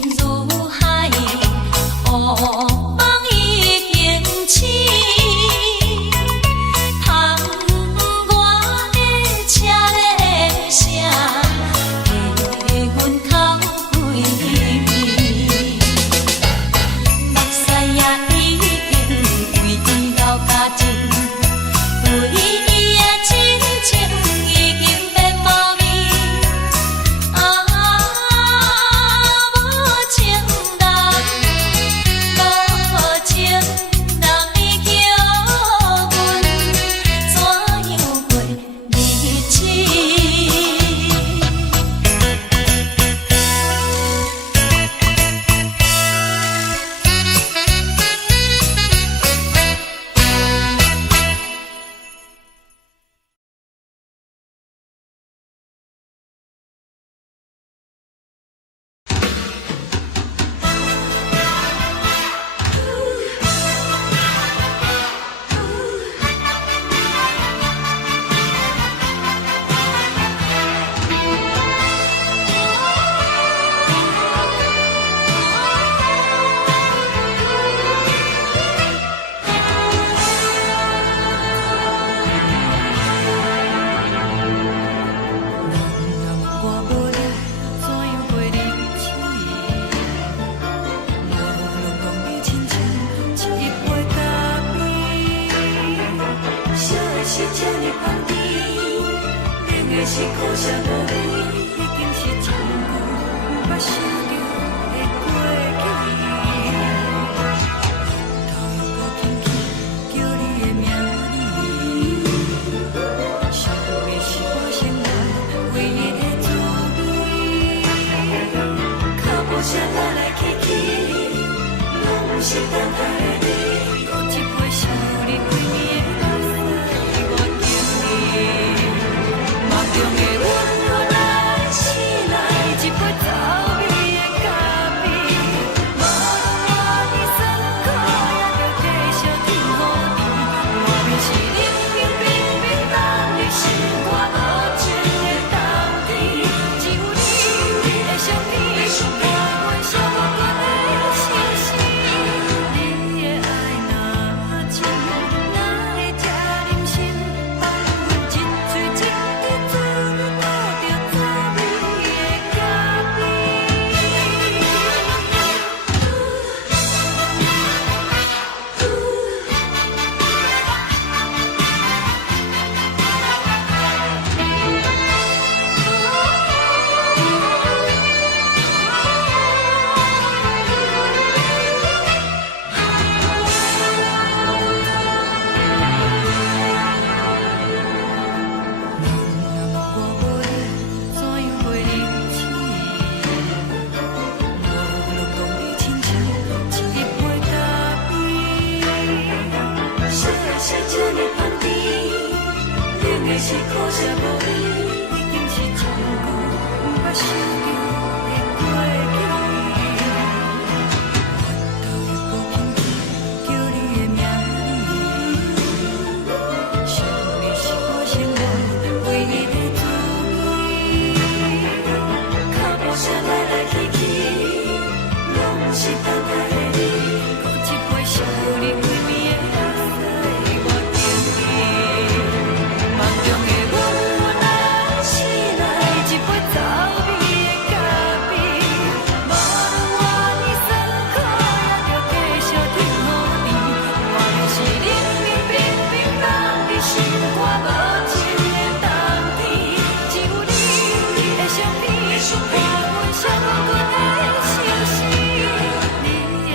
如海，乌梦已经醒。窗外的车的声，气阮口归味。目屎也已经为伊流甲尽，对伊的真情已经变无味。无情人，无情人已叫阮怎样过日子？是苦涩无味，已经是一句无法想着的过去。头又搁轻轻叫你的名字，想的是我生来唯一的滋味。脚步声来来去去，拢是等待的你，搁一杯想你几年的目屎我敬你。梦中的阮，原来醒来一杯走味的咖啡，无论我的酸苦，也着继续甜予你。外面是冷冰冰冰冷的心肝，无情的冬天，只有你的相片，陪阮相共的相思。你的爱若真，哪会这忍心放阮一嘴一滴水，倒着滋味的咖啡。我无力怎样过日子？无路讲你亲像一杯咖啡，烧的是这呢香甜，冷的是苦涩无味，已经是一句无法想着的过去。头又搁轻轻叫你的名字，想的是我生活唯一的滋味。脚步声来来去去，拢是等待的你，搁一杯想你几暝的目屎我敬你。梦中的阮，原来醒来一杯走味的咖啡，无论我的酸苦，也着继续甜予你。外面是冷冰冰冰冷的心肝，无情的冬天，只有你的相片，陪阮相共的相思。你的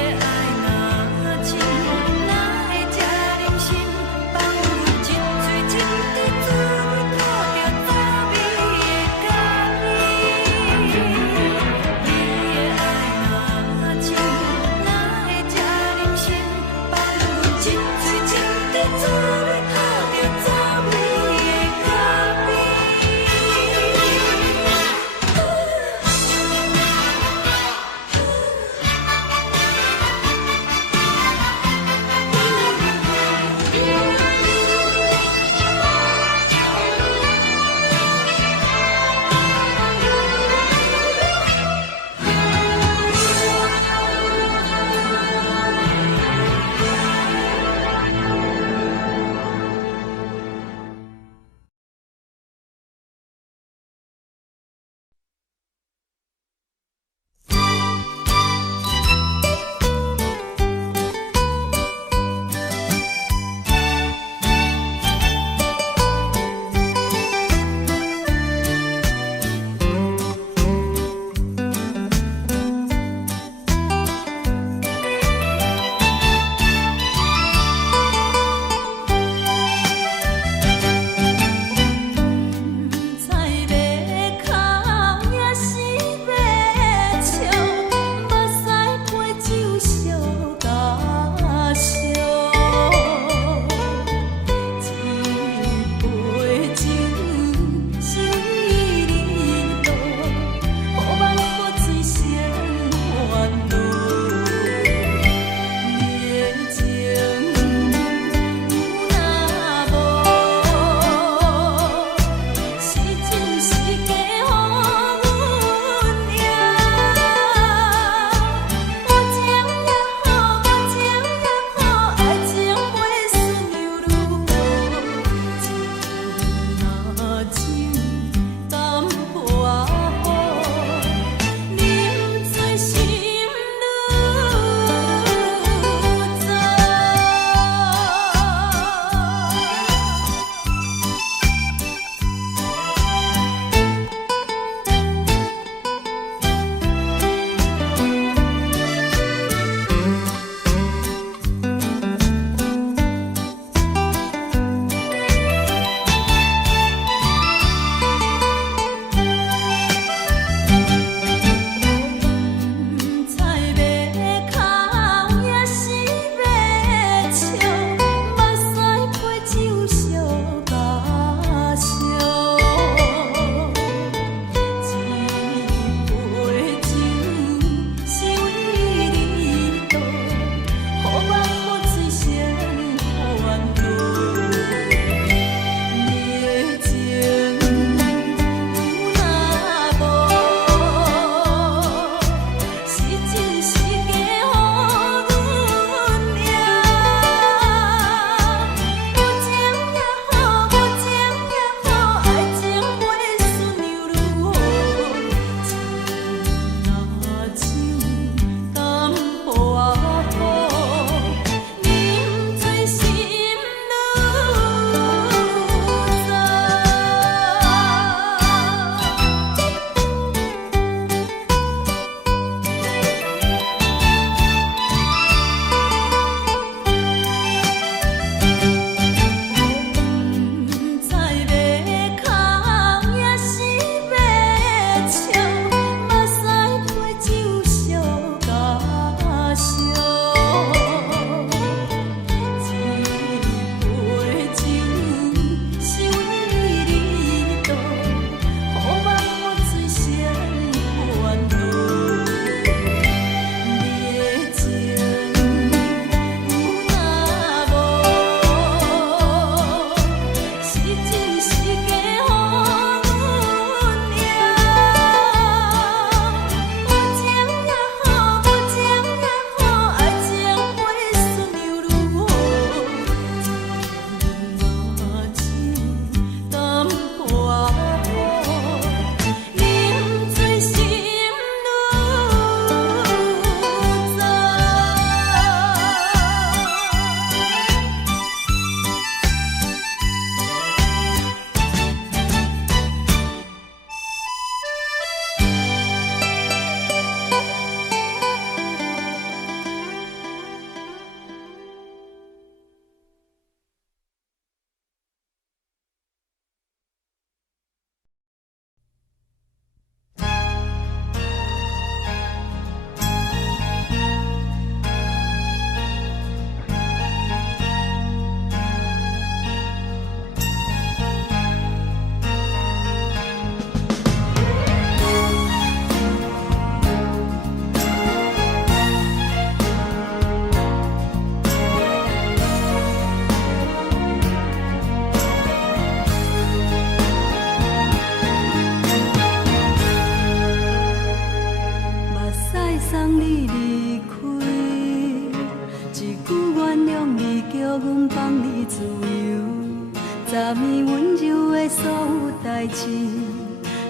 代志，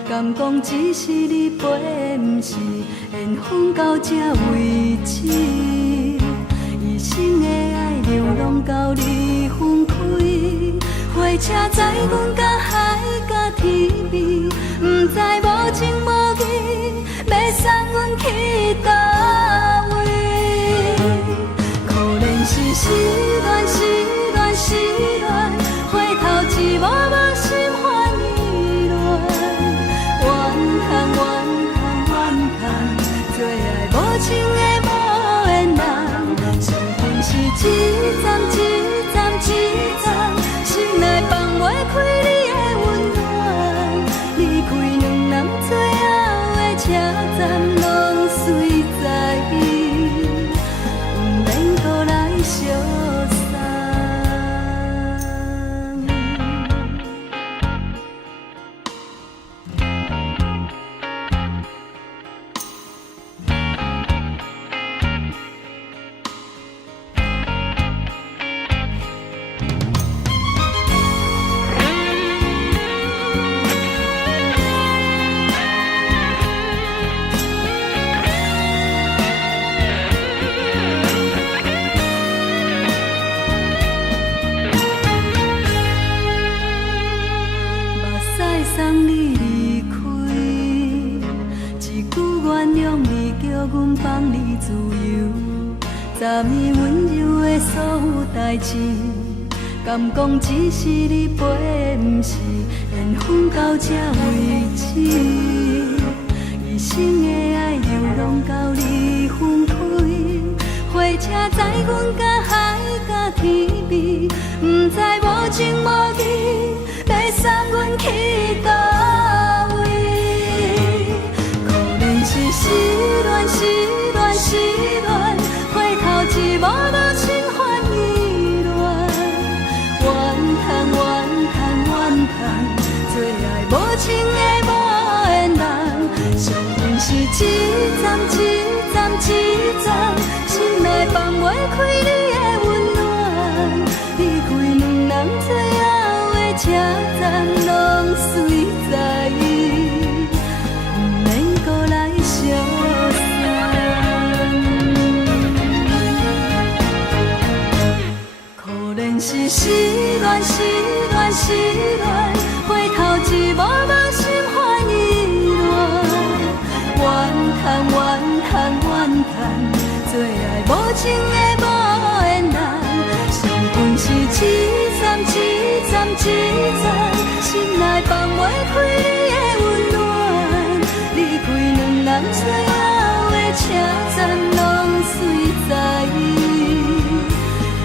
敢讲只是你陪，不是缘分到这为止。一生的爱流浪到你分开，火车载阮甲海甲天边，不知无情无义，要送阮去倒位？可怜是失恋，失恋，失恋，回头一幕幕心烦意乱，怨叹，怨叹，怨叹，最爱无情的无缘人，伤痕是一站一站一站，心内放袂开你的温暖，离开两人最后的车站，拢随在伊，不免搁来相送。送你离开，一句原谅你，叫阮放你自由。昨暝温柔的所有代志，敢讲只是你陪，不是缘分到这为止。一生的爱流浪到你分开，火车载阮甲海甲天边，不知无情无义，要送阮去倒位？可怜是失恋，失恋，失恋，回头一幕幕心烦意乱，怨叹，怨叹，怨叹，最爱无情的无缘人，伤痕是一站一站一站，心内放袂开你的温暖，离开两人最后的车站，拢随在伊，不免搁来相送。可怜是失恋，失恋，失恋，回头一幕幕心烦意乱，怨叹，怨叹，怨叹，最爱无情的无缘人，伤痕是一站一站一站，心内放袂开你的温暖，离开两人最后的车站，拢随在伊，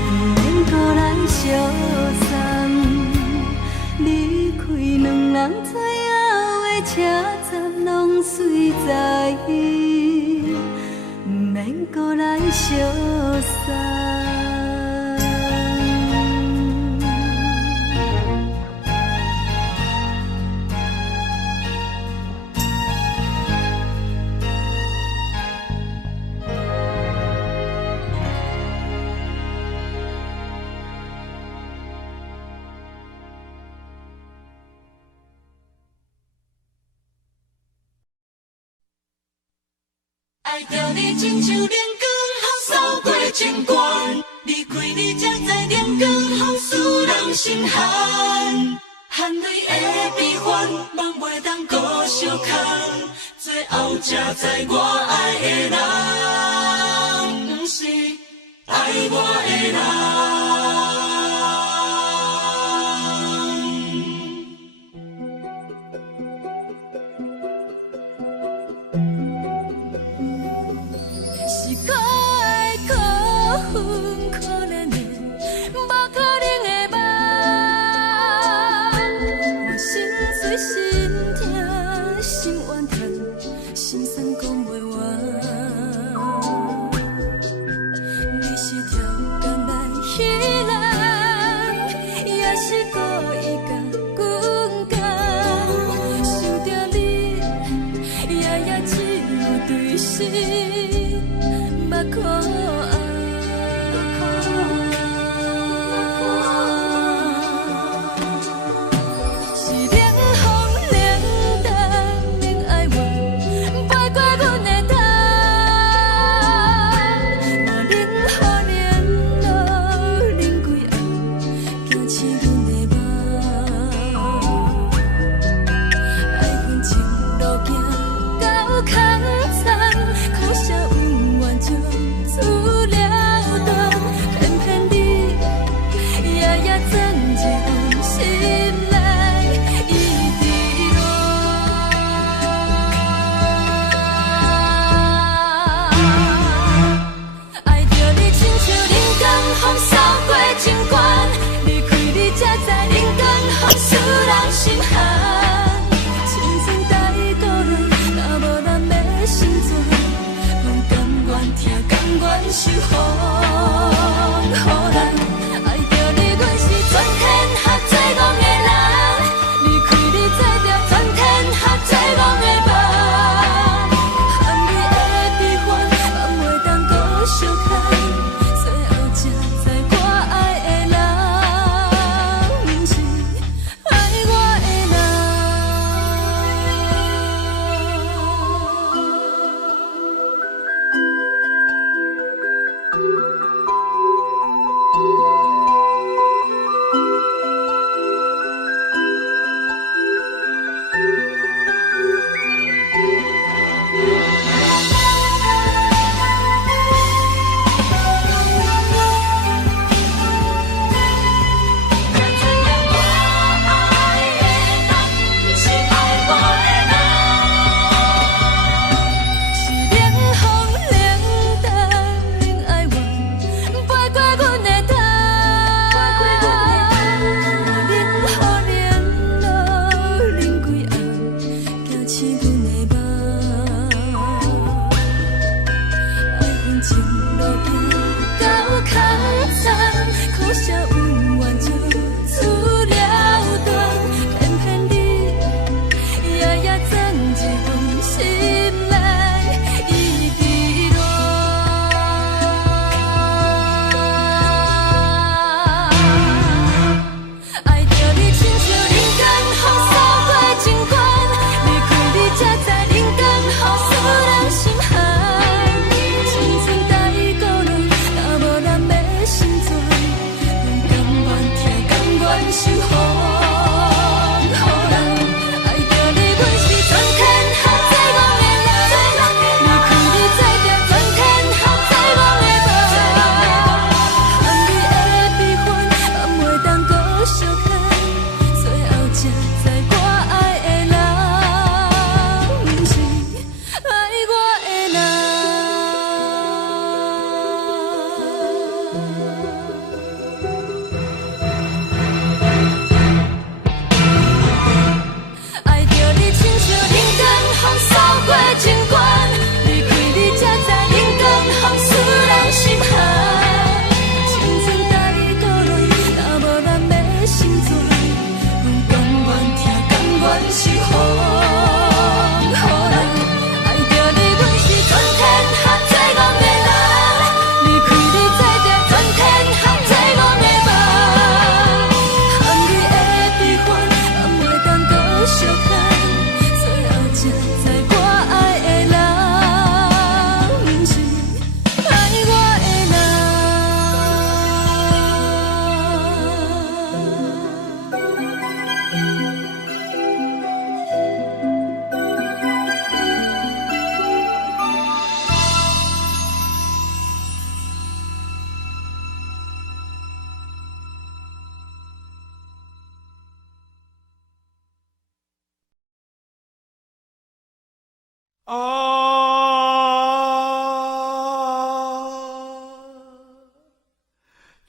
不免搁来相送。离开两人最后的车站，拢随在伊，不免搁来相送。爱着你亲像阳光风扫过情关，离开你才知阳光风使人心寒。含泪的悲欢，望袂当搁相牵，最后才知我爱的人，不是爱我的人。是可爱可恨可怜的，无可能的梦。我心碎心痛心怨叹，心酸讲袂完。你是挑工来戏人，也是故意甲阮讲，想着你夜夜只有对视。目眶红，守护，予人爱着你，阮是全天下最戆的人。离开你，做着全天下最戆的梦。含泪的悲欢，放袂当搁相牵。最后才知我爱的人，不是爱我的人。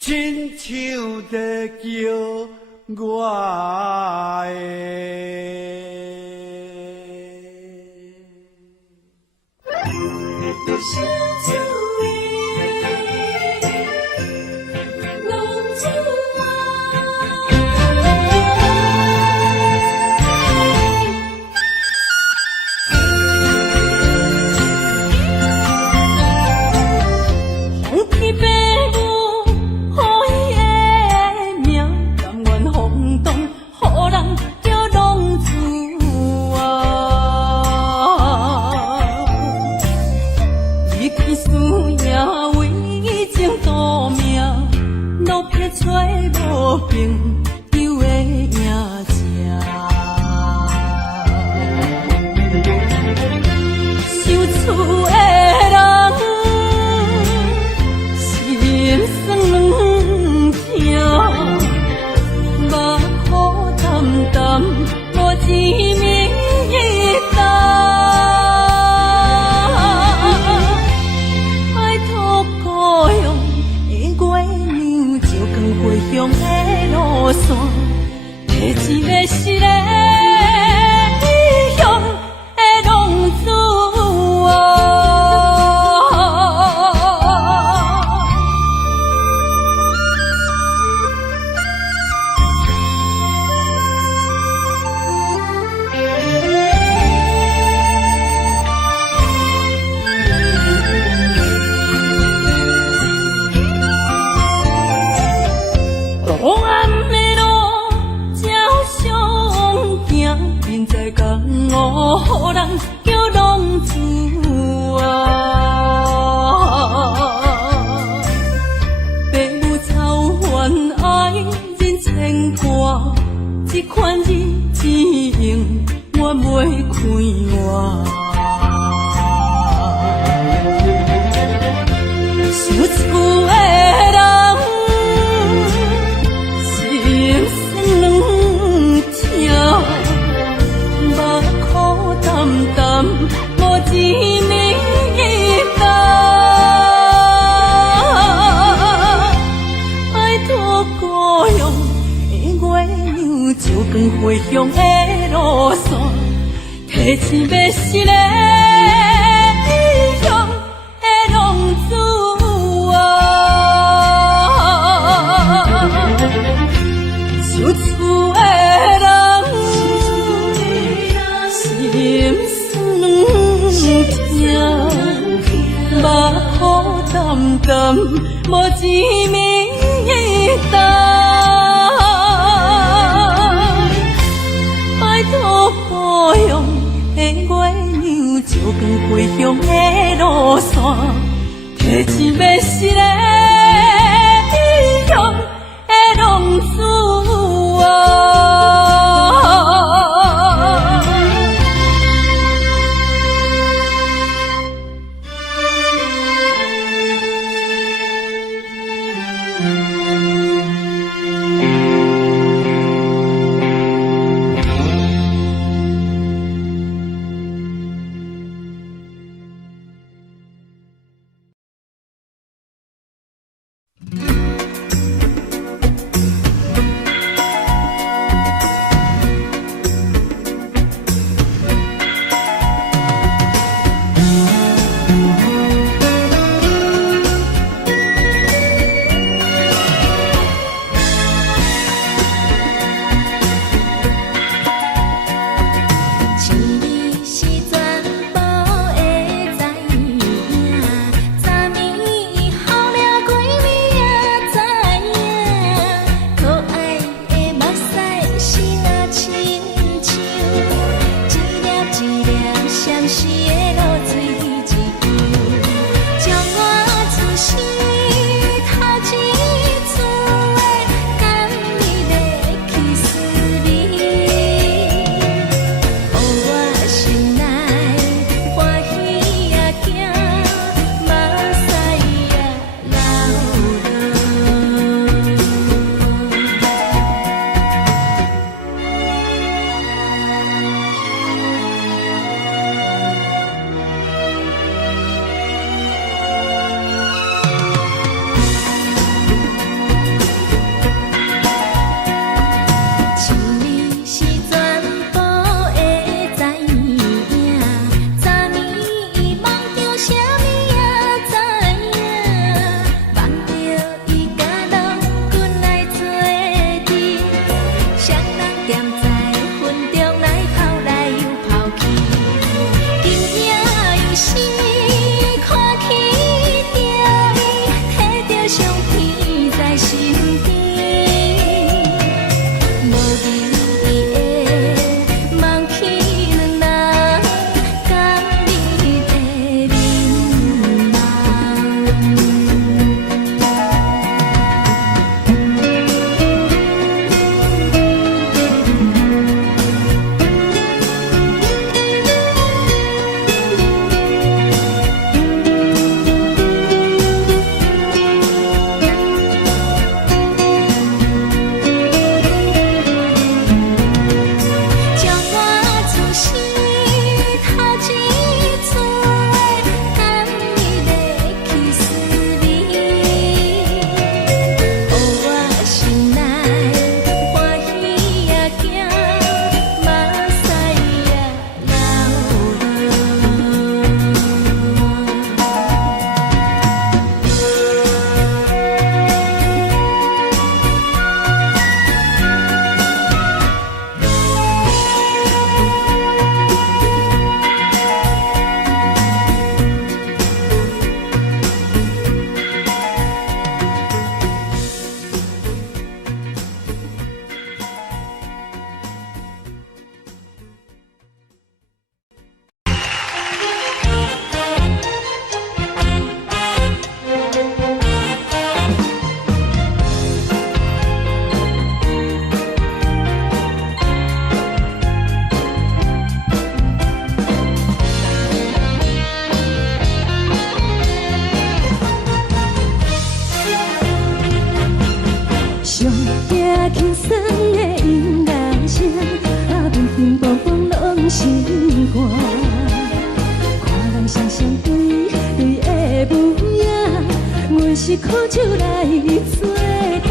亲像在叫我乡的路。明在江湖，予人叫浪子啊。父母操怨爱人牵挂，这款日子用我袂开换。想厝的人，心酸软痛，目眶淡淡，无一面干。拜托故乡的月亮，照光回乡的路线，提醒要是个异乡的浪子。想厝的人，心酸软痛，目眶淡淡，无一面干。拜托故乡的月亮，照光回乡的路线，提醒要是个异乡的浪子啊。阮是苦酒来作伴，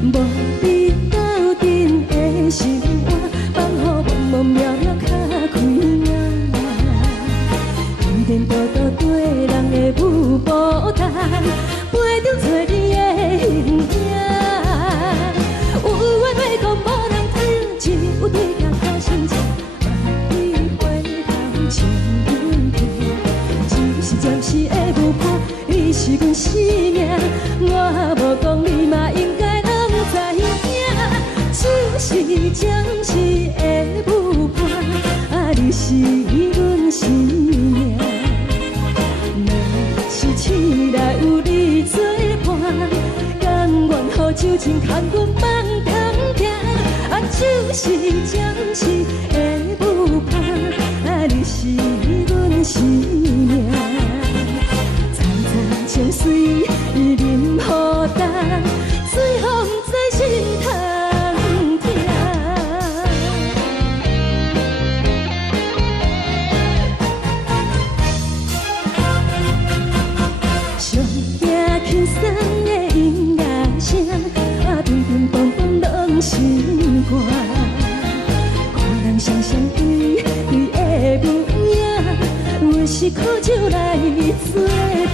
无伫斗阵的生活，放予茫茫渺渺较开眼。一点多多对人的舞步弹，陪着找你的形影。有话要讲无人听，只有对镜头心情，万里回头像阮听。只是暂时的舞伴，你是阮生命，我无讲你嘛应该拢知影。就是暂时的舞伴，你是阮生命。若是醒来有你作伴，甘愿予酒精牵阮放通行。就是暂时的舞伴，你是阮生命。层层情水任何等，随风在心通听。上惊轻松的音乐声，乒乒乓乓拢心肝。看人双双对对的模样，阮是苦酒来作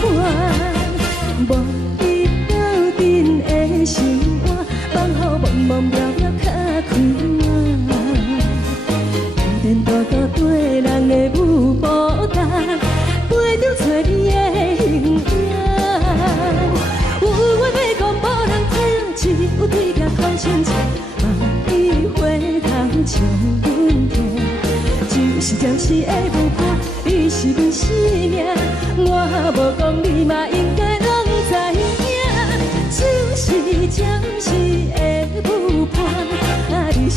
伴，无伫斗阵的生活，放予茫茫渺渺较开眼。一点多多对人的舞步弹，陪着找你的形影。有话要讲无人听，只有对镜头心情，万里回头像阮听。就是暂时的舞伴，你是阮生命，我无讲你嘛应该拢知影。就是暂时的舞伴，你是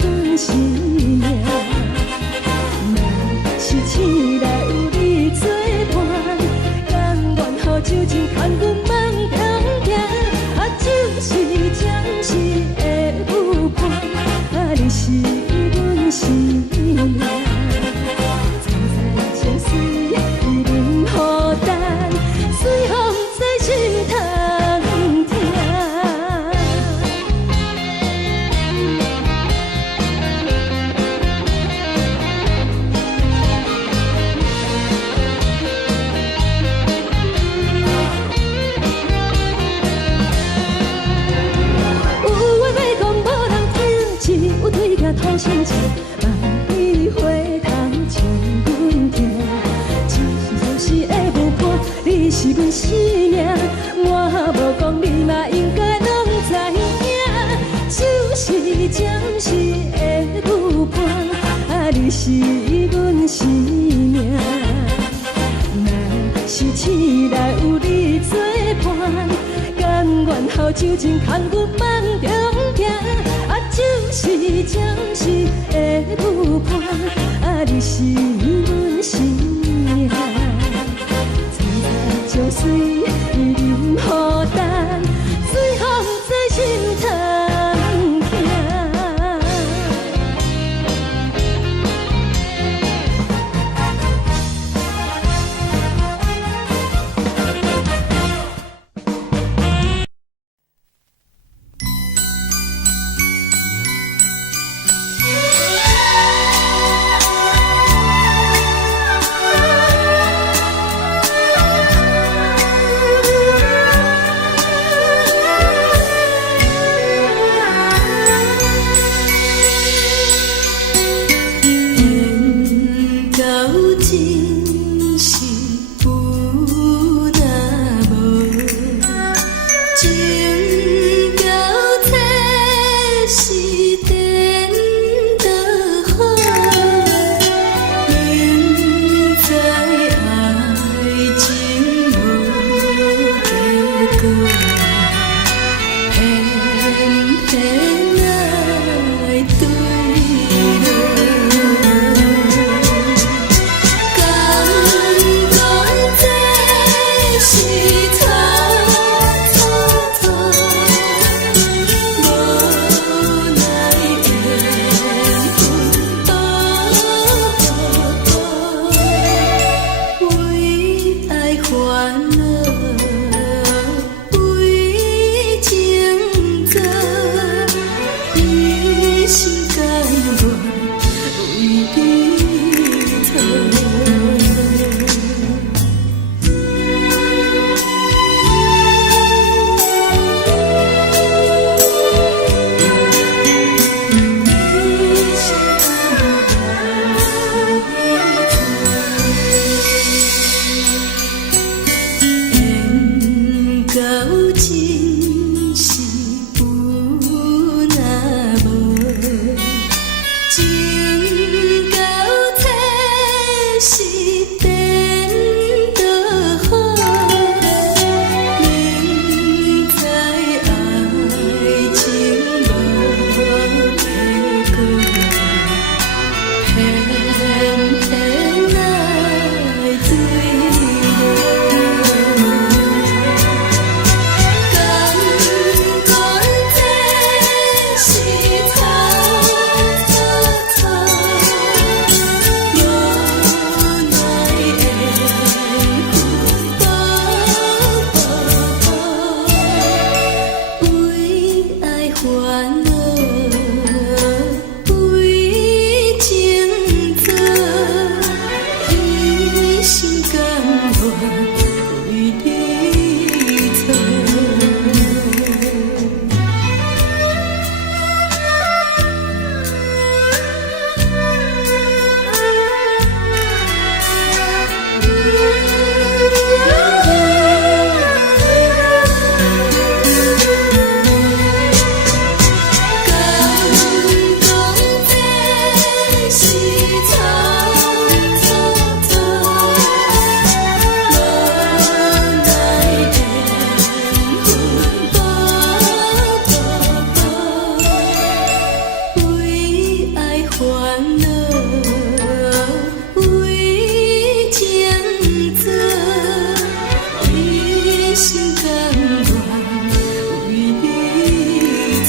阮生命。若是醒来有你作伴，甘愿予酒精牵阮放通行。就是暂时的舞伴，你是阮生命。层层情水任何等，随风在心通听。有话要讲无人听，只有对镜头心情，万里回头像阮听。就是暂时的舞伴，你是阮生命，我无讲你嘛应该拢知影。就是暂时的舞伴，你是阮生命。若是醒来有你作伴，甘愿予酒精牵阮放中行。就是暂时的舞伴，你是阮生命。层层情水任何等，随风在心通听。心甘愿为你错。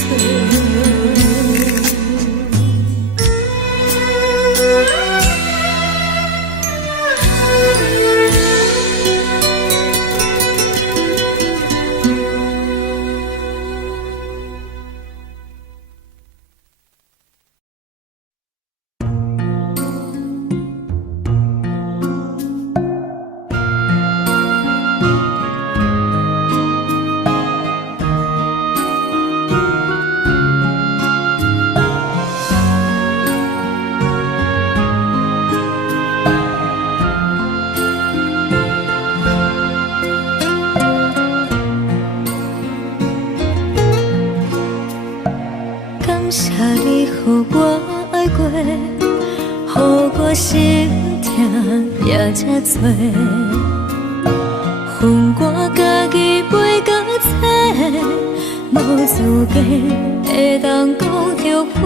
感谢你，予我爱过，予我心痛也这多。恨我家己袂到切，无资格会当讲后悔。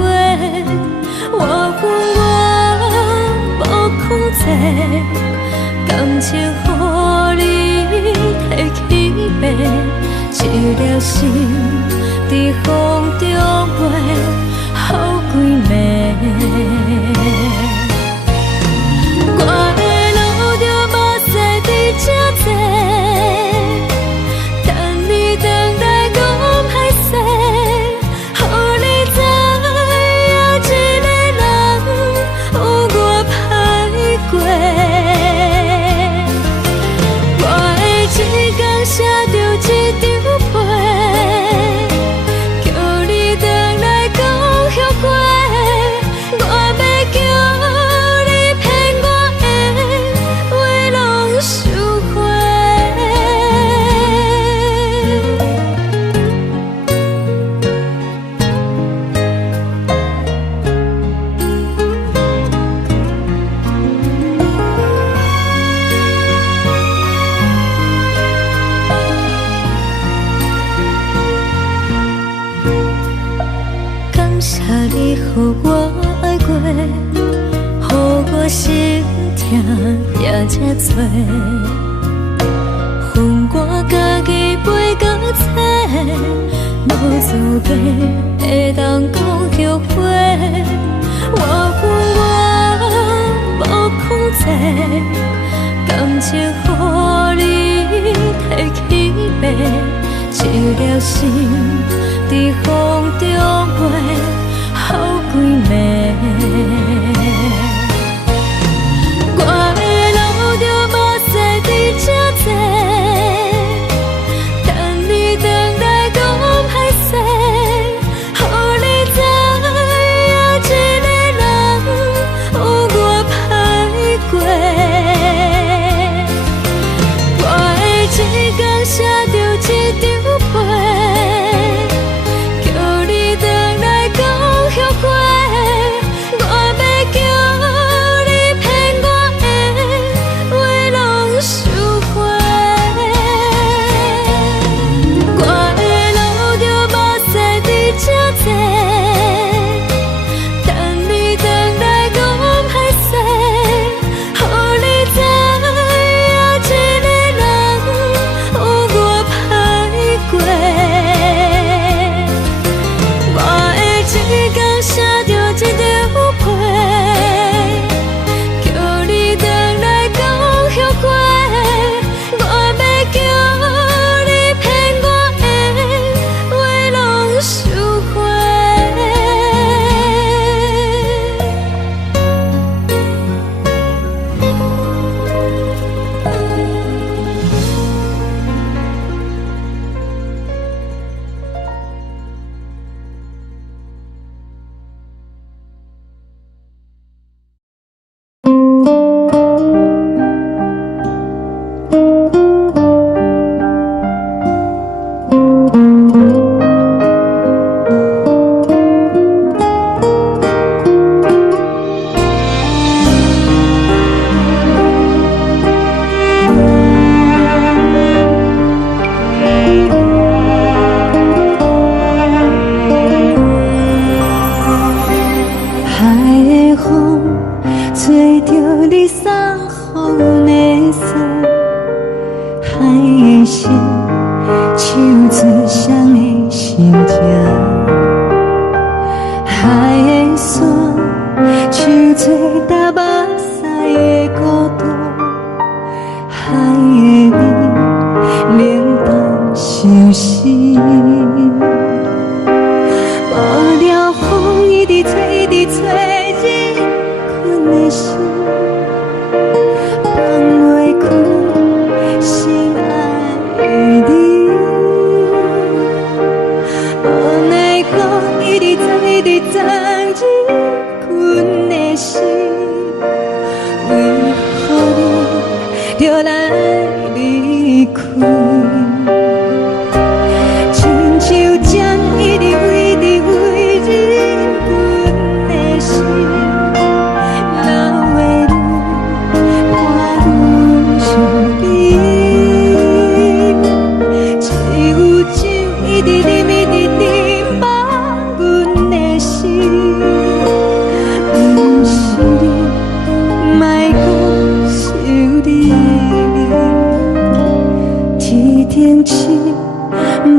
我恨我无控制，感情予你提起白，一条心。在风中飞，好几暝。我的路着目屎伫这多，等你回来讲歹势，予你知影一个人有我歹过。我的一天写着一张被。你予我爱过，予我心痛也这多。恨我家己袂到切，无资格会当讲后悔。我恨我无控制，感情予你提起白，一条心在风中飞。好几暝，我的路着目屎伫这多，等你回来讲歹势，予你知影一个人有我歹过。我的一天写着一张被。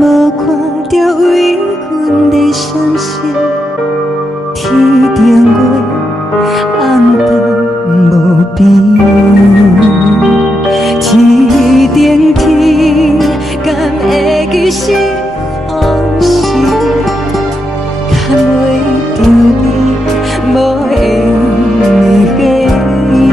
无看到为阮的闪烁，天顶月暗淡无边，天顶天敢会记是往事，看袂着你，无缘给你。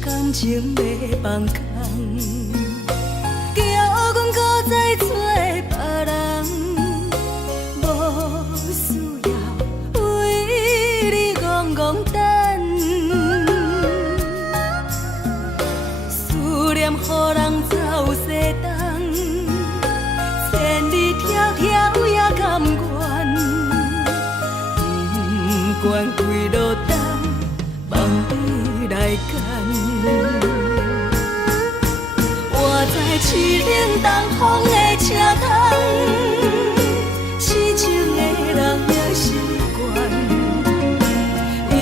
感情要放空，叫阮搁再找别人，无需要为你戆戆等，思念予人走西东，千里迢迢也甘愿，不管几落冬，望你来干。活在凄冷东风的车窗，痴情的人也习惯，又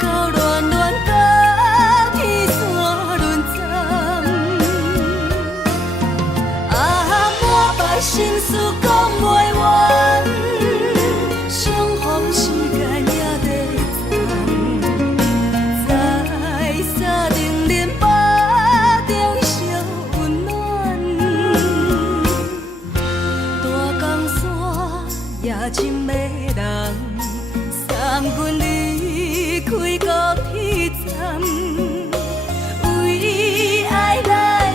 到乱乱甲天线轮转。啊，满腹心事讲袂完，相逢时间也在藏，在沙丁林巴中烧温暖。大江山夜深的人，送阮离开高铁站，为爱来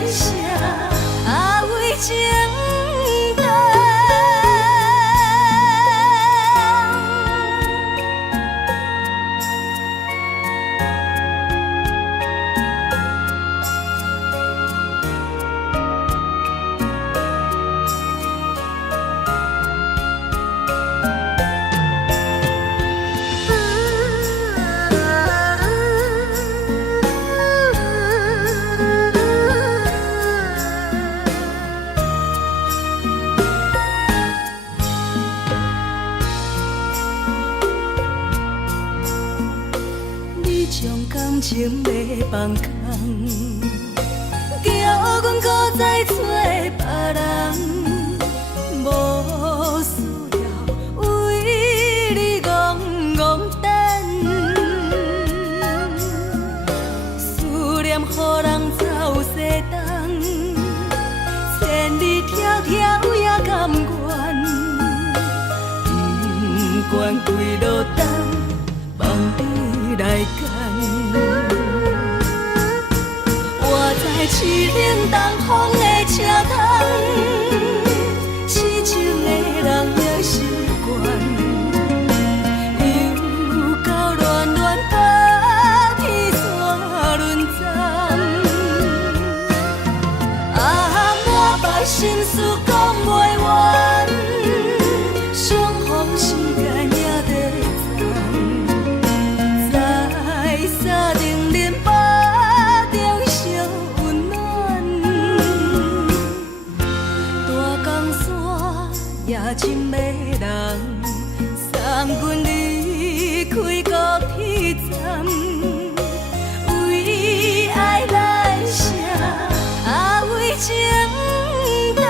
写，啊为情长。将感情要放空，叫阮搁再找别人，关几落冬，望你来牵。我在凄冷东风的车头，痴情的人也习惯，又到乱乱把天线轮转。啊，满腹心事讲袂完，相逢时间也在站，在沙定林巴中相温暖。大江山也深的人，送阮离开高铁站，为爱来写，为情等。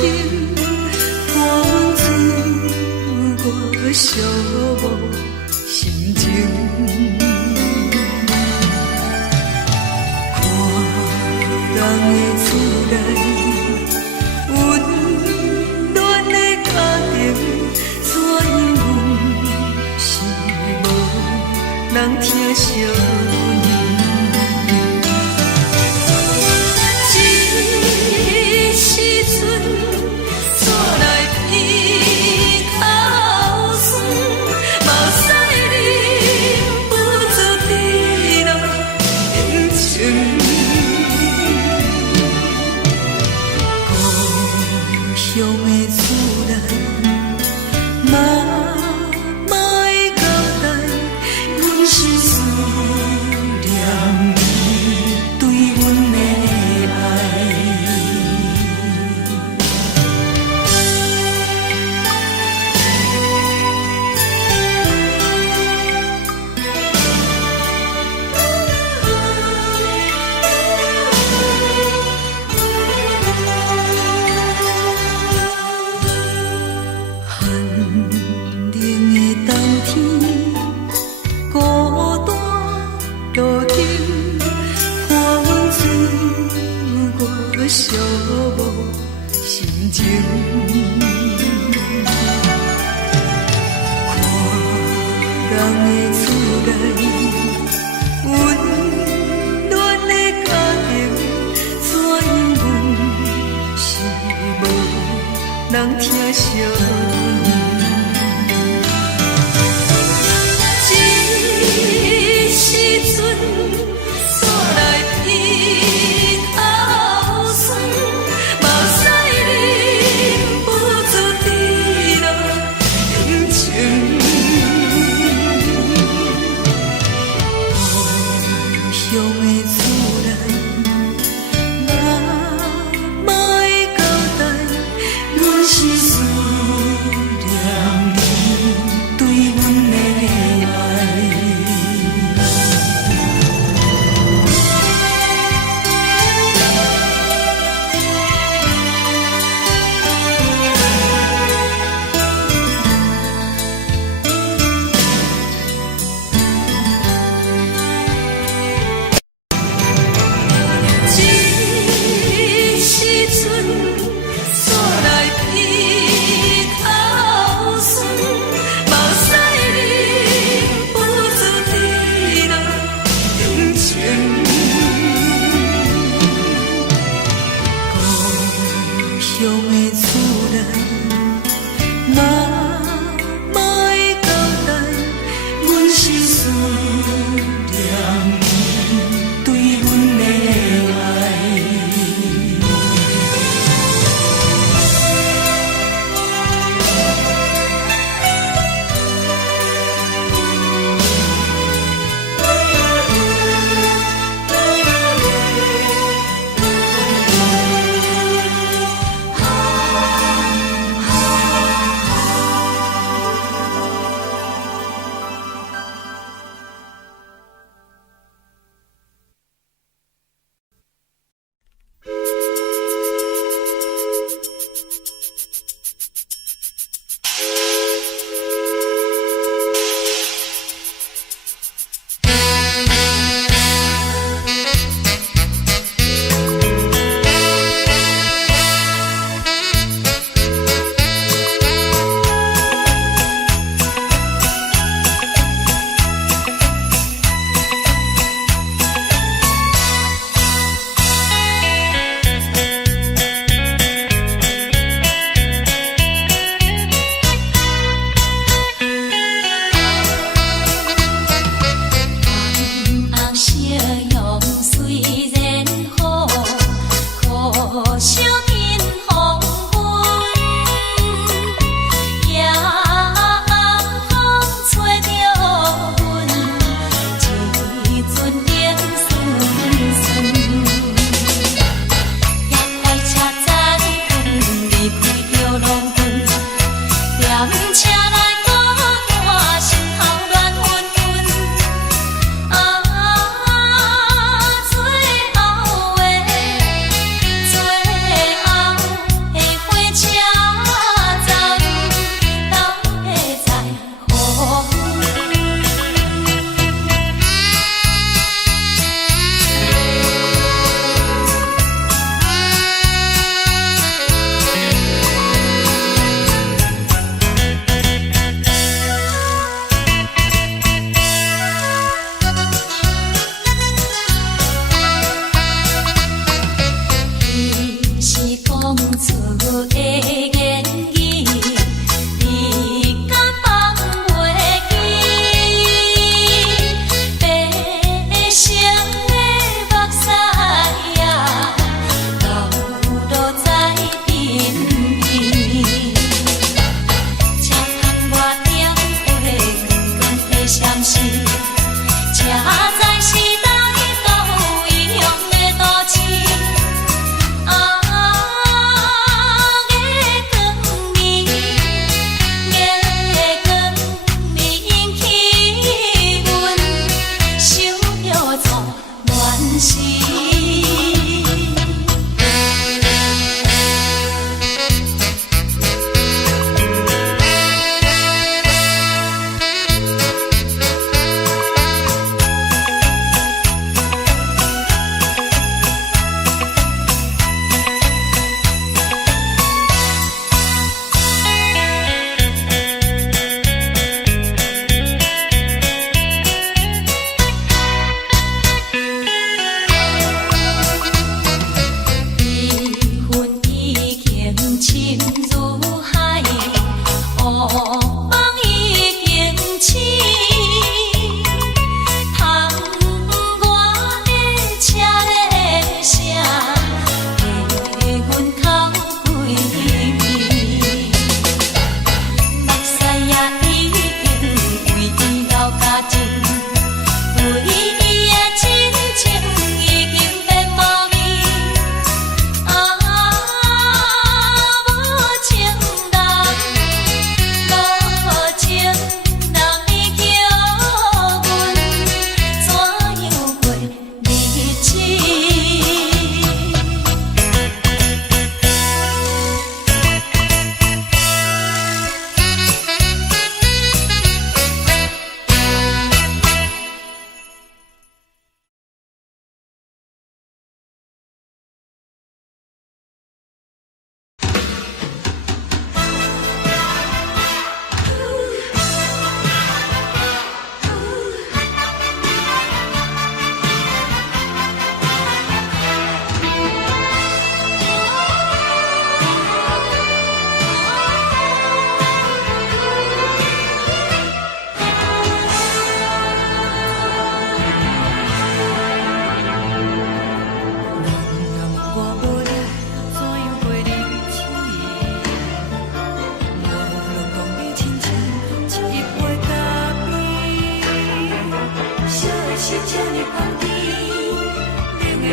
顶，看阮自我寂寞心情。看人的厝内温暖的家庭，怎因阮是无人疼惜？人疼惜，这时阵煞来鼻口酸，目屎忍不住滴落眼睛。故乡的厝内，妈会交代。是思念你对阮的爱。这时阵。的言语，你敢放袂记？白成的目屎呀，流落在身边。车窗外点火，光光的闪烁，车载时代都异乡的都市。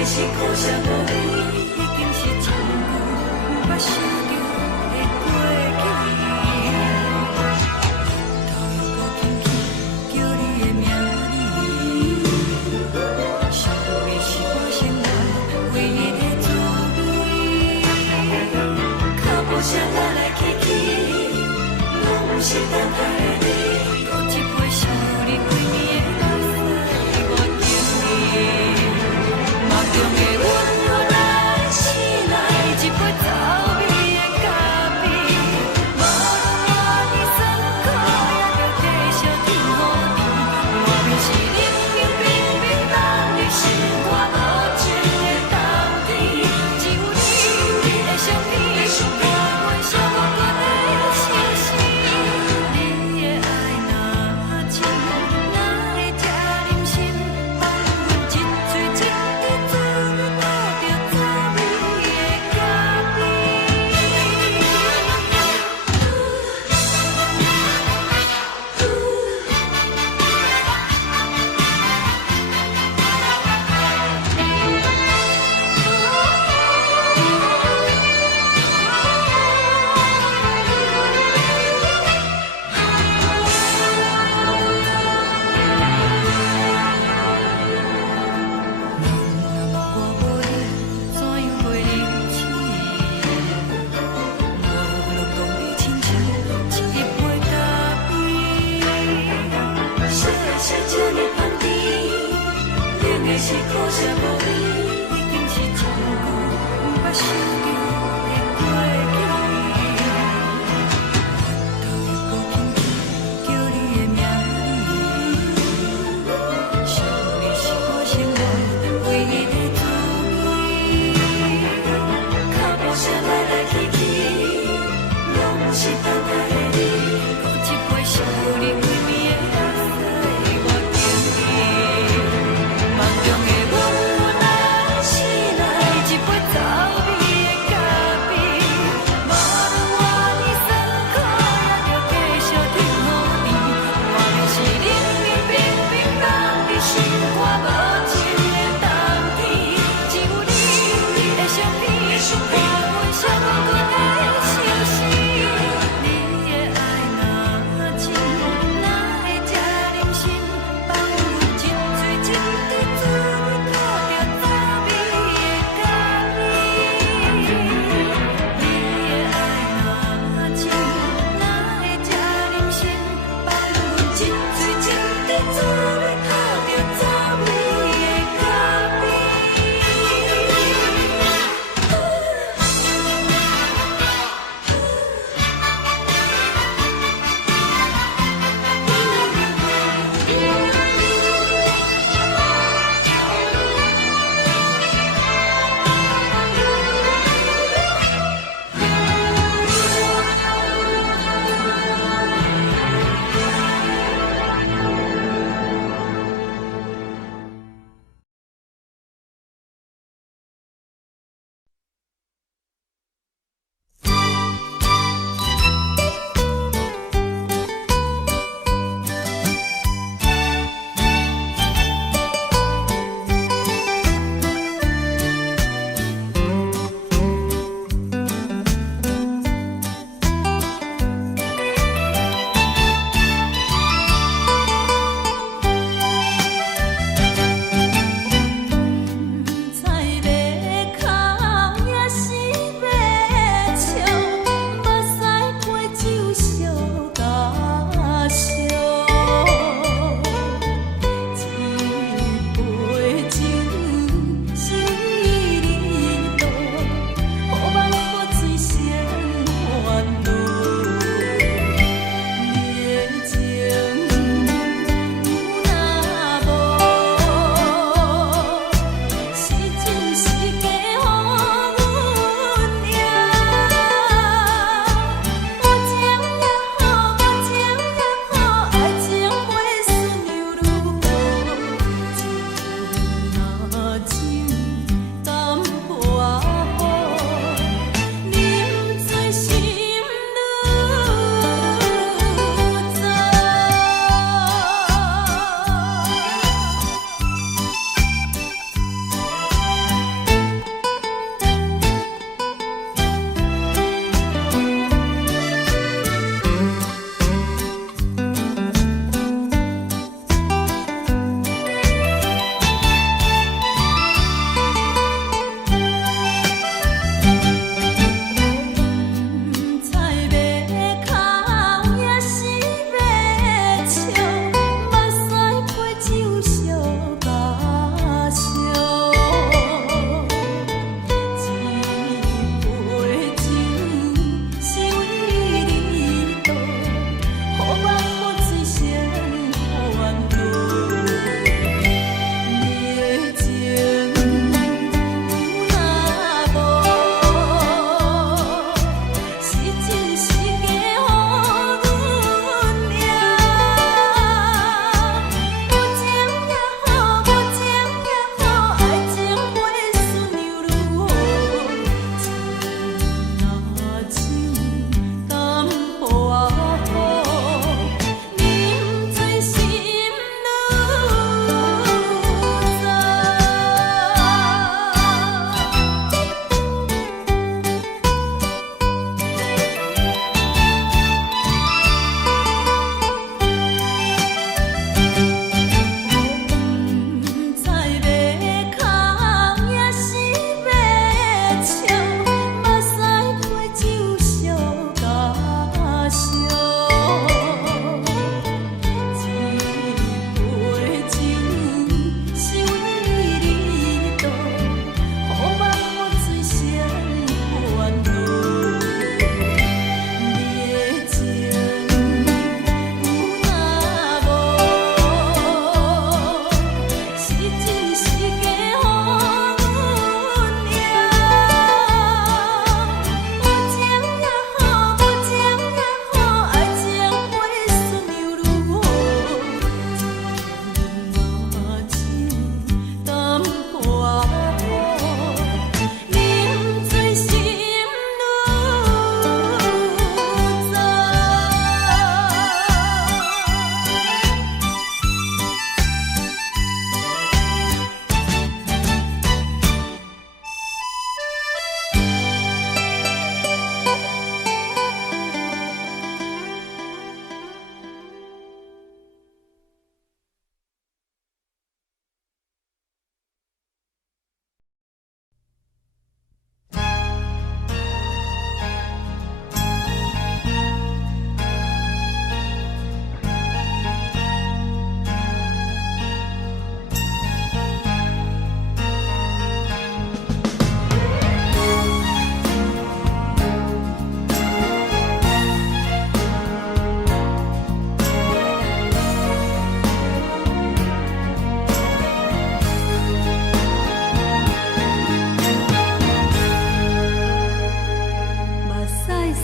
是苦涩无味，已经是一句有捌想着的过去。头又搁轻轻叫你的名字，想你是我生活唯一的滋味。脚步声来来去去，拢不是等待的你。喝一杯想你几年的目屎，我敬你。梦中的阮落来醒来，一杯走味的咖啡，无论我的酸苦，也着继续甜予你。外面是冷冷冰冰冷的心肝无情的冬天，只有你的相片，伴阮相关的心事。你的爱若深，哪会这忍心放阮一嘴一滴水，倒着走味的咖啡。我无你，怎样袂离弃？无路讲你亲像一杯咖啡，烧的是这呢香甜，冷的是苦涩无味，已经是一句有捌想着的过去。头又搁轻轻叫你的名字，想你是我生活唯一的滋味。脚步声来来去去。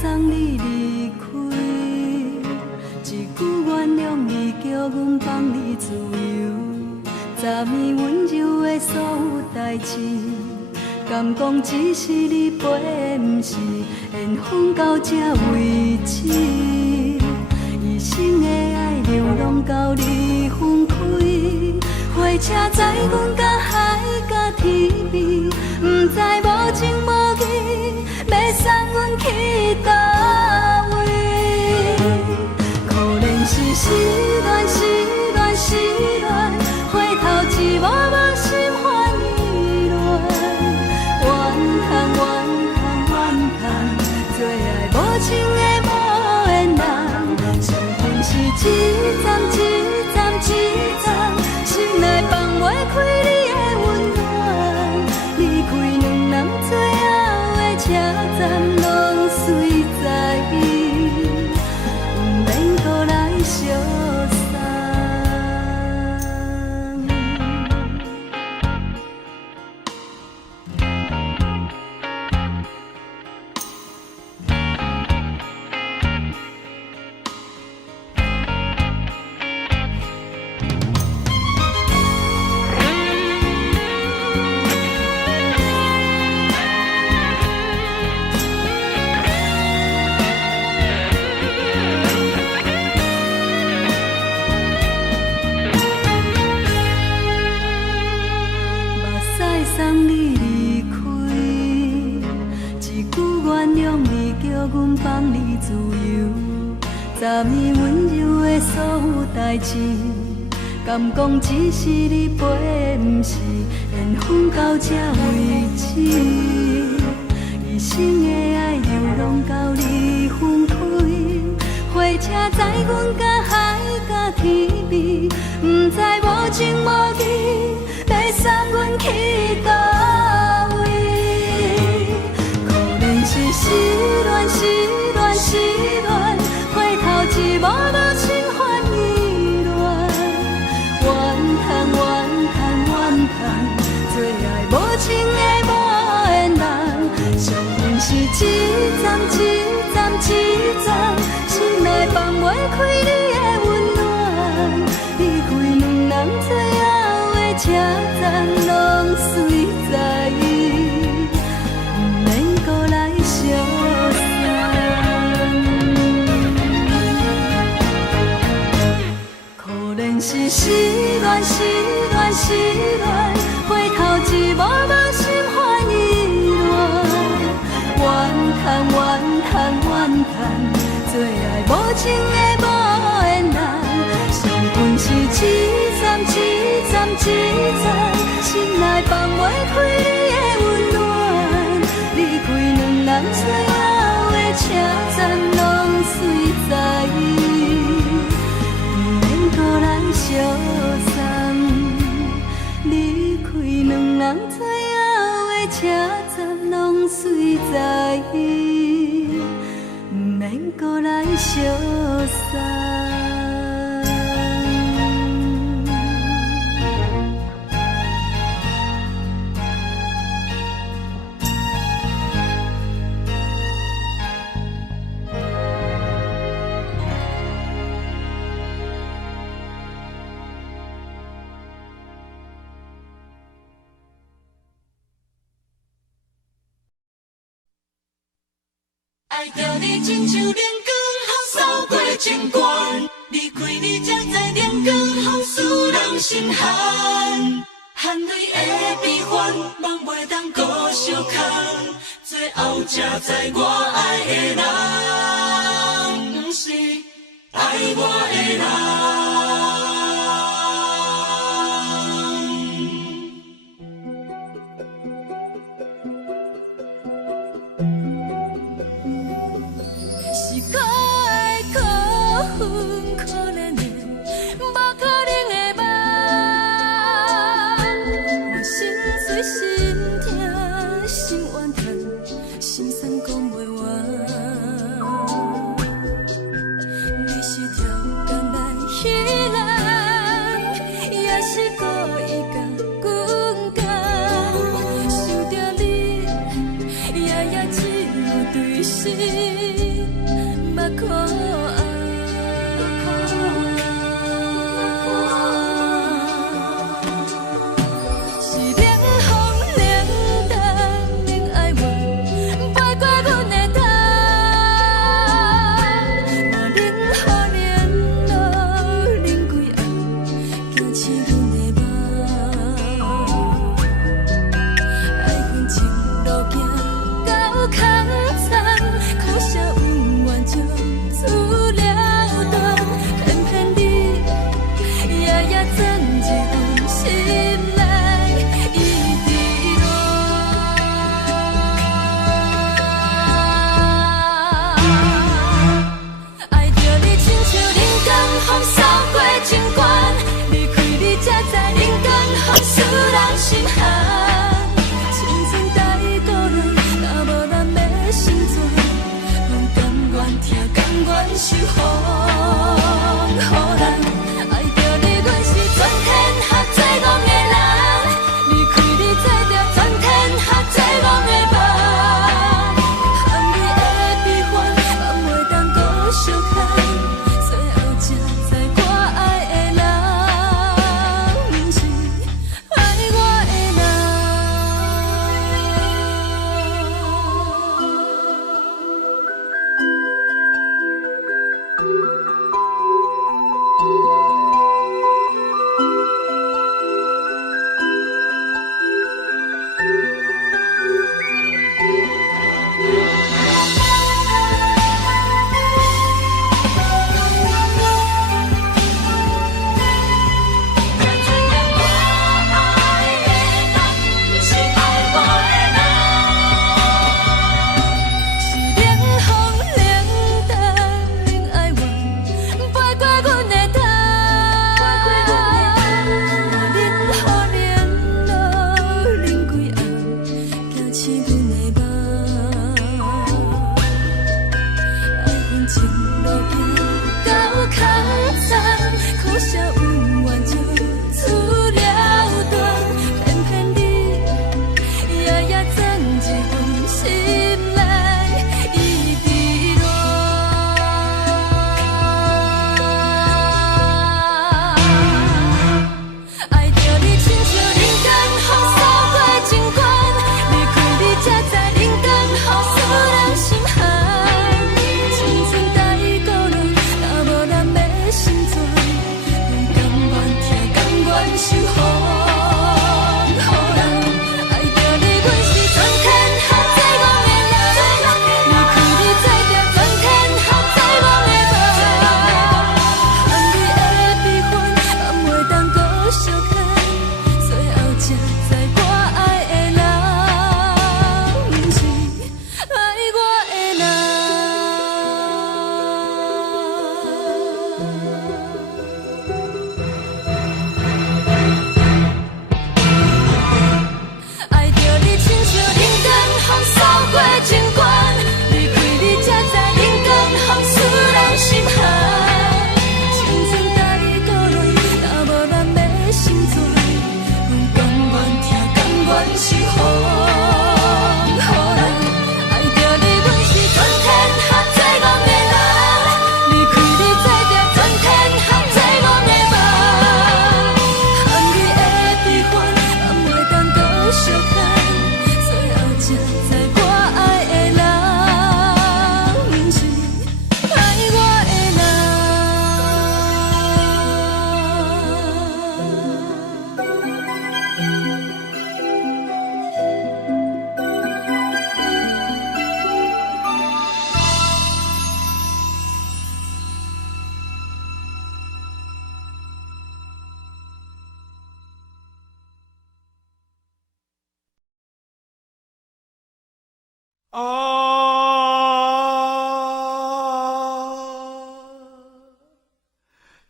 送你离开，一句原谅你，叫阮放你自由。昨暝温柔的所有代志，敢讲只是你陪，不是缘分到这为止。一生的爱流浪到你分开，火车载阮到海角天边，不知无情无义，要送阮去倒位？可能是失恋，失恋，失恋，回头一幕幕心烦意乱，怨叹，怨叹，怨叹，最爱无情的无缘人，上恨是一站一站一站，心内放袂开你的温暖，离开两人最后的车站，拢随在伊，不免搁来相送。送你离开，一句原谅你，叫阮放你自由。昨暝温柔的所有代志，敢讲只是你陪，不是缘分到这为止。一生的爱流浪到你分开，火车载阮到海角天边，不知无情无义，要送阮去倒位？可能是失恋，失恋，失恋，回头一幕幕心烦意乱，怨叹，怨叹，怨叹，最爱无情的无缘人，上恨是一站一站一站，心内放袂开你的温暖，离开两人最后的车站，拢随在伊，不免搁来相送。可能是失恋，失恋，失恋，回头一幕幕心烦意乱，怨叹，怨叹，怨叹，最爱无情的无缘人，上恨是一站一站一站，心内放袂开你的温暖，离开两人最后的车站，拢随在伊，不免搁来相送。离开两人最后的车站，拢随在伊，不免搁来相送。爱着你亲像阳光扫过情关，离开你才知阳光风使人心寒。含泪的悲欢，望袂当搁相牵，最后才知我爱的人，不是爱我的人。是可爱可恨可怜的，无可能的梦。我心碎心痛心怨叹，心酸讲袂完。你是跳工来彼人，也是故意甲阮讲，想着你夜夜只有对视。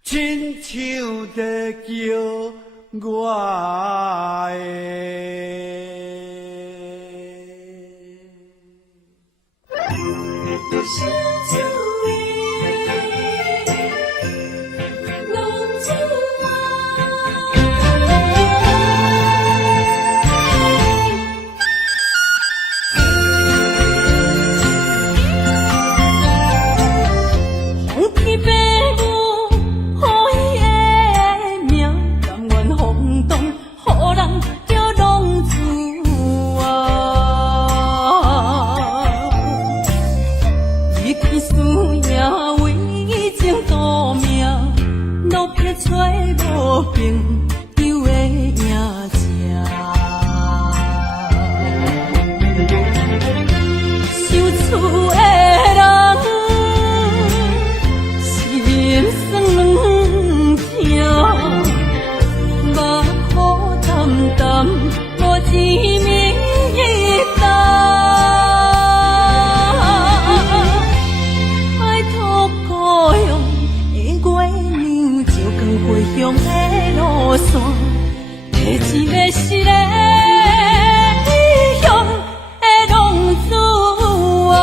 亲像在叫我找无朋友的影子，受厝的人心酸软痛，目苦淡淡无一面一担，爱托故乡的月亮，照光回乡的路线，提一个失个异乡的浪子啊。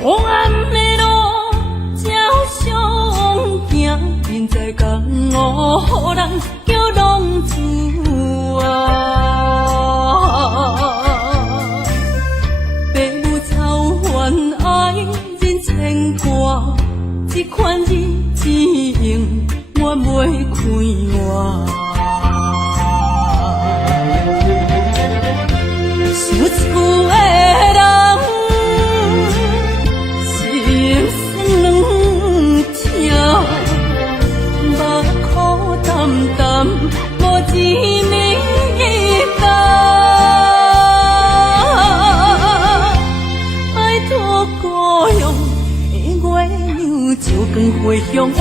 黑暗的路，照常行，明知江湖人叫浪子啊。父母操怨爱人牵挂，这款日子用我袂开换。受厝的人。心酸软痛，目苦淡淡，无一面一担，爱托故乡的月亮，照光回乡的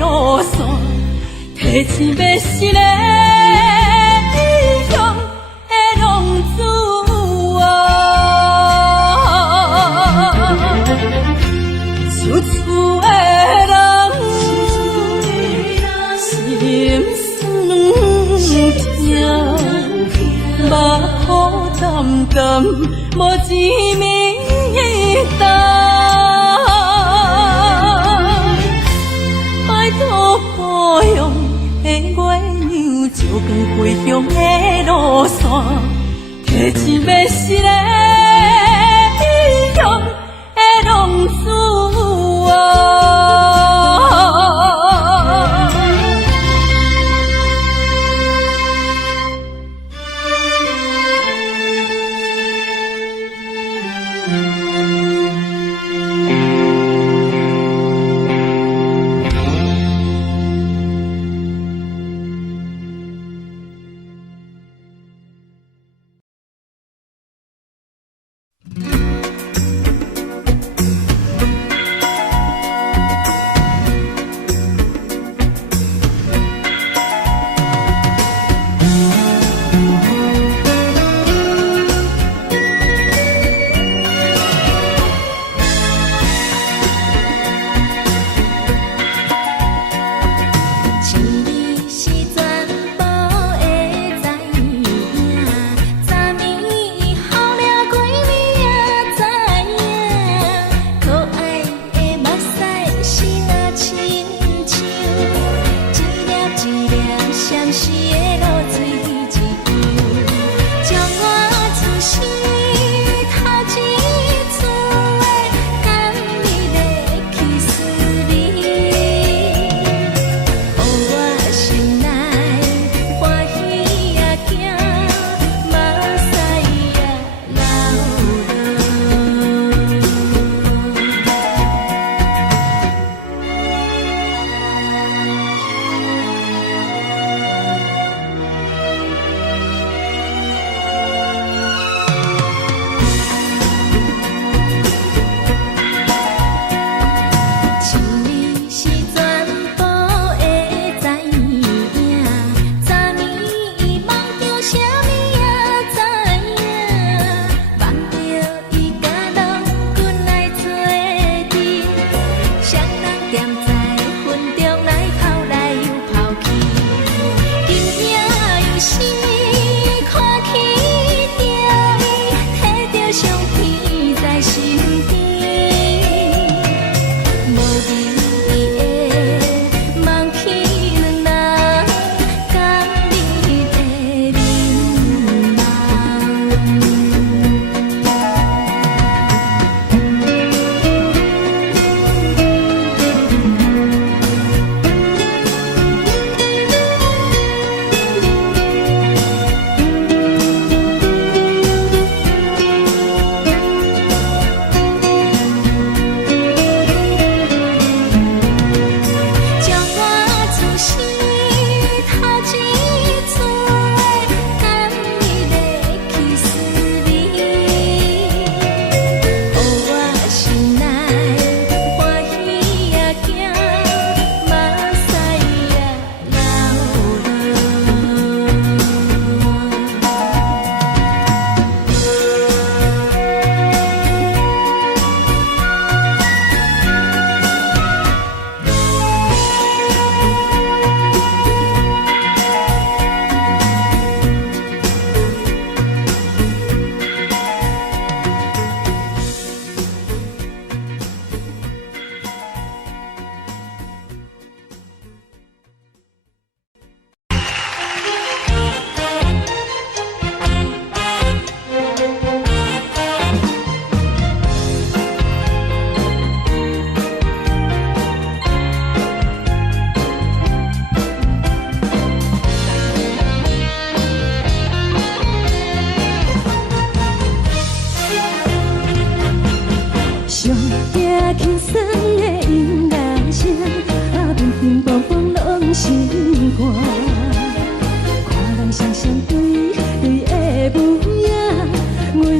路线，提一要失个异乡的浪子啊。受厝的人，心酸软痛，目苦淡淡，无一面一担，爱托故乡的月亮，照光回乡的路线，提一要失个异乡的浪子啊。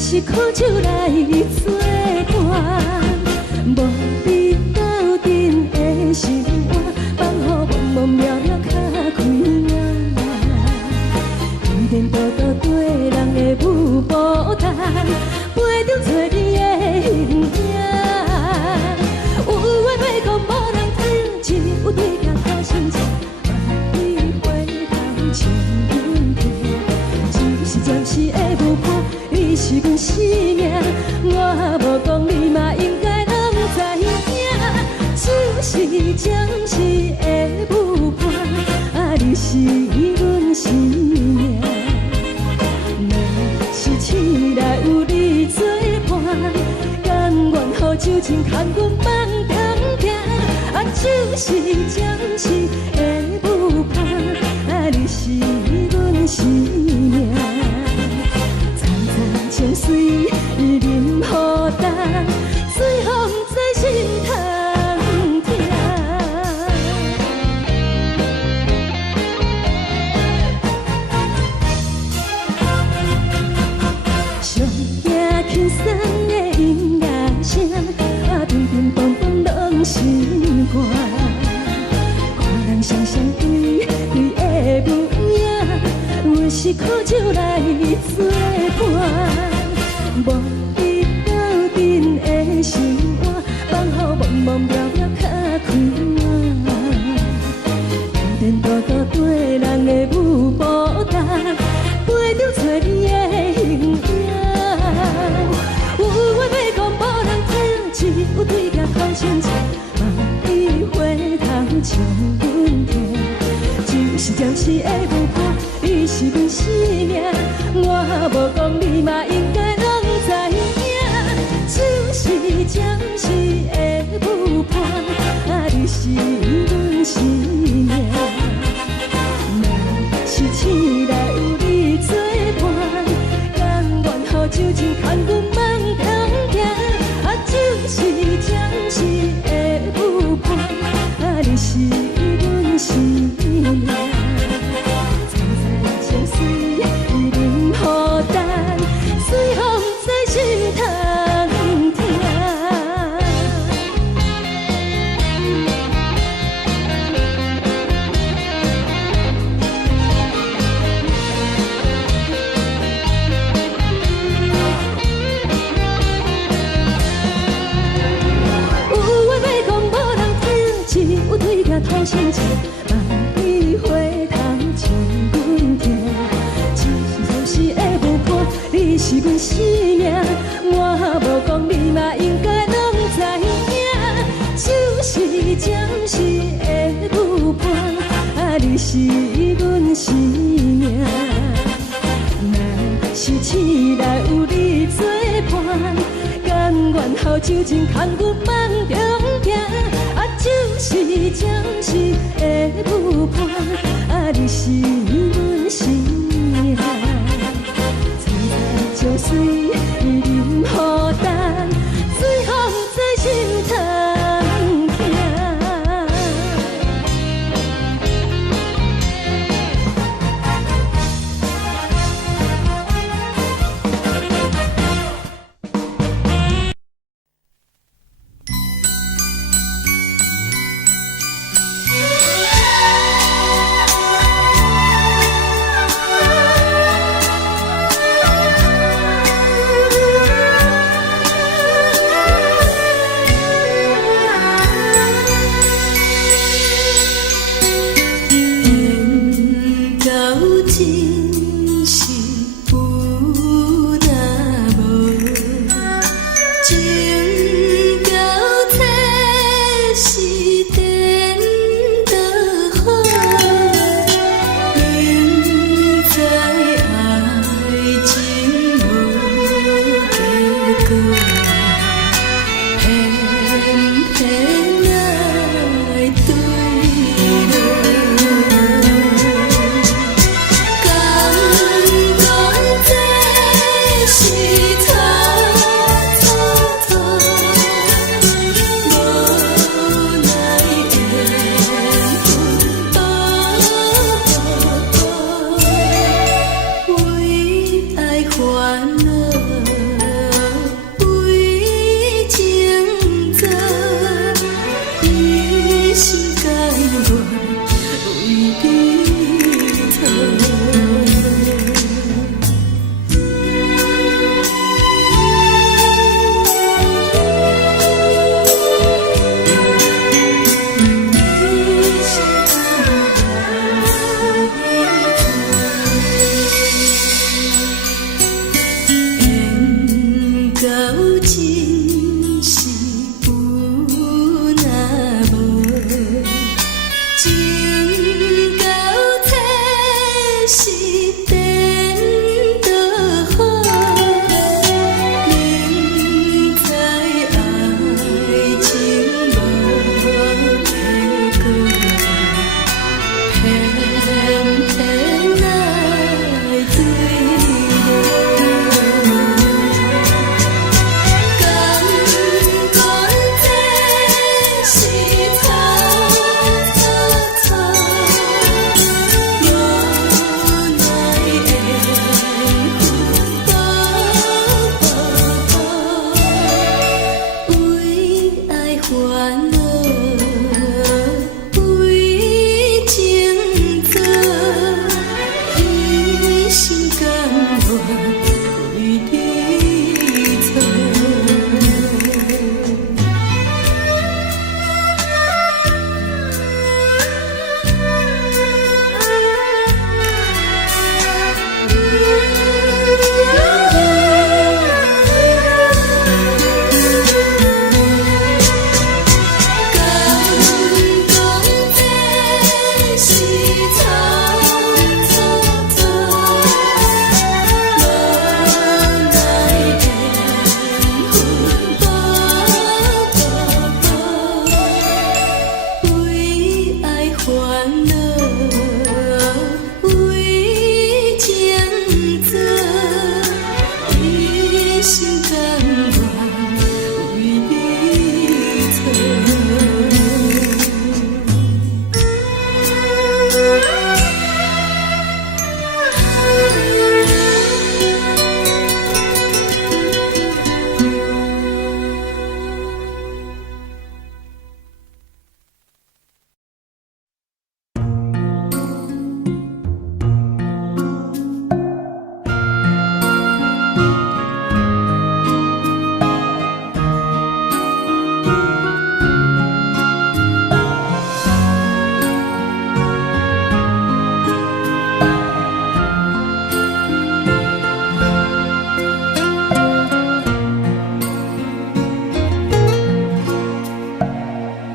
是苦酒来作伴，无比斗阵的生活，放予茫茫渺渺较开眼。颠颠倒倒对人的舞步弹，陪着找你的形影。有话要讲无人听，只有对镜头心情，万里回头将阮听。只是暂时的舞伴，你是阮生命，我无讲你嘛应该拢知影。就是暂时的舞伴，你是阮生命。若是醒来有你作伴，甘愿予酒精牵阮放通行。就是暂时的舞伴，你是阮生命。层层情水任何等，随风在心通听。上惊轻松的音乐声，乒乒乓乓拢心肝。看人双双对对的模样，我是苦酒来作伴，无比斗阵的生活，放予茫茫渺渺较开眼。颠颠倒倒对人的舞步弹，陪着找你的形影。有话要讲无人听，只有对镜头心情，万里回头将阮听。就是暂时的舞伴，你是阮生命，我无讲你嘛应该拢知影。就是暂时的舞伴，你是阮生命。若是醒来有你作伴，甘愿予酒精牵阮放通行。就是暂时的舞伴，你是阮生命。层层情水任何等，随风在心通听。有话要讲无人听，只有对镜头心情，万里回头将阮听。就是暂时的舞伴，你是阮生命，我无讲你嘛应该拢知影。就是暂时的舞伴，你是阮生命。若是醒来有你作伴，甘愿予酒精牵阮放中行。就是暂时的舞伴，你是阮生命。层层情水任何等，随风在心通听。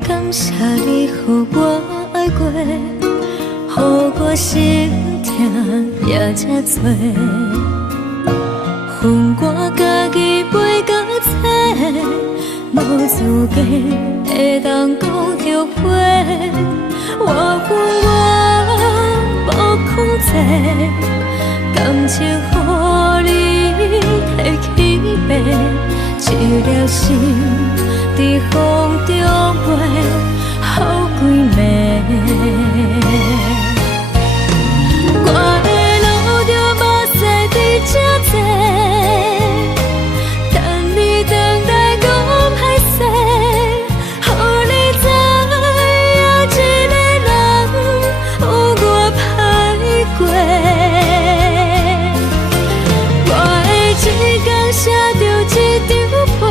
感谢你，予我爱过，予我心痛也这多。恨我家己袂到切，无资格会当讲后悔。我恨我无控制，感情予你摕去卖，一粒心。在风中飞，好几暝。我的路就无驶伫这多，等你回来讲歹势，予你知影一个人有我歹过。我的一天写着一张被。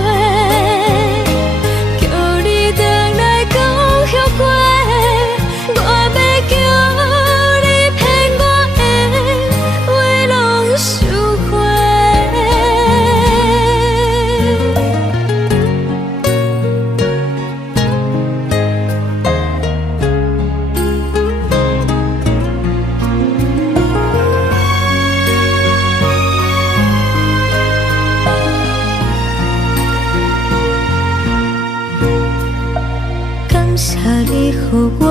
你予我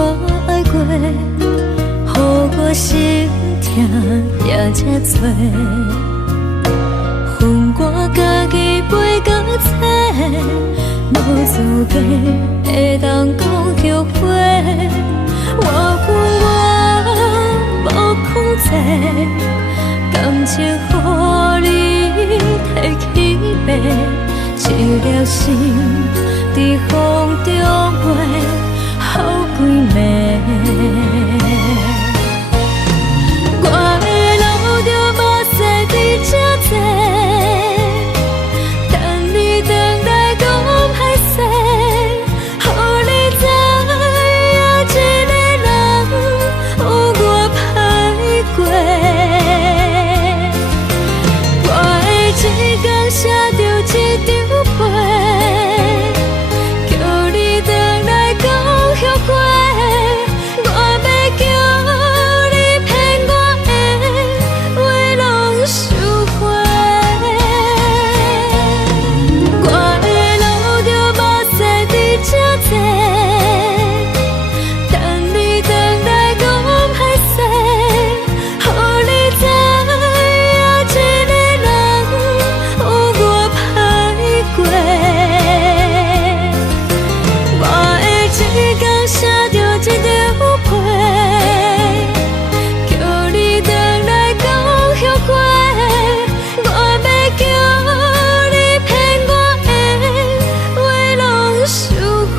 爱过，予我心痛也这多。恨我家己袂到切，无资格会当讲后悔。我恨我无控制，感情予你摕去卖，一粒心在风中飞。好几暝，我的路就无驶伫这多，等你回来讲歹势，予你知影一个人有我歹过。我的一天写着一张被，叫你回来讲。后悔，我要叫你骗我的话拢收回。我的路就无驶伫这多，等你回来讲歹势，予你知影一个人有我歹过。我的一天写着一张被，叫你回来讲后悔。我要叫你骗我的话拢收回。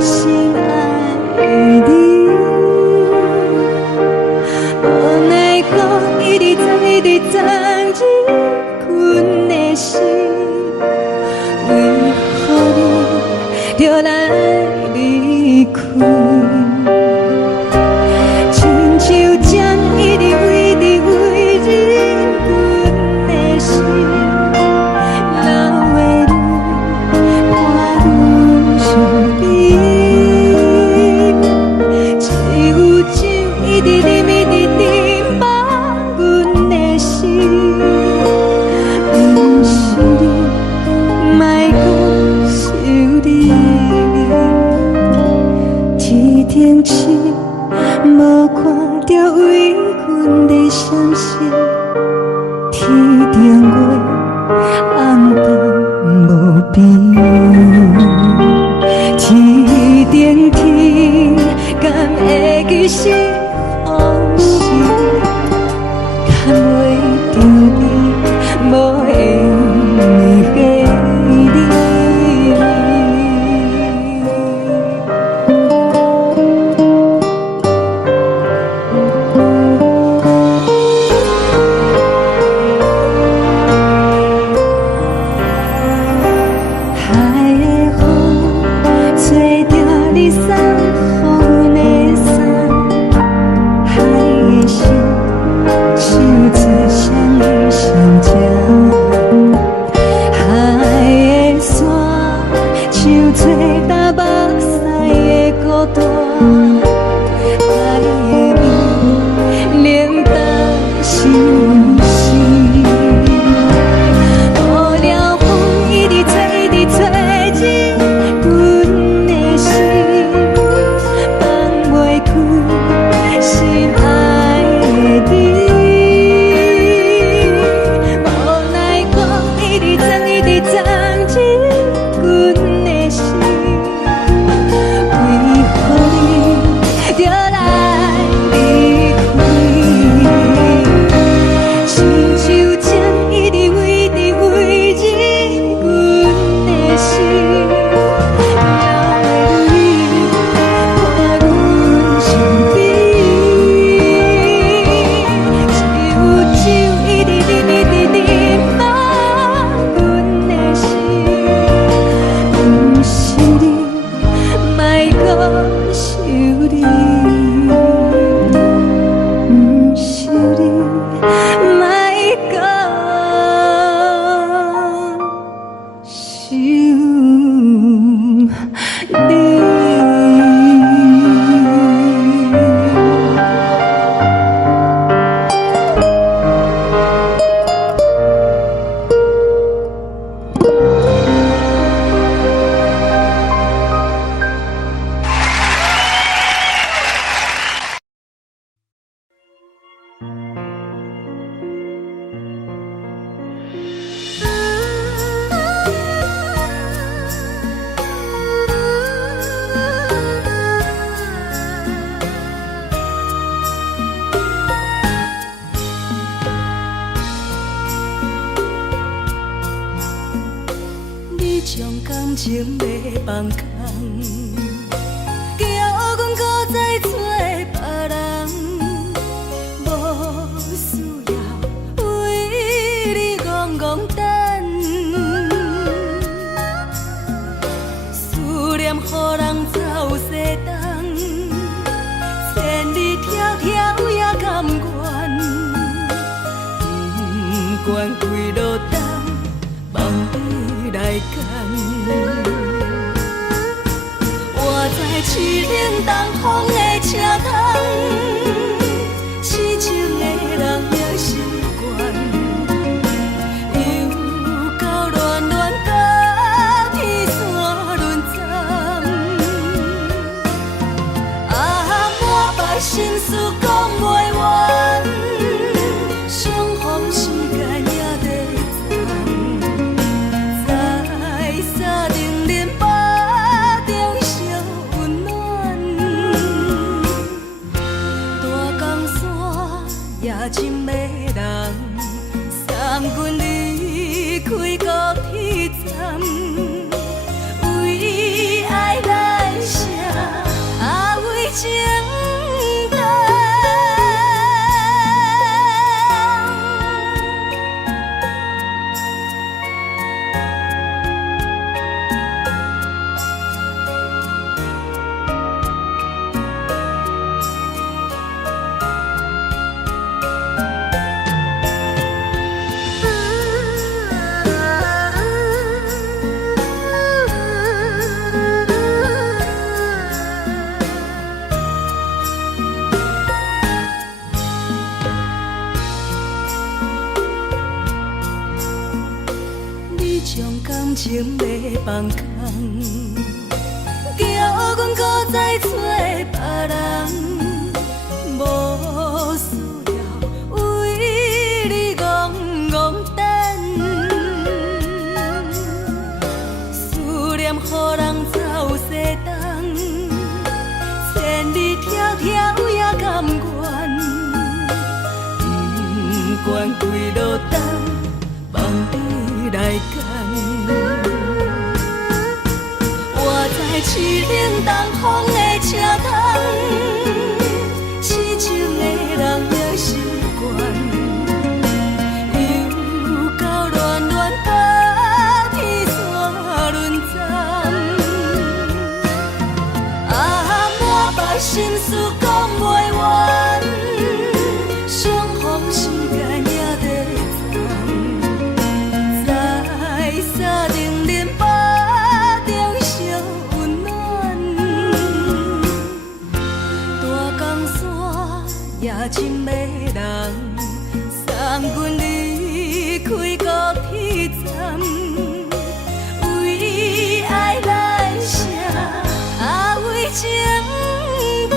心爱亲像针一直为你为忍阮的心，流的泪伴阮伤悲，只有酒一直啉一直啉饱阮的心。不是你，莫讲想你。天顶星，无看到为阮的闪烁；天顶月，暗淡无边。天顶天，敢会记是往事？敢袂着你，无会念过你。海的风吹着你送予阮的衫，海的心手做双双只，海的山像做搭目屎的孤单，海的味冷淡心事。无聊风一直吹，一直吹入阮的心，放袂开心爱的你。无奈讲一直装，一直装入阮的心，为何你就来离开？亲像针一直为你为忍阮的心，流的泪伴阮伤悲，只有酒一直啉一直啉饱阮的心。不是你，莫讲想你。不是你，莫讲想你。你将感情要放空，叫阮搁再找别人，无需要为你戆戆等。思念予人走西东，千里迢迢也甘愿，不管几落冬。望你来赶，我在凄冷东风的车窗，痴情的人也习惯，又到恋恋甲天山沦陷。啊，满腹心事讲袂完，相逢时间也在站。在沙丁林巴中烧温暖，大江山也真迷人，送阮离开高铁站，为爱来写啊为情重。深情要放空，叫阮搁再找别人，无需要为你戆戆等。思念予人走西东，千里迢迢也甘愿，不管几路灯，望你来赶。我在凄冷东风的车窗，痴情的人也习惯，又到乱乱把天线轮转。啊，满腹心事讲袂完，相逢时间也在站，在沙定林巴中烧温暖。大江山也真迷人，送阮离开高铁站，为爱来写，为情等。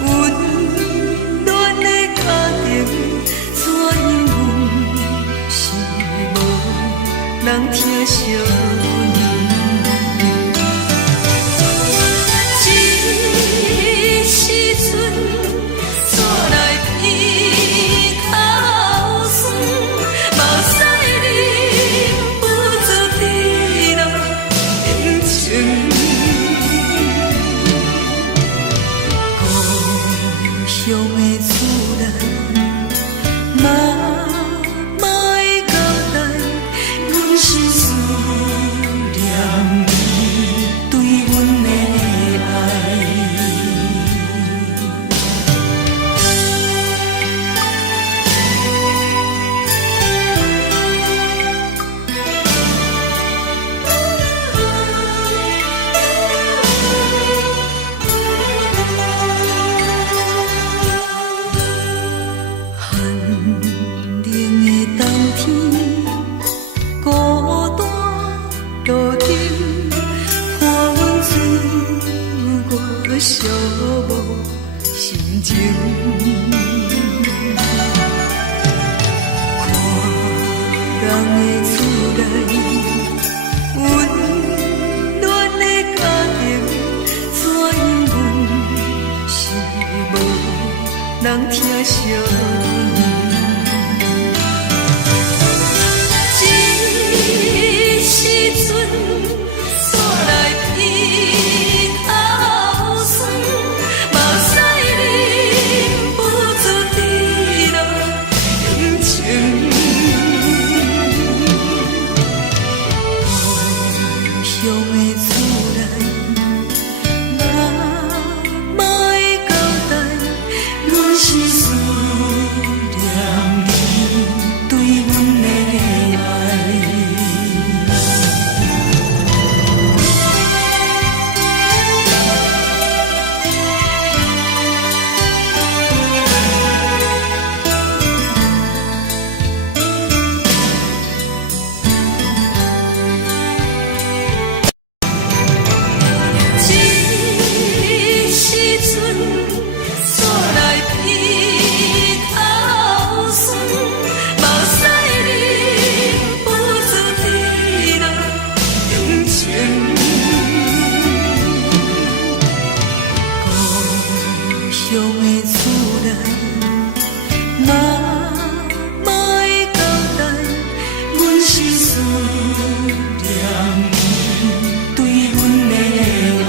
温暖的家庭，怎因阮是无人疼惜？这时阵怎来鼻口酸？目屎忍不住滴落眼睛。故乡的厝内，妈妈的交代，阮是思念你对阮的爱。寒冷的冬天，孤单路灯，看阮自我寂寞心情。看人的厝内，温暖的家庭，怎因阮是无人疼惜？这时阵怎来鼻口酸？目屎忍不住滴落眼睛。故乡的厝内，妈妈的交代，阮是思念你对阮的爱。这时阵怎来鼻口酸？目屎忍不住滴落眼睛。故乡的厝内，妈妈的交代，阮是思念你对阮的爱。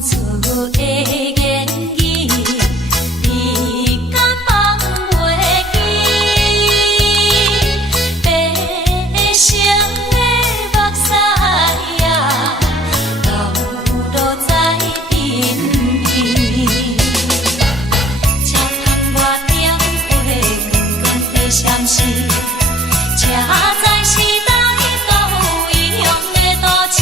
错的言语，你敢放袂记？白成的目屎呀，流落在身边。车窗外点花，光光的闪烁，车载时代都异乡的都市。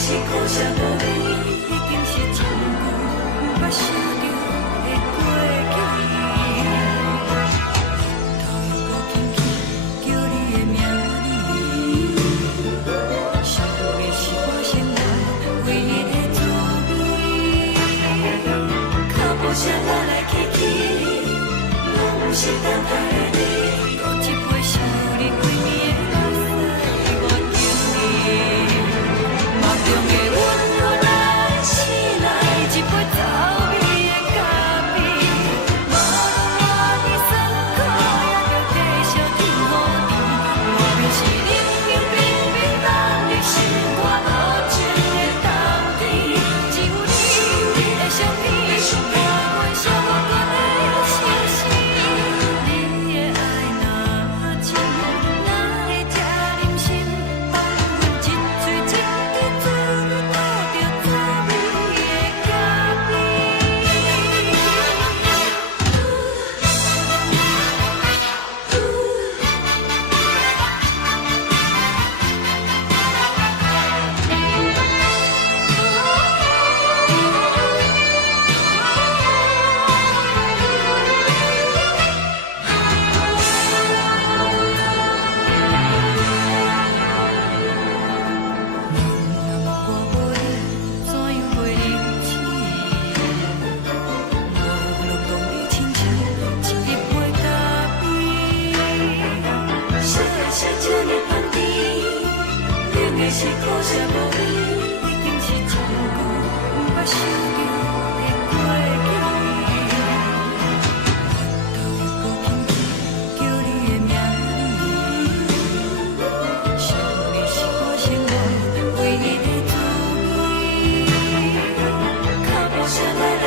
是苦涩无味，已经是一句不捌想着的过去。头又搁轻轻叫你的名字，想的是我心内唯一的滋味。脚步声来来去去，拢不是等待的你，搁一杯想你几年的目屎，我求你。梦中的温柔来醒来，一杯走味的咖啡，无论我的酸苦，也着继续甜予你。我便是冷冷冰冰冷的心肝，无情的冬天，只有你的相片，陪阮相伴的星星。你的爱若真，哪会这忍心放阮一嘴一滴水，倒着滋味的咖啡。我无你，怎样袂忍气？无论讲你亲像一杯咖啡，烧的是这呢香甜，冷的是苦涩无味，已经是一句不捌想着的过去。头又搁轻轻叫你的名字，想你是我生活唯一的滋味。脚步声来来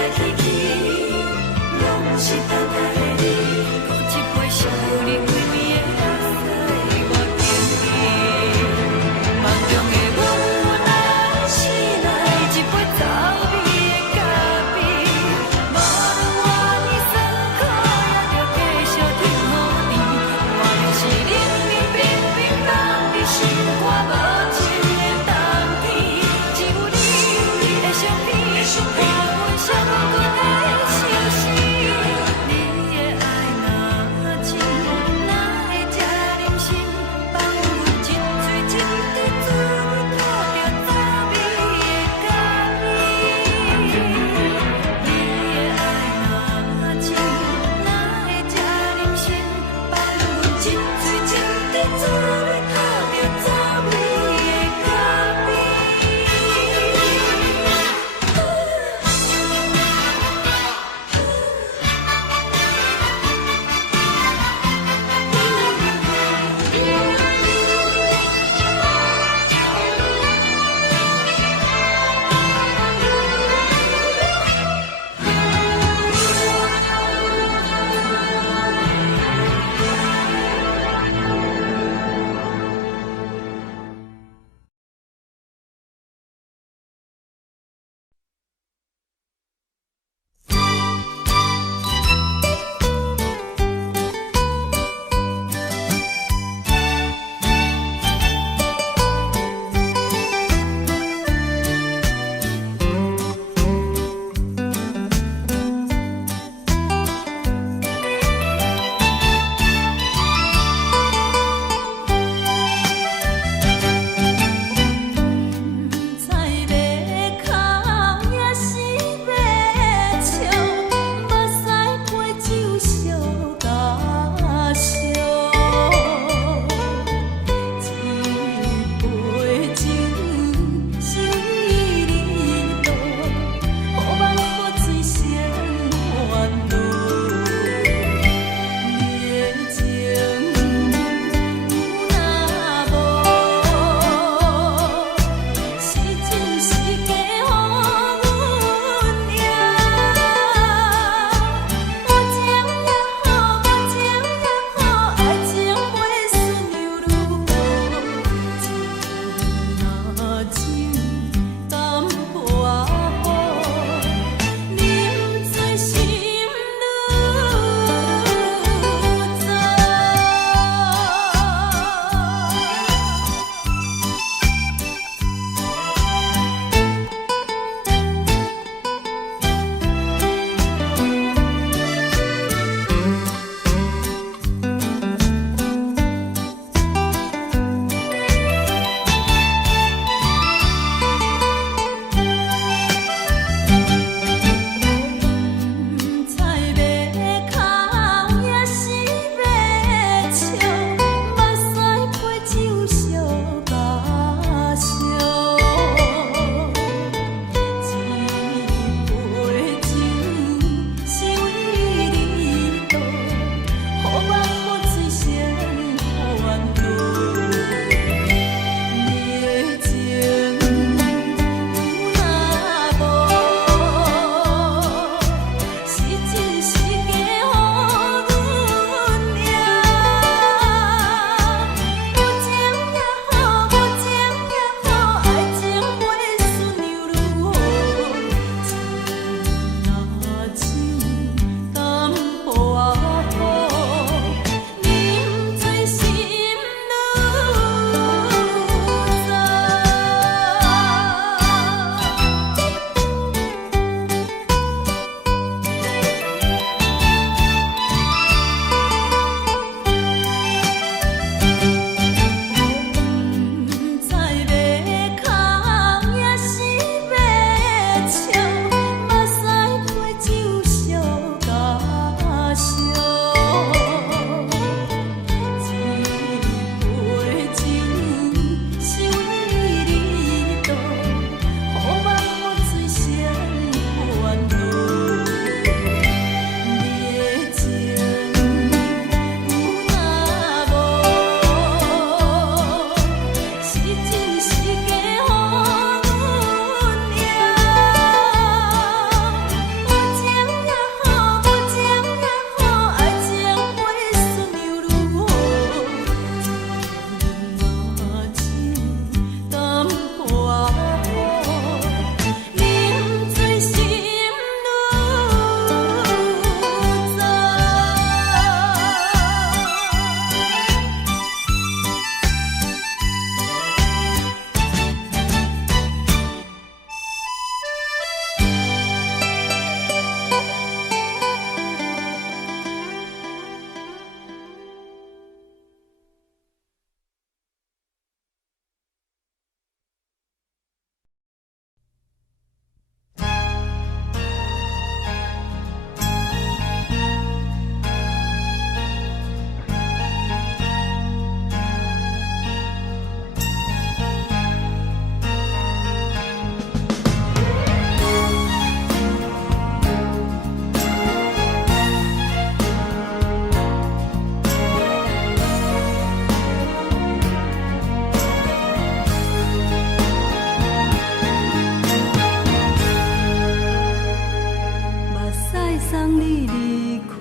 送你离开，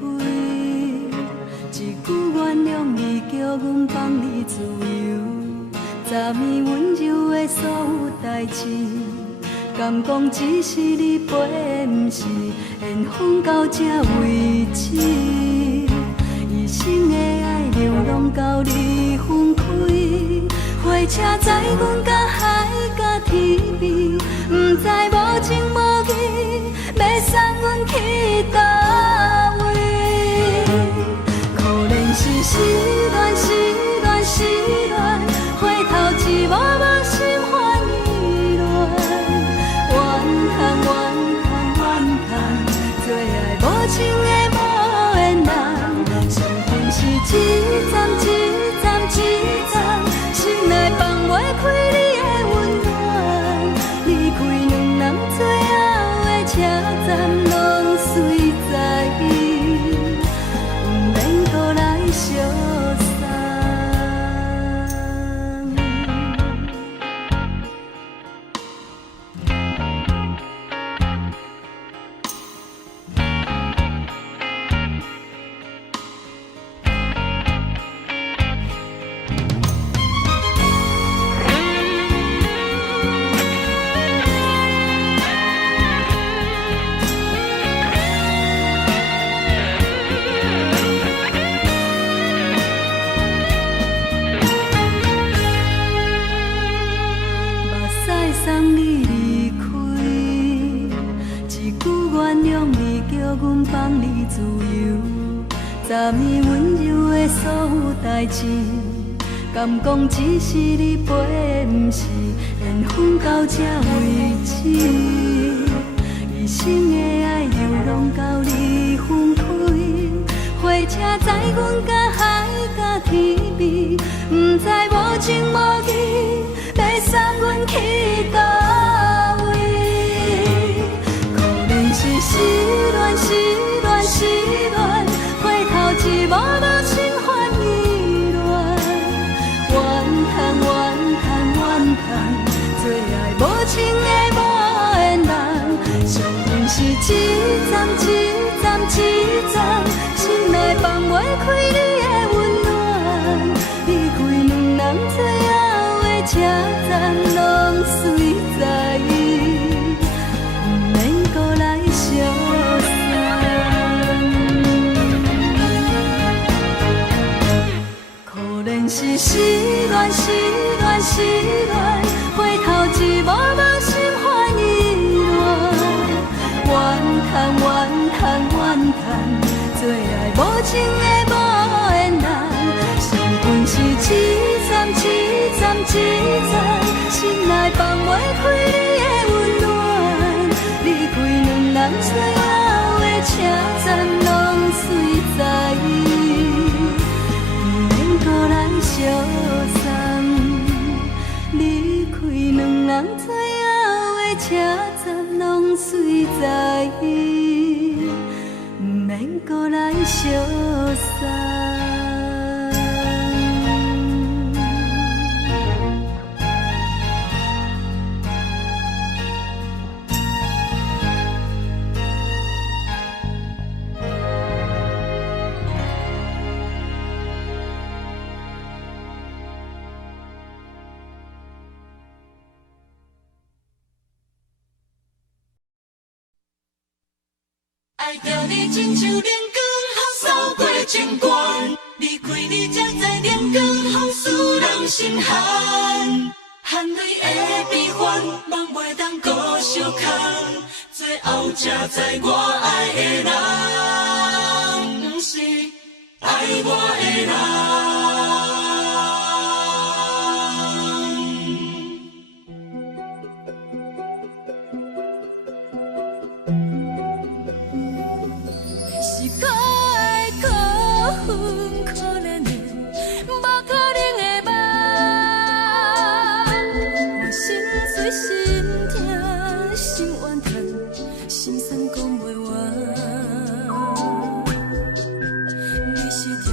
一句原谅你，叫阮放你自由。昨暝温柔的所有代志，敢讲只是你陪，不是缘分到这为止。一生的爱流浪到你分开，火车载阮到海角天边，不知无情无义，要送阮去倒位？可能是失恋，失恋，失恋，回头一幕幕心烦意乱，怨叹，怨叹，怨叹，最爱无情的无缘人，伤痕是一站一站一站，心内放袂开你的温暖，离开两人最后的车站，拢随在伊，不免搁来相送。送你离开，一句原谅你，叫阮放你自由。昨暝温柔的所有代志，敢讲只是你陪，不是缘分到这为止。一生的爱流浪到你分开，火车载阮到海角天边，不知无情无义，要送阮去倒位？可能是失恋，失恋，失恋，回头一幕幕心烦意乱，怨叹，怨叹，怨叹，最爱无情的无缘人，伤痕是一站一站一站，心内放袂开你的温暖，离开两人最后的车站，拢随在伊，不免搁来相送。可能是失恋，失恋，失恋，回头一幕幕心烦意乱，怨叹，怨叹，怨叹，最爱无情的无缘人，伤痕是一站一站一站，心内放袂开你的温暖，离开两人最后的车站，拢随在伊，不免搁来相送。离开两人最后的车站，拢随在伊，不免搁来相送。爱着你亲像阳光，雨扫过情关，离开你才知阳光风使人心寒。含泪的悲欢，望袂当搁相牵，最后才知我爱的人，不是爱我的人。是可爱可恨可怜的，无可能的梦。我心碎心痛心怨叹，心酸讲袂完。你是条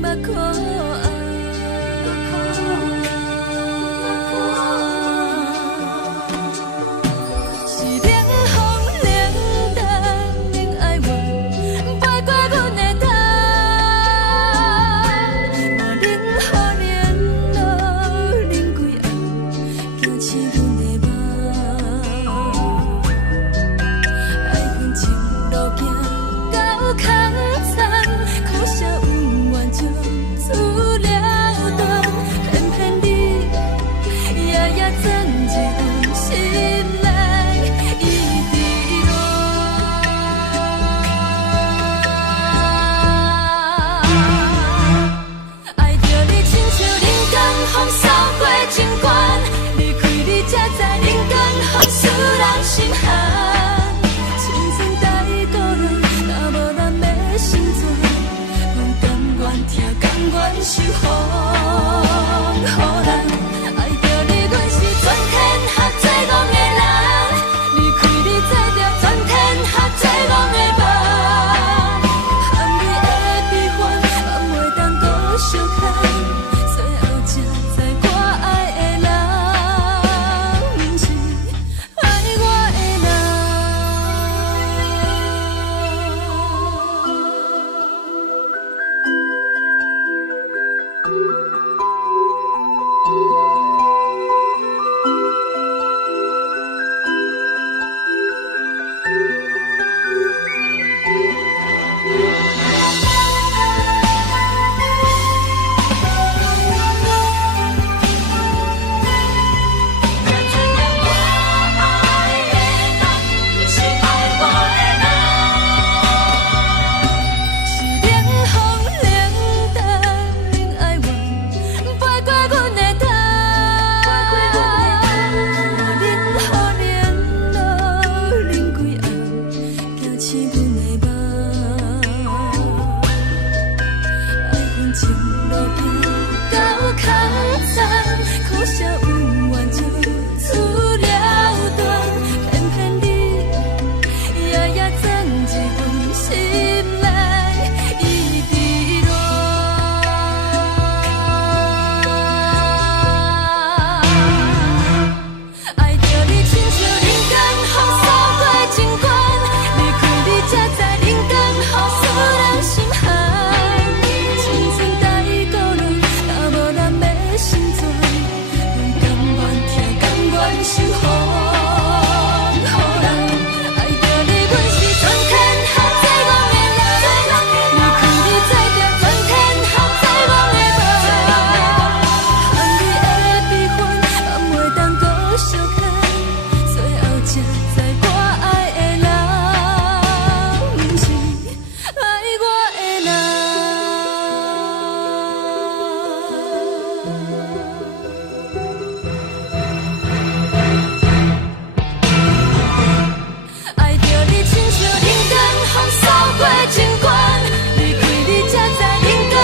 目眶红。是冷风冷淡，冷爱我，飞过阮的头，嘛冷雨冷落，冷几暗，惊醒阮的梦。爱恨情路行到空残，可惜有缘就此了断，偏偏你夜夜钻入阮心内。爱着你，亲像人间风扫过情关，离开你才知人间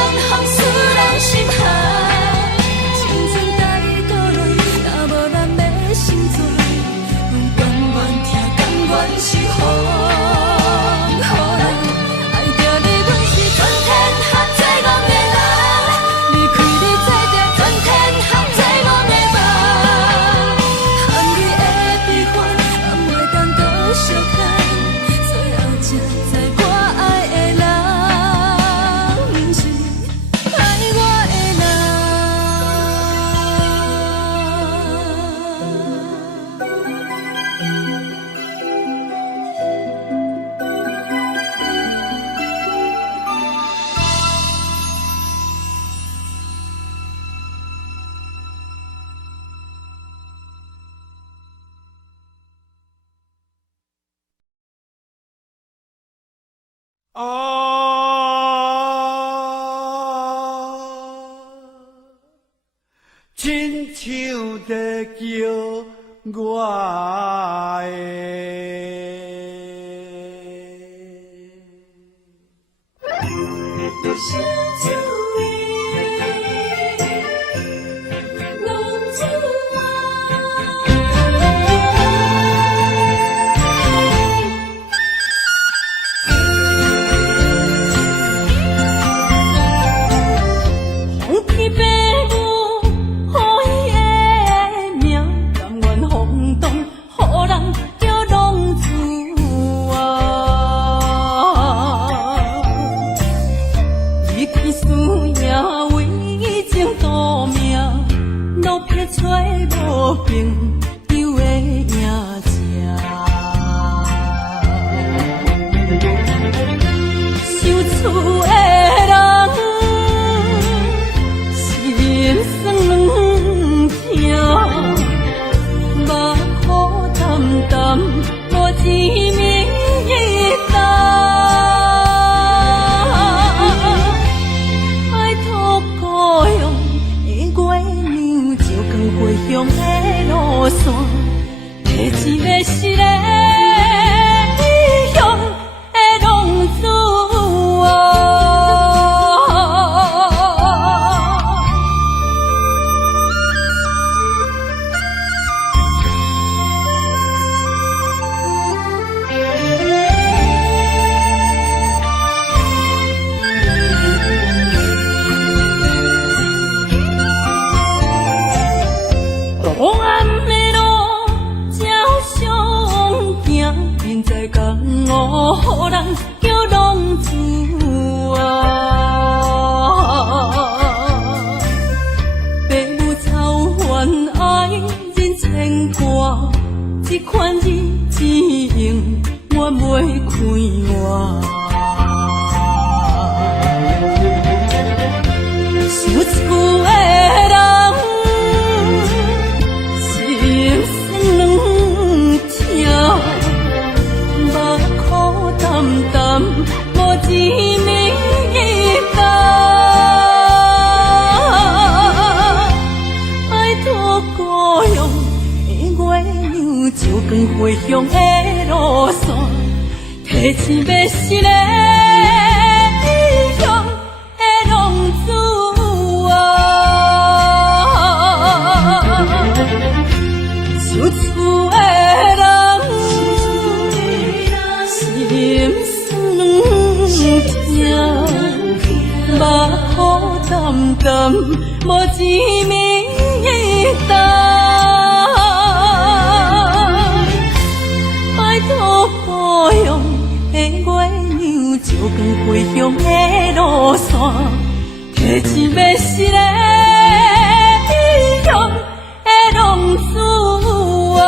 风使人心寒。青春在故人，若无咱要成全，阮甘愿听，甘愿受风雨人。爱着你，阮是全天下最戆的人，离开你才着全天下最戆的梦。含你的悲欢，嘛袂当搁相牵，最后才知我爱的人，不是爱我的亲像在叫我天使也为情赌命，路撇找无朋友的影子。受厝的人心酸软痛，目苦淡淡无一明一答。爱托故乡的月亮，照光回乡的路线，提一个失个异乡的浪子啊。黑暗的路，照常行，明知江湖人叫浪子啊。父母操怨爱人牵挂，这款日子用我袂开换。受厝的人心酸软痛，目苦淡淡无一明一答。爱托故乡的月亮，照光回乡的路线，提醒要失个异乡的浪子啊。受厝的人心酸软痛，目苦淡淡无一明一答。爱托故乡的月亮，照光回乡的路线，提醒要失个异乡的浪子啊。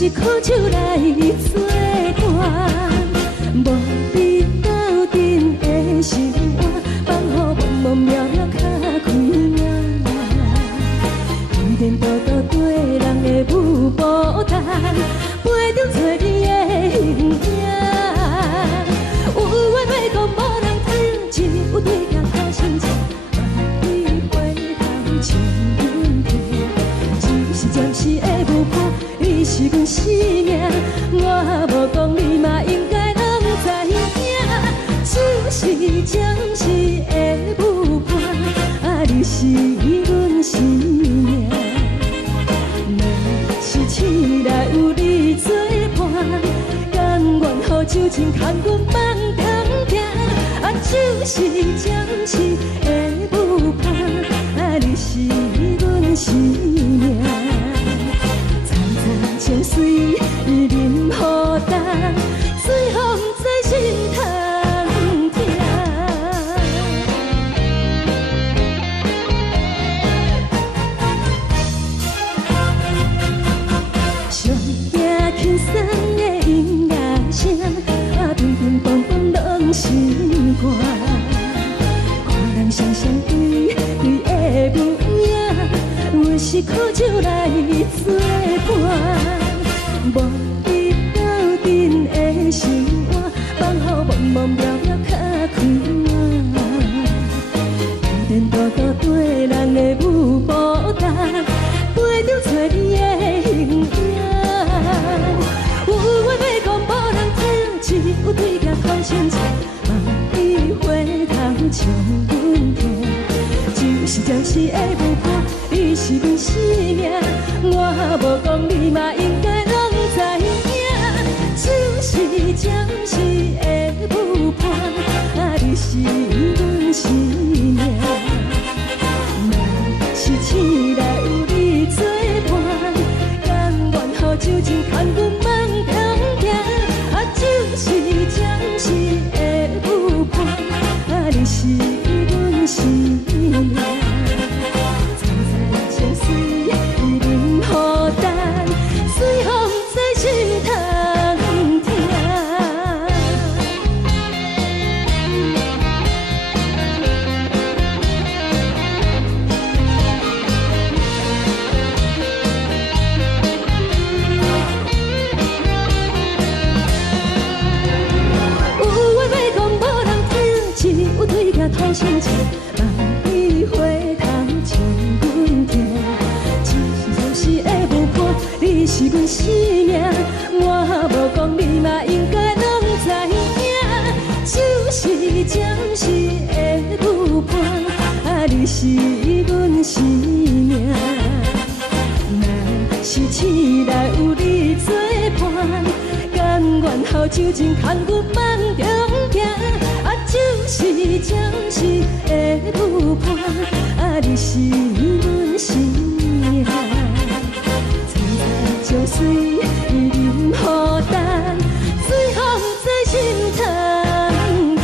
是苦酒来作伴，无你斗阵的心肝，放予茫茫渺渺较开眼。一点多多对人的舞步弹，陪着找你的形影。有话要讲无人听，只有对镜头先听，万里回头将阮听。只是暂时的舞伴，你是阮生命，我无讲你嘛应该拢知影。就是暂时的舞伴，啊，你是阮生命。若是醒来有你作伴，甘愿予酒精牵阮放通行。啊，就是暂时的舞伴，啊，你是阮生命。层层情水任予担，水风在心通听。上惊轻松的音乐声，啊，乒乒乓乓拢心肝。看人双双对对的模样，阮是苦酒来作伴，无你斗阵的心肝，放予茫茫渺渺较开眼。一点多多对人的舞步弹，陪着找你的形影。有话要讲无人听，只有对镜头先听，万里回头将阮听。就是暂时的舞伴，你是阮生命，我无讲你嘛应该拢知影。就是暂时的舞伴，啊，你是阮生命。若是醒来有你作伴，甘愿予酒精牵阮放通行。啊，就是暂时的舞伴，啊，你是阮生命。层层情水任予担，水风在心通听。有话要讲无人听，只有对镜头先听，万里回头将阮听。只是暂时的舞伴，你是阮生命，我无讲你嘛应该拢知影。就是暂时的舞伴，啊，你是阮生命。若是醒来有你作伴，甘愿予酒精牵阮放中行。啊，就是暂时的舞伴，啊，你是阮生命。层层情水任予担，水风在心通听。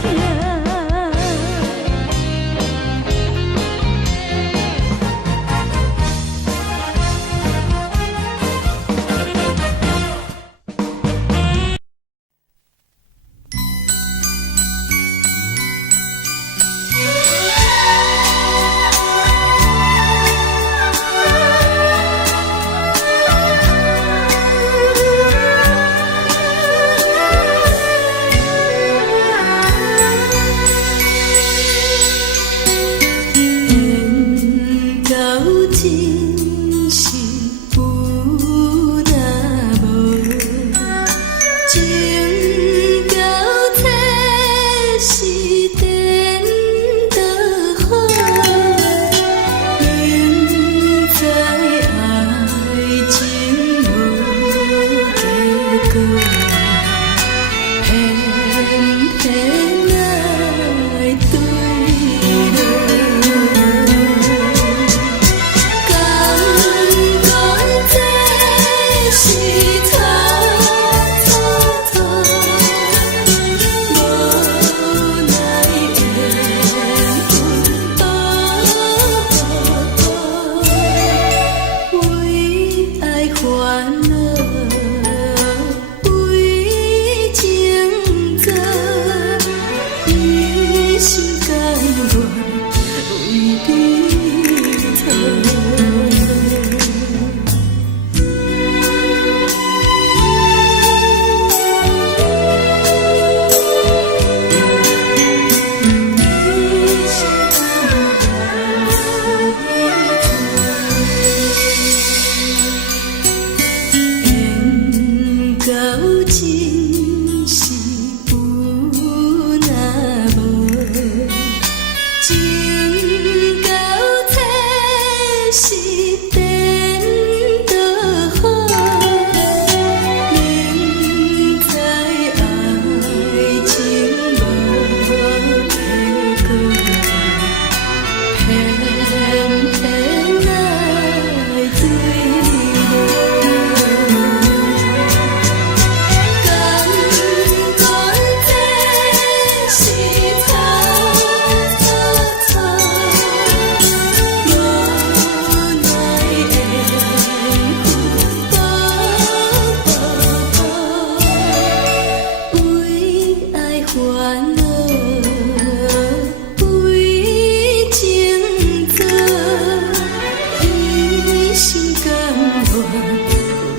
为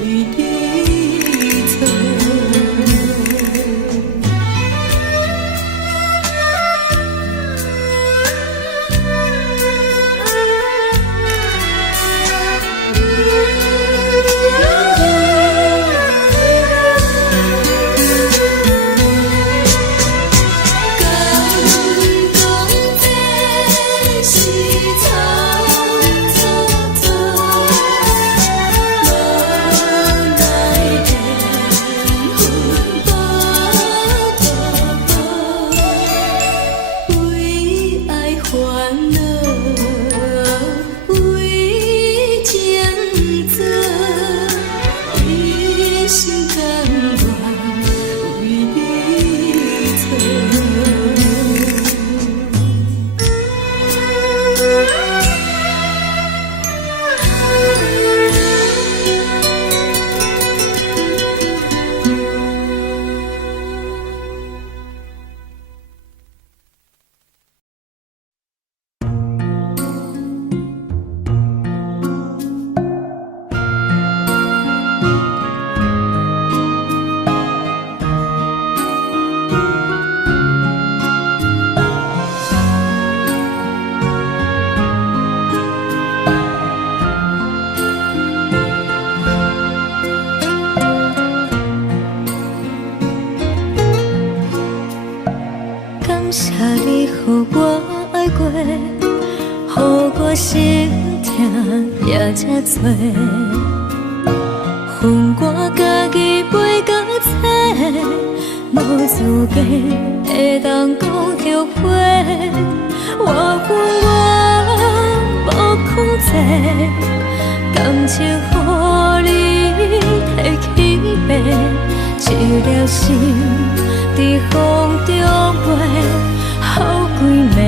你做。感谢你，予我爱过，予我心痛也这多。恨我家己袂到切，无资格会当讲后悔。我恨我无控制，感情予你提起白，一粒心。在风中飞，好几暝。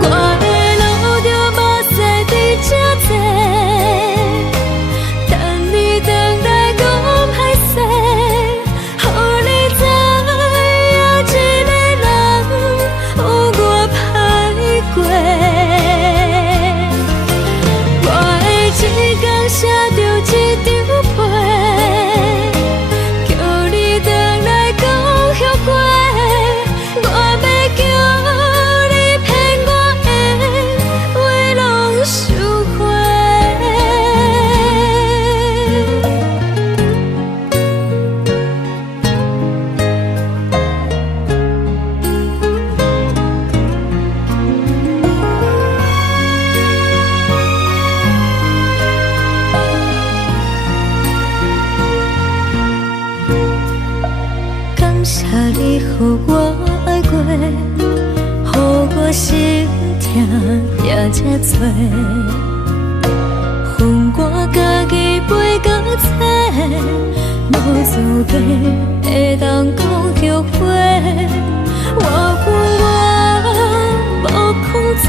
我的路就目屎在这多，等你回来讲歹势，予你知影一个人有我歹过。我的一天写着一张被。你予我爱过，予我心痛也这多。恨我家己袂到切，无资格会当讲后悔。我恨我无控制，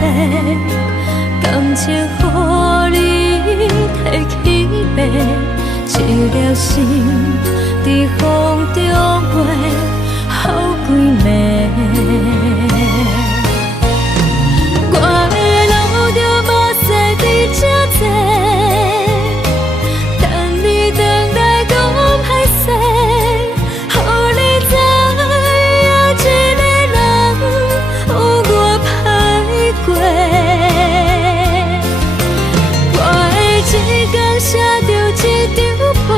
感情予你提起白，一粒心在风中飞。好几暝，我的路就目屎在这多，等你回来讲歹势，予你知影一个人有我歹过。我的一天写着一张被。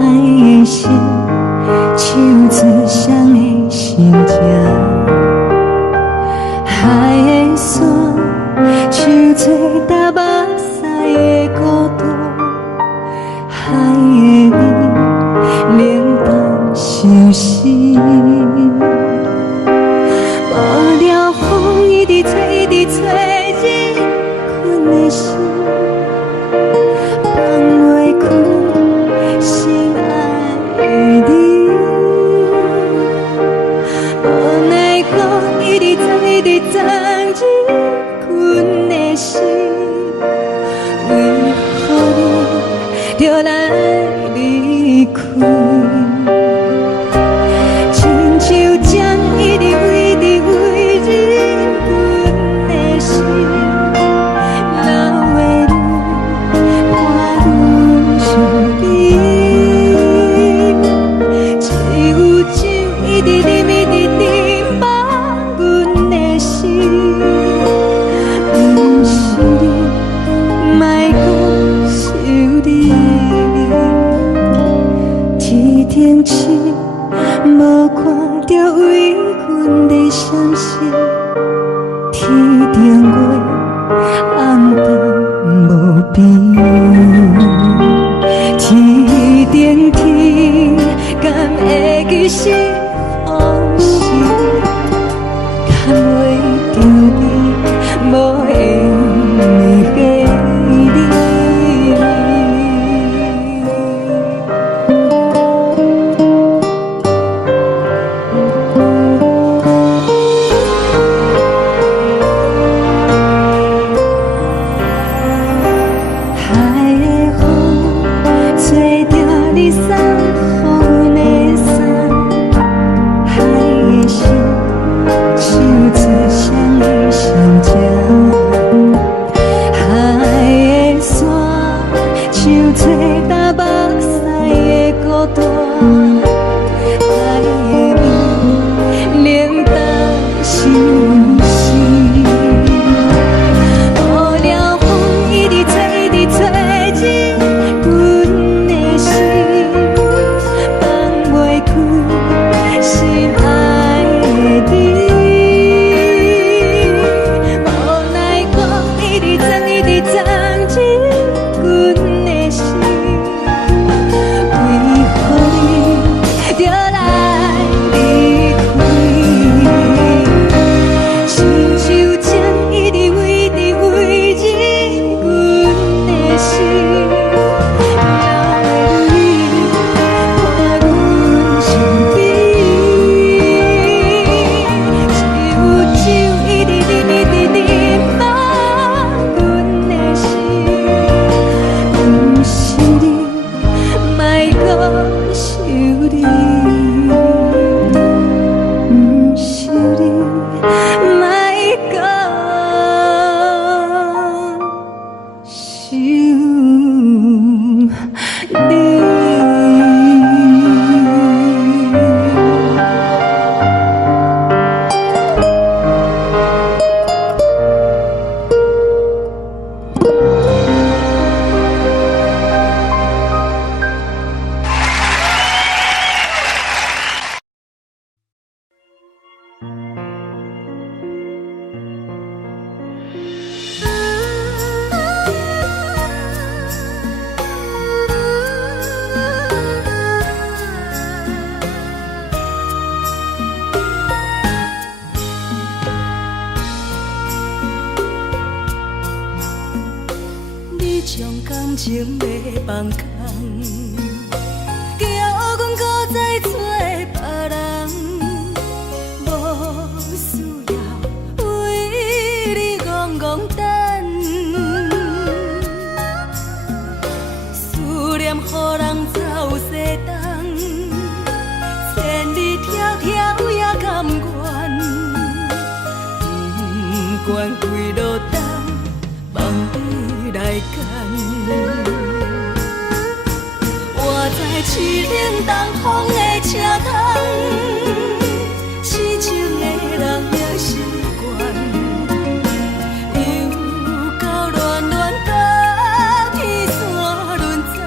海的心，手指双的心情。海的山，像做搭目屎的孤独。海的味，冷淡伤心。无聊风一直吹，一直吹，日困的心，放袂开心爱的你。无奈我一直藏，一直藏，日困的心，为何你就来离开？亲像针一直围，一直围，日困的心，流的泪，看愈伤悲。只有酒一直啉，一直啉，放阮的心。不是你，莫讲想你。天顶星，无看着为阮在伤心。天顶月，暗淡无边。天顶天，敢会记是往事？敢袂着你，无会念过你。海的风，吹着你送予阮的衫。海的心，手指双的相牵。海的山，像做搭目屎的孤单。海的味，冷淡伤心。无聊风一直吹，一直吹，日阮的心，放袂开心爱的你。无奈我一直藏，一直藏，日阮的心，为何你就来离开？亲像针一直围，一直围，日阮的心，流的泪，看阮伤悲。只有酒一直啉，一直啉，放阮的心。不是你，莫讲想你。不是你，莫讲想你。你将感情要放空，叫阮搁再找别人，无需要为你戆戆等。思念予人走西东，千里迢迢也甘愿，不管几路东，望你来赶。我在凄冷东风的车窗，痴情的人也习惯，又到乱乱甲天线轮转。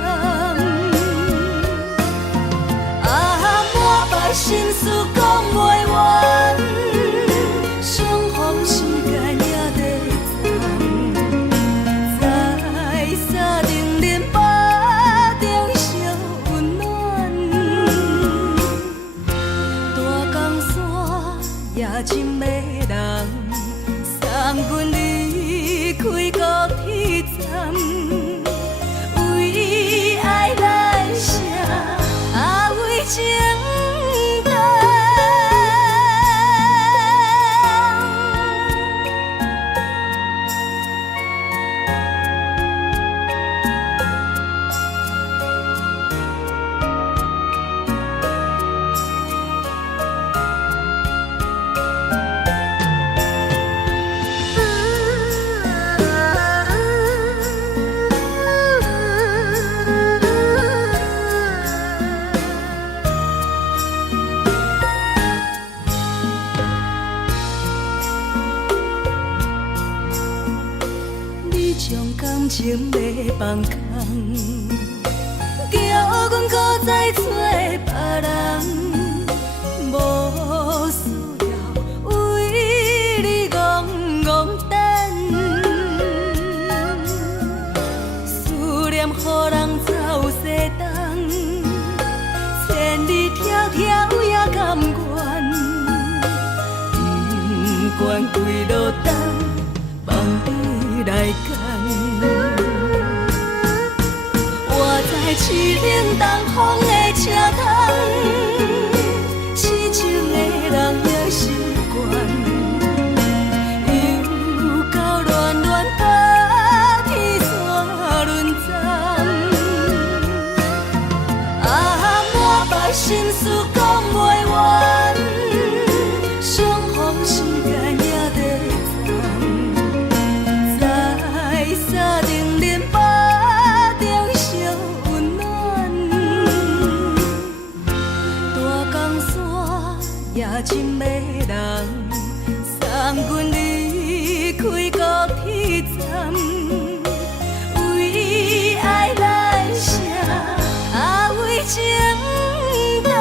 心事讲袂完，相逢时间也在藏，在沙丁林巴中烧温暖。大江山夜深的人，送阮离开高铁站。为爱来生，为情重。你将感情要放空，叫阮搁再找别人，无需要为你戆戆等。思念予人走西东，千里迢迢也甘愿，不管几落冬，放你来干。我在市岭东风的车窗，痴情的人也习惯，又到乱乱甲天线轮转。满腹心事讲袂完，相逢时间也在藏，在沙丁林巴中烧温暖。大江山夜深的人，送阮离开高铁站。为爱来生，为情重。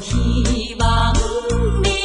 希望你。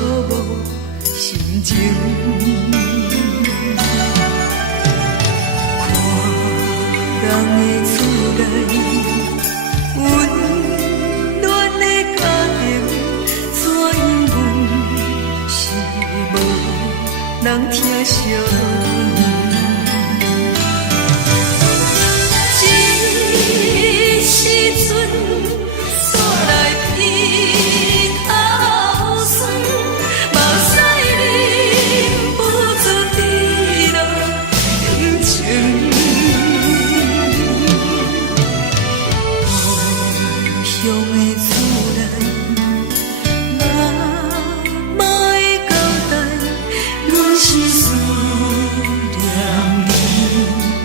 无心情。看人的厝内温暖的家庭，怎因阮是无人疼惜？这时阵煞来鼻口酸，目屎忍不住滴落感情。故乡的厝内，妈会交代，阮是思念你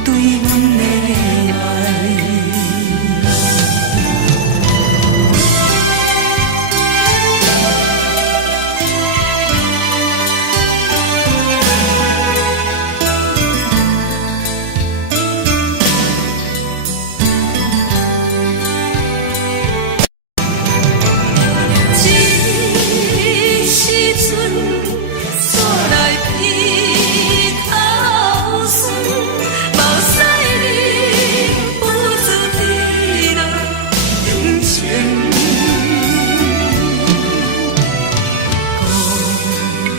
对阮的爱。这时阵煞来鼻口酸，目屎忍不住滴落感情。故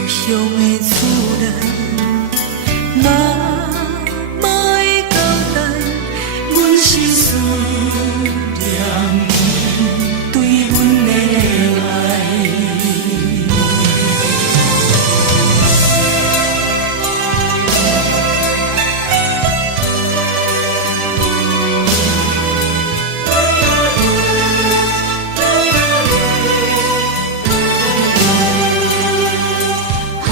乡的厝内，妈会交代，阮是思念你对阮的爱。啊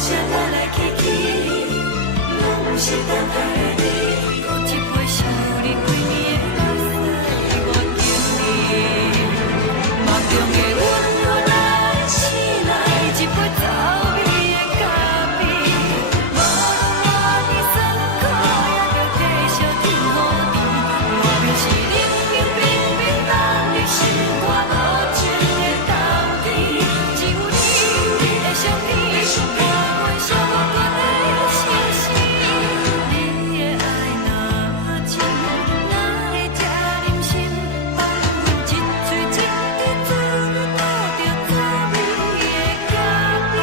啥我来起起，拢是等待你，搁一杯想你几年的目屎，我求你，梦中的阮我来醒来，一杯走味的咖啡，无论我的酸苦，也着继续甜予甜，我就是冷冷冰冰放入心肝无情的斗阵，只有你的相片，我阮寂寞阮的心事，你的爱若真，哪会这忍心放阮一嘴一滴水，倒着走味的咖啡。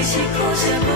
是苦涩无